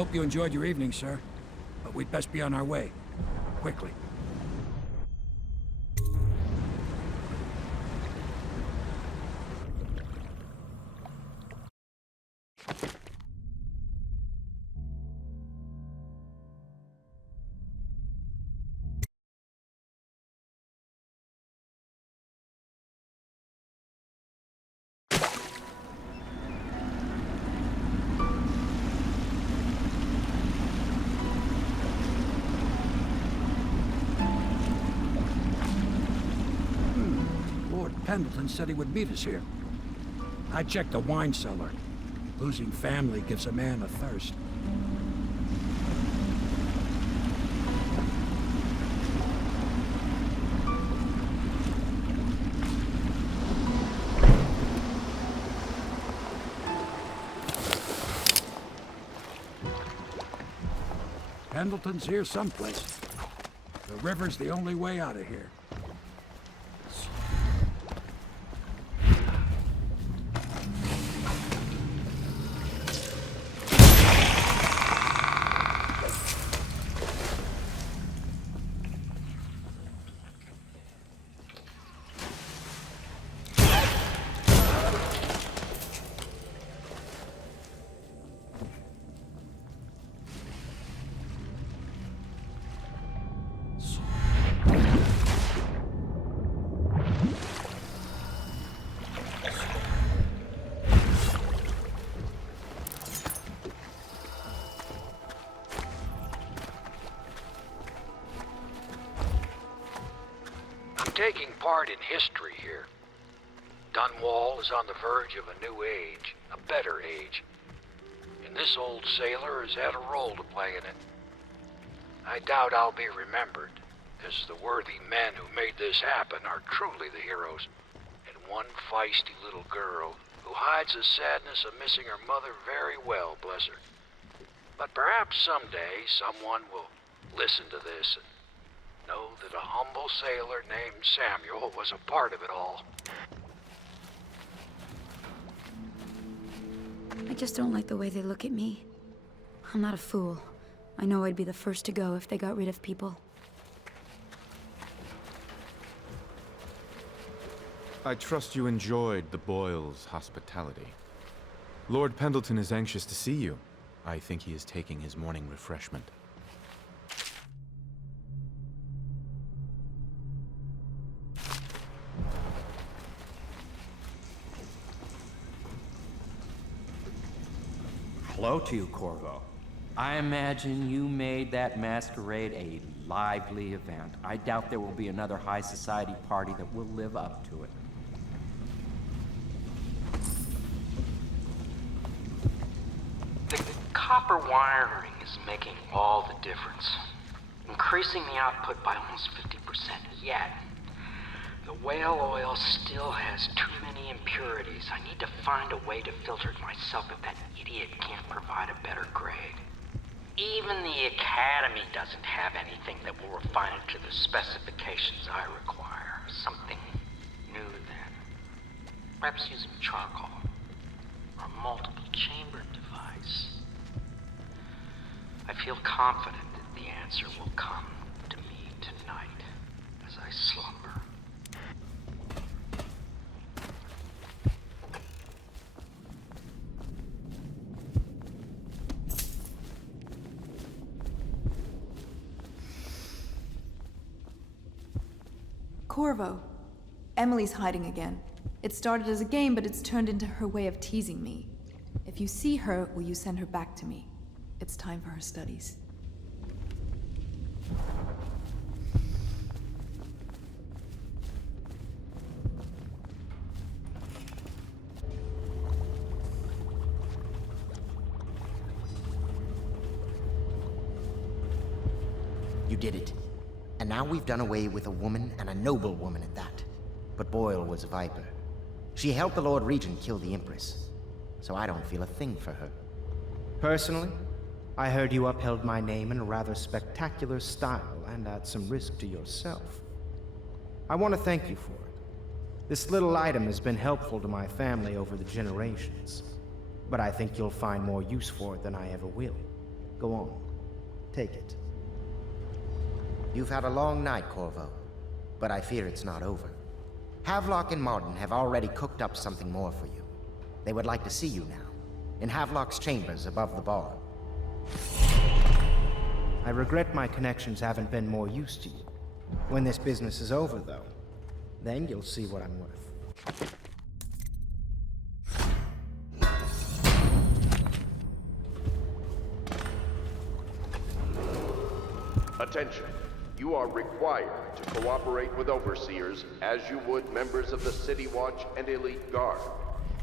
hope you enjoyed your evening, sir. But we'd best be on our way. Quickly. Pendleton said he would meet us here. I checked the wine cellar. Losing family gives a man a thirst. Pendleton's here someplace. The river's the only way out of here. Taking part in history here. Dunwall is on the verge of a new age, a better age. And this old sailor has had a role to play in it. I doubt I'll be remembered, as the worthy men who made this happen are truly the heroes. And one feisty little girl who hides the sadness of missing her mother very well, bless her. But perhaps someday someone will listen to this and know that a humble sailor named Samuel was a part of it all. I just don't like the way they look at me. I'm not a fool. I know I'd be the first to go if they got rid of people. I trust you enjoyed the Boyles' hospitality. Lord Pendleton is anxious to see you. I think he is taking his morning refreshment. Hello to you, Corvo. I imagine you made that masquerade a lively event. I doubt there will be another high society party that will live up to it. The copper wiring is making all the difference, increasing the output by almost 50%. Yet, the whale oil still has too many impurities. I need to find a way to filter it myself if that idiot can't provide a better grade. Even the Academy doesn't have anything that will refine it to the specifications I require. Something new then. Perhaps using charcoal or a multiple chamber device. I feel confident that the answer will come to me tonight as I slumber. Corvo. Emily's hiding again. It started as a game, but it's turned into her way of teasing me. If you see her, will you send her back to me? It's time for her studies. You did it. And now we've done away with a woman, and a noble woman at that. But Boyle was a viper. She helped the Lord Regent kill the Empress, so I don't feel a thing for her. Personally, I heard you upheld my name in a rather spectacular style and at some risk to yourself. I want to thank you for it. This little item has been helpful to my family over the generations, but I think you'll find more use for it than I ever will. Go on. Take it. You've had a long night, Corvo, but I fear it's not over. Havelock and Martin have already cooked up something more for you. They would like to see you now, in Havelock's chambers above the bar. I regret my connections haven't been more use to you. When this business is over, though, then you'll see what I'm worth. Attention. You are required to cooperate with overseers as you would members of the City Watch and Elite Guard.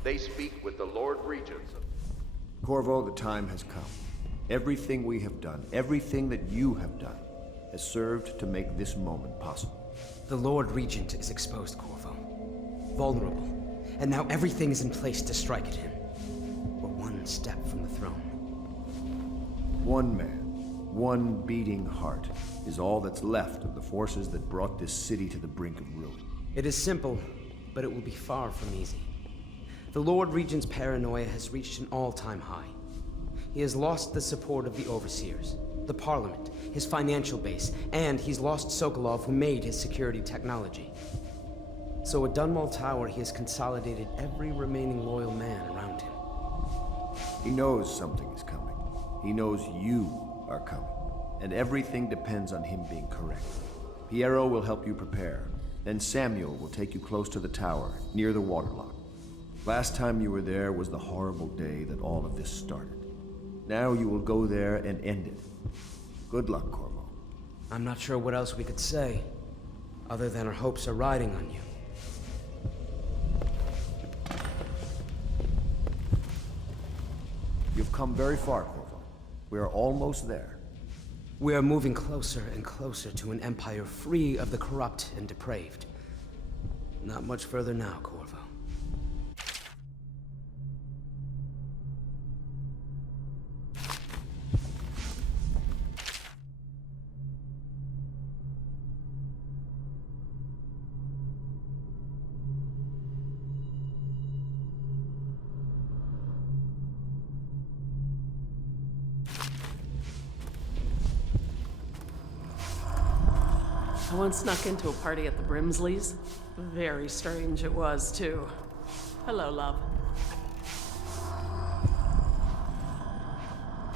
They speak with the Lord Regents. Corvo, the time has come. Everything we have done, everything that you have done, has served to make this moment possible. The Lord Regent is exposed, Corvo. Vulnerable. And now everything is in place to strike at him. We're one step from the throne. One man, one beating heart, is all that's left of the forces that brought this city to the brink of ruin. It is simple, but it will be far from easy. The Lord Regent's paranoia has reached an all-time high. He has lost the support of the Overseers, the Parliament, his financial base, and he's lost Sokolov, who made his security technology. So at Dunwall Tower, he has consolidated every remaining loyal man around him. He knows something is coming. He knows you are coming. And everything depends on him being correct. Piero will help you prepare. Then Samuel will take you close to the tower, near the waterlock. Last time you were there was the horrible day that all of this started. Now you will go there and end it. Good luck, Corvo. I'm not sure what else we could say, other than our hopes are riding on you. You've come very far, Corvo. We are almost there. We are moving closer and closer to an empire free of the corrupt and depraved. Not much further now, Corvo. I once snuck into a party at the Brimsleys. Very strange it was, too. Hello, love.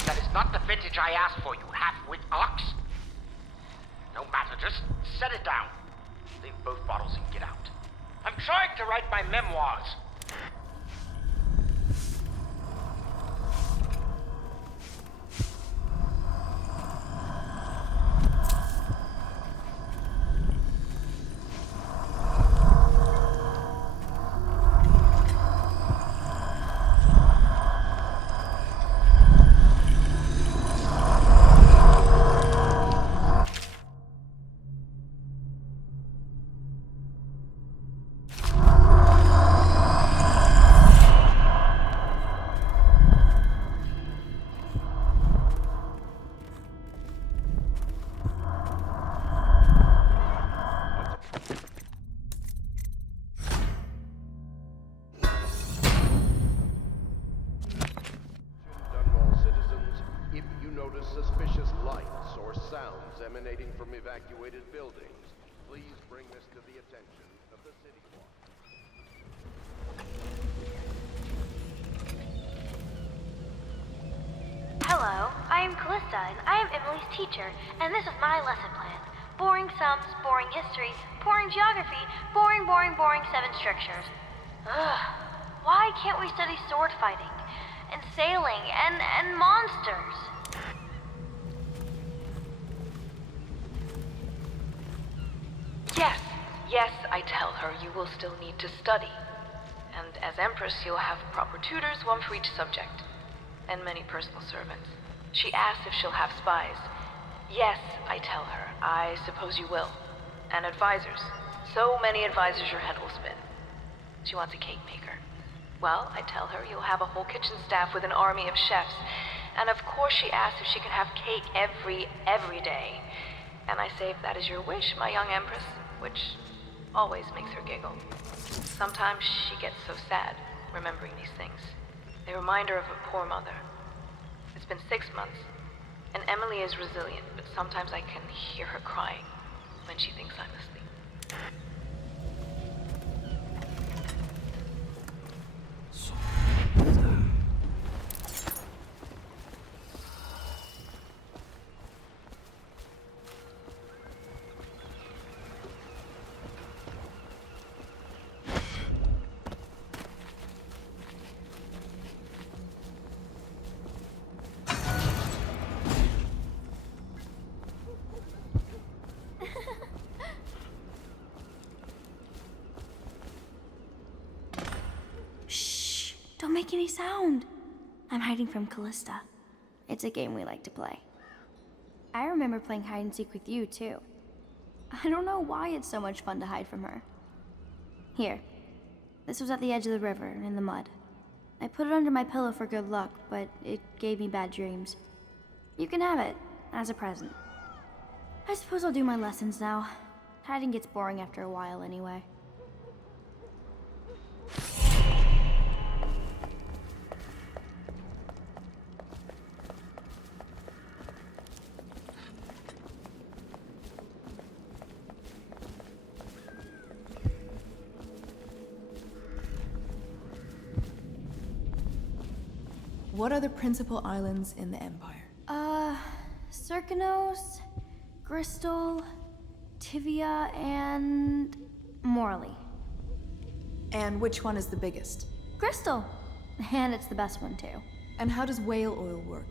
That is not the vintage I asked for, you half-wit ox. No matter, just set it down. Leave both bottles and get out. I'm trying to write my memoirs. Suspicious lights or sounds emanating from evacuated buildings, please bring this to the attention of the City Watch. Hello, I am Callista, and I am Emily's teacher, and this is my lesson plan. Boring sums, boring history, boring geography, boring, 7 strictures. Ugh, why can't we study sword fighting, and sailing, and monsters? Yes, I tell her you will still need to study. And as Empress, you'll have proper tutors, one for each subject. And many personal servants. She asks if she'll have spies. Yes, I tell her, I suppose you will. And advisors. So many advisors your head will spin. She wants a cake maker. Well, I tell her you'll have a whole kitchen staff with an army of chefs. And of course she asks if she can have cake every day. And I say if that is your wish, my young Empress, which always makes her giggle. Sometimes she gets so sad, remembering these things. They remind her of her poor mother. It's been 6 months, And Emily is resilient, but sometimes I can hear her crying when she thinks I'm asleep. Don't make any sound. I'm hiding from Callista. It's a game we like to play. I remember playing hide and seek with you, too. I don't know why it's so much fun to hide from her. Here. This was at the edge of the river, in the mud. I put it under my pillow for good luck, but it gave me bad dreams. You can have it, as a present. I suppose I'll do my lessons now. Hiding gets boring after a while, anyway. What are the principal islands in the Empire? Circanos, Bristol, Tivia, and Morley. And which one is the biggest? Crystal. And it's the best one, too. And how does whale oil work?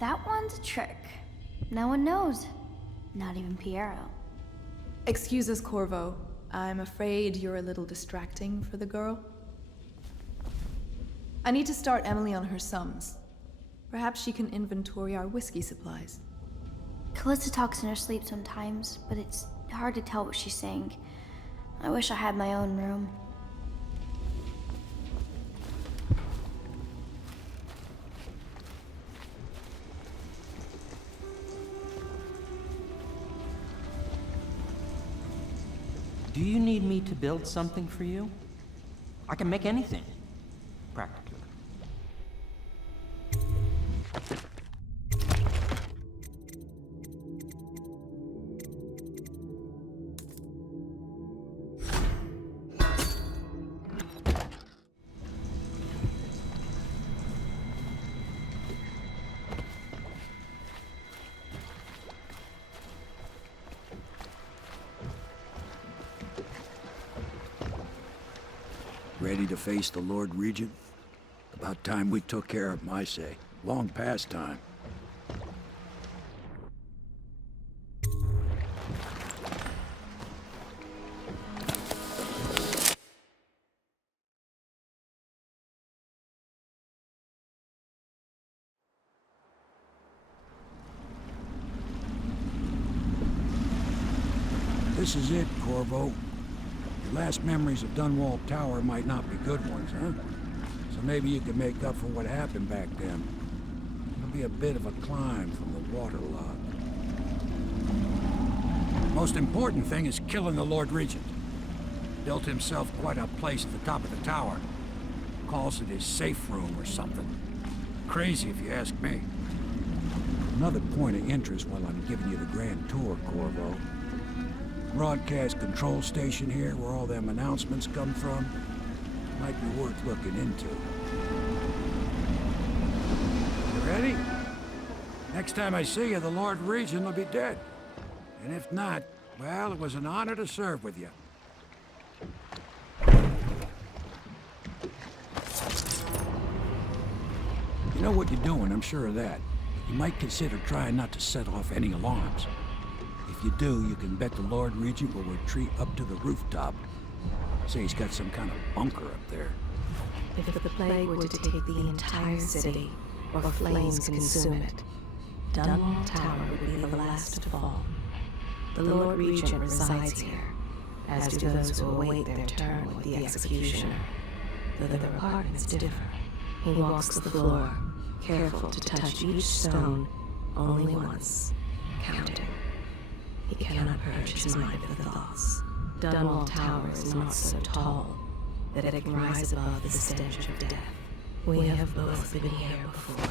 That one's a trick. No one knows. Not even Piero. Excuse us, Corvo. I'm afraid you're a little distracting for the girl. I need to start Emily on her sums. Perhaps she can inventory our whiskey supplies. Callista talks in her sleep sometimes, but it's hard to tell what she's saying. I wish I had my own room. Do you need me to build something for you? I can make anything, practically. Ready to face the Lord Regent? About time we took care of my say. Long past time. This is it, Corvo. Your last memories of Dunwall Tower might not be good ones, huh? So maybe you can make up for what happened back then. It'll be a bit of a climb from the waterlogged. Most important thing is killing the Lord Regent. Built himself quite a place at the top of the tower. Calls it his safe room or something. Crazy if you ask me. Another point of interest while I'm giving you the grand tour, Corvo. Broadcast control station here, where all them announcements come from, might be worth looking into. You ready? Next time I see you, the Lord Regent will be dead. And if not, well, it was an honor to serve with you. You know what you're doing, I'm sure of that. You might consider trying not to set off any alarms. If you do, you can bet the Lord Regent will retreat up to the rooftop. Say he's got some kind of bunker up there. If the plague were to take the entire city, or flames consume it, Dunwall Tower would be the last to fall. The Lord Regent resides here, as do those who await their turn with the executioner. Though their apartments differ, he walks the floor, careful to touch each stone only once, counting. He cannot purge his mind of the thoughts. Dunwall Tower is not so tall that it can rise above the stench of death. We have both been here before.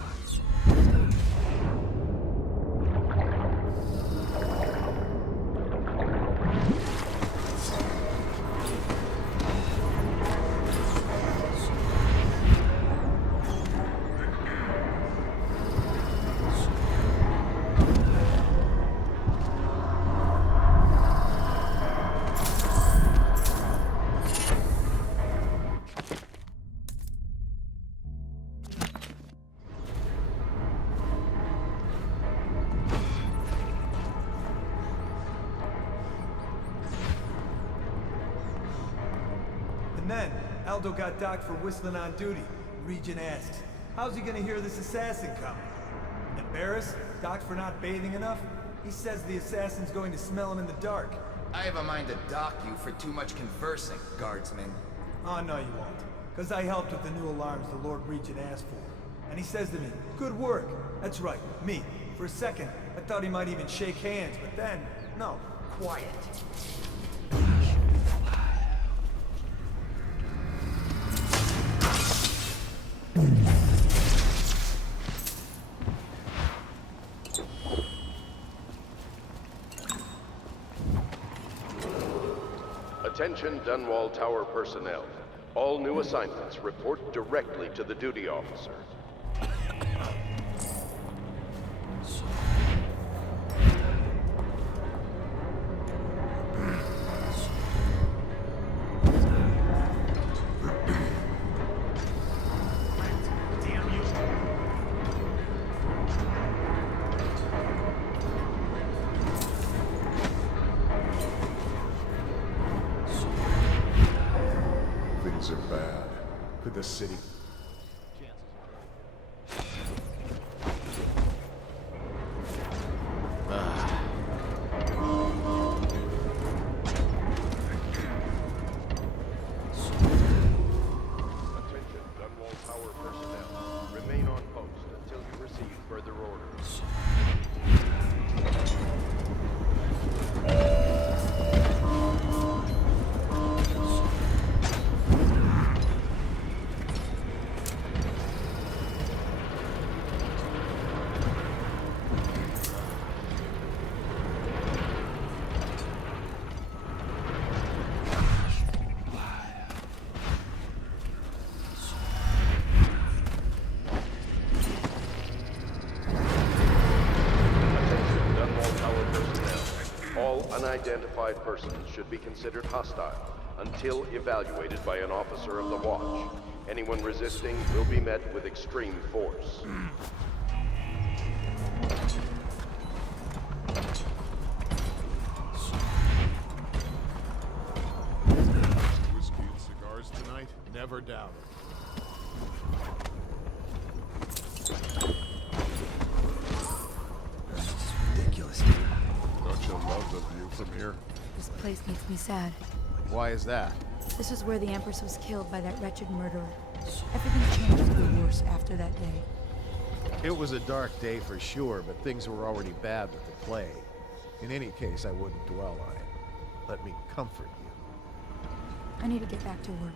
pen. Aldo got docked for whistling on duty. Regent asks, how's he gonna hear this assassin coming? Embarrassed? Docked for not bathing enough? He says the assassin's going to smell him in the dark. I have a mind to dock you for too much conversing, guardsman. Oh, no you won't. Because I helped with the new alarms the Lord Regent asked for. And he says to me, good work. That's right, me. For a second, I thought he might even shake hands, but then, no, quiet. Attention Dunwall Tower personnel. All new assignments report directly to the duty officer. Things are bad. Could the city... Attention Dunwall Tower personnel. Remain on post until you receive further orders. Unidentified persons should be considered hostile until evaluated by an officer of the watch. Anyone resisting will be met with extreme force. Whiskey and cigars tonight? Never doubt it. Ridiculous. Don't you love the view from here? This place makes me sad. Why is that? This is where the Empress was killed by that wretched murderer. Everything changed for the worse after that day. It was a dark day for sure, but things were already bad with the plague. In any case, I wouldn't dwell on it. Let me comfort you. I need to get back to work.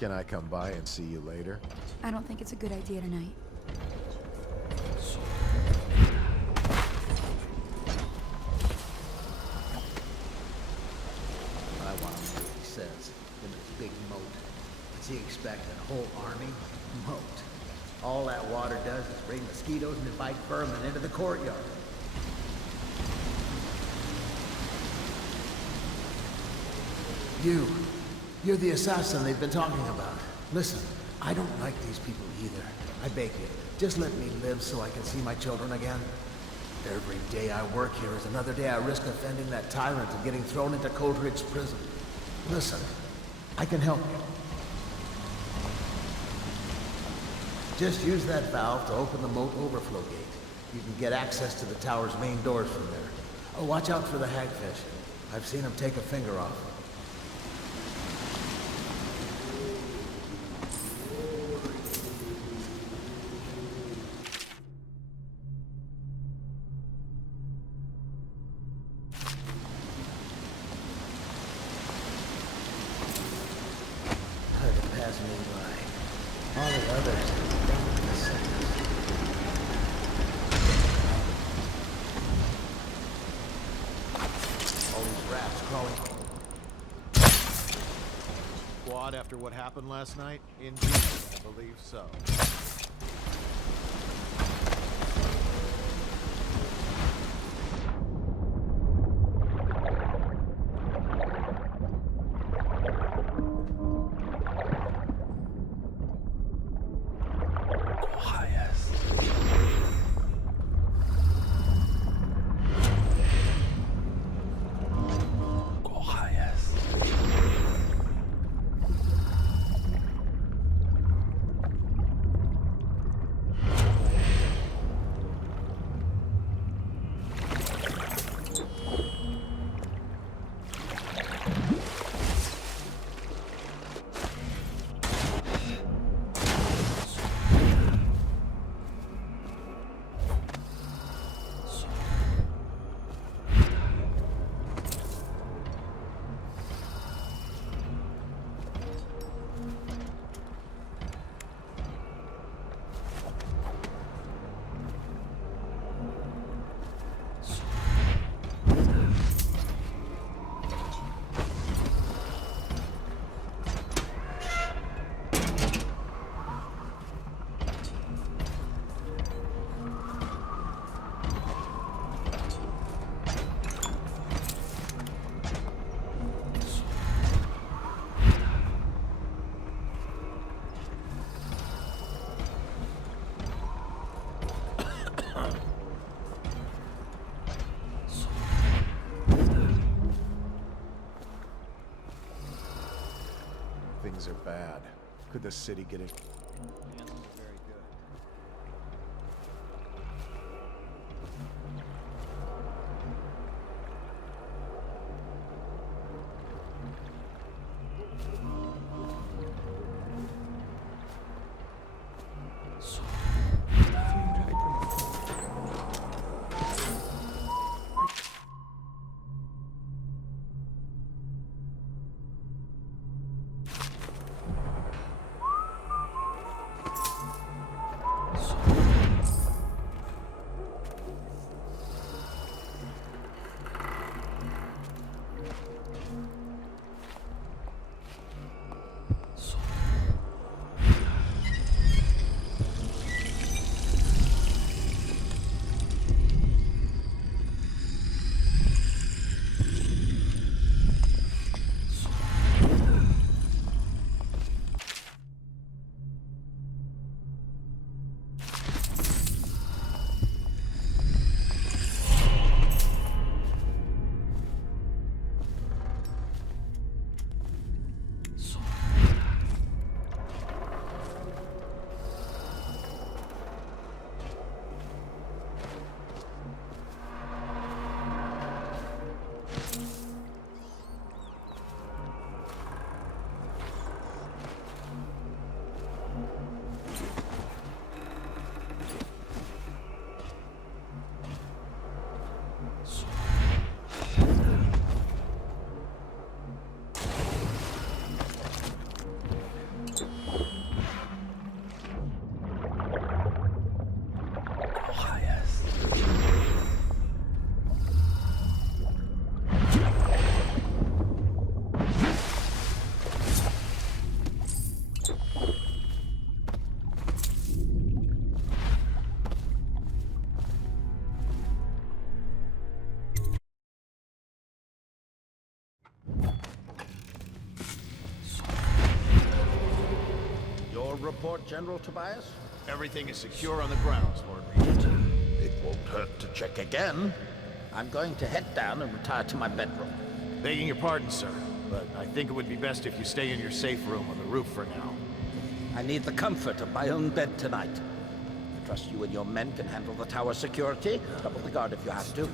Can I come by and see you later? I don't think it's a good idea tonight. I want to hear what he says in this big moat. Does he expect a whole army? Moat. All that water does is bring mosquitoes and invite vermin into the courtyard. You're the assassin they've been talking about. Listen, I don't like these people either. I beg you, just let me live so I can see my children again. Every day I work here is another day I risk offending that tyrant and getting thrown into Coldridge prison. Listen, I can help you. Just use that valve to open the moat overflow gate. You can get access to the tower's main doors from there. Oh, watch out for the hagfish. I've seen them take a finger off. All the others down in the center. All these rats crawling. Squad after what happened last night? Indeed, I believe so. things are bad. Could the city get it? Report, General Tobias? Everything is secure on the grounds, Lord Regent. It won't hurt to check again. I'm going to head down and retire to my bedroom. Begging your pardon, sir, but I think it would be best if you stay in your safe room on the roof for now. I need the comfort of my own bed tonight. I trust you and your men can handle the tower security. Double the guard if you have to.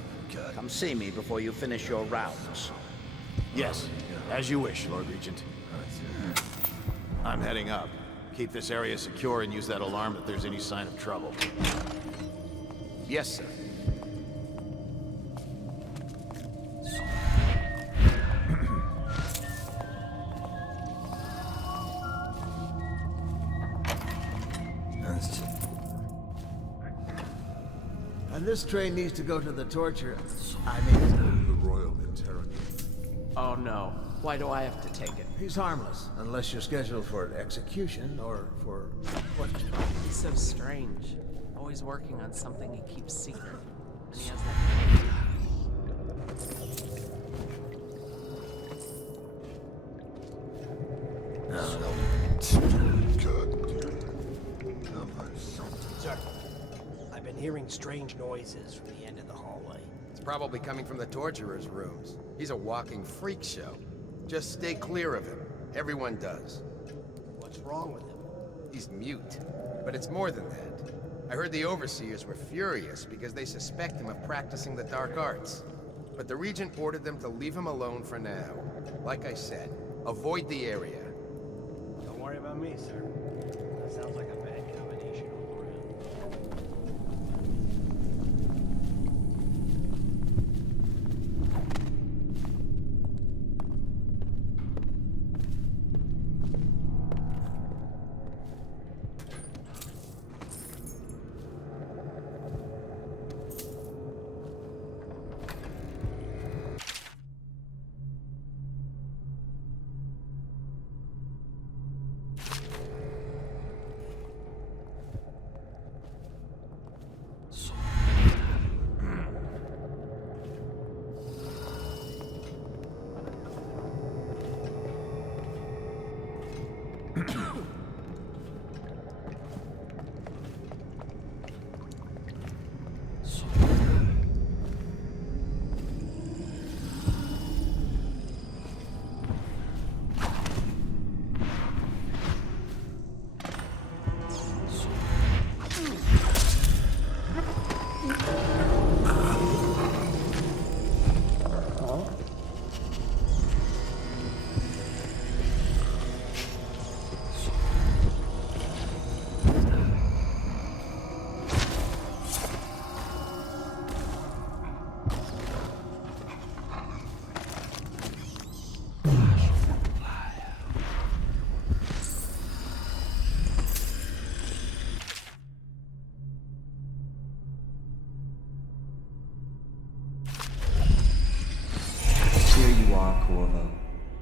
Come see me before you finish your rounds. Yes, as you wish, Lord Regent. I'm heading up. Keep this area secure and use that alarm if there's any sign of trouble. Yes, sir. And this train needs to go to the torture. I mean, the royal interrogation. Oh no. Why do I have to take it? He's harmless, unless you're scheduled for an execution or for what? He's so strange. Always working on something he keeps secret. And he has Sir, I've been hearing strange noises from the end of the hallway. It's probably coming from the torturer's rooms. He's a walking freak show. Just stay clear of him. Everyone does. What's wrong with him? He's mute. But it's more than that. I heard the Overseers were furious because they suspect him of practicing the dark arts. But the Regent ordered them to leave him alone for now. Like I said, avoid the area. Don't worry about me, sir. That sounds like a bad combination all around.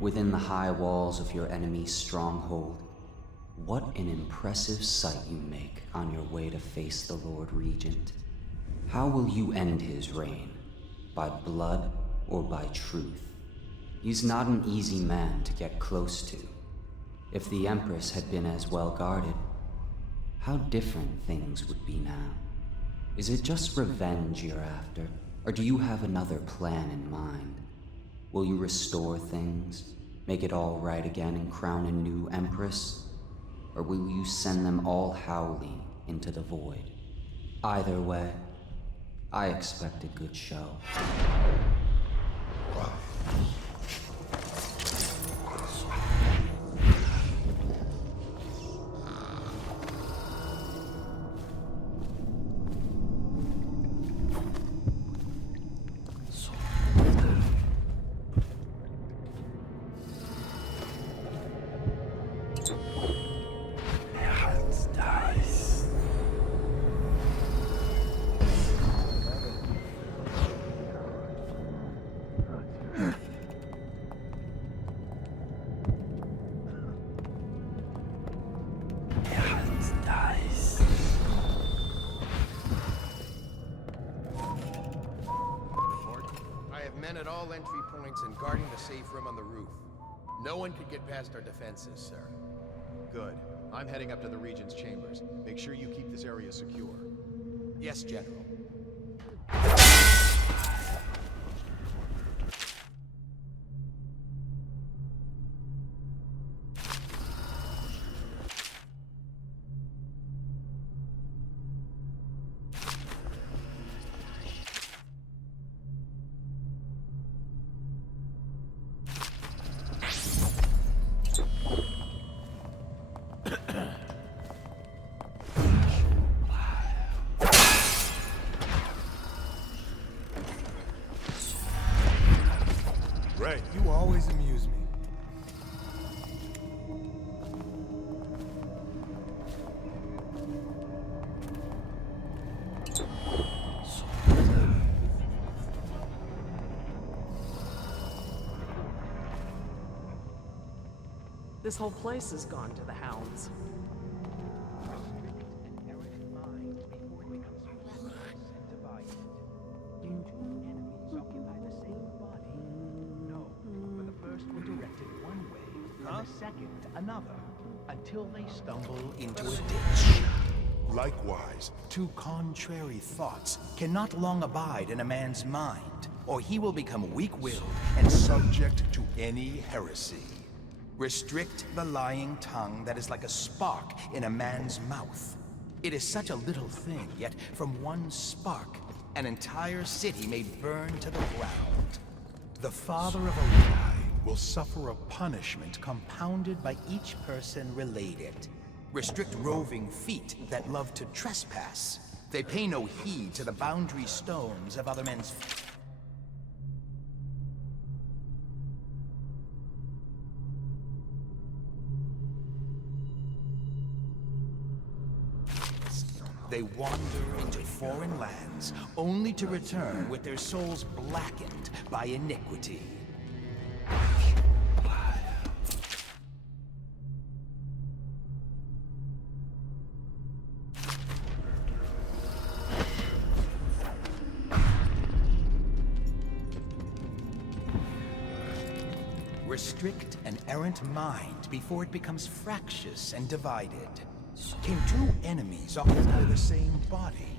within the high walls of your enemy's stronghold. What an impressive sight you make on your way to face the Lord Regent. How will you end his reign? By blood or by truth? He's not an easy man to get close to. If the Empress had been as well guarded, how different things would be now. Is it just revenge you're after, or do you have another plan in mind? Will you restore things, make it all right again and crown a new Empress? Or will you send them all howling into the void? Either way, I expect a good show. Men at all entry points and guarding the safe room on the roof. No one could get past our defenses, sir. Good. I'm heading up to the Regent's chambers. Make sure you keep this area secure. Yes, General. Right. You always amuse me. This whole place has gone to the Hounds. Second, another, until they stumble into a ditch. Likewise, two contrary thoughts cannot long abide in a man's mind, or he will become weak-willed and subject to any heresy. Restrict the lying tongue that is like a spark in a man's mouth. It is such a little thing, yet from one spark, an entire city may burn to the ground. The father of a lie will suffer a punishment compounded by each person related. Restrict roving feet that love to trespass. They pay no heed to the boundary stones of other men's They wander into foreign lands, only to return with their souls blackened by iniquity. Restrict an errant mind before it becomes fractious and divided. Can two enemies occupy the same body?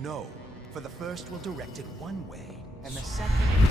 No, for the first will direct it one way, and the second...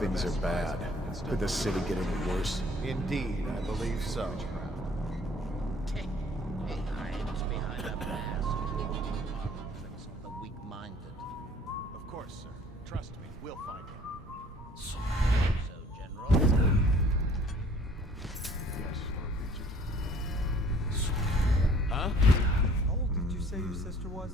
Things are bad. Could the city get any worse? Indeed, I believe so. The weak-minded. Of course, sir. Trust me. reason was?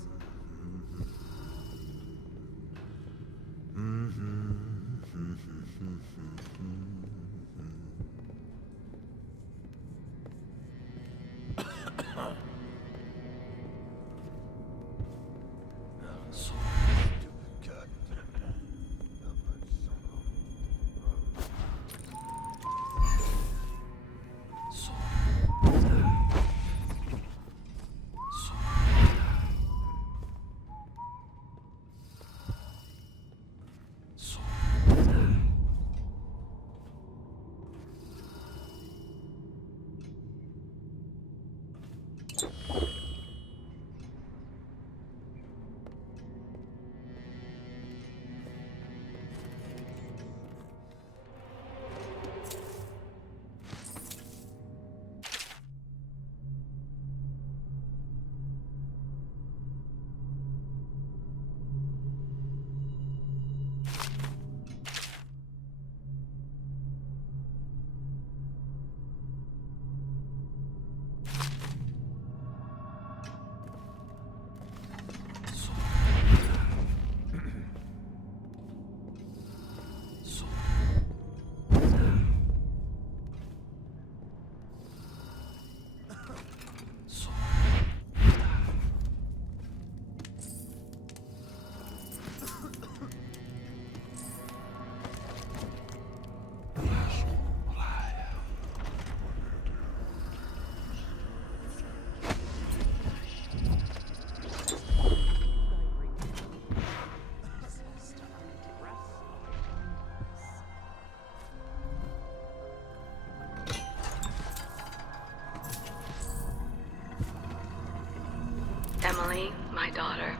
Emily, my daughter,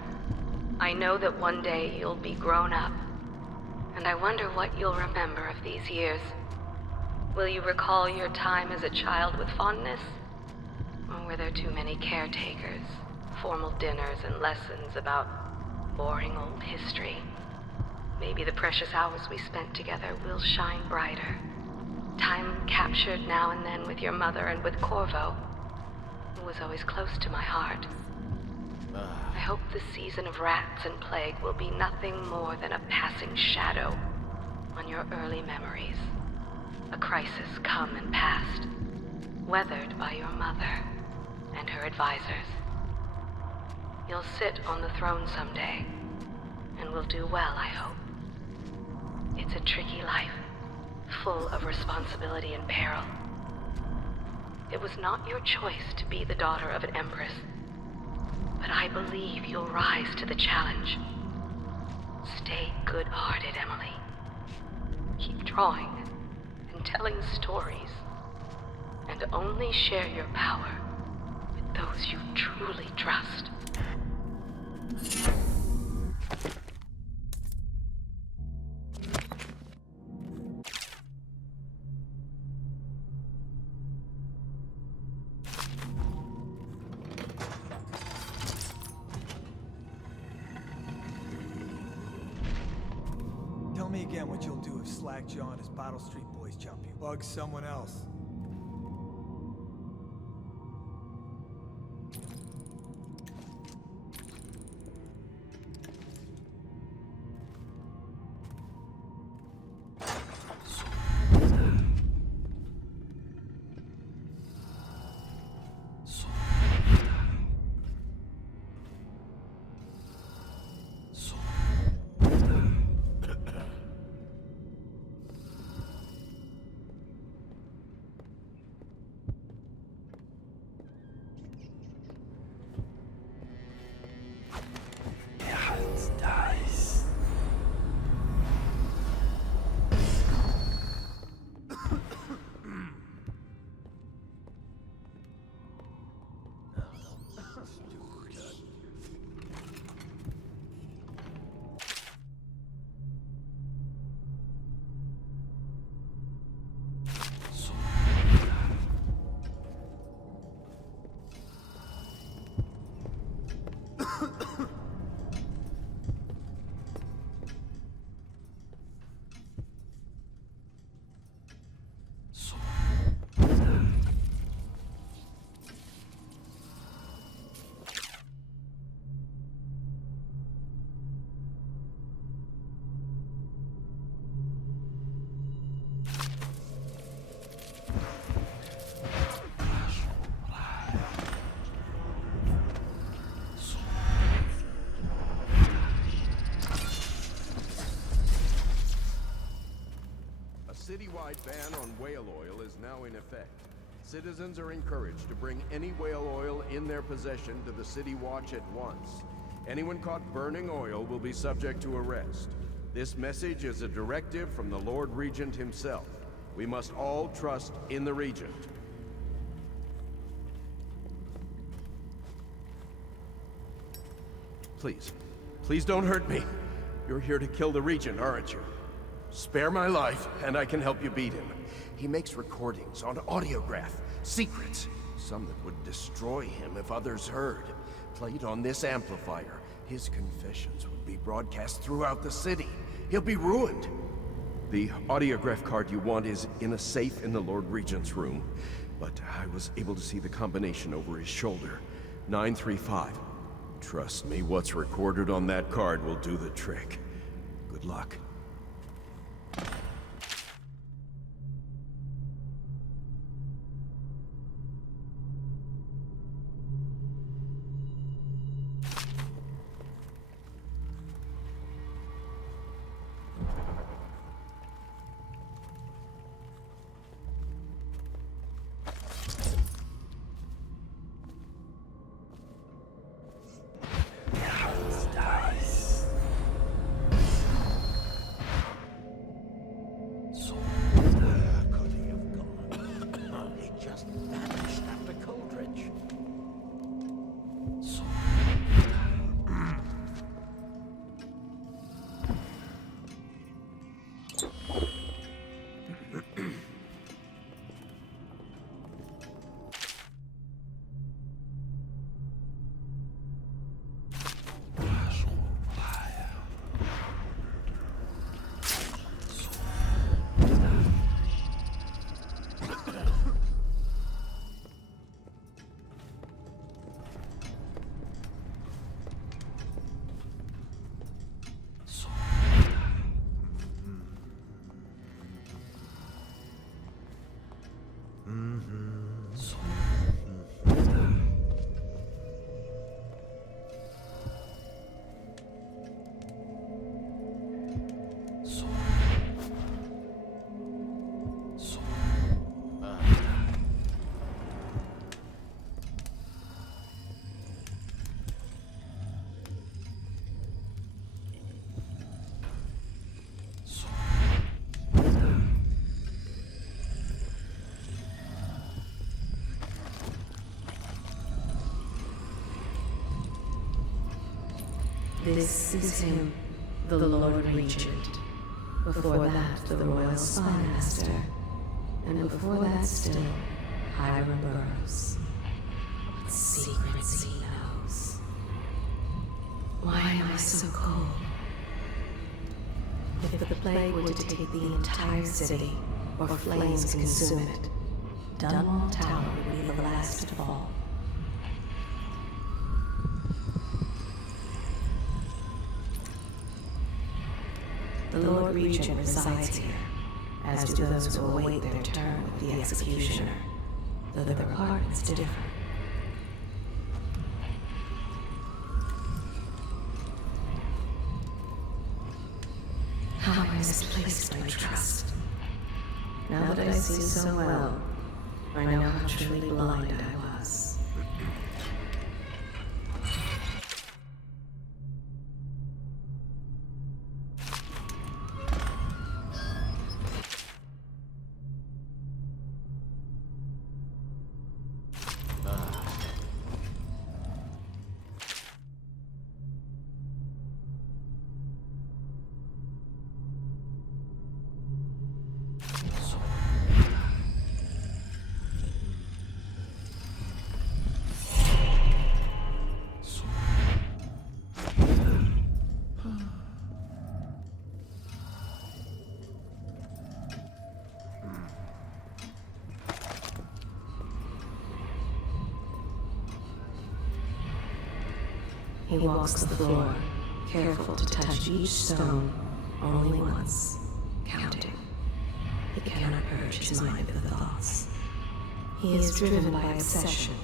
I know that one day you'll be grown up, and I wonder what you'll remember of these years. Will you recall your time as a child with fondness? Or were there too many caretakers, formal dinners, and lessons about boring old history? Maybe the precious hours we spent together will shine brighter. Time captured now and then with your mother and with Corvo, who was always close to my heart. I hope the season of rats and plague will be nothing more than a passing shadow on your early memories. A crisis come and past, weathered by your mother and her advisors. You'll sit on the throne someday, and will do well, I hope. It's a tricky life, full of responsibility and peril. It was not your choice to be the daughter of an empress, but I believe you'll rise to the challenge. Stay good-hearted, Emily. Keep drawing and telling stories, and only share your power with those you truly trust. Tell me again what you'll do if Slackjaw and his Bottle Street boys jump you. Bug someone else. citywide ban on whale oil is now in effect. Citizens are encouraged to bring any whale oil in their possession to the City Watch at once. Anyone caught burning oil will be subject to arrest. This message is a directive from the Lord Regent himself. We must all trust in the Regent. Please don't hurt me. You're here to kill the Regent, aren't you? Spare my life, and I can help you beat him. He makes recordings on Audiograph, secrets, some that would destroy him if others heard. Played on this amplifier, his confessions would be broadcast throughout the city. He'll be ruined. The Audiograph card you want is in a safe in the Lord Regent's room, but I was able to see the combination over his shoulder. 935. Trust me, what's recorded on that card will do the trick. Good luck. This is him, the Lord Regent. Before that, the Royal Spymaster. And before that still, Hiram Burroughs. What secrets he knows. Why am I so cold? If the plague were to take the entire city, or flames consume it, Dunwall Tower would be the last to fall. The Lord Regent resides here, as do those who await their turn with the executioner, though their departments differ. How I misplaced my trust. Now that I see so well, I know how truly blind I was. He walks the floor, careful to touch each stone only once, counting. He cannot purge his mind of the thoughts. He is driven by obsession,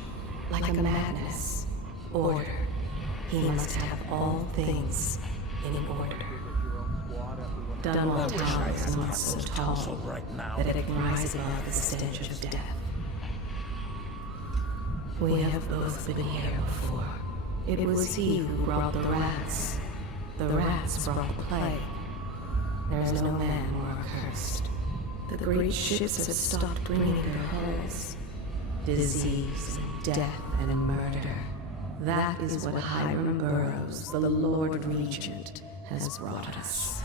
like a madness. Order. He must have all things in order. Your own squad after what Dunwall Tower is not so tall right now. that it can rise above the stench of death. We have both been here before. It was he who brought the rats. The rats brought the plague. There is no man more accursed. The great ships have stopped bringing their hulls. Disease, death, and murder. That is what Hiram Burroughs, the Lord Regent, has brought us.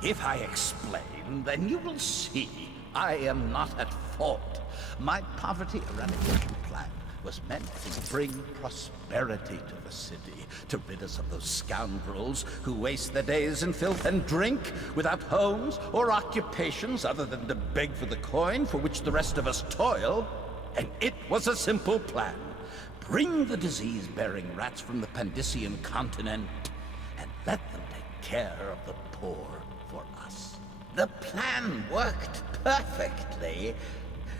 If I explain, then you will see I am not at fault. My poverty eradication plan was meant to bring prosperity to the city, to rid us of those scoundrels who waste their days in filth and drink, without homes or occupations other than to beg for the coin for which the rest of us toil. And it was a simple plan. Bring the disease-bearing rats from the Pandician continent and let them take care of the poor for us. The plan worked perfectly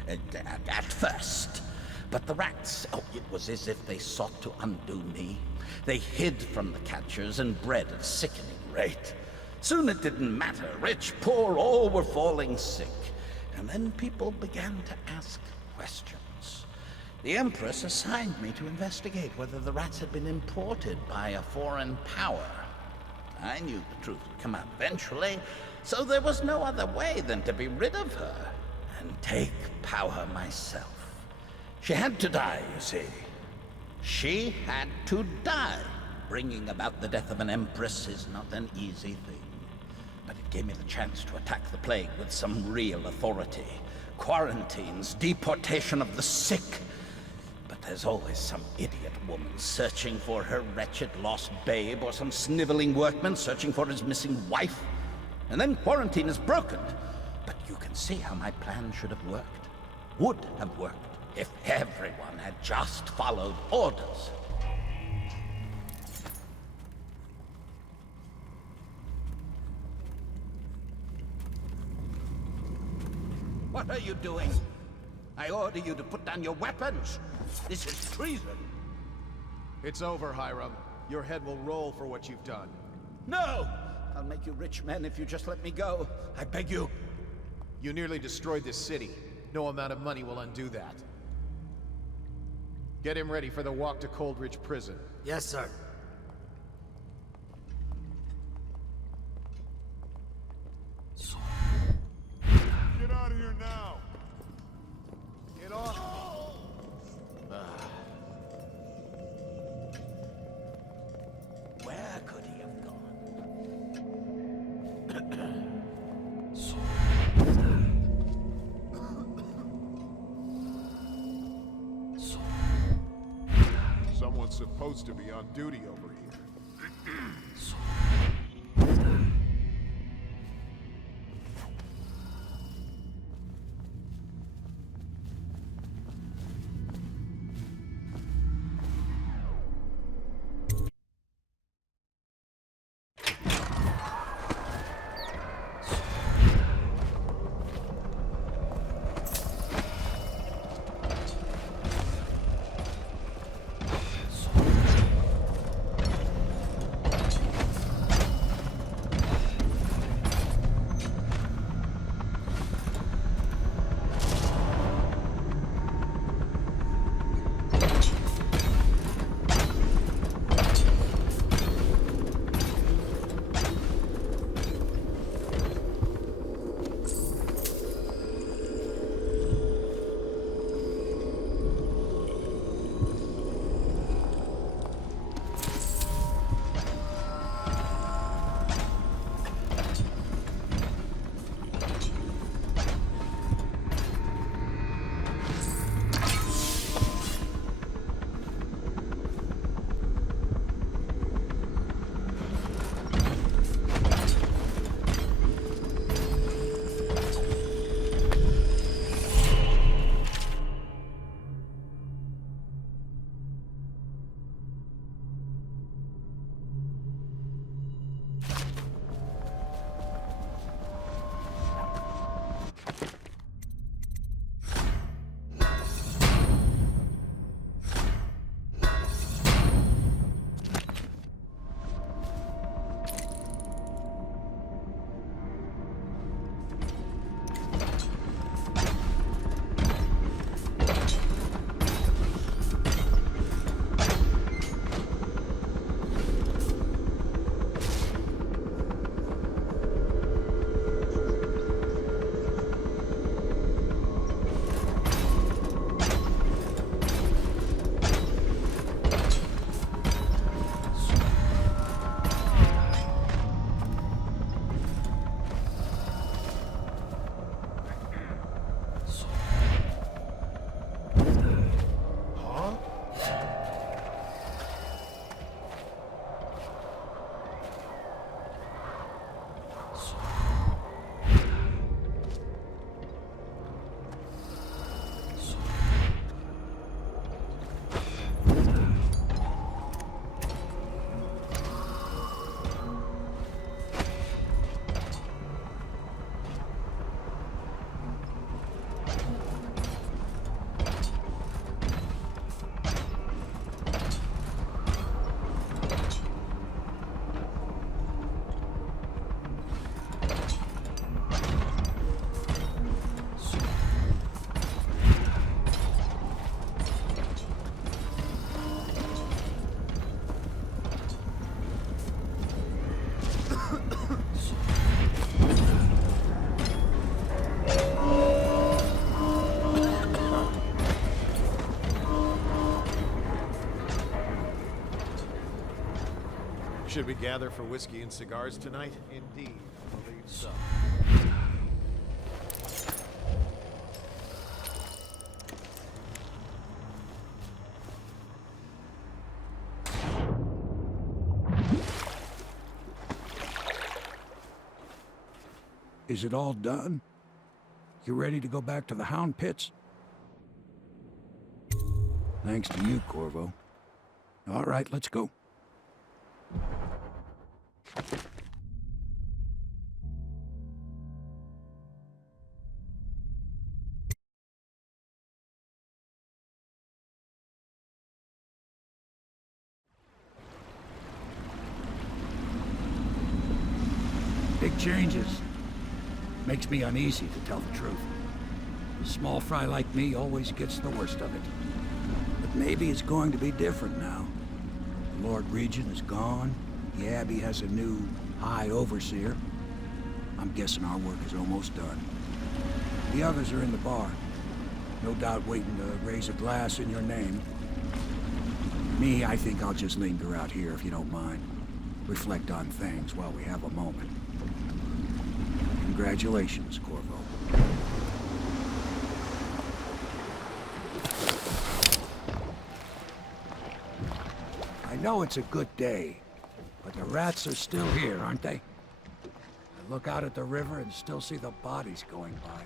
at first. But the rats, it was as if they sought to undo me. They hid from the catchers and bred at a sickening rate. Soon it didn't matter. Rich, poor, all were falling sick. And then people began to ask questions. The Empress assigned me to investigate whether the rats had been imported by a foreign power. I knew the truth would come out eventually, so there was no other way than to be rid of her and take power myself. She had to die, you see. She had to die. Bringing about the death of an empress is not an easy thing. But it gave me the chance to attack the plague with some real authority. Quarantines, deportation of the sick. But there's always some idiot woman searching for her wretched lost babe, or some sniveling workman searching for his missing wife. And then quarantine is broken. But you can see how my plan should have worked. Would have worked if everyone had just followed orders. What are you doing? I order you to put down your weapons. This is treason. It's over, Hiram. Your head will roll for what you've done. No! I'll make you rich men if you just let me go. I beg you. You nearly destroyed this city. No amount of money will undo that. Get him ready for the walk to Coldridge Prison. Yes, sir. Get out of here now! Get off! Where could he have gone? Someone's supposed to be on duty over here. Should we gather for whiskey and cigars tonight? Indeed, I believe so. Is it all done? You ready to go back to the Hound pits? Thanks to you, Corvo. All right, let's go. Big changes. Makes me uneasy, to tell the truth. A small fry like me always gets the worst of it. But maybe it's going to be different now. The Lord Regent is gone. The Abbey has a new High Overseer. I'm guessing our work is almost done. The others are in the bar. No doubt waiting to raise a glass in your name. Me, I think I'll just linger out here if you don't mind. Reflect on things while we have a moment. Congratulations, Corvo. I know it's a good day, but the rats are still here, aren't they? I look out at the river and still see the bodies going by.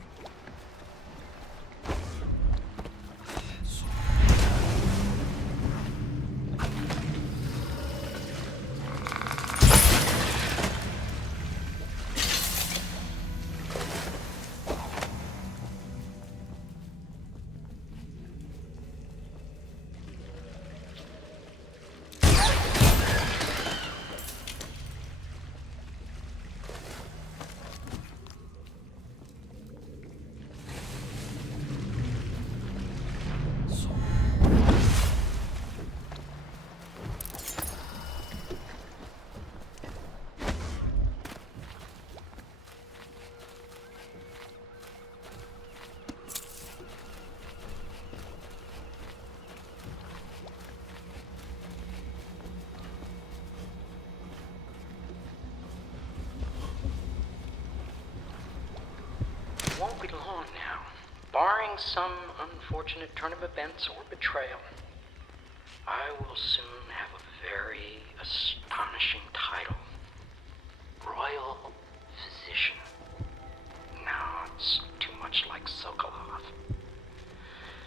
Won't be long now, barring some unfortunate turn of events or betrayal. I will soon have a very astonishing title. Royal Physician. No, it's too much like Sokolov.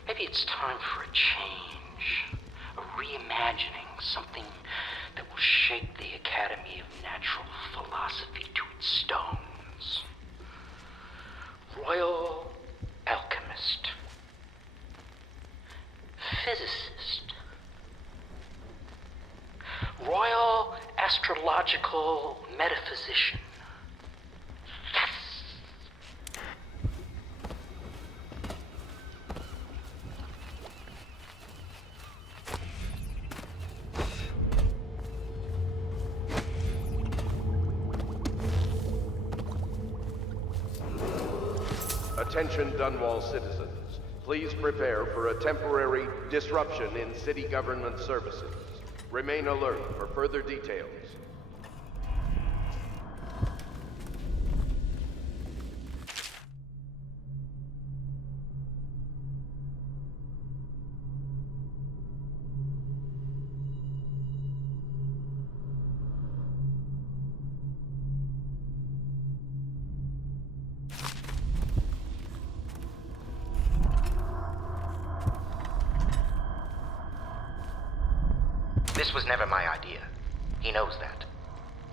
Maybe it's time for a change, a reimagining, something that will shake the Academy of Natural Philosophy to its stones. Royal Alchemist. Physicist. Royal Astrological Metaphysician. Attention Dunwall citizens. Please prepare for a temporary disruption in city government services. Remain alert for further details. This was never my idea. He knows that.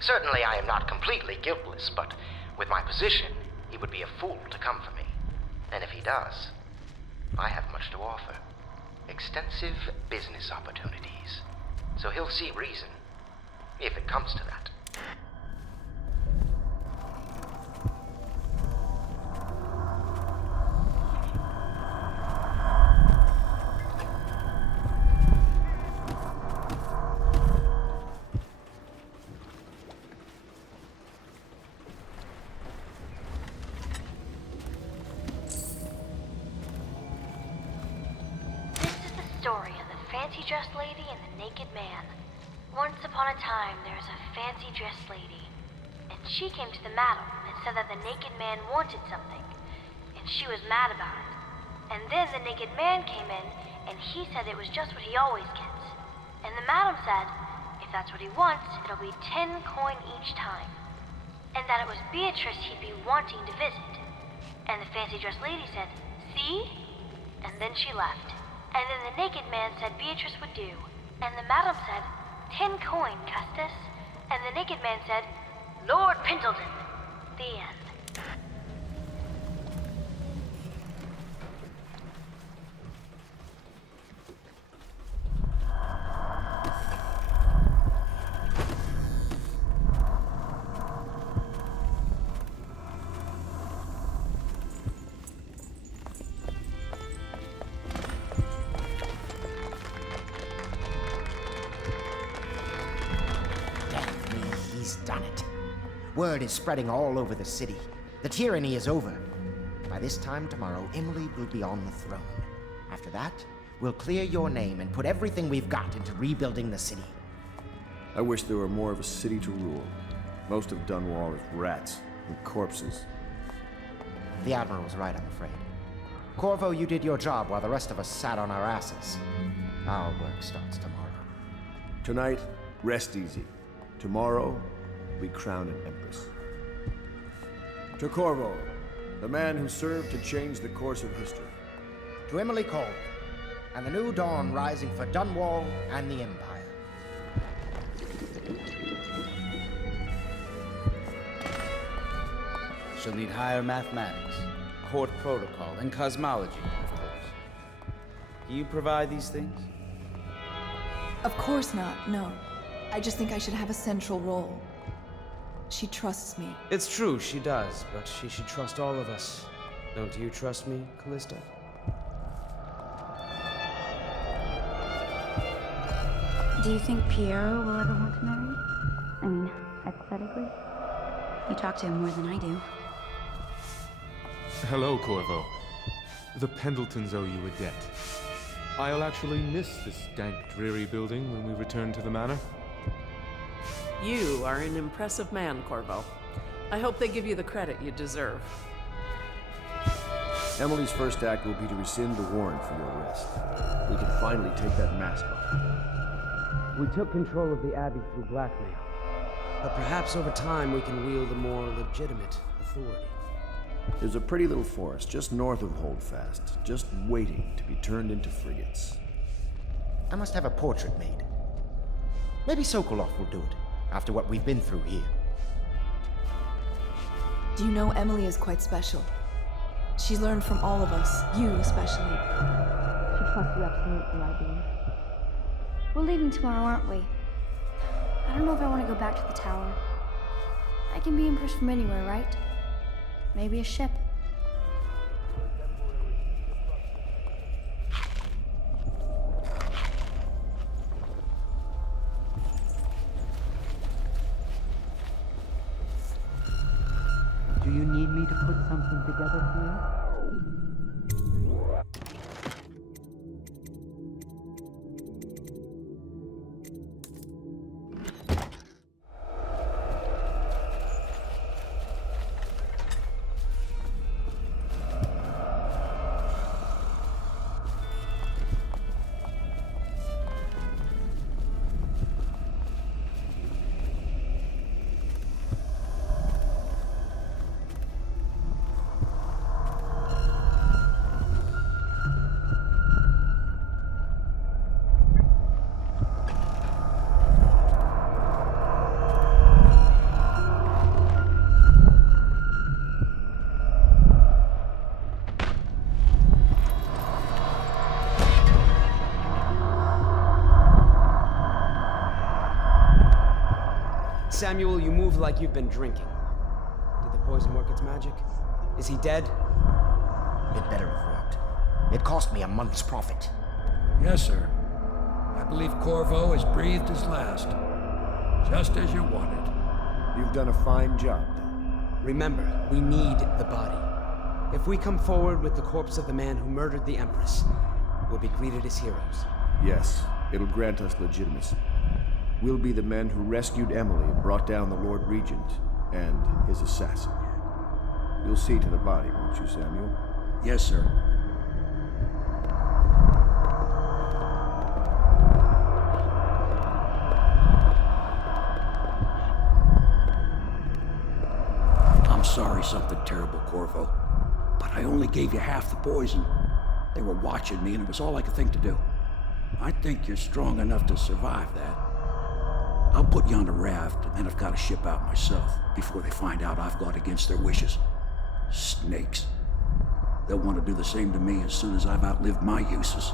Certainly I am not completely guiltless, but with my position, he would be a fool to come for me. And if he does, I have much to offer. Extensive business opportunities. So he'll see reason, if it comes to that. Story of the fancy-dressed lady and the naked man. Once upon a time, there was a fancy-dressed lady, and she came to the madam and said that the naked man wanted something, and she was mad about it. And then the naked man came in, and he said it was just what he always gets. And the madam said, if that's what he wants, it'll be 10 coin each time. And that it was Beatrice he'd be wanting to visit. And the fancy-dressed lady said, see? And then she left. And then the naked man said Beatrice would do. And the madam said, 10 coin, Custis. And the naked man said, Lord Pendleton. The end. Done it. Word is spreading all over the city. The tyranny is over. By this time tomorrow, Emily will be on the throne. After that, we'll clear your name and put everything we've got into rebuilding the city. I wish there were more of a city to rule. Most of Dunwall is rats and corpses. The Admiral was right, I'm afraid. Corvo, you did your job while the rest of us sat on our asses. Our work starts tomorrow. Tonight, rest easy. Tomorrow, we crown an empress. To Corvo, the man who served to change the course of history. To Emily Colvin, and the new dawn rising for Dunwall and the Empire. She'll need higher mathematics, court protocol, and cosmology, of course. Do you provide these things? Of course not, no. I just think I should have a central role. She trusts me. It's true, she does, but she should trust all of us. Don't you trust me, Callista? Do you think Piero will ever want to marry? I mean, hypothetically? You talk to him more than I do. Hello, Corvo. The Pendletons owe you a debt. I'll actually miss this dank, dreary building when we return to the manor. You are an impressive man, Corvo. I hope they give you the credit you deserve. Emily's first act will be to rescind the warrant for your arrest. We can finally take that mask off. We took control of the Abbey through blackmail. But perhaps over time we can wield a more legitimate authority. There's a pretty little forest just north of Holdfast, just waiting to be turned into frigates. I must have a portrait made. Maybe Sokolov will do it, after what we've been through here. Do you know Emily is quite special? She's learned from all of us, you especially. She trusts you absolutely, I believe. We're leaving tomorrow, aren't we? I don't know if I want to go back to the tower. I can be Empress from anywhere, right? Maybe a ship. Do you need me to put something together for you? Samuel, you move like you've been drinking. Did the poison work its magic? Is he dead? It better have worked. It cost me a month's profit. Yes, sir. I believe Corvo has breathed his last. Just as you wanted. You've done a fine job, then. Remember, we need the body. If we come forward with the corpse of the man who murdered the Empress, we'll be greeted as heroes. Yes, it'll grant us legitimacy. We'll be the men who rescued Emily and brought down the Lord Regent and his assassin. You'll see to the body, won't you, Samuel? Yes, sir. I'm sorry something terrible, Corvo. But I only gave you half the poison. They were watching me, and it was all I could think to do. I think you're strong enough to survive that. I'll put you on a raft, and then I've got to ship out myself before they find out I've gone against their wishes. Snakes. They'll want to do the same to me as soon as I've outlived my uses.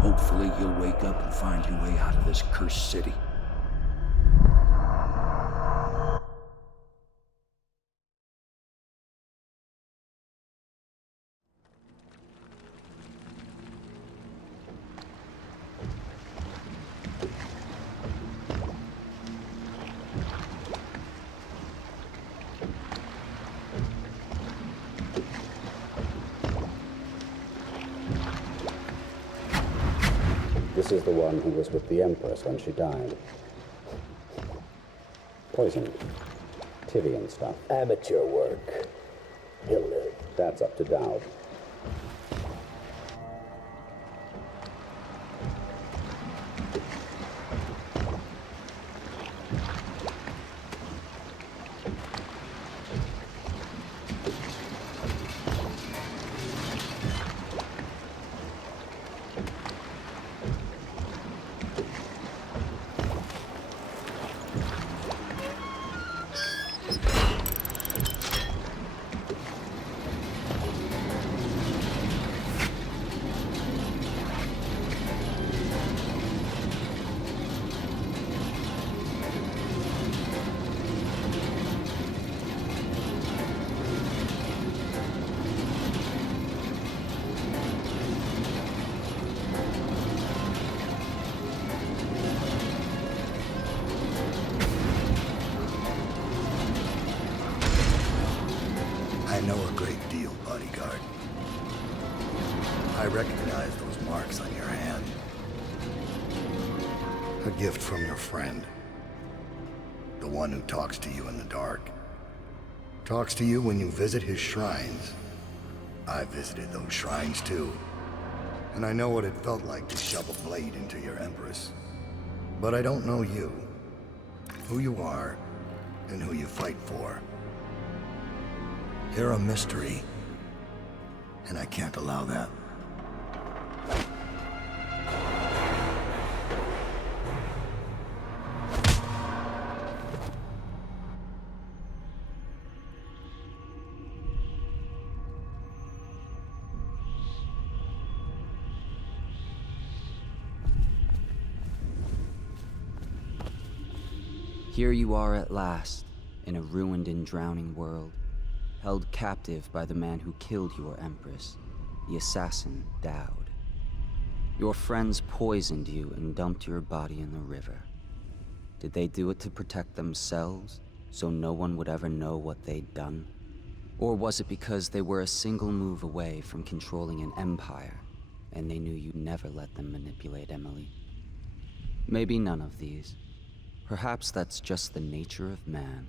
Hopefully you'll wake up and find your way out of this cursed city. This is the one who was with the Empress when she died. Poisoned. Tivian stuff. Amateur work. He'll live. That's up to Dowd. I know a great deal, bodyguard. I recognize those marks on your hand. A gift from your friend. The one who talks to you in the dark. Talks to you when you visit his shrines. I visited those shrines too. And I know what it felt like to shove a blade into your Empress. But I don't know you. Who you are, and who you fight for. You're a mystery, and I can't allow that. Here you are at last, in a ruined and drowning world. Held captive by the man who killed your Empress, the assassin Dowd. Your friends poisoned you and dumped your body in the river. Did they do it to protect themselves, so no one would ever know what they'd done? Or was it because they were a single move away from controlling an empire, and they knew you'd never let them manipulate Emily? Maybe none of these. Perhaps that's just the nature of man.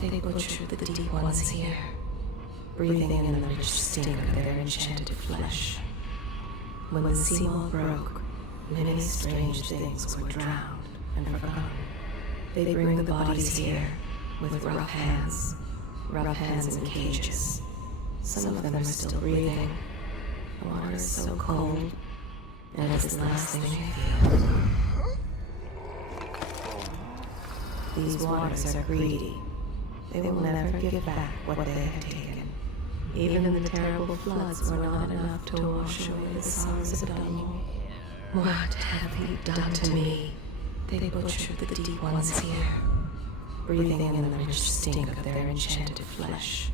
They butchered the deep ones here, breathing in the rich stink of their enchanted flesh. When the seawall broke, many strange things were drowned and forgotten. They bring the bodies here with rough hands in cages. Some of them are still breathing. The water is so cold, and it's the last thing they feel. These waters are greedy. They will never give back what they have taken. Even the terrible floods were not enough to wash away the sorrows of Dunwall. What have you done to me? They butchered the deep ones here, breathing in the rich stink of their enchanted flesh.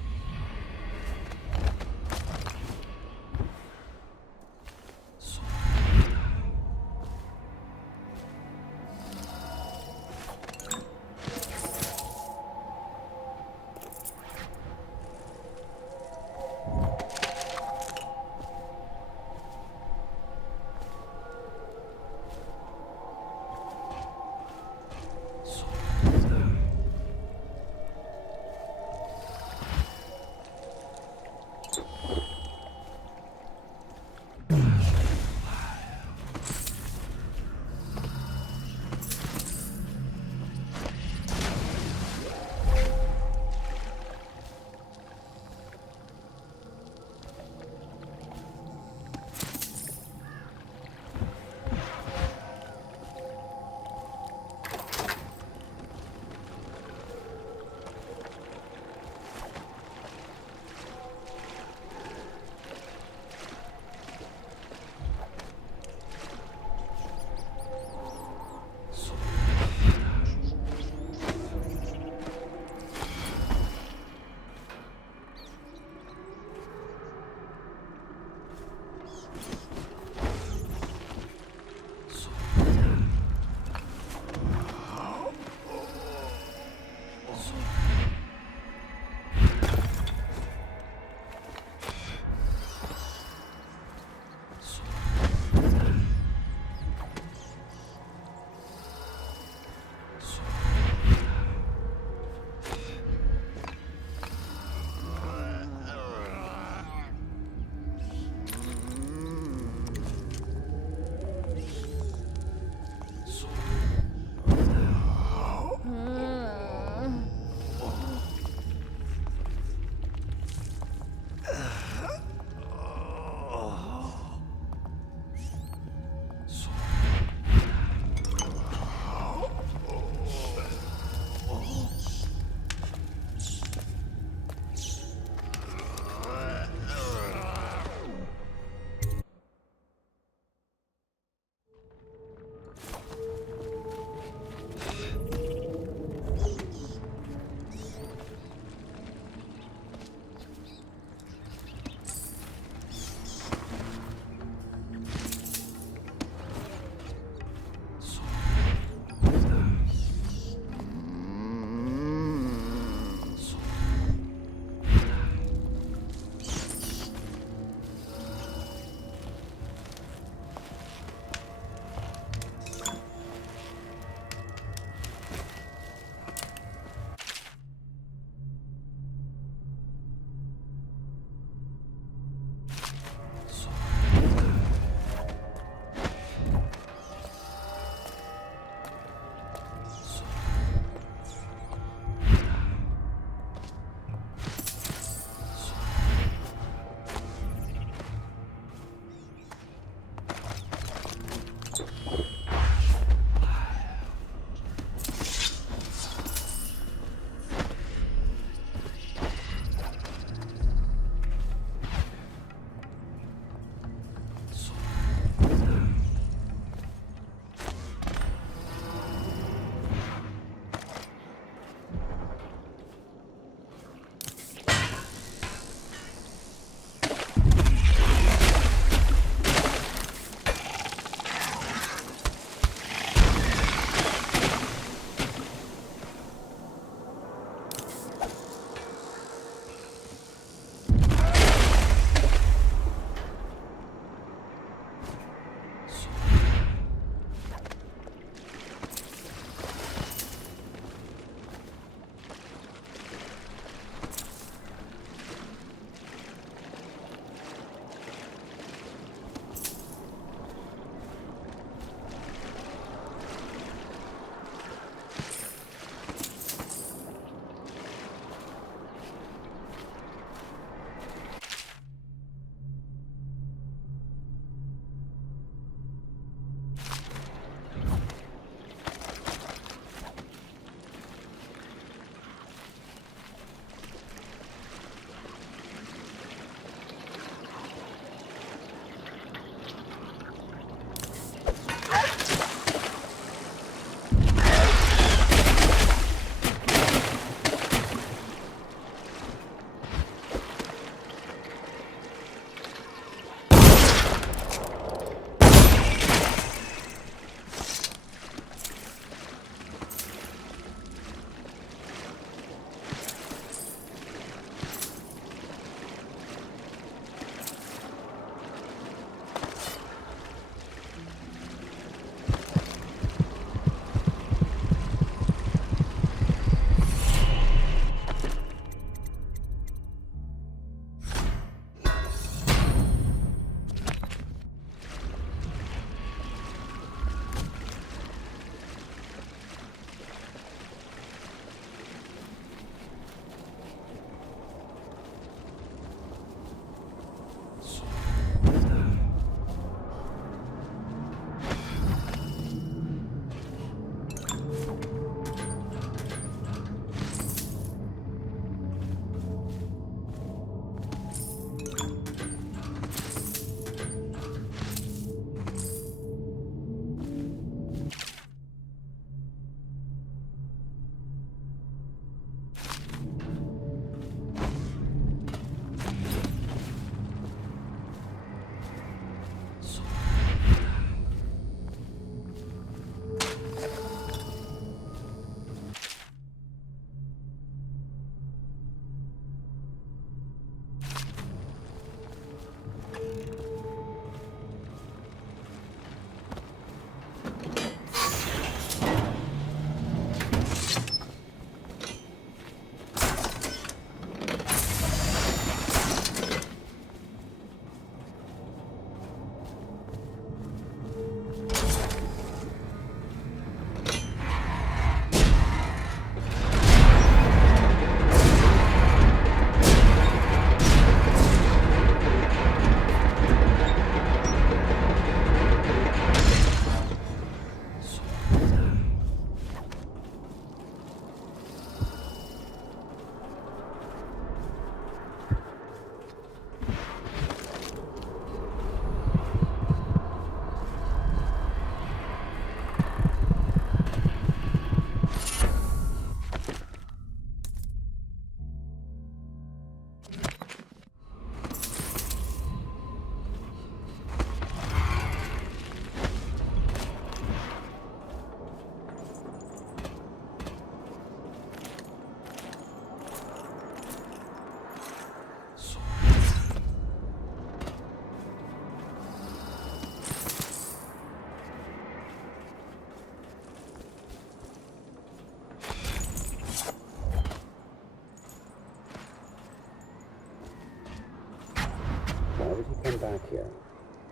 come back here?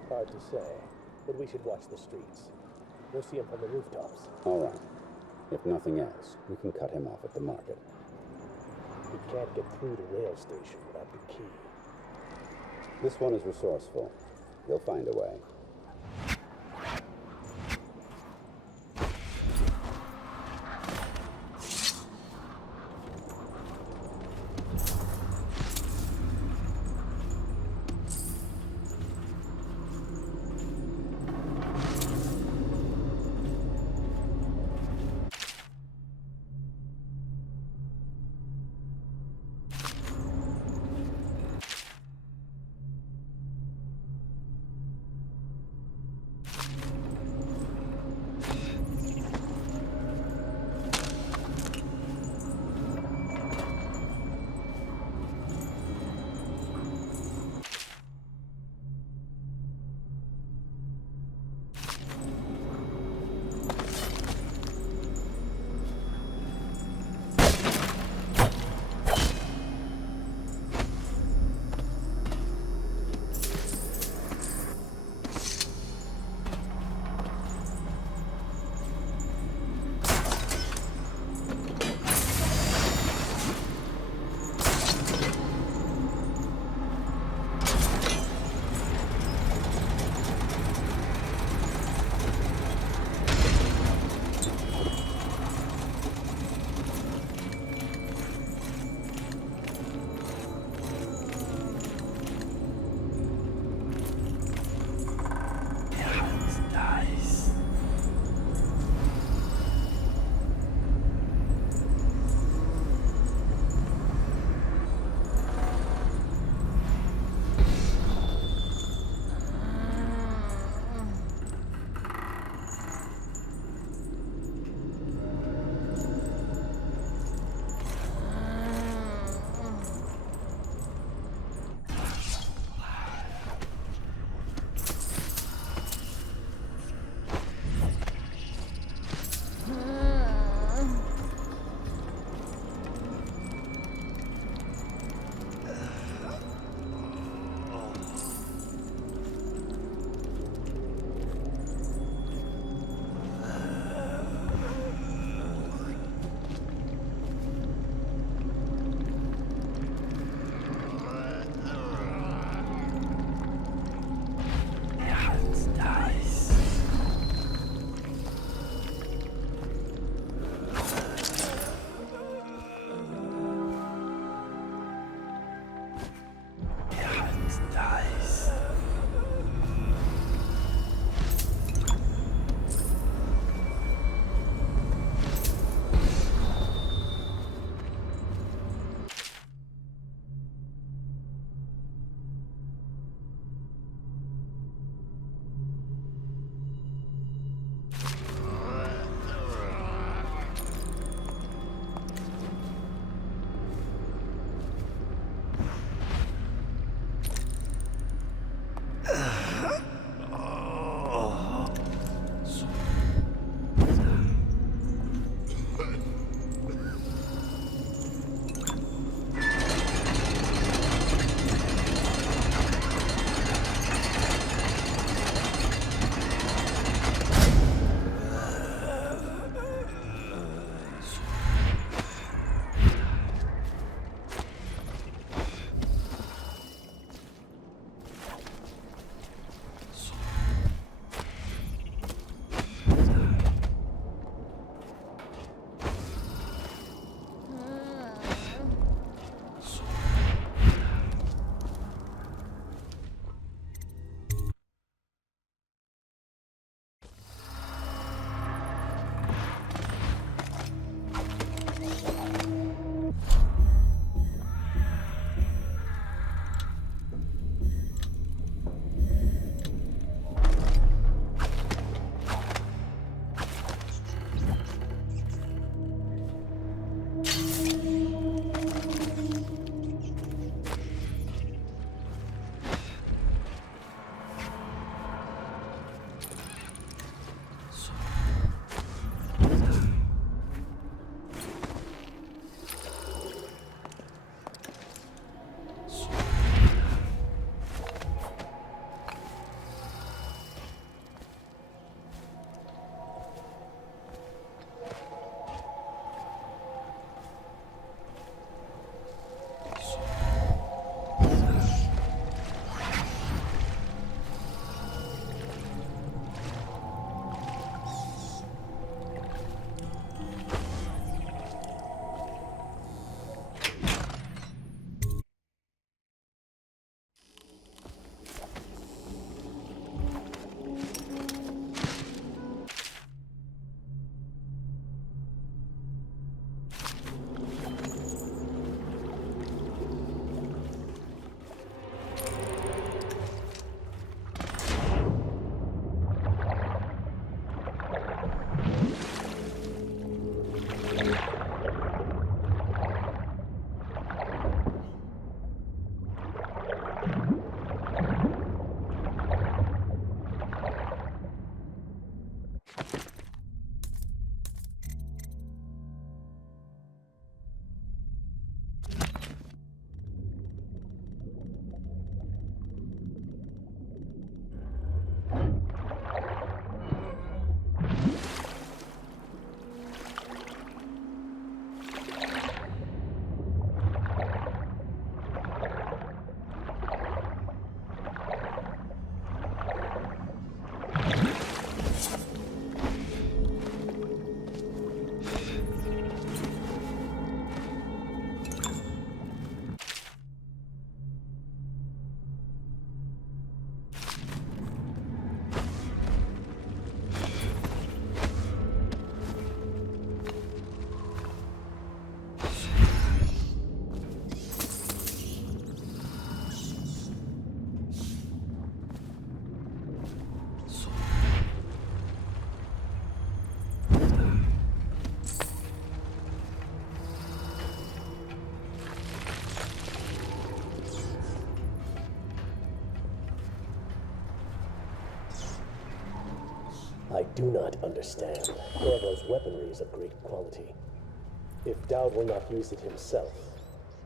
Hard to say, but we should watch the streets. We'll see him from the rooftops. All right. If nothing else, we can cut him off at the market. We can't get through the rail station without the key. This one is resourceful. He'll find a way. do not understand. Corvo's weaponry is of great quality. If Dowd will not use it himself,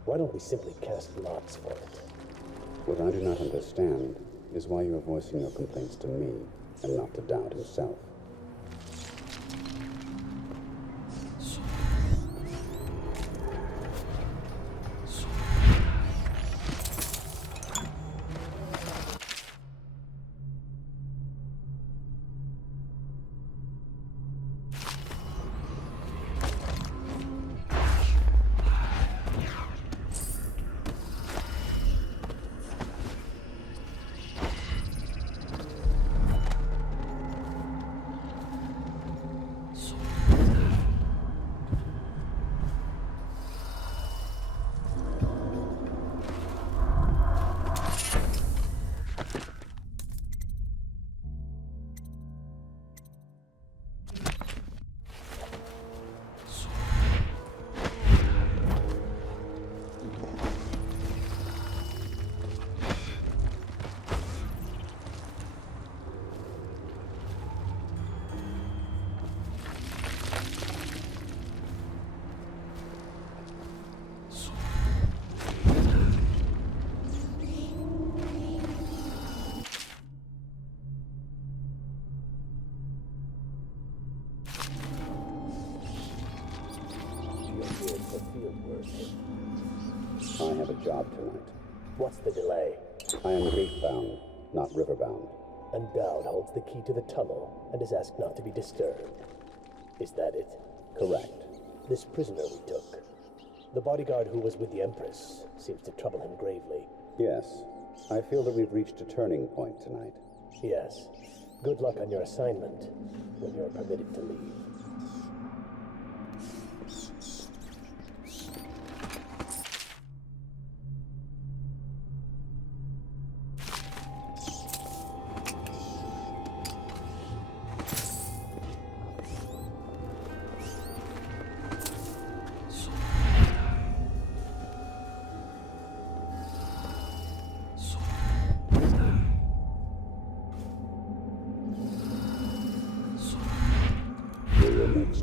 why don't we simply cast lots for it? What I do not understand is why you are voicing your complaints to me and not to Dowd himself. I have a job tonight. What's the delay? I am grief-bound, not river-bound. And Dowd holds the key to the tunnel and is asked not to be disturbed. Is that it? Correct. This prisoner we took, the bodyguard who was with the Empress, seems to trouble him gravely. Yes. I feel that we've reached a turning point tonight. Yes. Good luck on your assignment when you're permitted to leave.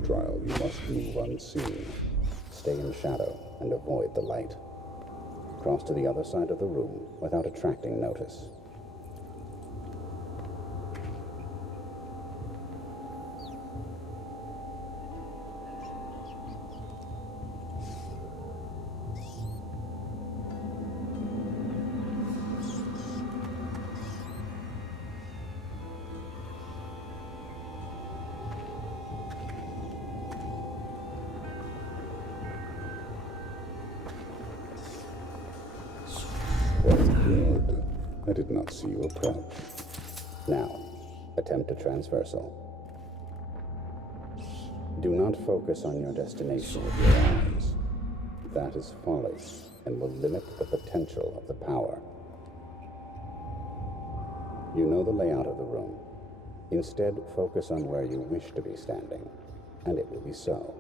Trial, you must move unseen. Stay in shadow and avoid the light. Cross to the other side of the room without attracting notice. I did not see you approach. Now, attempt a transversal. Do not focus on your destination with your eyes. That is folly and will limit the potential of the power. You know the layout of the room. Instead, focus on where you wish to be standing, and it will be so.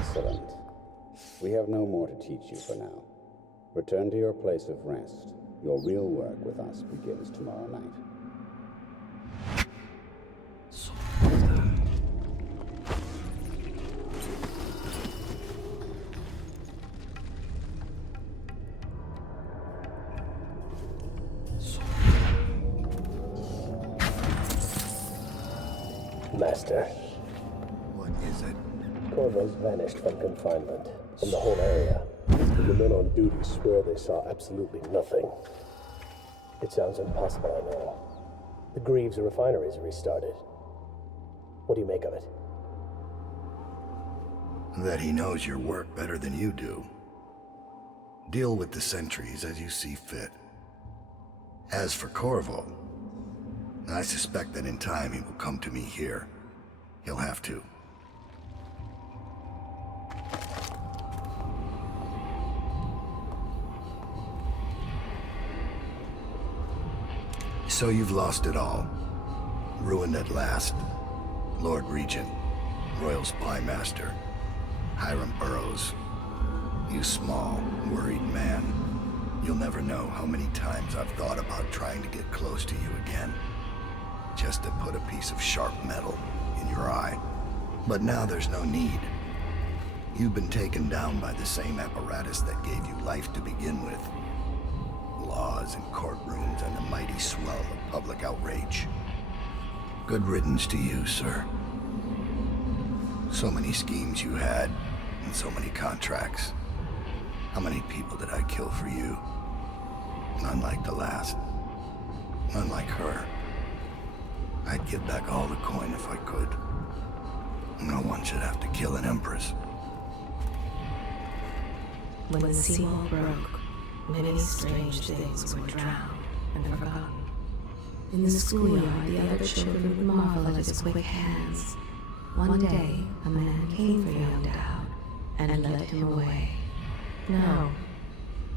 Excellent. We have no more to teach you for now. Return to your place of rest. Your real work with us begins tomorrow night. Master. What is it? Corvo's vanished from confinement, from the whole area. And the men on duty swear they saw absolutely nothing. It sounds impossible, I know. The Greaves refineries restarted. What do you make of it? That he knows your work better than you do. Deal with the sentries as you see fit. As for Corvo, I suspect that in time he will come to me here. He'll have to. So you've lost it all. Ruined at last. Lord Regent, Royal Spy Master, Hiram Burrows. You small, worried man. You'll never know how many times I've thought about trying to get close to you again. Just to put a piece of sharp metal in your eye. But now there's no need. You've been taken down by the same apparatus that gave you life to begin with. Laws and courtrooms and the mighty swell of public outrage. Good riddance to you, sir. So many schemes you had, and so many contracts. How many people did I kill for you? None like the last. None like her. I'd give back all the coin if I could. No one should have to kill an empress. When the seawall broke, many strange things were drowned and forgotten. In the schoolyard, the other children would marvel at his quick hands. One day, a man came for young Dowd and led him away. No,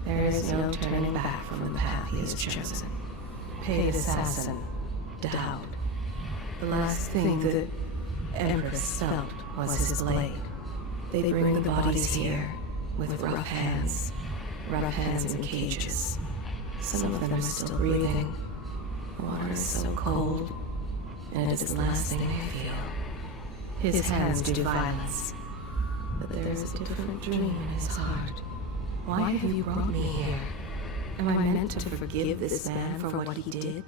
there is no turning back from the path he has chosen. Paid assassin, Dowd. The last thing the Empress felt was his blade. They bring the bodies here with rough hands in cages. Some of them are still breathing. The water is so cold, and it is the last thing they feel. His hands do violence, but there is a different dream in his heart. Why have you brought me here? Am I meant to forgive this man for what he did?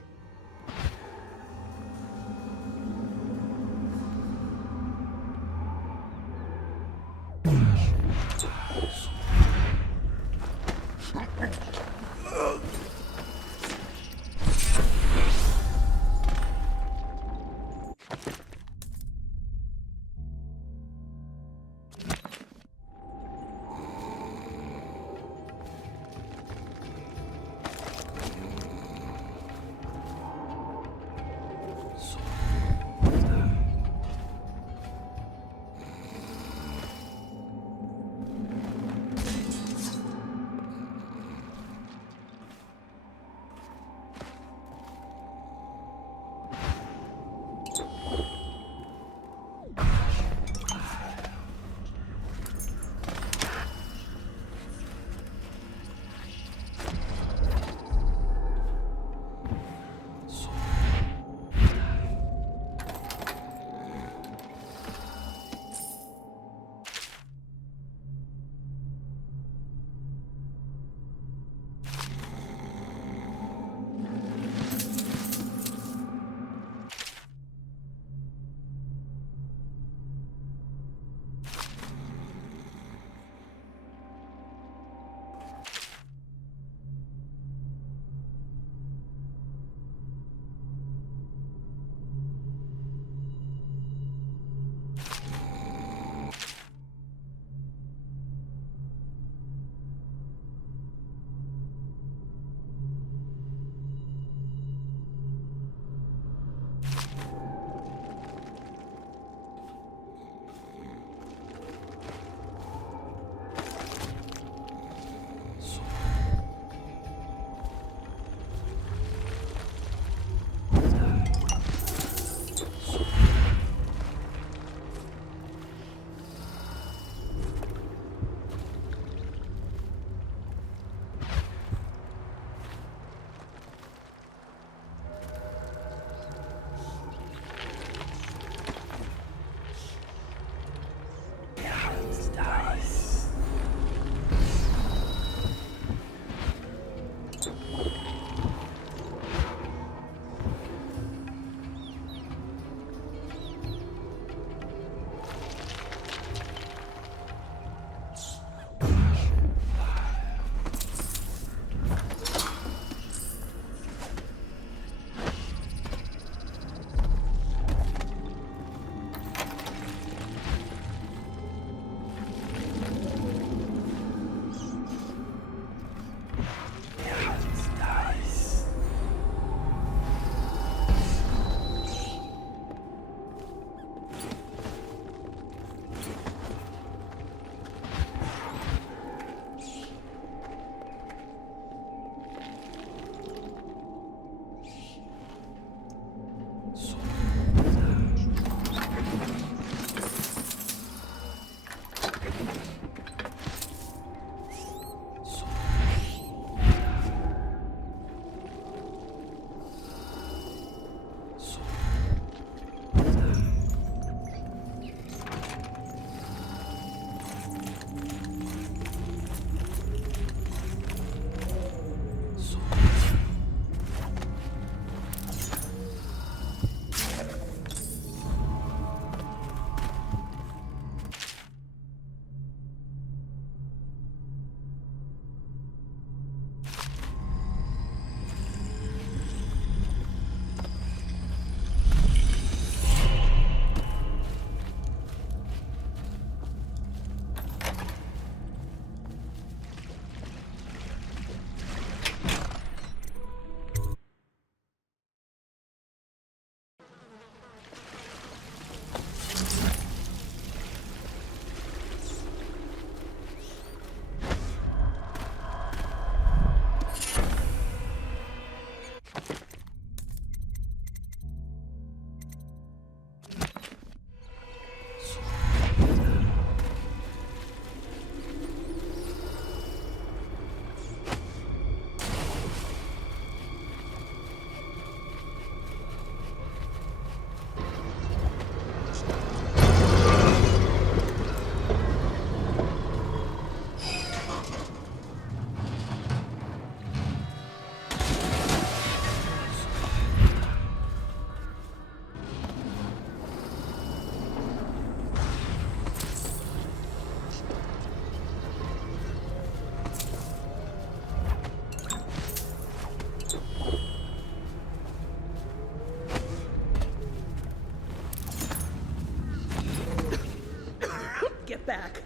Get back.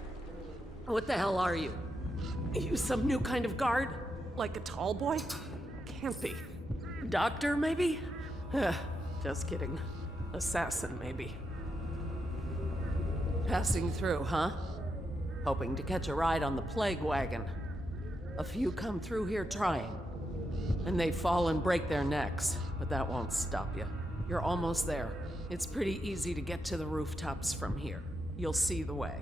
What the hell are you? You some new kind of guard? Like a tall boy? Can't be. Doctor, maybe? Just kidding. Assassin, maybe. Passing through, huh? Hoping to catch a ride on the plague wagon. A few come through here trying. And they fall and break their necks, but that won't stop you. You're almost there. It's pretty easy to get to the rooftops from here. You'll see the way.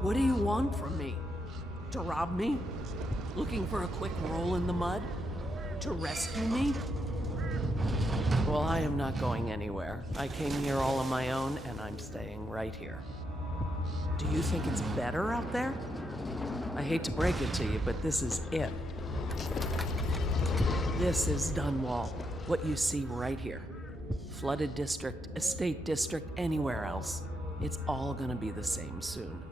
What do you want from me? To rob me? Looking for a quick roll in the mud? To rescue me? Well, I am not going anywhere. I came here all on my own, and I'm staying right here. Do you think it's better out there? I hate to break it to you, but this is it. This is Dunwall, what you see right here. Flooded district, estate district, anywhere else. It's all gonna be the same soon.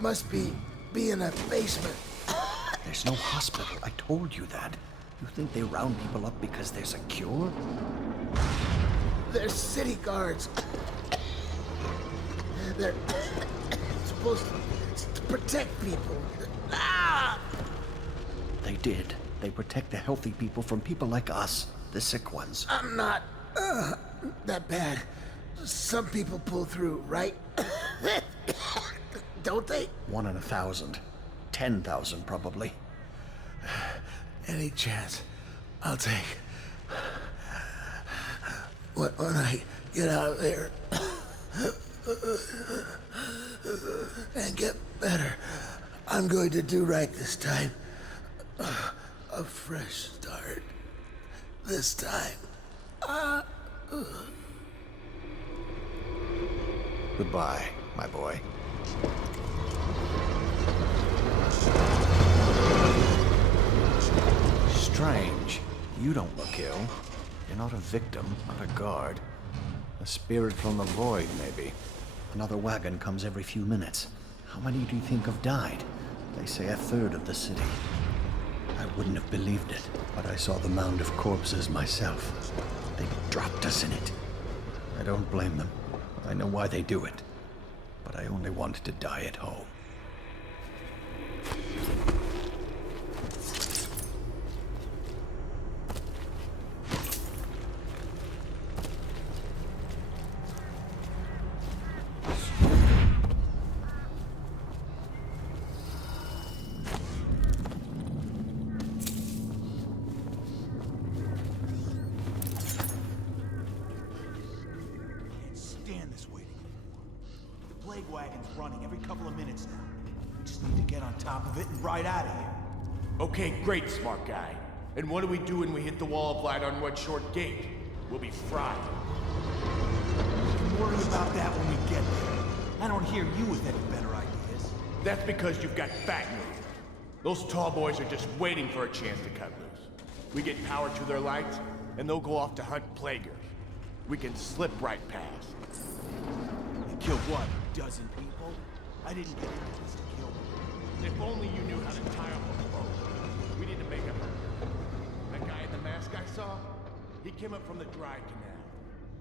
Must be in a basement. There's no hospital. I told you that. You think they round people up because there's a cure? They're city guards. They're supposed to protect people. Ah! They did. They protect the healthy people from people like us, the sick ones. I'm not that bad. Some people pull through, right? Don't they? 1 in 1,000. 10,000 probably. Any chance I'll take. When I get out of there and get better, I'm going to do right this time. A fresh start. This time. Goodbye, my boy. Strange. You don't look ill. You're not a victim, not a guard. A spirit from the void, maybe. Another wagon comes every few minutes. How many do you think have died? They say 1/3 of the city. I wouldn't have believed it, but I saw the mound of corpses myself. They dropped us in it. I don't blame them. I know why they do it. But I only wanted to die at home. Okay, great, smart guy. And what do we do when we hit the wall of light on one short gate? We'll be fried. Worry about that when we get there. I don't hear you with any better ideas. That's because you've got fat news. Those tall boys are just waiting for a chance to cut loose. We get power to their lights, and they'll go off to hunt plaguers. We can slip right past. They killed what, a dozen people? I didn't get into this to kill them. If only you knew how to tie up a boat. We need to make up. That guy in the mask I saw, he came up from the dry canal.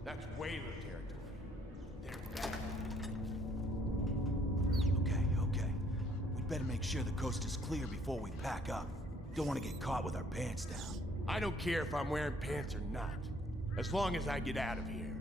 That's Whaler territory. They're bad. Okay. We'd better make sure the coast is clear before we pack up. Don't want to get caught with our pants down. I don't care if I'm wearing pants or not, as long as I get out of here.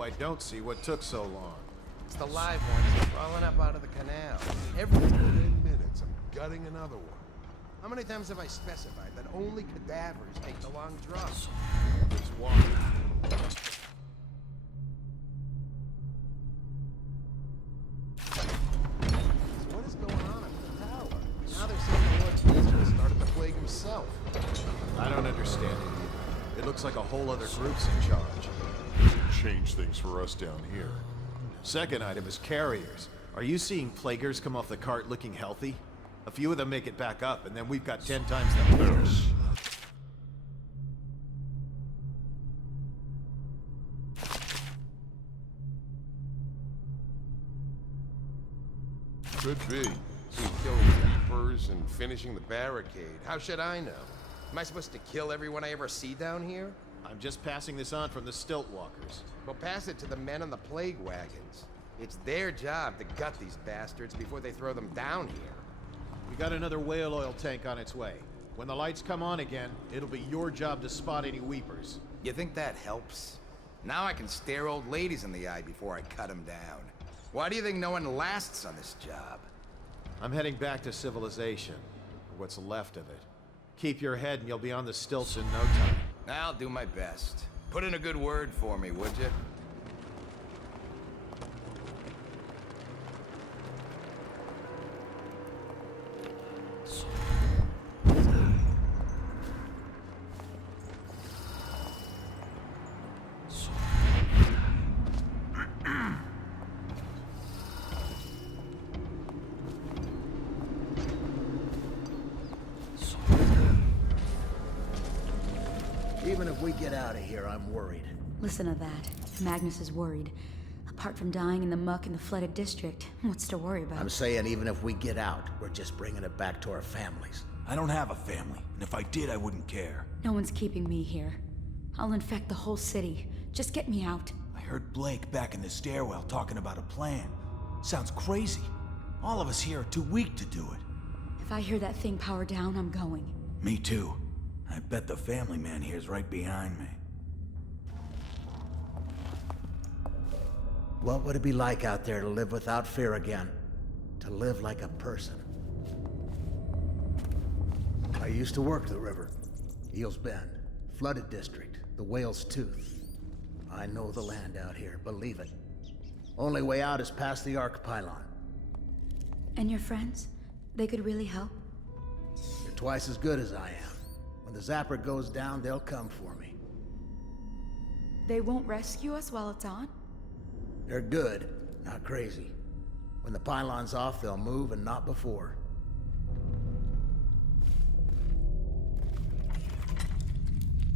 though I don't see what took so long. It's the live ones crawling up out of the canal. Every 10 minutes, I'm gutting another one. How many times have I specified that only cadavers take the long drop? There's one. So what is going on up in the tower? Now they're saying the Lord Regent started the plague himself. I don't understand it either. It looks like a whole other group's in charge. Change things for us down here. Second item is carriers. Are you seeing plaguers come off the cart looking healthy? A few of them make it back up, and then we've got 10 times the numbers. Could be. Some killing reapers and finishing the barricade. How should I know? Am I supposed to kill everyone I ever see down here? I'm just passing this on from the stilt walkers. Well, pass it to the men on the plague wagons. It's their job to gut these bastards before they throw them down here. We got another whale oil tank on its way. When the lights come on again, it'll be your job to spot any weepers. You think that helps? Now I can stare old ladies in the eye before I cut them down. Why do you think no one lasts on this job? I'm heading back to civilization, or what's left of it. Keep your head and you'll be on the stilts in no time. I'll do my best. Put in a good word for me, would you? Even if we get out of here, I'm worried. Listen to that. Magnus is worried. Apart from dying in the muck in the flooded district, what's to worry about? I'm saying even if we get out, we're just bringing it back to our families. I don't have a family, and if I did, I wouldn't care. No one's keeping me here. I'll infect the whole city. Just get me out. I heard Blake back in the stairwell talking about a plan. Sounds crazy. All of us here are too weak to do it. If I hear that thing power down, I'm going. Me too. I bet the family man here's right behind me. What would it be like out there to live without fear again? To live like a person? I used to work the river. Eel's Bend, flooded district, the Whale's Tooth. I know the land out here, believe it. Only way out is past the Arc Pylon. And your friends? They could really help? They're twice as good as I am. When the zapper goes down, they'll come for me. They won't rescue us while it's on? They're good, not crazy. When the pylon's off, they'll move and not before.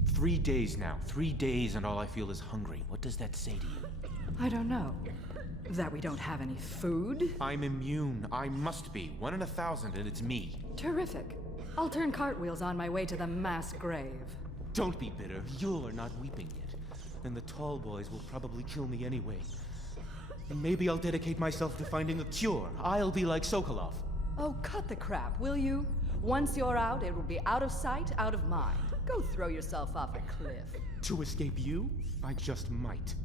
"3 days now. 3 days and all I feel is hungry. What does that say to you? I don't know. That we don't have any food? I'm immune. I must be. 1 in 1,000 and it's me. Terrific. I'll turn cartwheels on my way to the mass grave. Don't be bitter. You're not weeping yet. And the tall boys will probably kill me anyway. And maybe I'll dedicate myself to finding a cure. I'll be like Sokolov. Oh, cut the crap, will you? Once you're out, it will be out of sight, out of mind. Go throw yourself off a cliff. To escape you? I just might.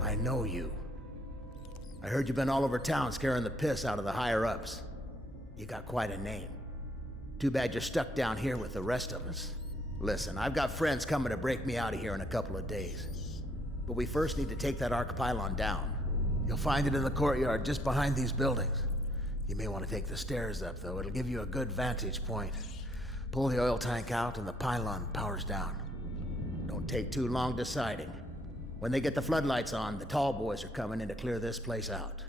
I know you. I heard you've been all over town scaring the piss out of the higher-ups. You got quite a name. Too bad you're stuck down here with the rest of us. Listen, I've got friends coming to break me out of here in a couple of days. But we first need to take that Arc Pylon down. You'll find it in the courtyard just behind these buildings. You may want to take the stairs up, though. It'll give you a good vantage point. Pull the oil tank out and the pylon powers down. Don't take too long deciding. When they get the floodlights on, the tall boys are coming in to clear this place out.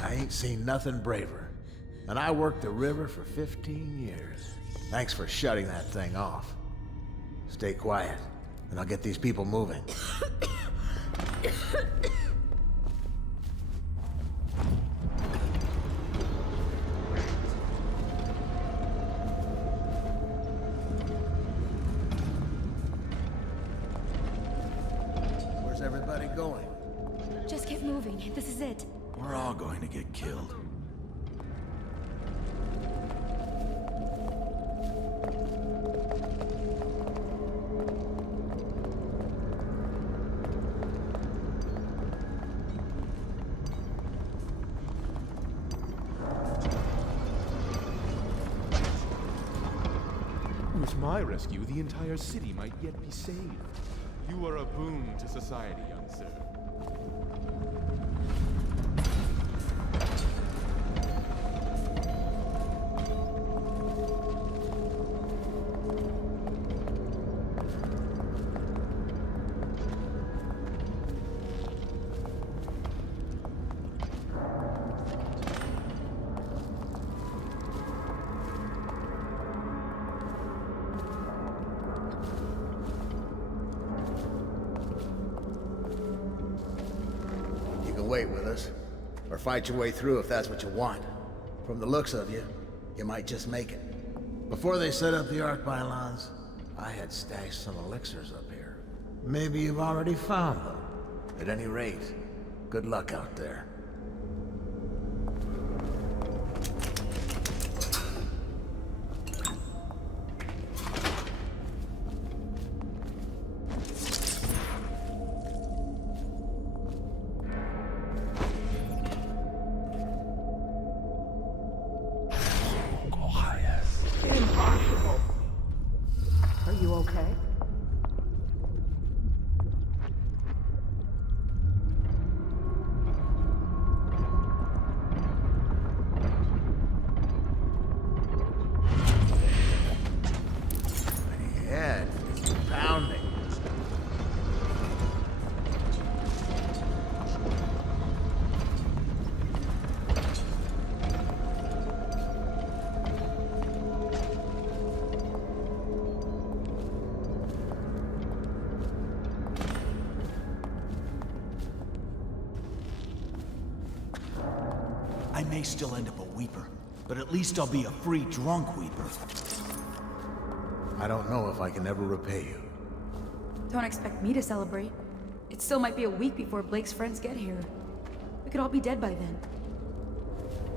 I ain't seen nothing braver. And I worked the river for 15 years. Thanks for shutting that thing off. Stay quiet, and I'll get these people moving. Where's everybody going? Just keep moving. This is it. We're all going to get killed. With my rescue, the entire city might yet be saved. You are a boon to society, young sir. Wait with us, or fight your way through if that's what you want. From the looks of you, you might just make it. Before they set up the arc pylons, I had stashed some elixirs up here. Maybe you've already found them. At any rate, good luck out there. Are you okay? My head is pounding. I may still end up a Weeper, but at least I'll be a free drunk Weeper. I don't know if I can ever repay you. Don't expect me to celebrate. It still might be a week before Blake's friends get here. We could all be dead by then.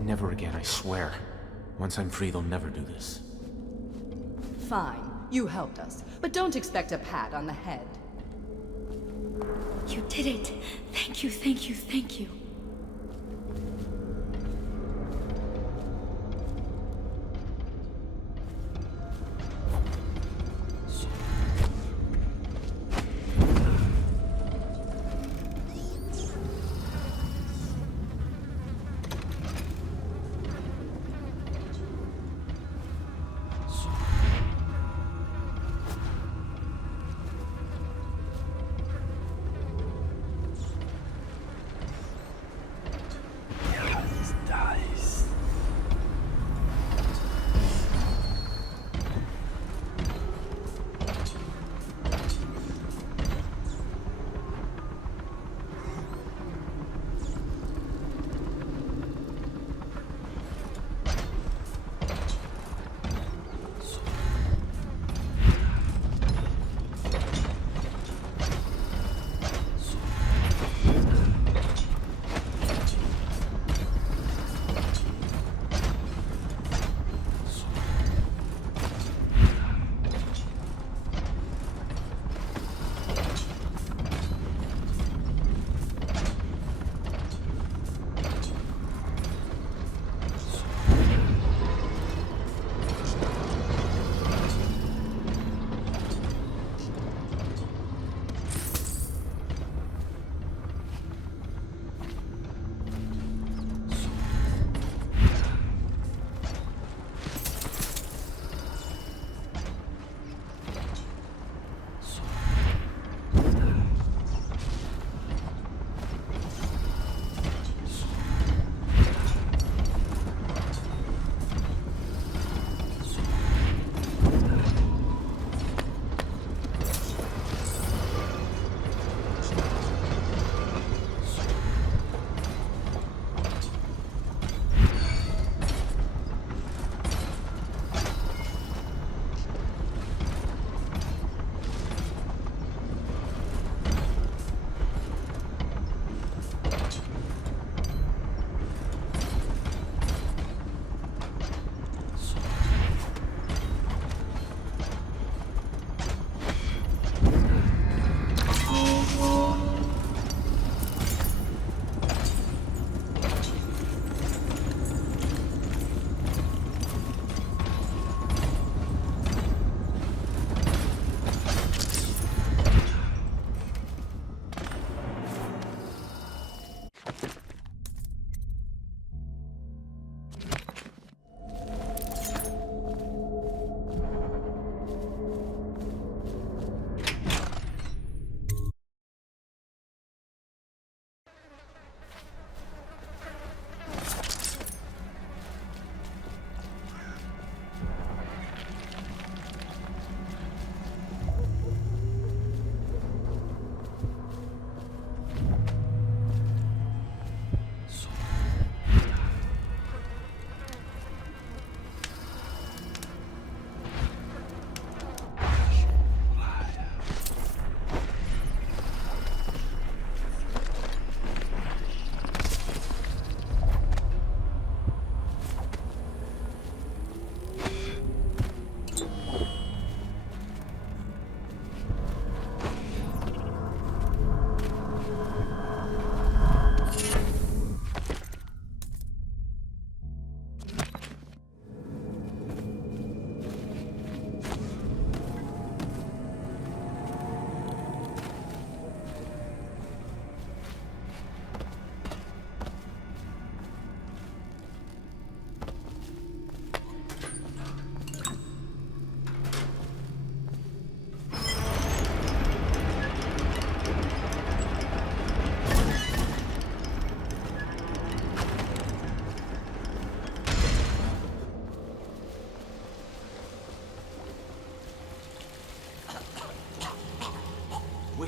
Never again, I swear. Once I'm free, they'll never do this. Fine, you helped us, but don't expect a pat on the head. You did it! Thank you, thank you, thank you.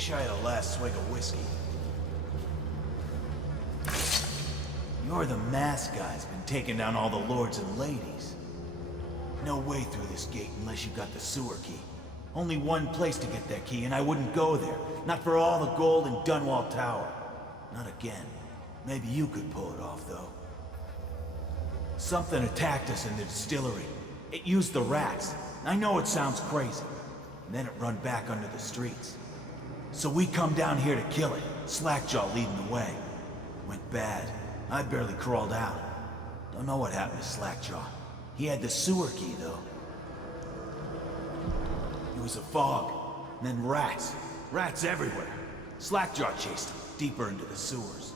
Wish I had a last swig of whiskey. You're the masked guy's been taking down all the lords and ladies. No way through this gate unless you got the sewer key. Only one place to get that key, and I wouldn't go there. Not for all the gold in Dunwall Tower. Not again. Maybe you could pull it off, though. Something attacked us in the distillery. It used the rats. I know it sounds crazy. And then it run back under the streets. So we come down here to kill it. Slackjaw leading the way. Went bad. I barely crawled out. Don't know what happened to Slackjaw. He had the sewer key, though. It was a fog, and then rats. Rats everywhere. Slackjaw chased him deeper into the sewers.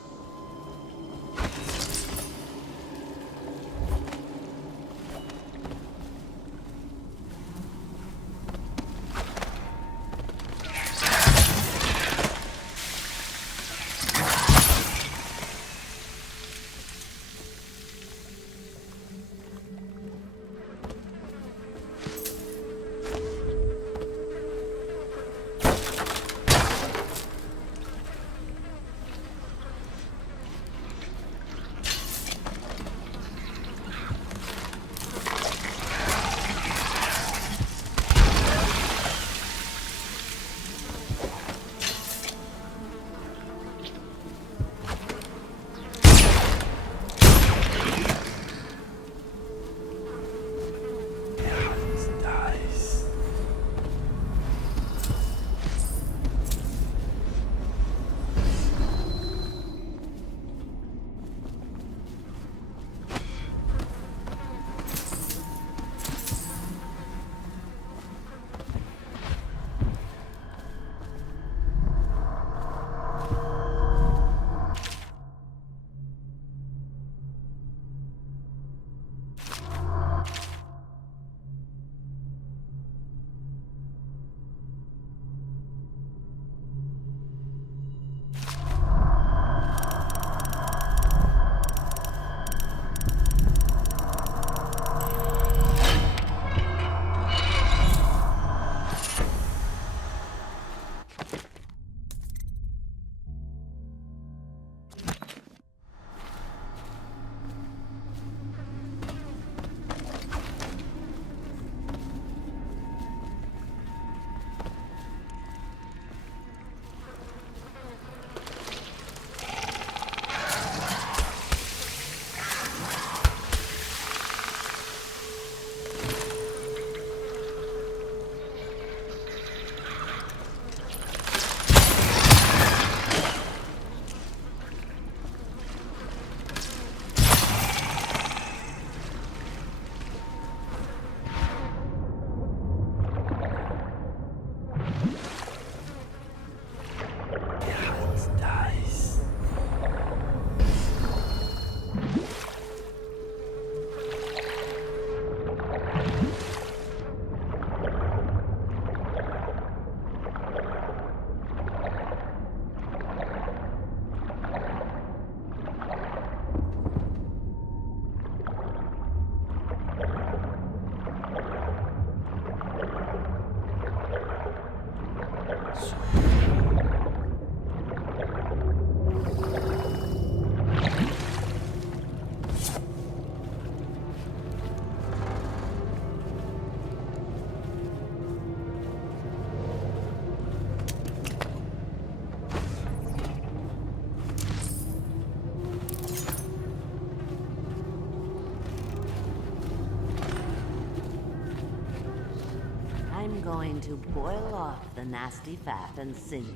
Going to boil off the nasty fat and sinew,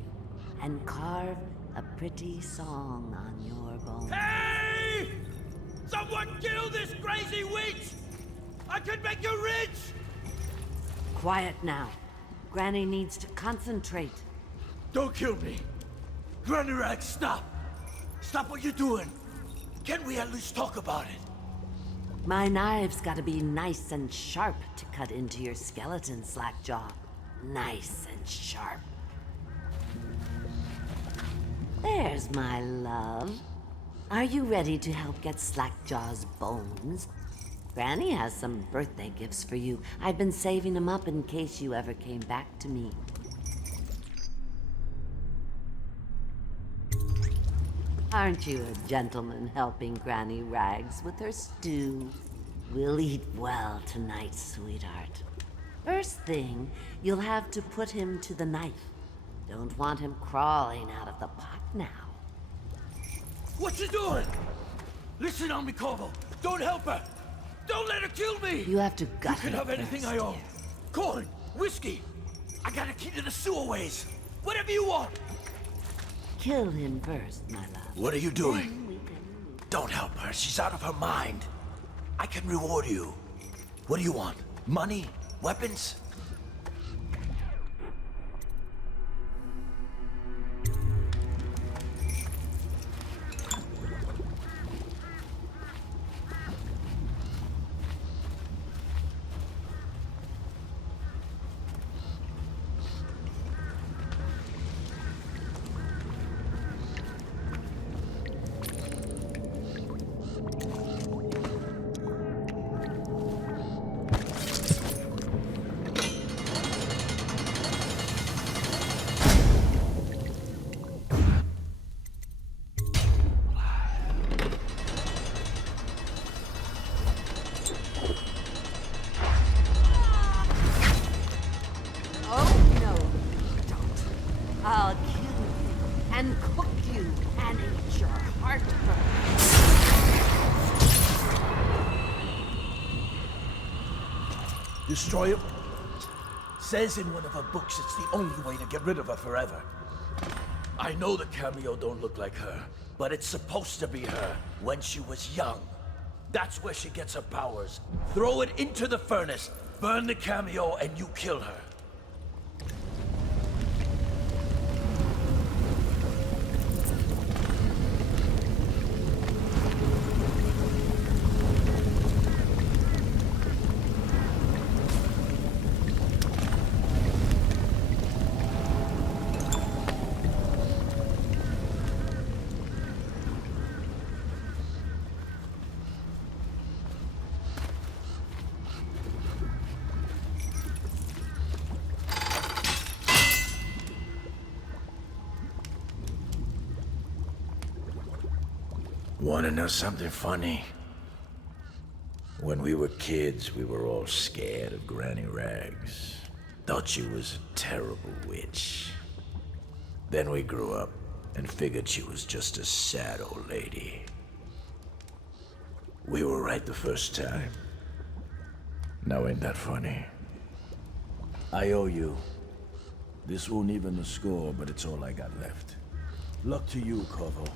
and carve a pretty song on your bones. Hey! Someone kill this crazy witch! I can make you rich! Quiet now. Granny needs to concentrate. Don't kill me! Granny Rag, stop! Stop what you're doing! Can we at least talk about it? My knife's gotta be nice and sharp to cut into your skeleton, Slackjaw. Nice and sharp. There's my love. Are you ready to help get Slackjaw's bones? Granny has some birthday gifts for you. I've been saving them up in case you ever came back to me. Aren't you a gentleman helping Granny Rags with her stew? We'll eat well tonight, sweetheart. First thing, you'll have to put him to the knife. Don't want him crawling out of the pot now. What you doing? Listen on me, Corvo. Don't help her. Don't let her kill me. You have to gut You can him have anything first, I own. dear. Corn, whiskey. I got a key to the sewerways. Whatever you want. Kill him first, my love. What are you doing? Don't help her. She's out of her mind. I can reward you. What do you want? Money? Weapons? I'll kill you and cook you and eat your heartburn. Destroy him? Says in one of her books it's the only way to get rid of her forever. I know the cameo don't look like her, but it's supposed to be her when she was young. That's where she gets her powers. Throw it into the furnace, burn the cameo, and you kill her. Wanna know something funny? When we were kids, we were all scared of Granny Rags. Thought she was a terrible witch. Then we grew up and figured she was just a sad old lady. We were right the first time. Now ain't that funny? I owe you. This won't even the score, but it's all I got left. Luck to you, Corvo.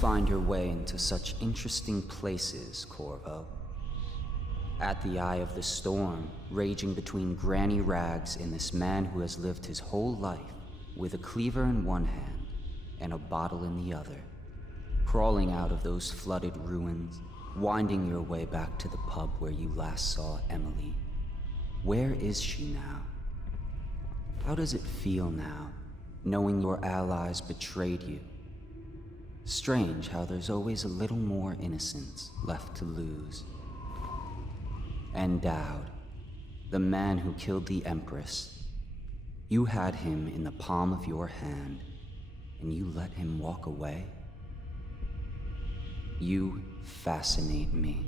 Find your way into such interesting places, Corvo. At the eye of the storm, raging between Granny Rags and this man who has lived his whole life with a cleaver in one hand and a bottle in the other. Crawling out of those flooded ruins, winding your way back to the pub where you last saw Emily. Where is she now? How does it feel now, knowing your allies betrayed you? Strange how there's always a little more innocence left to lose. And Dowd, the man who killed the Empress. You had him in the palm of your hand, and you let him walk away? You fascinate me.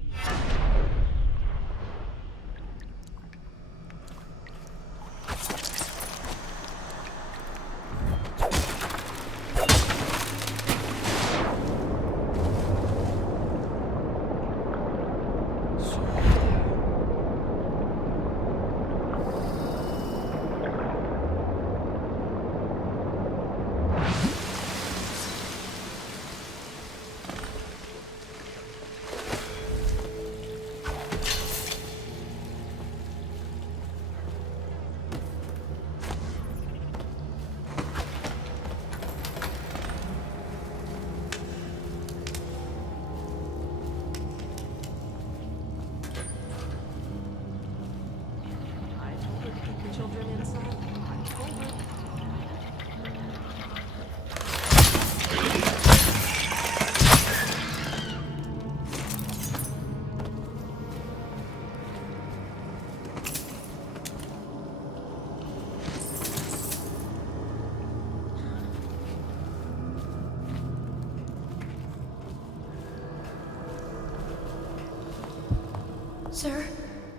Sir,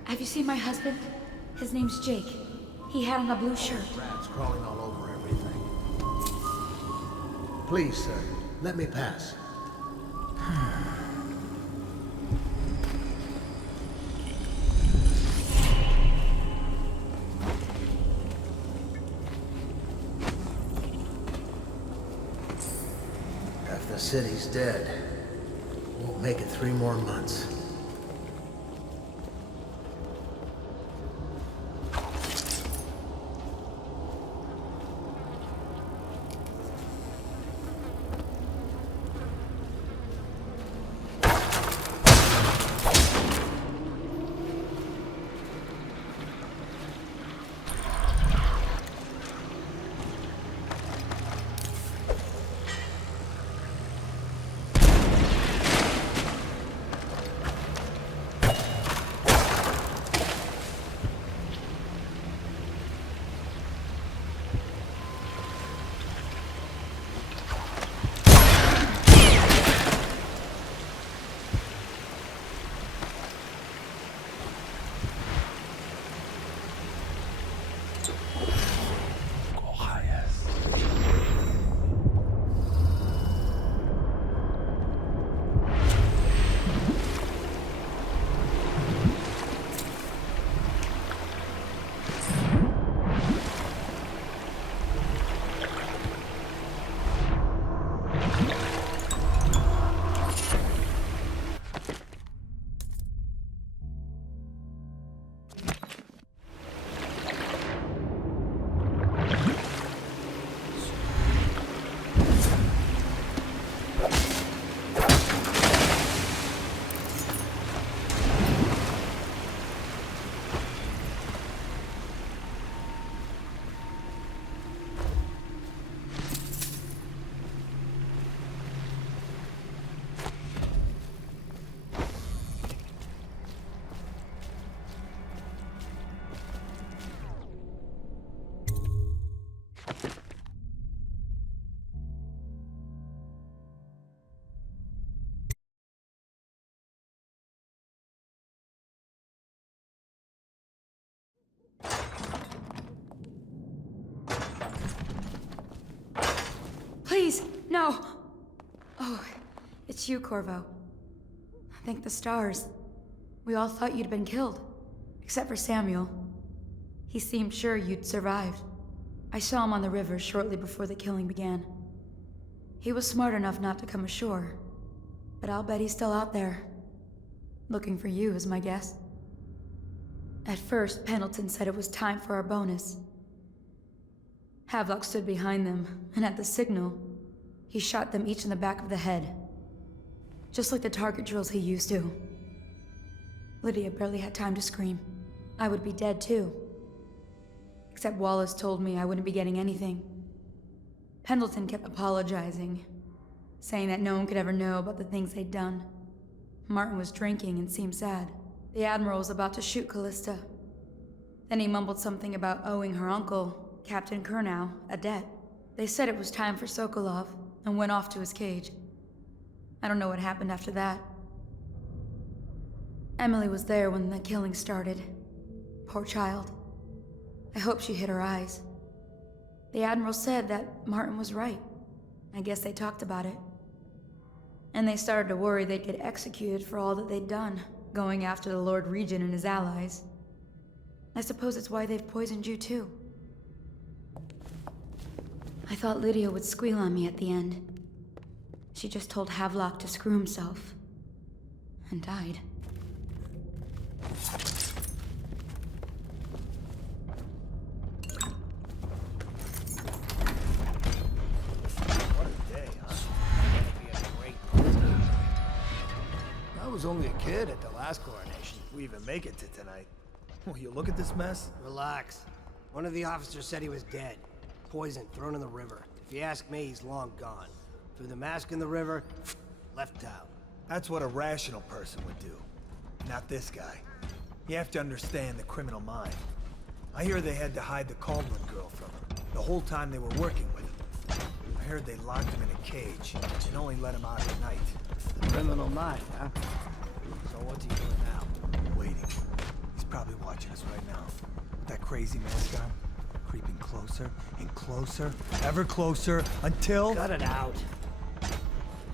have you seen my husband? His name's Jake. He had on a blue shirt. Rats crawling all over everything. Please, sir, let me pass. If the city's dead, won't make it 3 more months. Please, no! Oh, it's you, Corvo. Thank the stars. We all thought you'd been killed. Except for Samuel. He seemed sure you'd survived. I saw him on the river shortly before the killing began. He was smart enough not to come ashore. But I'll bet he's still out there. Looking for you, is my guess. At first, Pendleton said it was time for our bonus. Havelock stood behind them, and at the signal, he shot them each in the back of the head. Just like the target drills he used to. Lydia barely had time to scream. I would be dead too. Except Wallace told me I wouldn't be getting anything. Pendleton kept apologizing, saying that no one could ever know about the things they'd done. Martin was drinking and seemed sad. The Admiral was about to shoot Callista. Then he mumbled something about owing her uncle, Captain Kurnow, a debt. They said it was time for Sokolov, and went off to his cage. I don't know what happened after that. Emily was there when the killing started. Poor child. I hope she hid her eyes. The Admiral said that Martin was right. I guess they talked about it. And they started to worry they'd get executed for all that they'd done, going after the Lord Regent and his allies. I suppose it's why they've poisoned you too. I thought Lydia would squeal on me at the end. She just told Havelock to screw himself. And died. What a day, huh? I was only a kid at the last coronation. We even make it to tonight. Will you look at this mess? Relax. One of the officers said he was dead. Poisoned, thrown in the river. If you ask me, he's long gone. Threw the mask in the river, left town. That's what a rational person would do. Not this guy. You have to understand the criminal mind. I hear they had to hide the Caldwell girl from him, the whole time they were working with him. I heard they locked him in a cage, and only let him out at night. The criminal mind, huh? So what's he doing now? Waiting. waiting. He's probably watching us right now. With that crazy mask on. Creeping closer and closer, ever closer, until... Cut it out.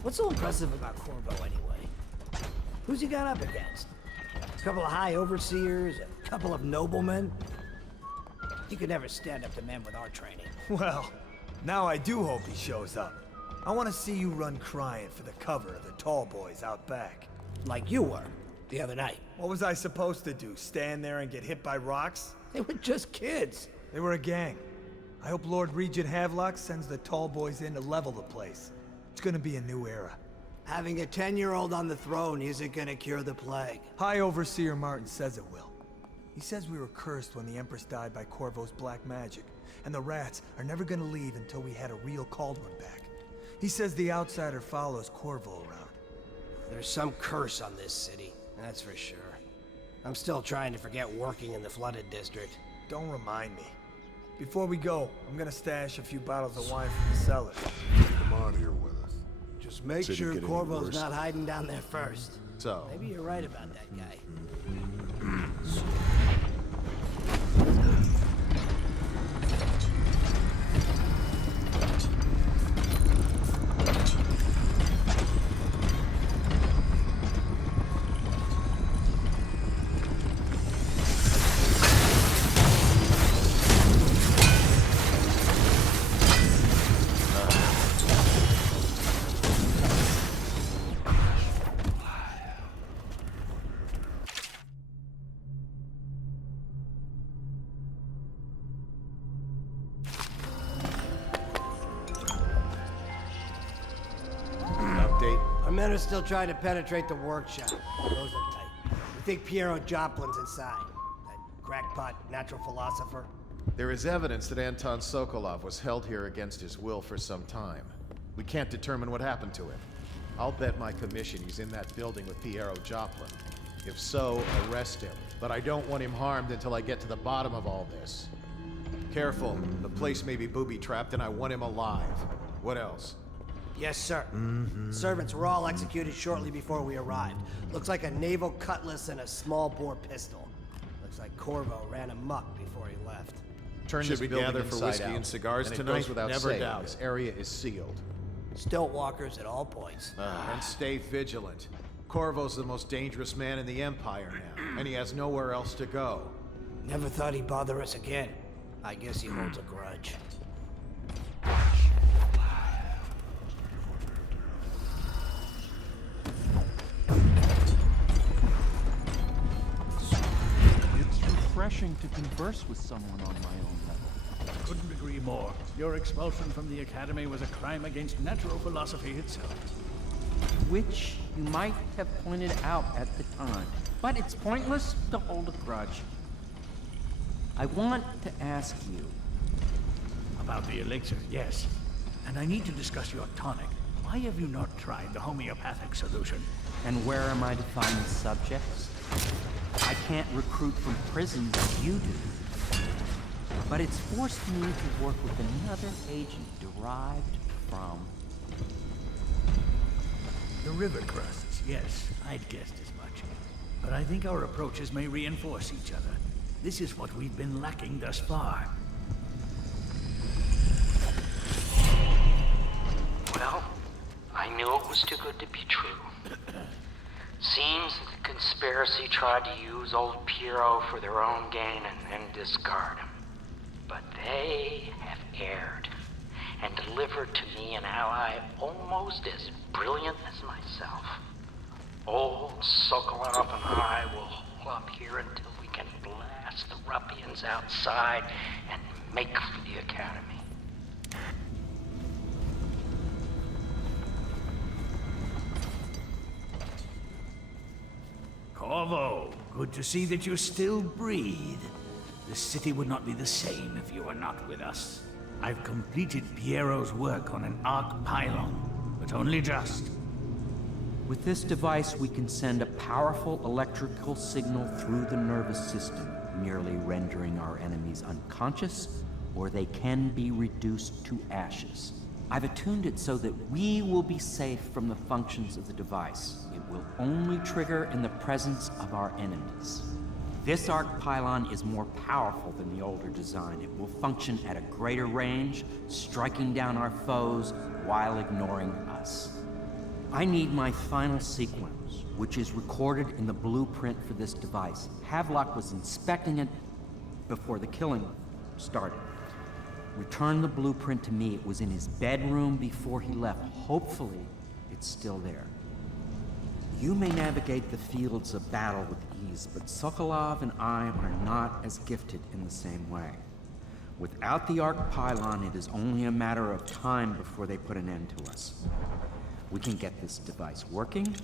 What's so impressive about Corvo, anyway? Who's he got up against? A couple of high overseers, a couple of noblemen? You could never stand up to men with our training. Well, now I do hope he shows up. I want to see you run crying for the cover of the tall boys out back. Like you were, the other night. What was I supposed to do, stand there and get hit by rocks? They were just kids. They were a gang. I hope Lord Regent Havelock sends the tall boys in to level the place. It's gonna be a new era. Having a 10-year-old on the throne isn't gonna cure the plague. High Overseer Martin says it will. He says we were cursed when the Empress died by Corvo's black magic, and the rats are never gonna leave until we had a real Cauldron back. He says the outsider follows Corvo around. There's some curse on this city, that's for sure. I'm still trying to forget working in the flooded district. Don't remind me. Before we go, I'm gonna stash a few bottles of wine from the cellar. Come on here with us. Just make sure Corvo's not hiding down there first. So? Maybe you're right about that guy. Our men are still trying to penetrate the workshop. Rosenthal. We think Piero Joplin's inside. That crackpot natural philosopher. There is evidence that Anton Sokolov was held here against his will for some time. We can't determine what happened to him. I'll bet my commission he's in that building with Piero Joplin. If so, arrest him. But I don't want him harmed until I get to the bottom of all this. Careful. The place may be booby-trapped and I want him alive. What else? Yes, sir. Servants were all executed shortly before we arrived. Looks like a naval cutlass and a small-bore pistol. Looks like Corvo ran amok before he left. Should we gather for whiskey and cigars tonight? It goes without saying, this area is sealed. Stilt walkers at all points. And stay vigilant. Corvo's the most dangerous man in the Empire now, and he has nowhere else to go. Never thought he'd bother us again. I guess he holds a grudge. Refreshing to converse with someone on my own level. Couldn't agree more. Your expulsion from the Academy was a crime against natural philosophy itself. Which you might have pointed out at the time. But it's pointless to hold a grudge. I want to ask you. About the elixir, yes. And I need to discuss your tonic. Why have you not tried the homeopathic solution? And where am I to find the subjects? I can't recruit from prisons as you do. But it's forced me to work with another agent derived from... The river crosses, yes. I'd guessed as much. But I think our approaches may reinforce each other. This is what we've been lacking thus far. Well, I knew it was too good to be true. Seems the conspiracy tried to use old Piero for their own gain and then discard him. But they have erred and delivered to me an ally almost as brilliant as myself. Old Sokolov and I will hole up here until we can blast the ruffians outside and make for the Academy. Corvo, good to see that you still breathe. The city would not be the same if you were not with us. I've completed Piero's work on an arc pylon, but only just. With this device, we can send a powerful electrical signal through the nervous system, merely rendering our enemies unconscious, or they can be reduced to ashes. I've attuned it so that we will be safe from the functions of the device. It will only trigger in the presence of our enemies. This arc pylon is more powerful than the older design. It will function at a greater range, striking down our foes while ignoring us. I need my final sequence, which is recorded in the blueprint for this device. Havelock was inspecting it before the killing started. Return the blueprint to me. It was in his bedroom before he left. Hopefully, it's still there. You may navigate the fields of battle with ease, but Sokolov and I are not as gifted in the same way. Without the arc pylon, it is only a matter of time before they put an end to us. We can get this device working,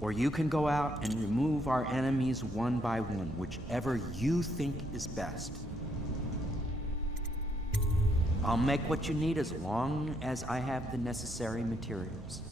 or you can go out and remove our enemies one by one, whichever you think is best. I'll make what you need as long as I have the necessary materials.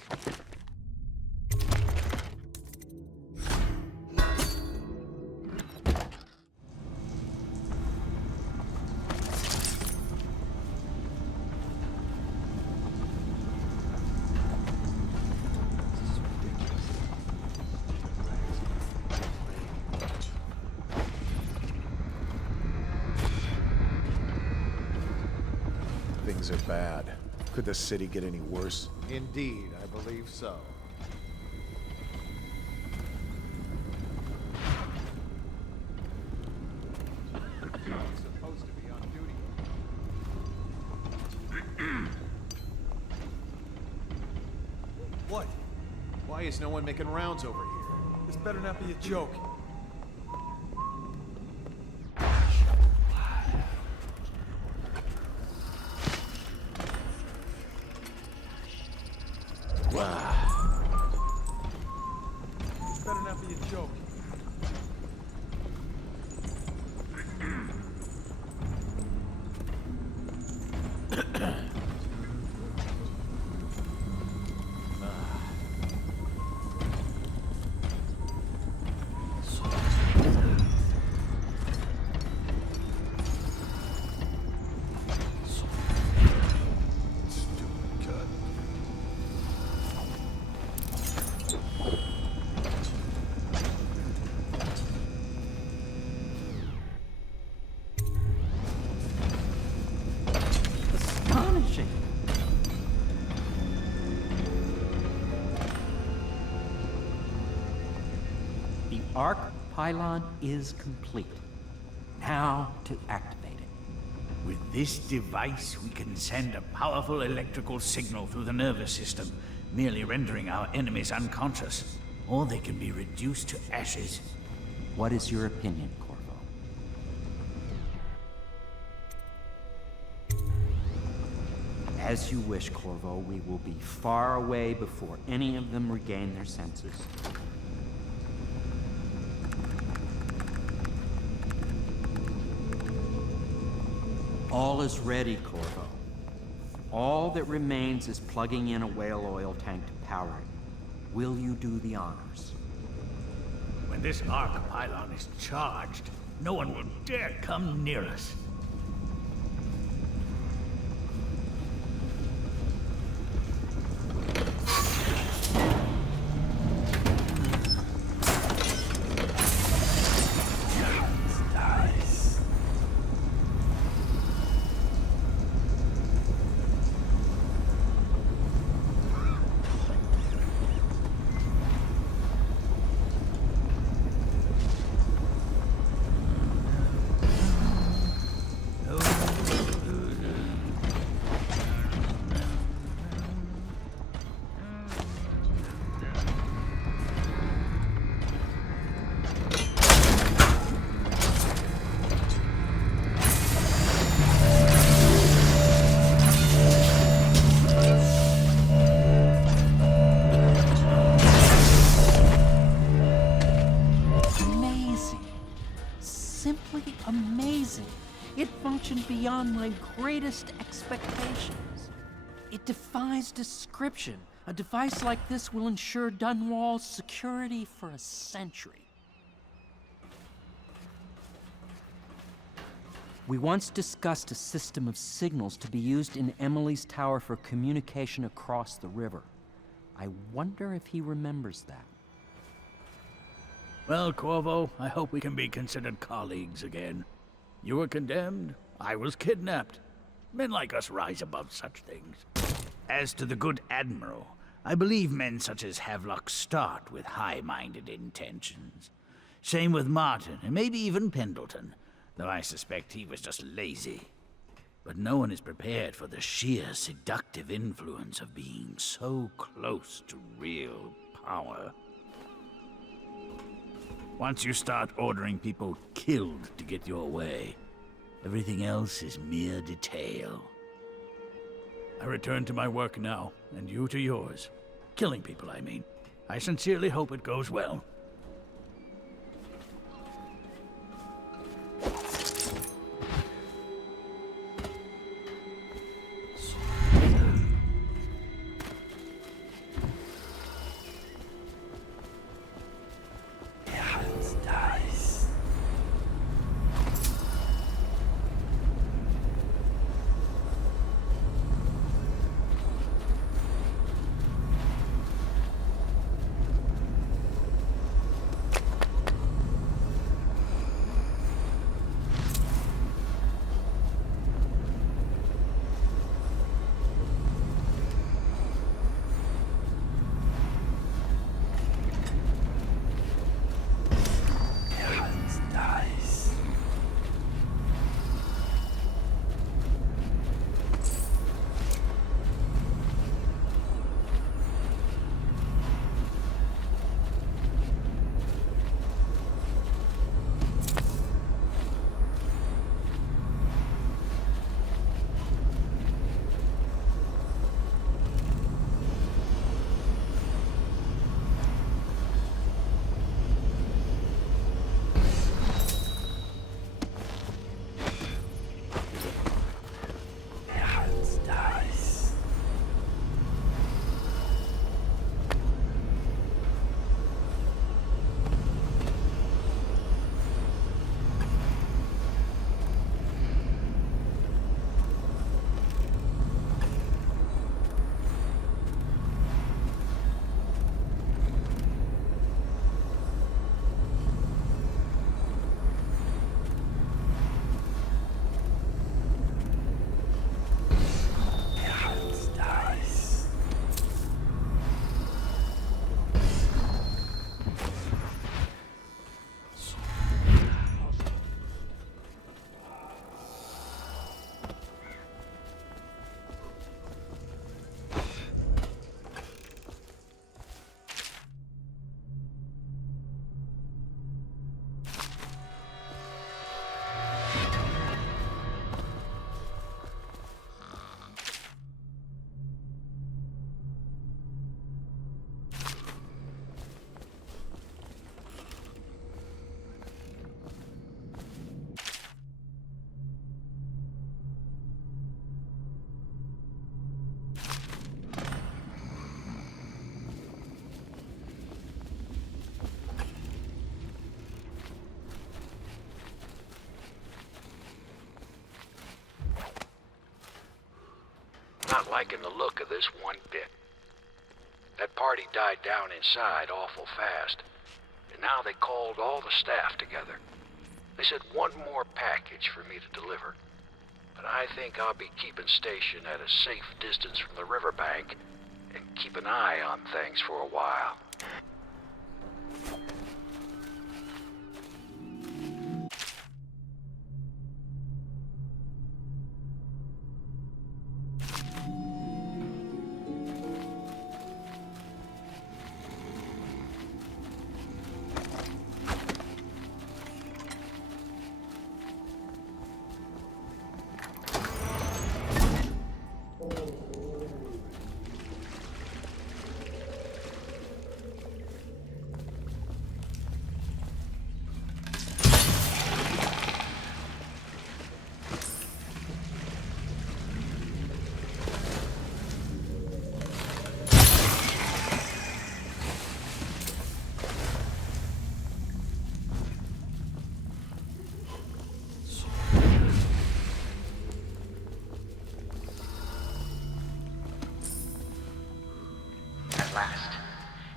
Things are bad. Could the city get any worse? Indeed, I believe so. Supposed to be on duty. What? Why is no one making rounds over here? This better not be a joke. This better not be a joke. Astonishing! The arc pylon is complete. Now to activate it. With this device, we can send a powerful electrical signal through the nervous system, merely rendering our enemies unconscious. Or they can be reduced to ashes. What is your opinion, Corvo? As you wish, Corvo. We will be far away before any of them regain their senses. All is ready, Corvo. All that remains is plugging in a whale oil tank to power it. Will you do the honors? When this arc pylon is charged, no one will dare come near us. Beyond my greatest expectations. It defies description. A device like this will ensure Dunwall's security for a century. We once discussed a system of signals to be used in Emily's tower for communication across the river. I wonder if he remembers that. Well, Corvo, I hope we can be considered colleagues again. You were condemned, I was kidnapped. Men like us rise above such things. As to the good Admiral, I believe men such as Havelock start with high-minded intentions. Same with Martin, and maybe even Pendleton, though I suspect he was just lazy. But no one is prepared for the sheer seductive influence of being so close to real power. Once you start ordering people killed to get your way, everything else is mere detail. I return to my work now, and you to yours. Killing people, I mean. I sincerely hope it goes well. Not liking the look of this one bit. That party died down inside awful fast, and now they called all the staff together. They said one more package for me to deliver, but I think I'll be keeping station at a safe distance from the riverbank and keep an eye on things for a while.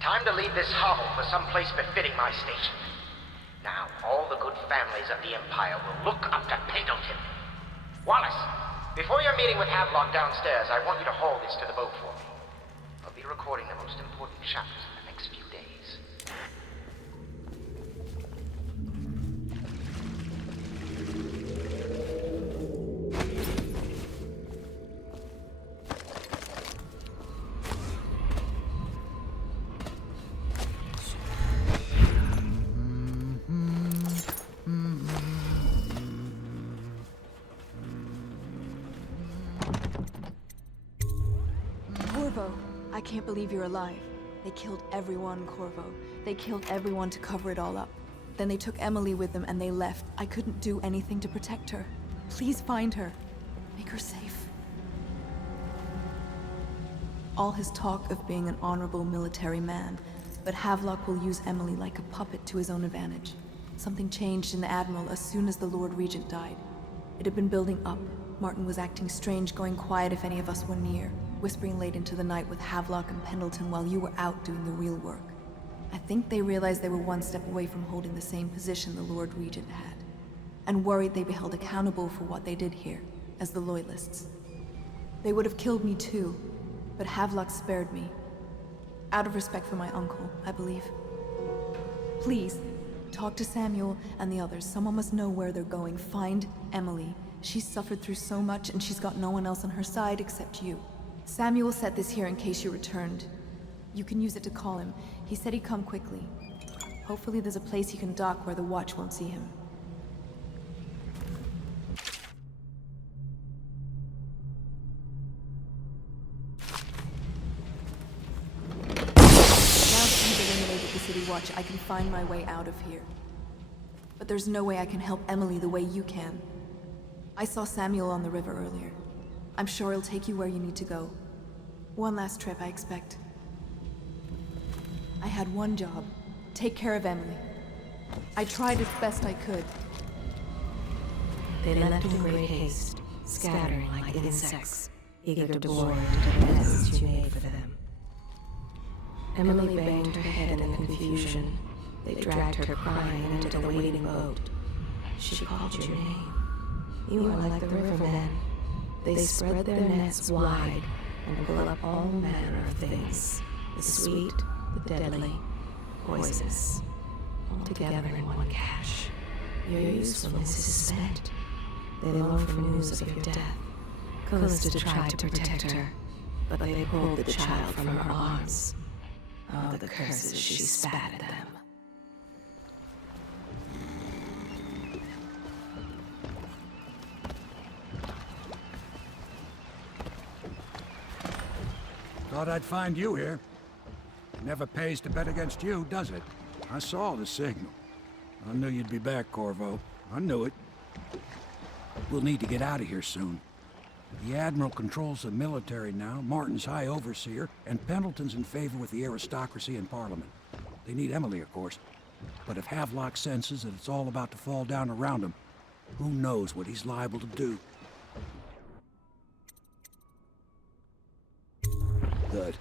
Time to leave this hovel for some place befitting my station. Now, all the good families of the Empire will look up to Pendleton. Wallace, before your meeting with Havelock downstairs, I want you to haul this to the boat for me. I'll be recording the most important chapters in the next few days. Corvo, I can't believe you're alive. They killed everyone, Corvo. They killed everyone to cover it all up. Then they took Emily with them and they left. I couldn't do anything to protect her. Please find her. Make her safe. All his talk of being an honorable military man, but Havelock will use Emily like a puppet to his own advantage. Something changed in the Admiral as soon as the Lord Regent died. It had been building up. Martin was acting strange, going quiet if any of us were near, whispering late into the night with Havelock and Pendleton while you were out doing the real work. I think they realized they were one step away from holding the same position the Lord Regent had, and worried they'd be held accountable for what they did here, as the Loyalists. They would have killed me too, but Havelock spared me. Out of respect for my uncle, I believe. Please, talk to Samuel and the others. Someone must know where they're going. Find Emily. She's suffered through so much, and she's got no one else on her side except you. Samuel set this here in case you returned. You can use it to call him. He said he'd come quickly. Hopefully there's a place he can dock where the watch won't see him. Now that you've eliminated the city watch, I can find my way out of here. But there's no way I can help Emily the way you can. I saw Samuel on the river earlier. I'm sure he'll take you where you need to go. One last trip, I expect. I had one job. Take care of Emily. I tried as best I could. They left in great haste, scattering like insects, eager to bore into the nests you made for them. Emily banged her head in the confusion. They dragged her crying into the waiting boat. She called your name. You are like the rivermen. They spread their nets wide and pull up all manner of things. The sweet, the deadly, poisonous, all together in one cache. Your usefulness is spent. They long for news of your death. Callista tried to protect her, but they pulled the child from her arms. Oh, the curses she spat at them. Thought I'd find you here. Never pays to bet against you, does it? I saw the signal. I knew you'd be back, Corvo. I knew it. We'll need to get out of here soon. The Admiral controls the military now, Martin's High Overseer, and Pendleton's in favor with the aristocracy and Parliament. They need Emily, of course. But if Havelock senses that it's all about to fall down around him, who knows what he's liable to do. Good.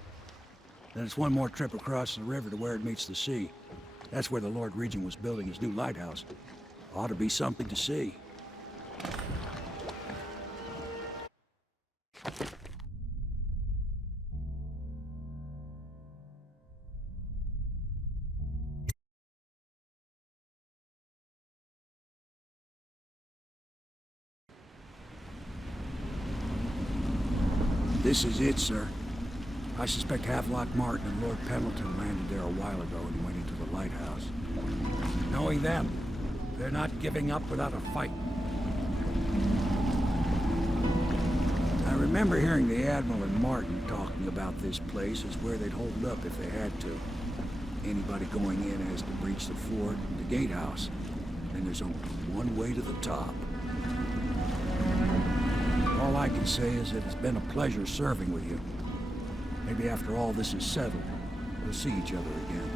Then it's one more trip across the river to where it meets the sea. That's where the Lord Regent was building his new lighthouse. Ought to be something to see. This is it, sir. I suspect Havelock Martin and Lord Pendleton landed there a while ago and went into the lighthouse. Knowing them, they're not giving up without a fight. I remember hearing the Admiral and Martin talking about this place as where they'd hold up if they had to. Anybody going in has to breach the fort and the gatehouse. And there's only one way to the top. All I can say is that it's been a pleasure serving with you. Maybe after all this is settled, we'll see each other again.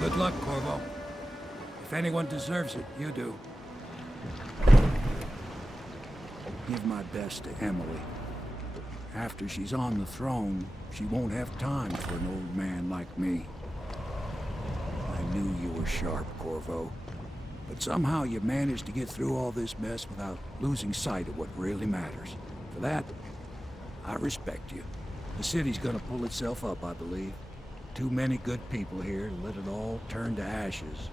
Good luck, Corvo. If anyone deserves it, you do. Give my best to Emily. After she's on the throne, she won't have time for an old man like me. I knew you were sharp, Corvo. But somehow you managed to get through all this mess without losing sight of what really matters. For that, I respect you. The city's gonna pull itself up, I believe. Too many good people here to let it all turn to ashes.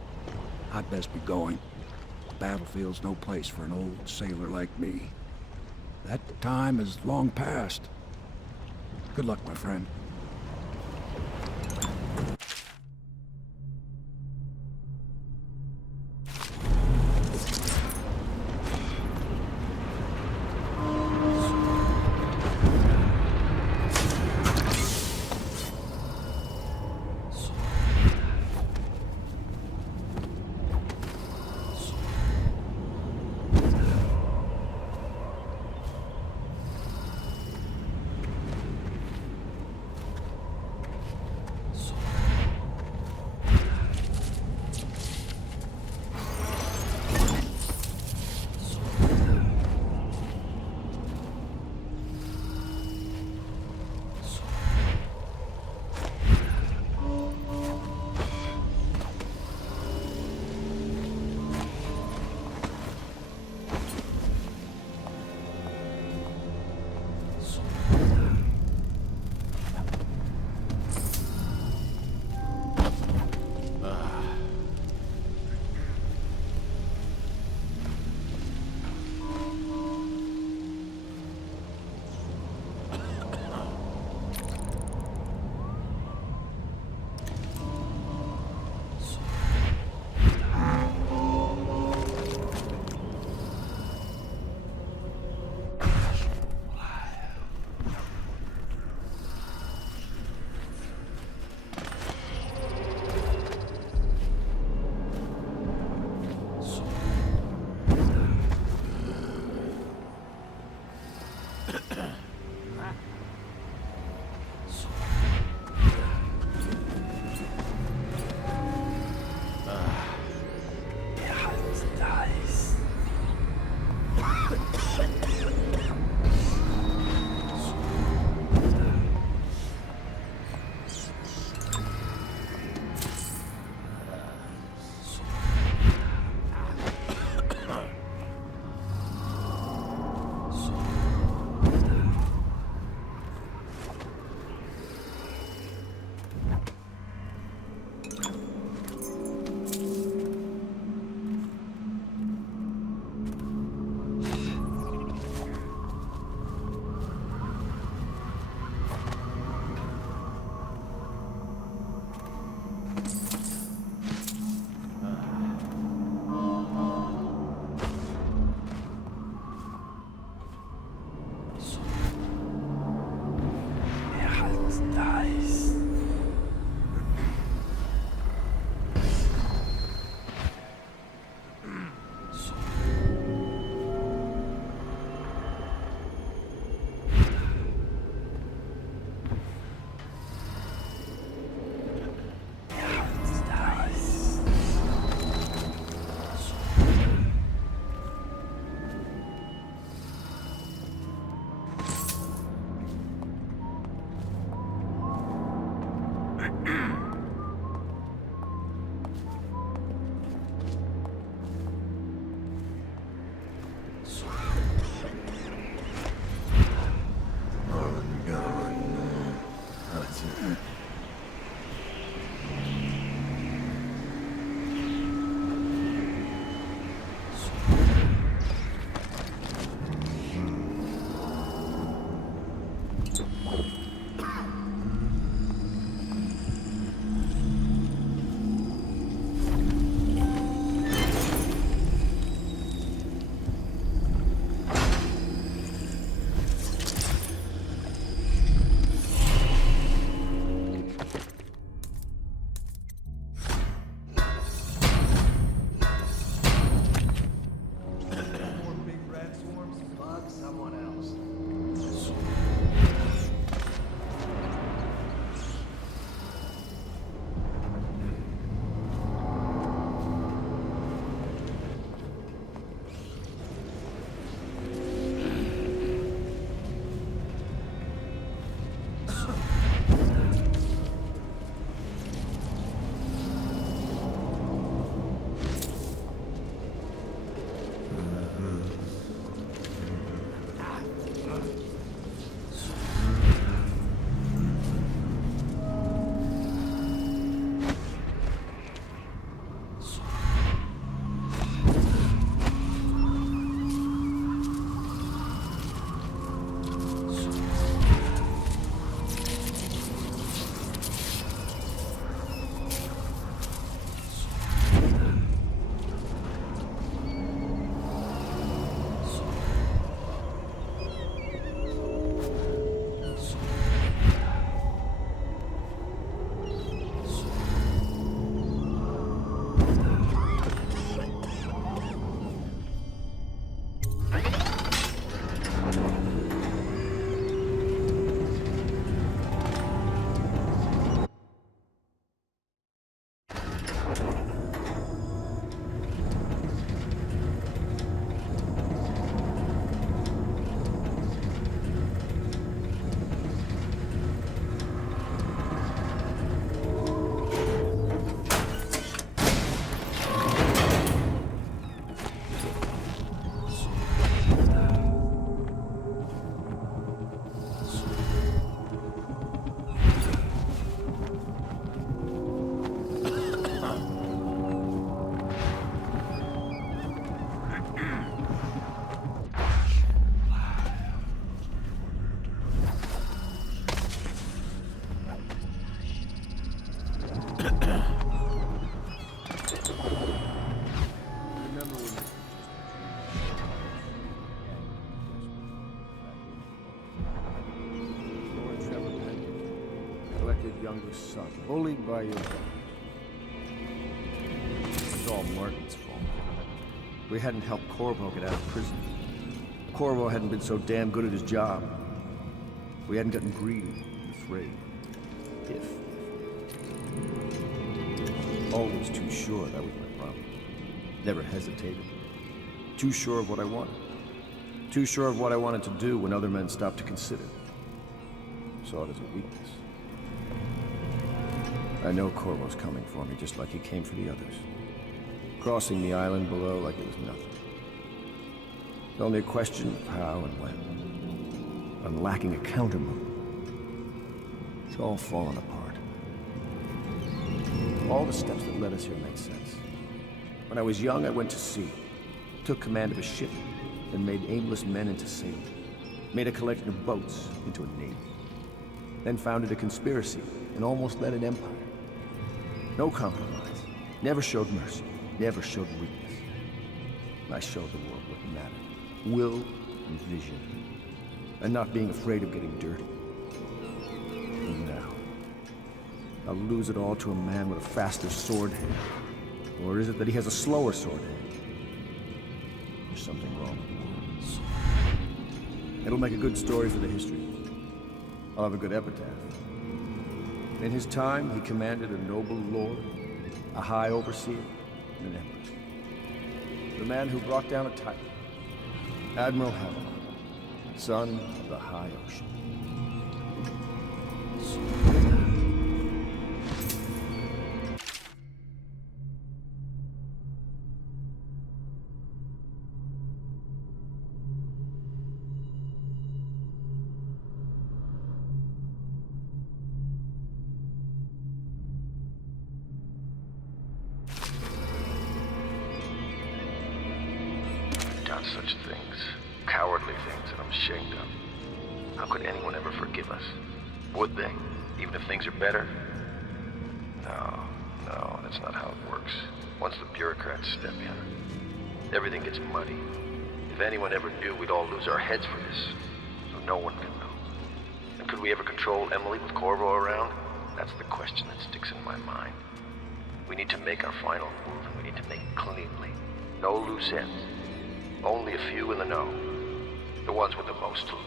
I'd best be going. The battlefield's no place for an old sailor like me. That time is long past. Good luck, my friend. Youngest son, bullied by your brother. It's all Martin's fault. We hadn't helped Corvo get out of prison. Corvo hadn't been so damn good at his job. We hadn't gotten greedy, afraid. Always too sure, that was my problem. Never hesitated. Too sure of what I wanted. Too sure of what I wanted to do when other men stopped to consider. Saw it as a weakness. I know Corvo's coming for me just like he came for the others. Crossing the island below like it was nothing. It's only a question of how and when. I'm lacking a countermove. It's all fallen apart. All the steps that led us here made sense. When I was young, I went to sea. Took command of a ship, then made aimless men into sailors. Made a collection of boats into a navy. Then founded a conspiracy and almost led an empire. No compromise. Never showed mercy. Never showed weakness. I showed the world what mattered. Will and vision. And not being afraid of getting dirty. And now, I'll lose it all to a man with a faster sword hand. Or is it that he has a slower sword hand? There's something wrong with the world. It'll make a good story for the history. I'll have a good epitaph. In his time, he commanded a noble lord, a high overseer, and an empress. The man who brought down a titan, Admiral Havelock, son of the high ocean. Such things, cowardly things that I'm ashamed of. How could anyone ever forgive us? Would they? Even if things are better? No, that's not how it works. Once the bureaucrats step in, everything gets muddy. If anyone ever knew, we'd all lose our heads for this. So no one can know. And could we ever control Emily with Corvo around? That's the question that sticks in my mind. We need to make our final move, and we need to make it cleanly. No loose ends. Only a few in the know. The ones with the most to lose.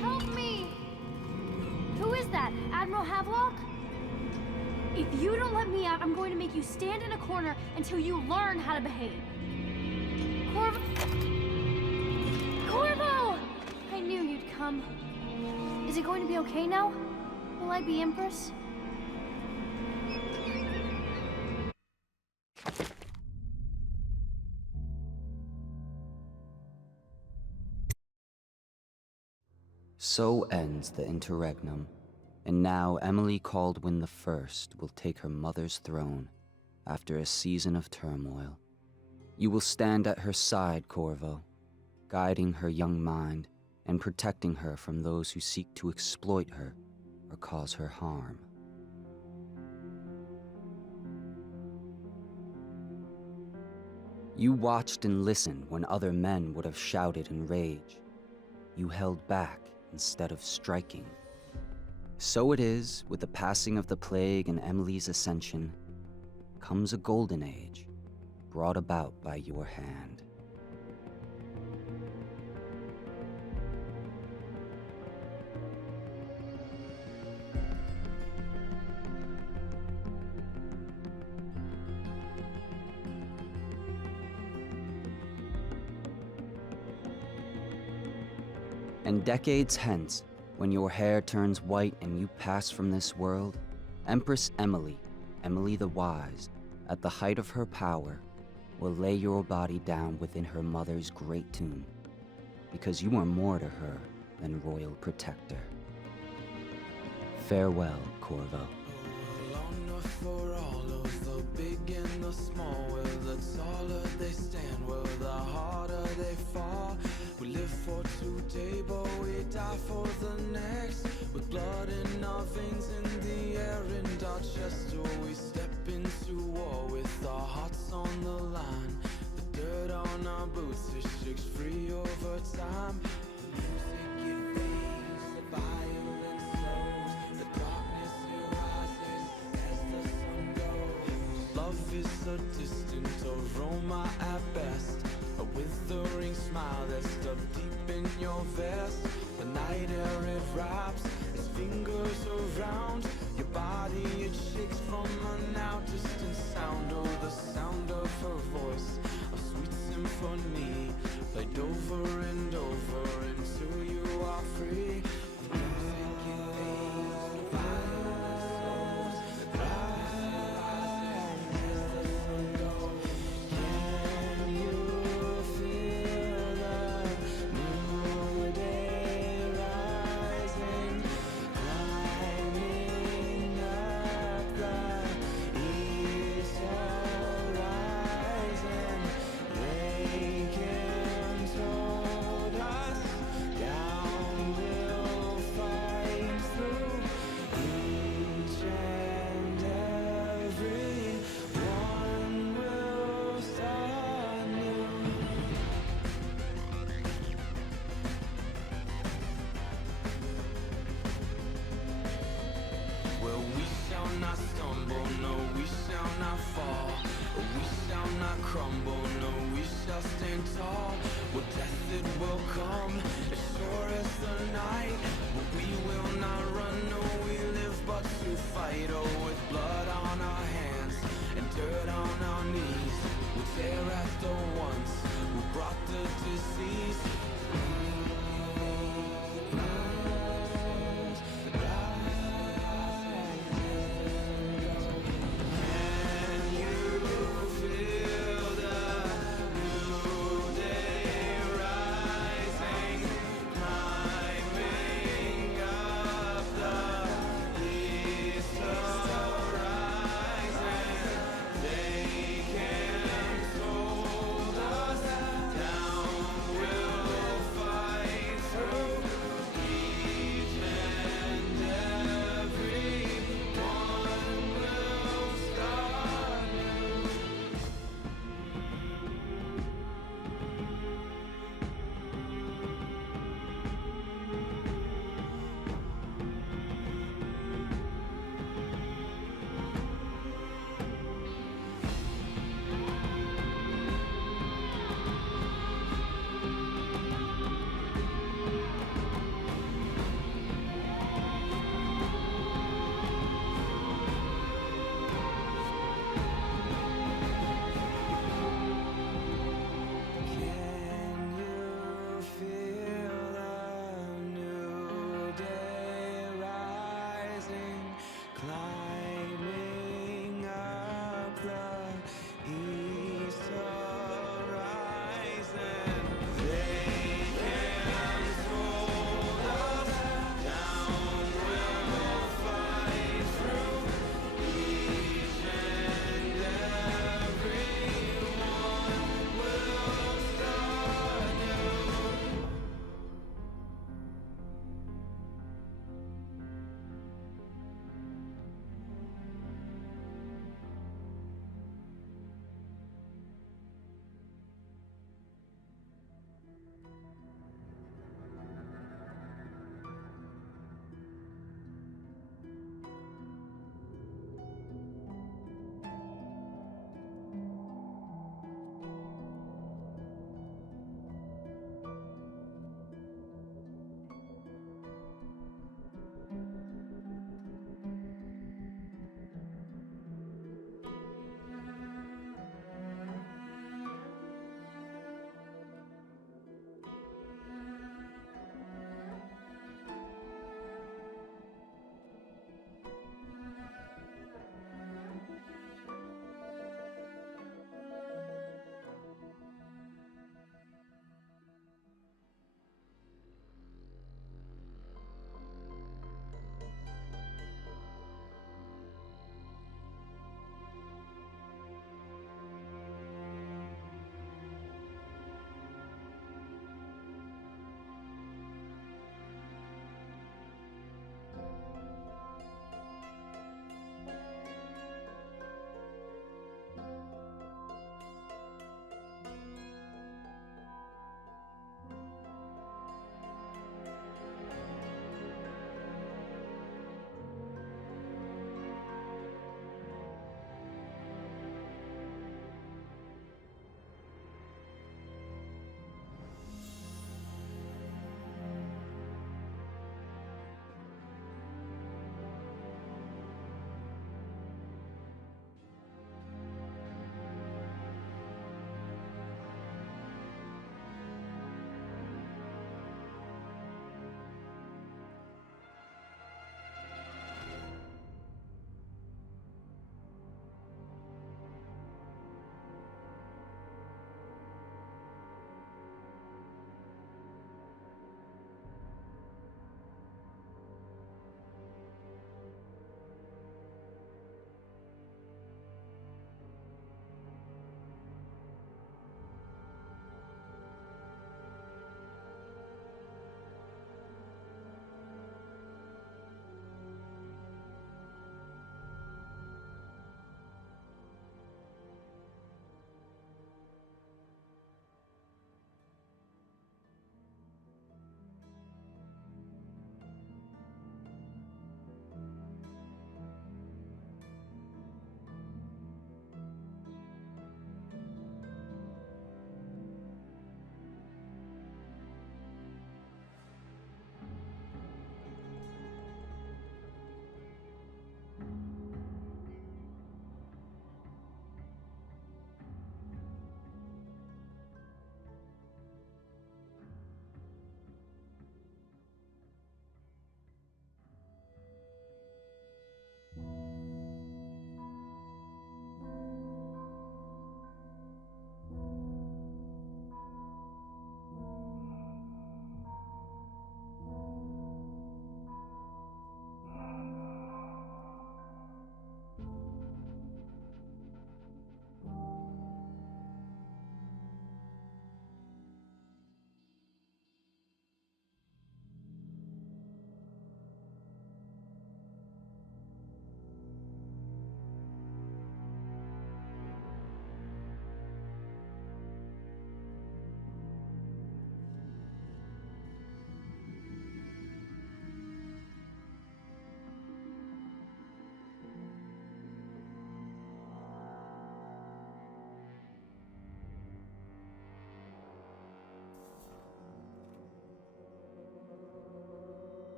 Help me! Who is that? Admiral Havelock? If you don't let me out, I'm going to make you stand in a corner until you learn how to behave. Corvo! Corvo! I knew you'd come. Is it going to be okay now? Will I be Empress? So ends the interregnum. And now Emily Caldwin I will take her mother's throne after a season of turmoil. You will stand at her side, Corvo, guiding her young mind and protecting her from those who seek to exploit her or cause her harm. You watched and listened when other men would have shouted in rage. You held back instead of striking. So it is, with the passing of the plague and Emily's ascension, comes a golden age, brought about by your hand. And decades hence, when your hair turns white and you pass from this world, Empress Emily, Emily the Wise, at the height of her power, will lay your body down within her mother's great tomb, because you are more to her than royal protector. Farewell, Corvo. For all of the big and the small, well, the taller they stand, well, the harder they fall. We live for today, but we die for the next. With blood in our veins, in the air, and our chest, oh, we step into war with our hearts on the line. The dirt on our boots, it shakes free over time. The music, it fades, the violence slows, the darkness, it rises as the sun goes. Love is a distant aroma at best, a withering smile that's stuffed deep in your vest. The night air, it wraps its fingers around your body, it shakes from a now distant sound. Oh, the sound of her voice, a sweet symphony, played over and over until you are free. The music, it fades, the violence slows, the rise as the sun goes. Can you feel the new day rising, climbing up the east horizon? Waking toward us, down we'll fight through each and every one will start new. Well, we shall not stumble, no, we shall not fall. We shall not crumble, no, we shall stand tall. Well, death it will come,